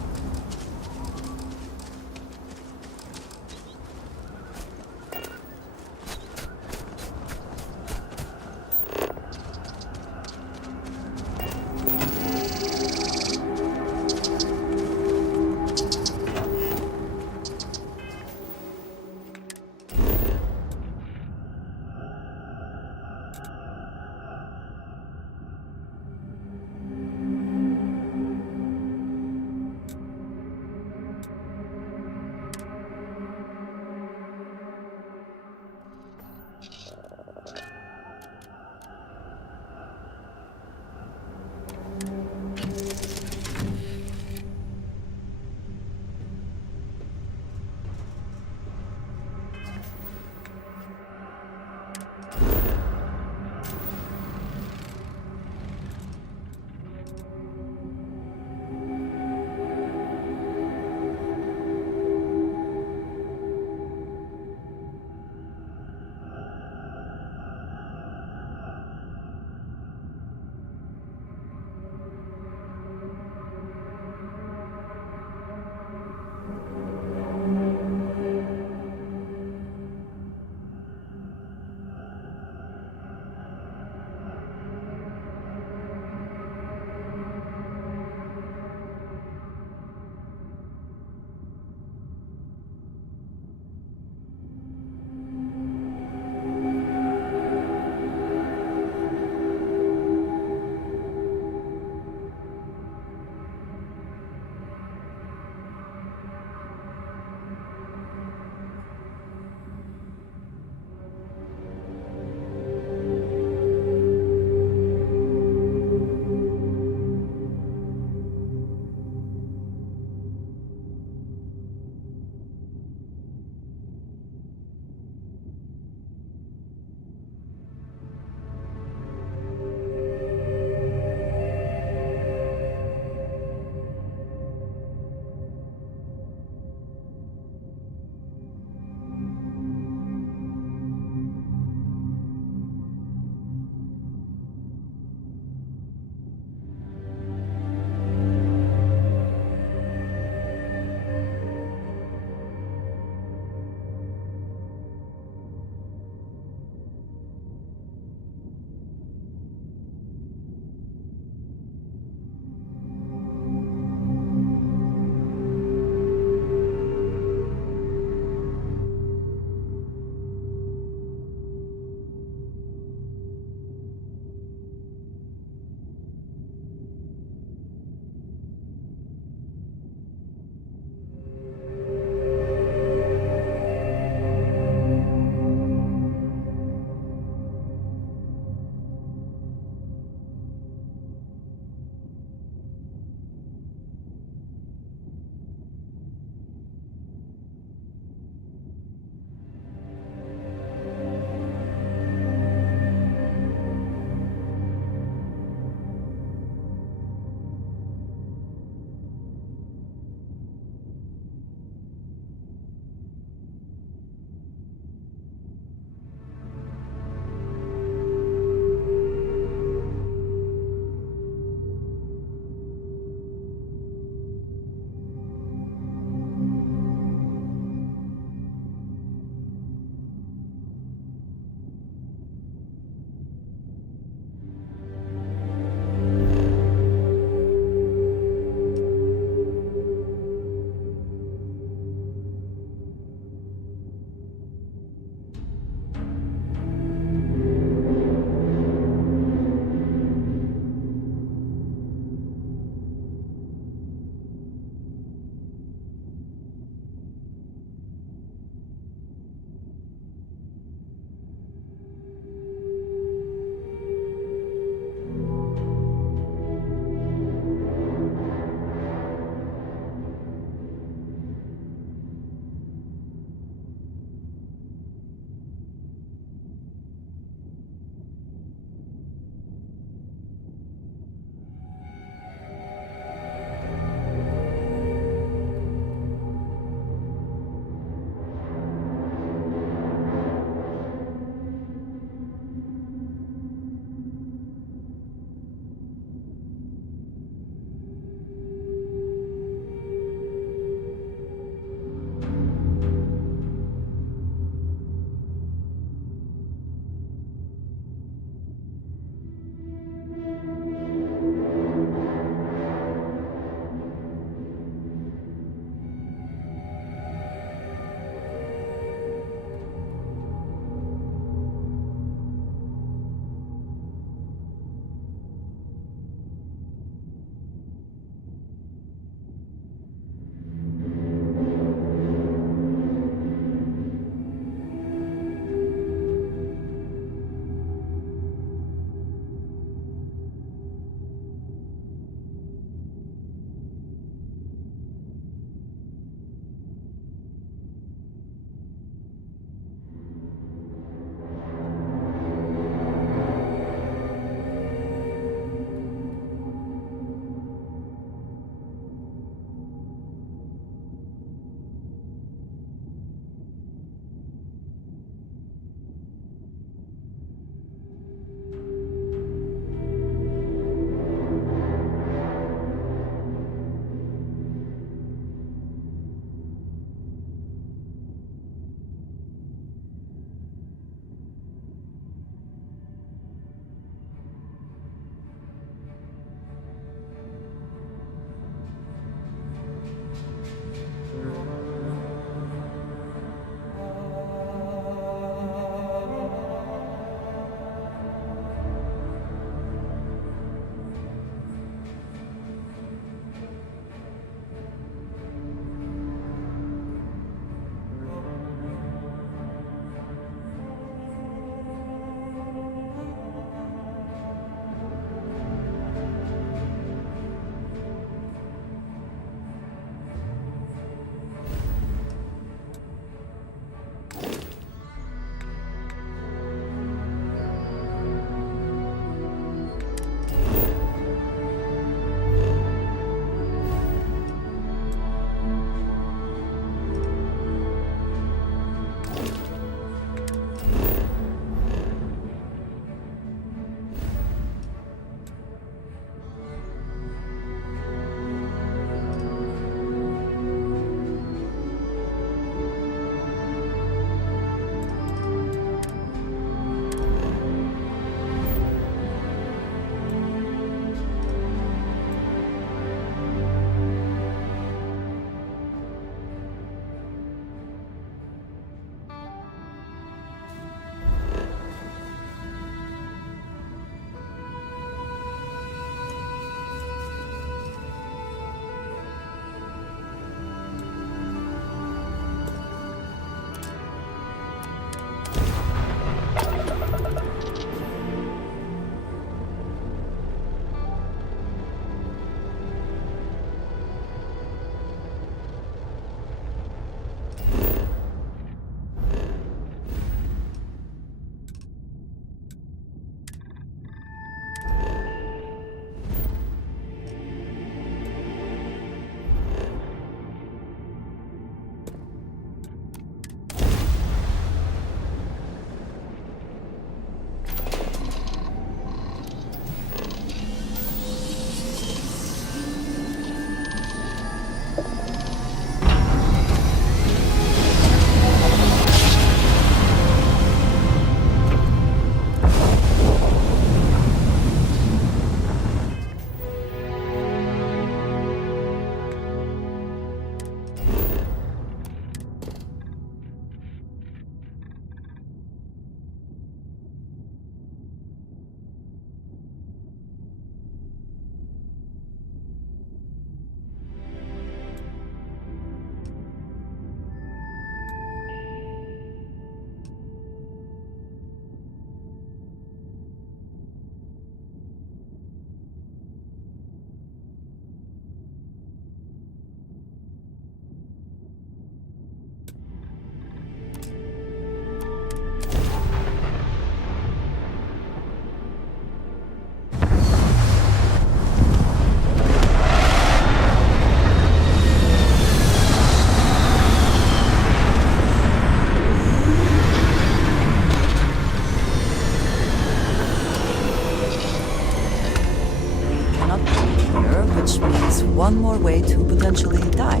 Which means one more way to potentially die.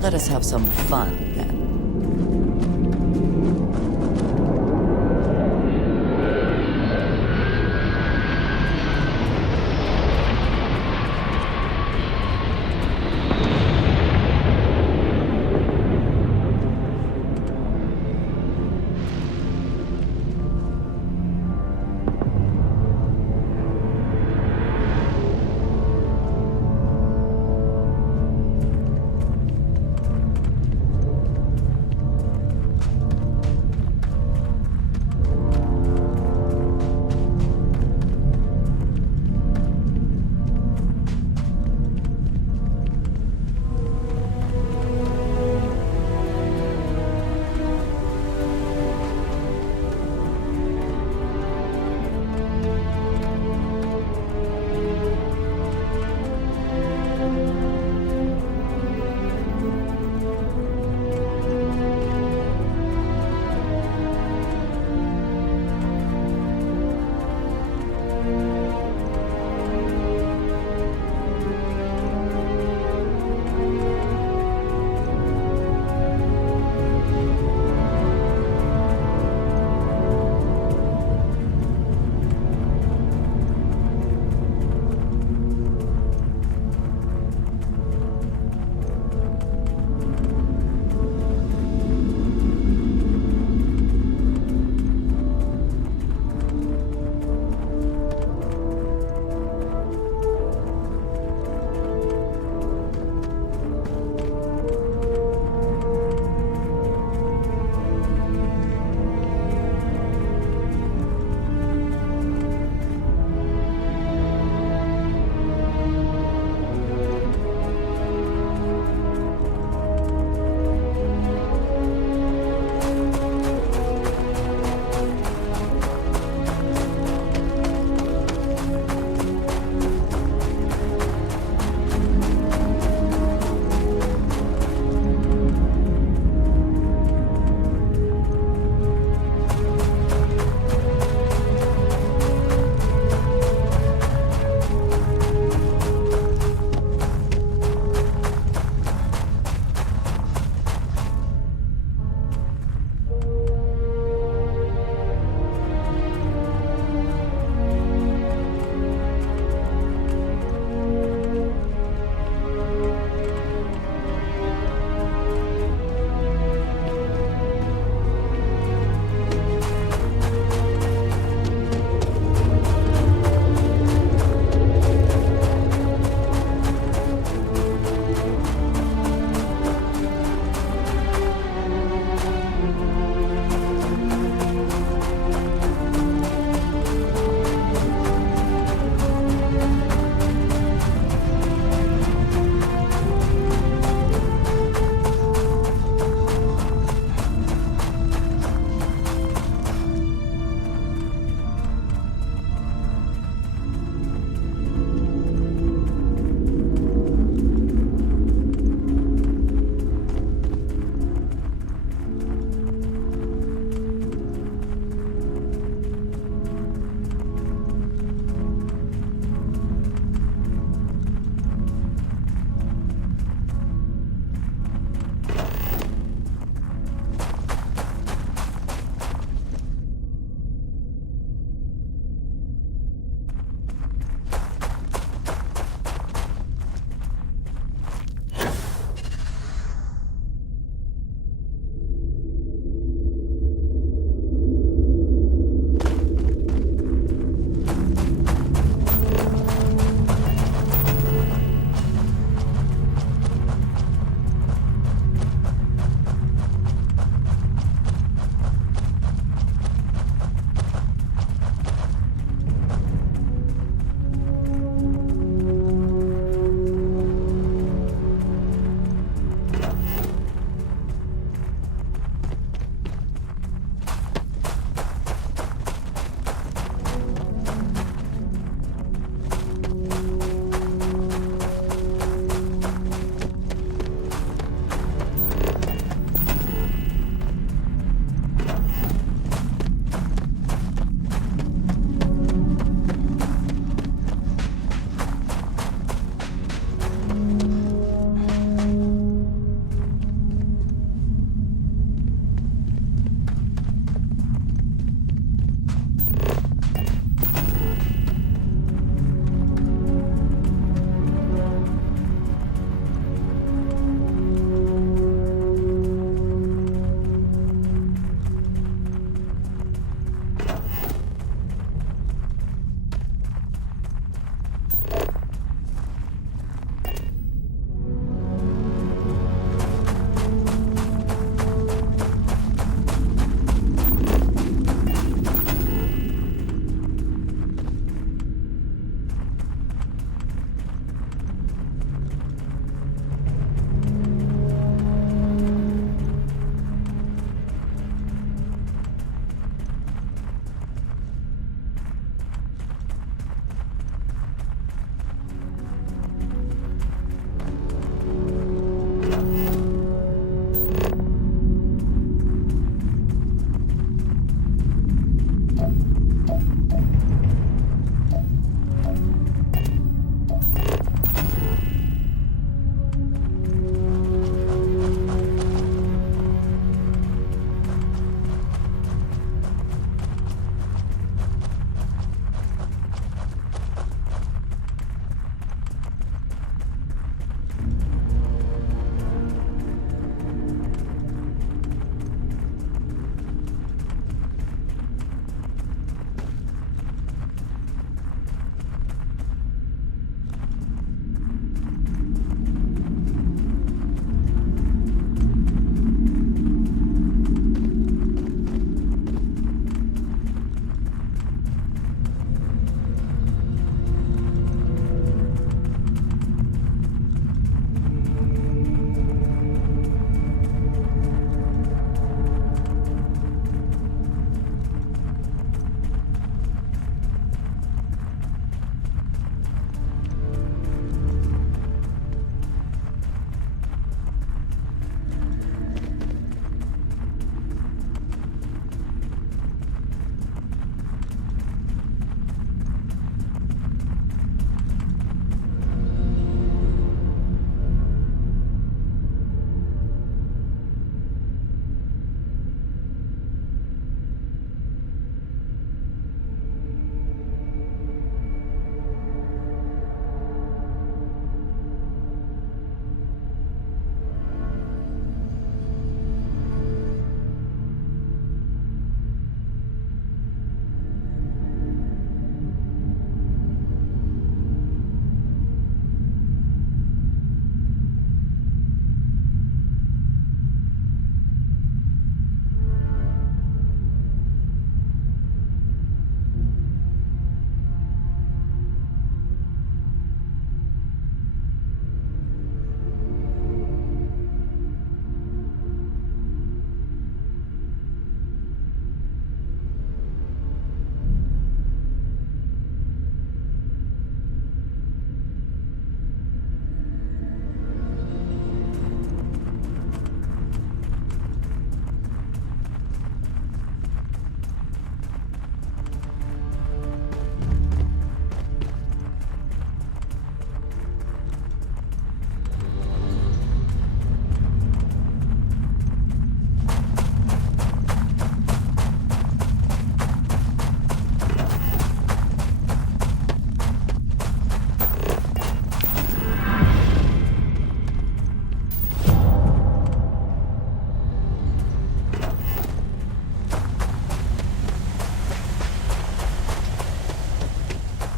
Let us have some fun, then.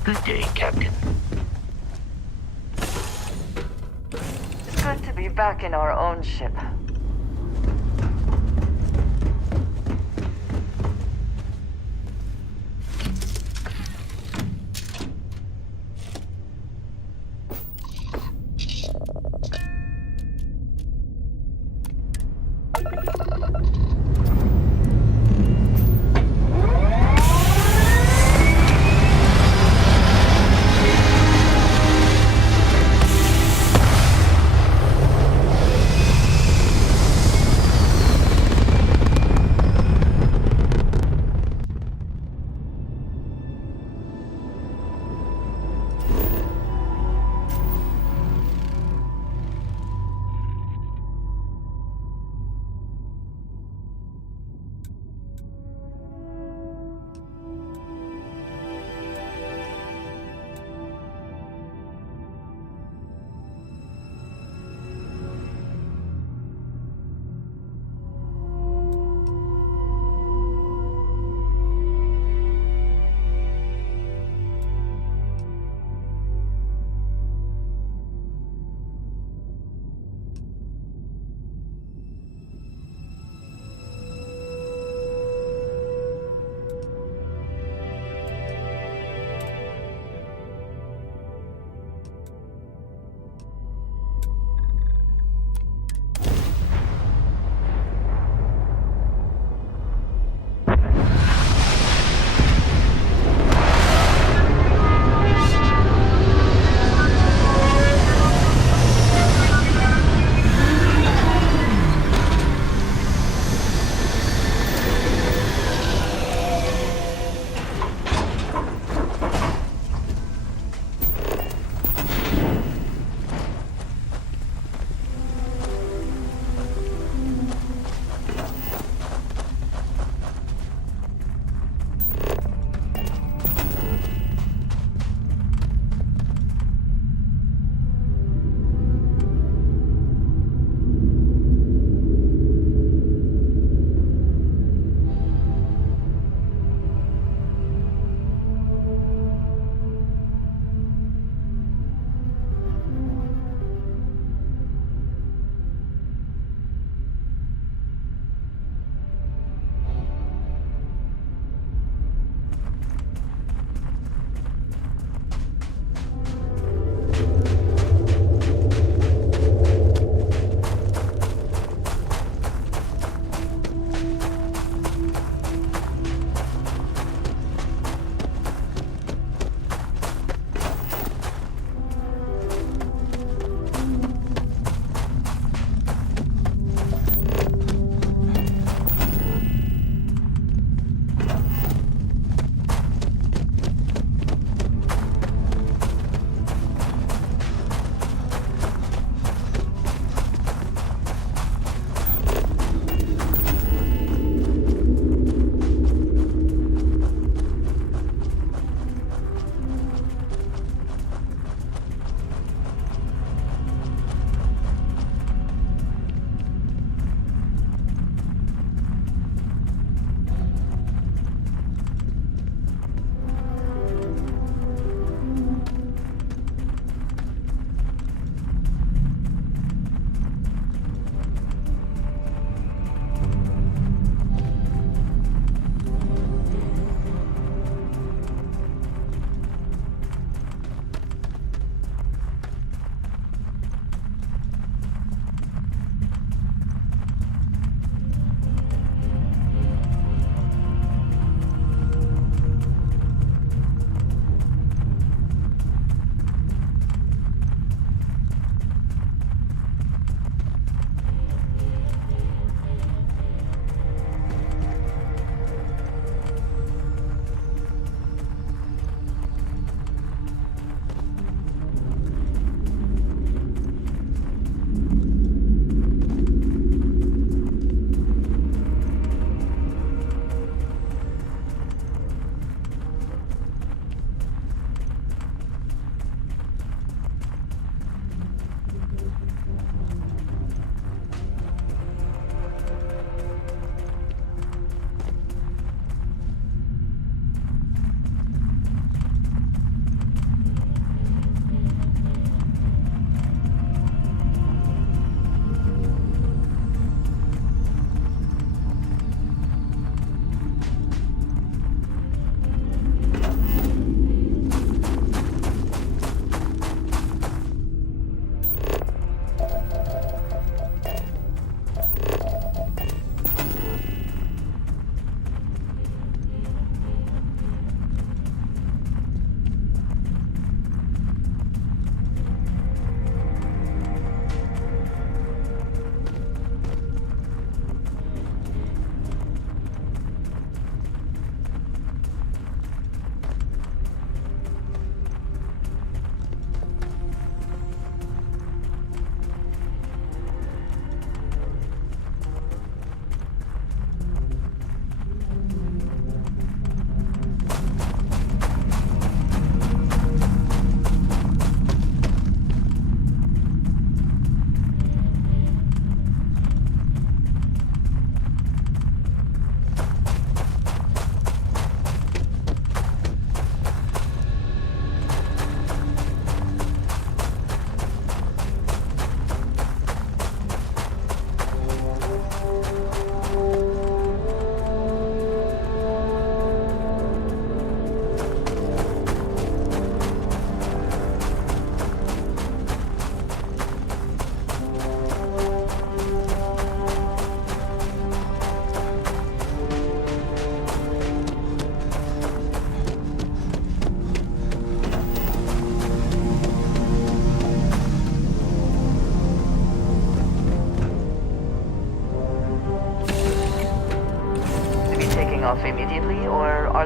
Good day, Captain. It's good to be back in our own ship.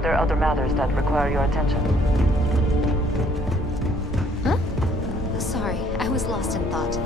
there other matters that require your attention? Huh? Sorry, I was lost in thought.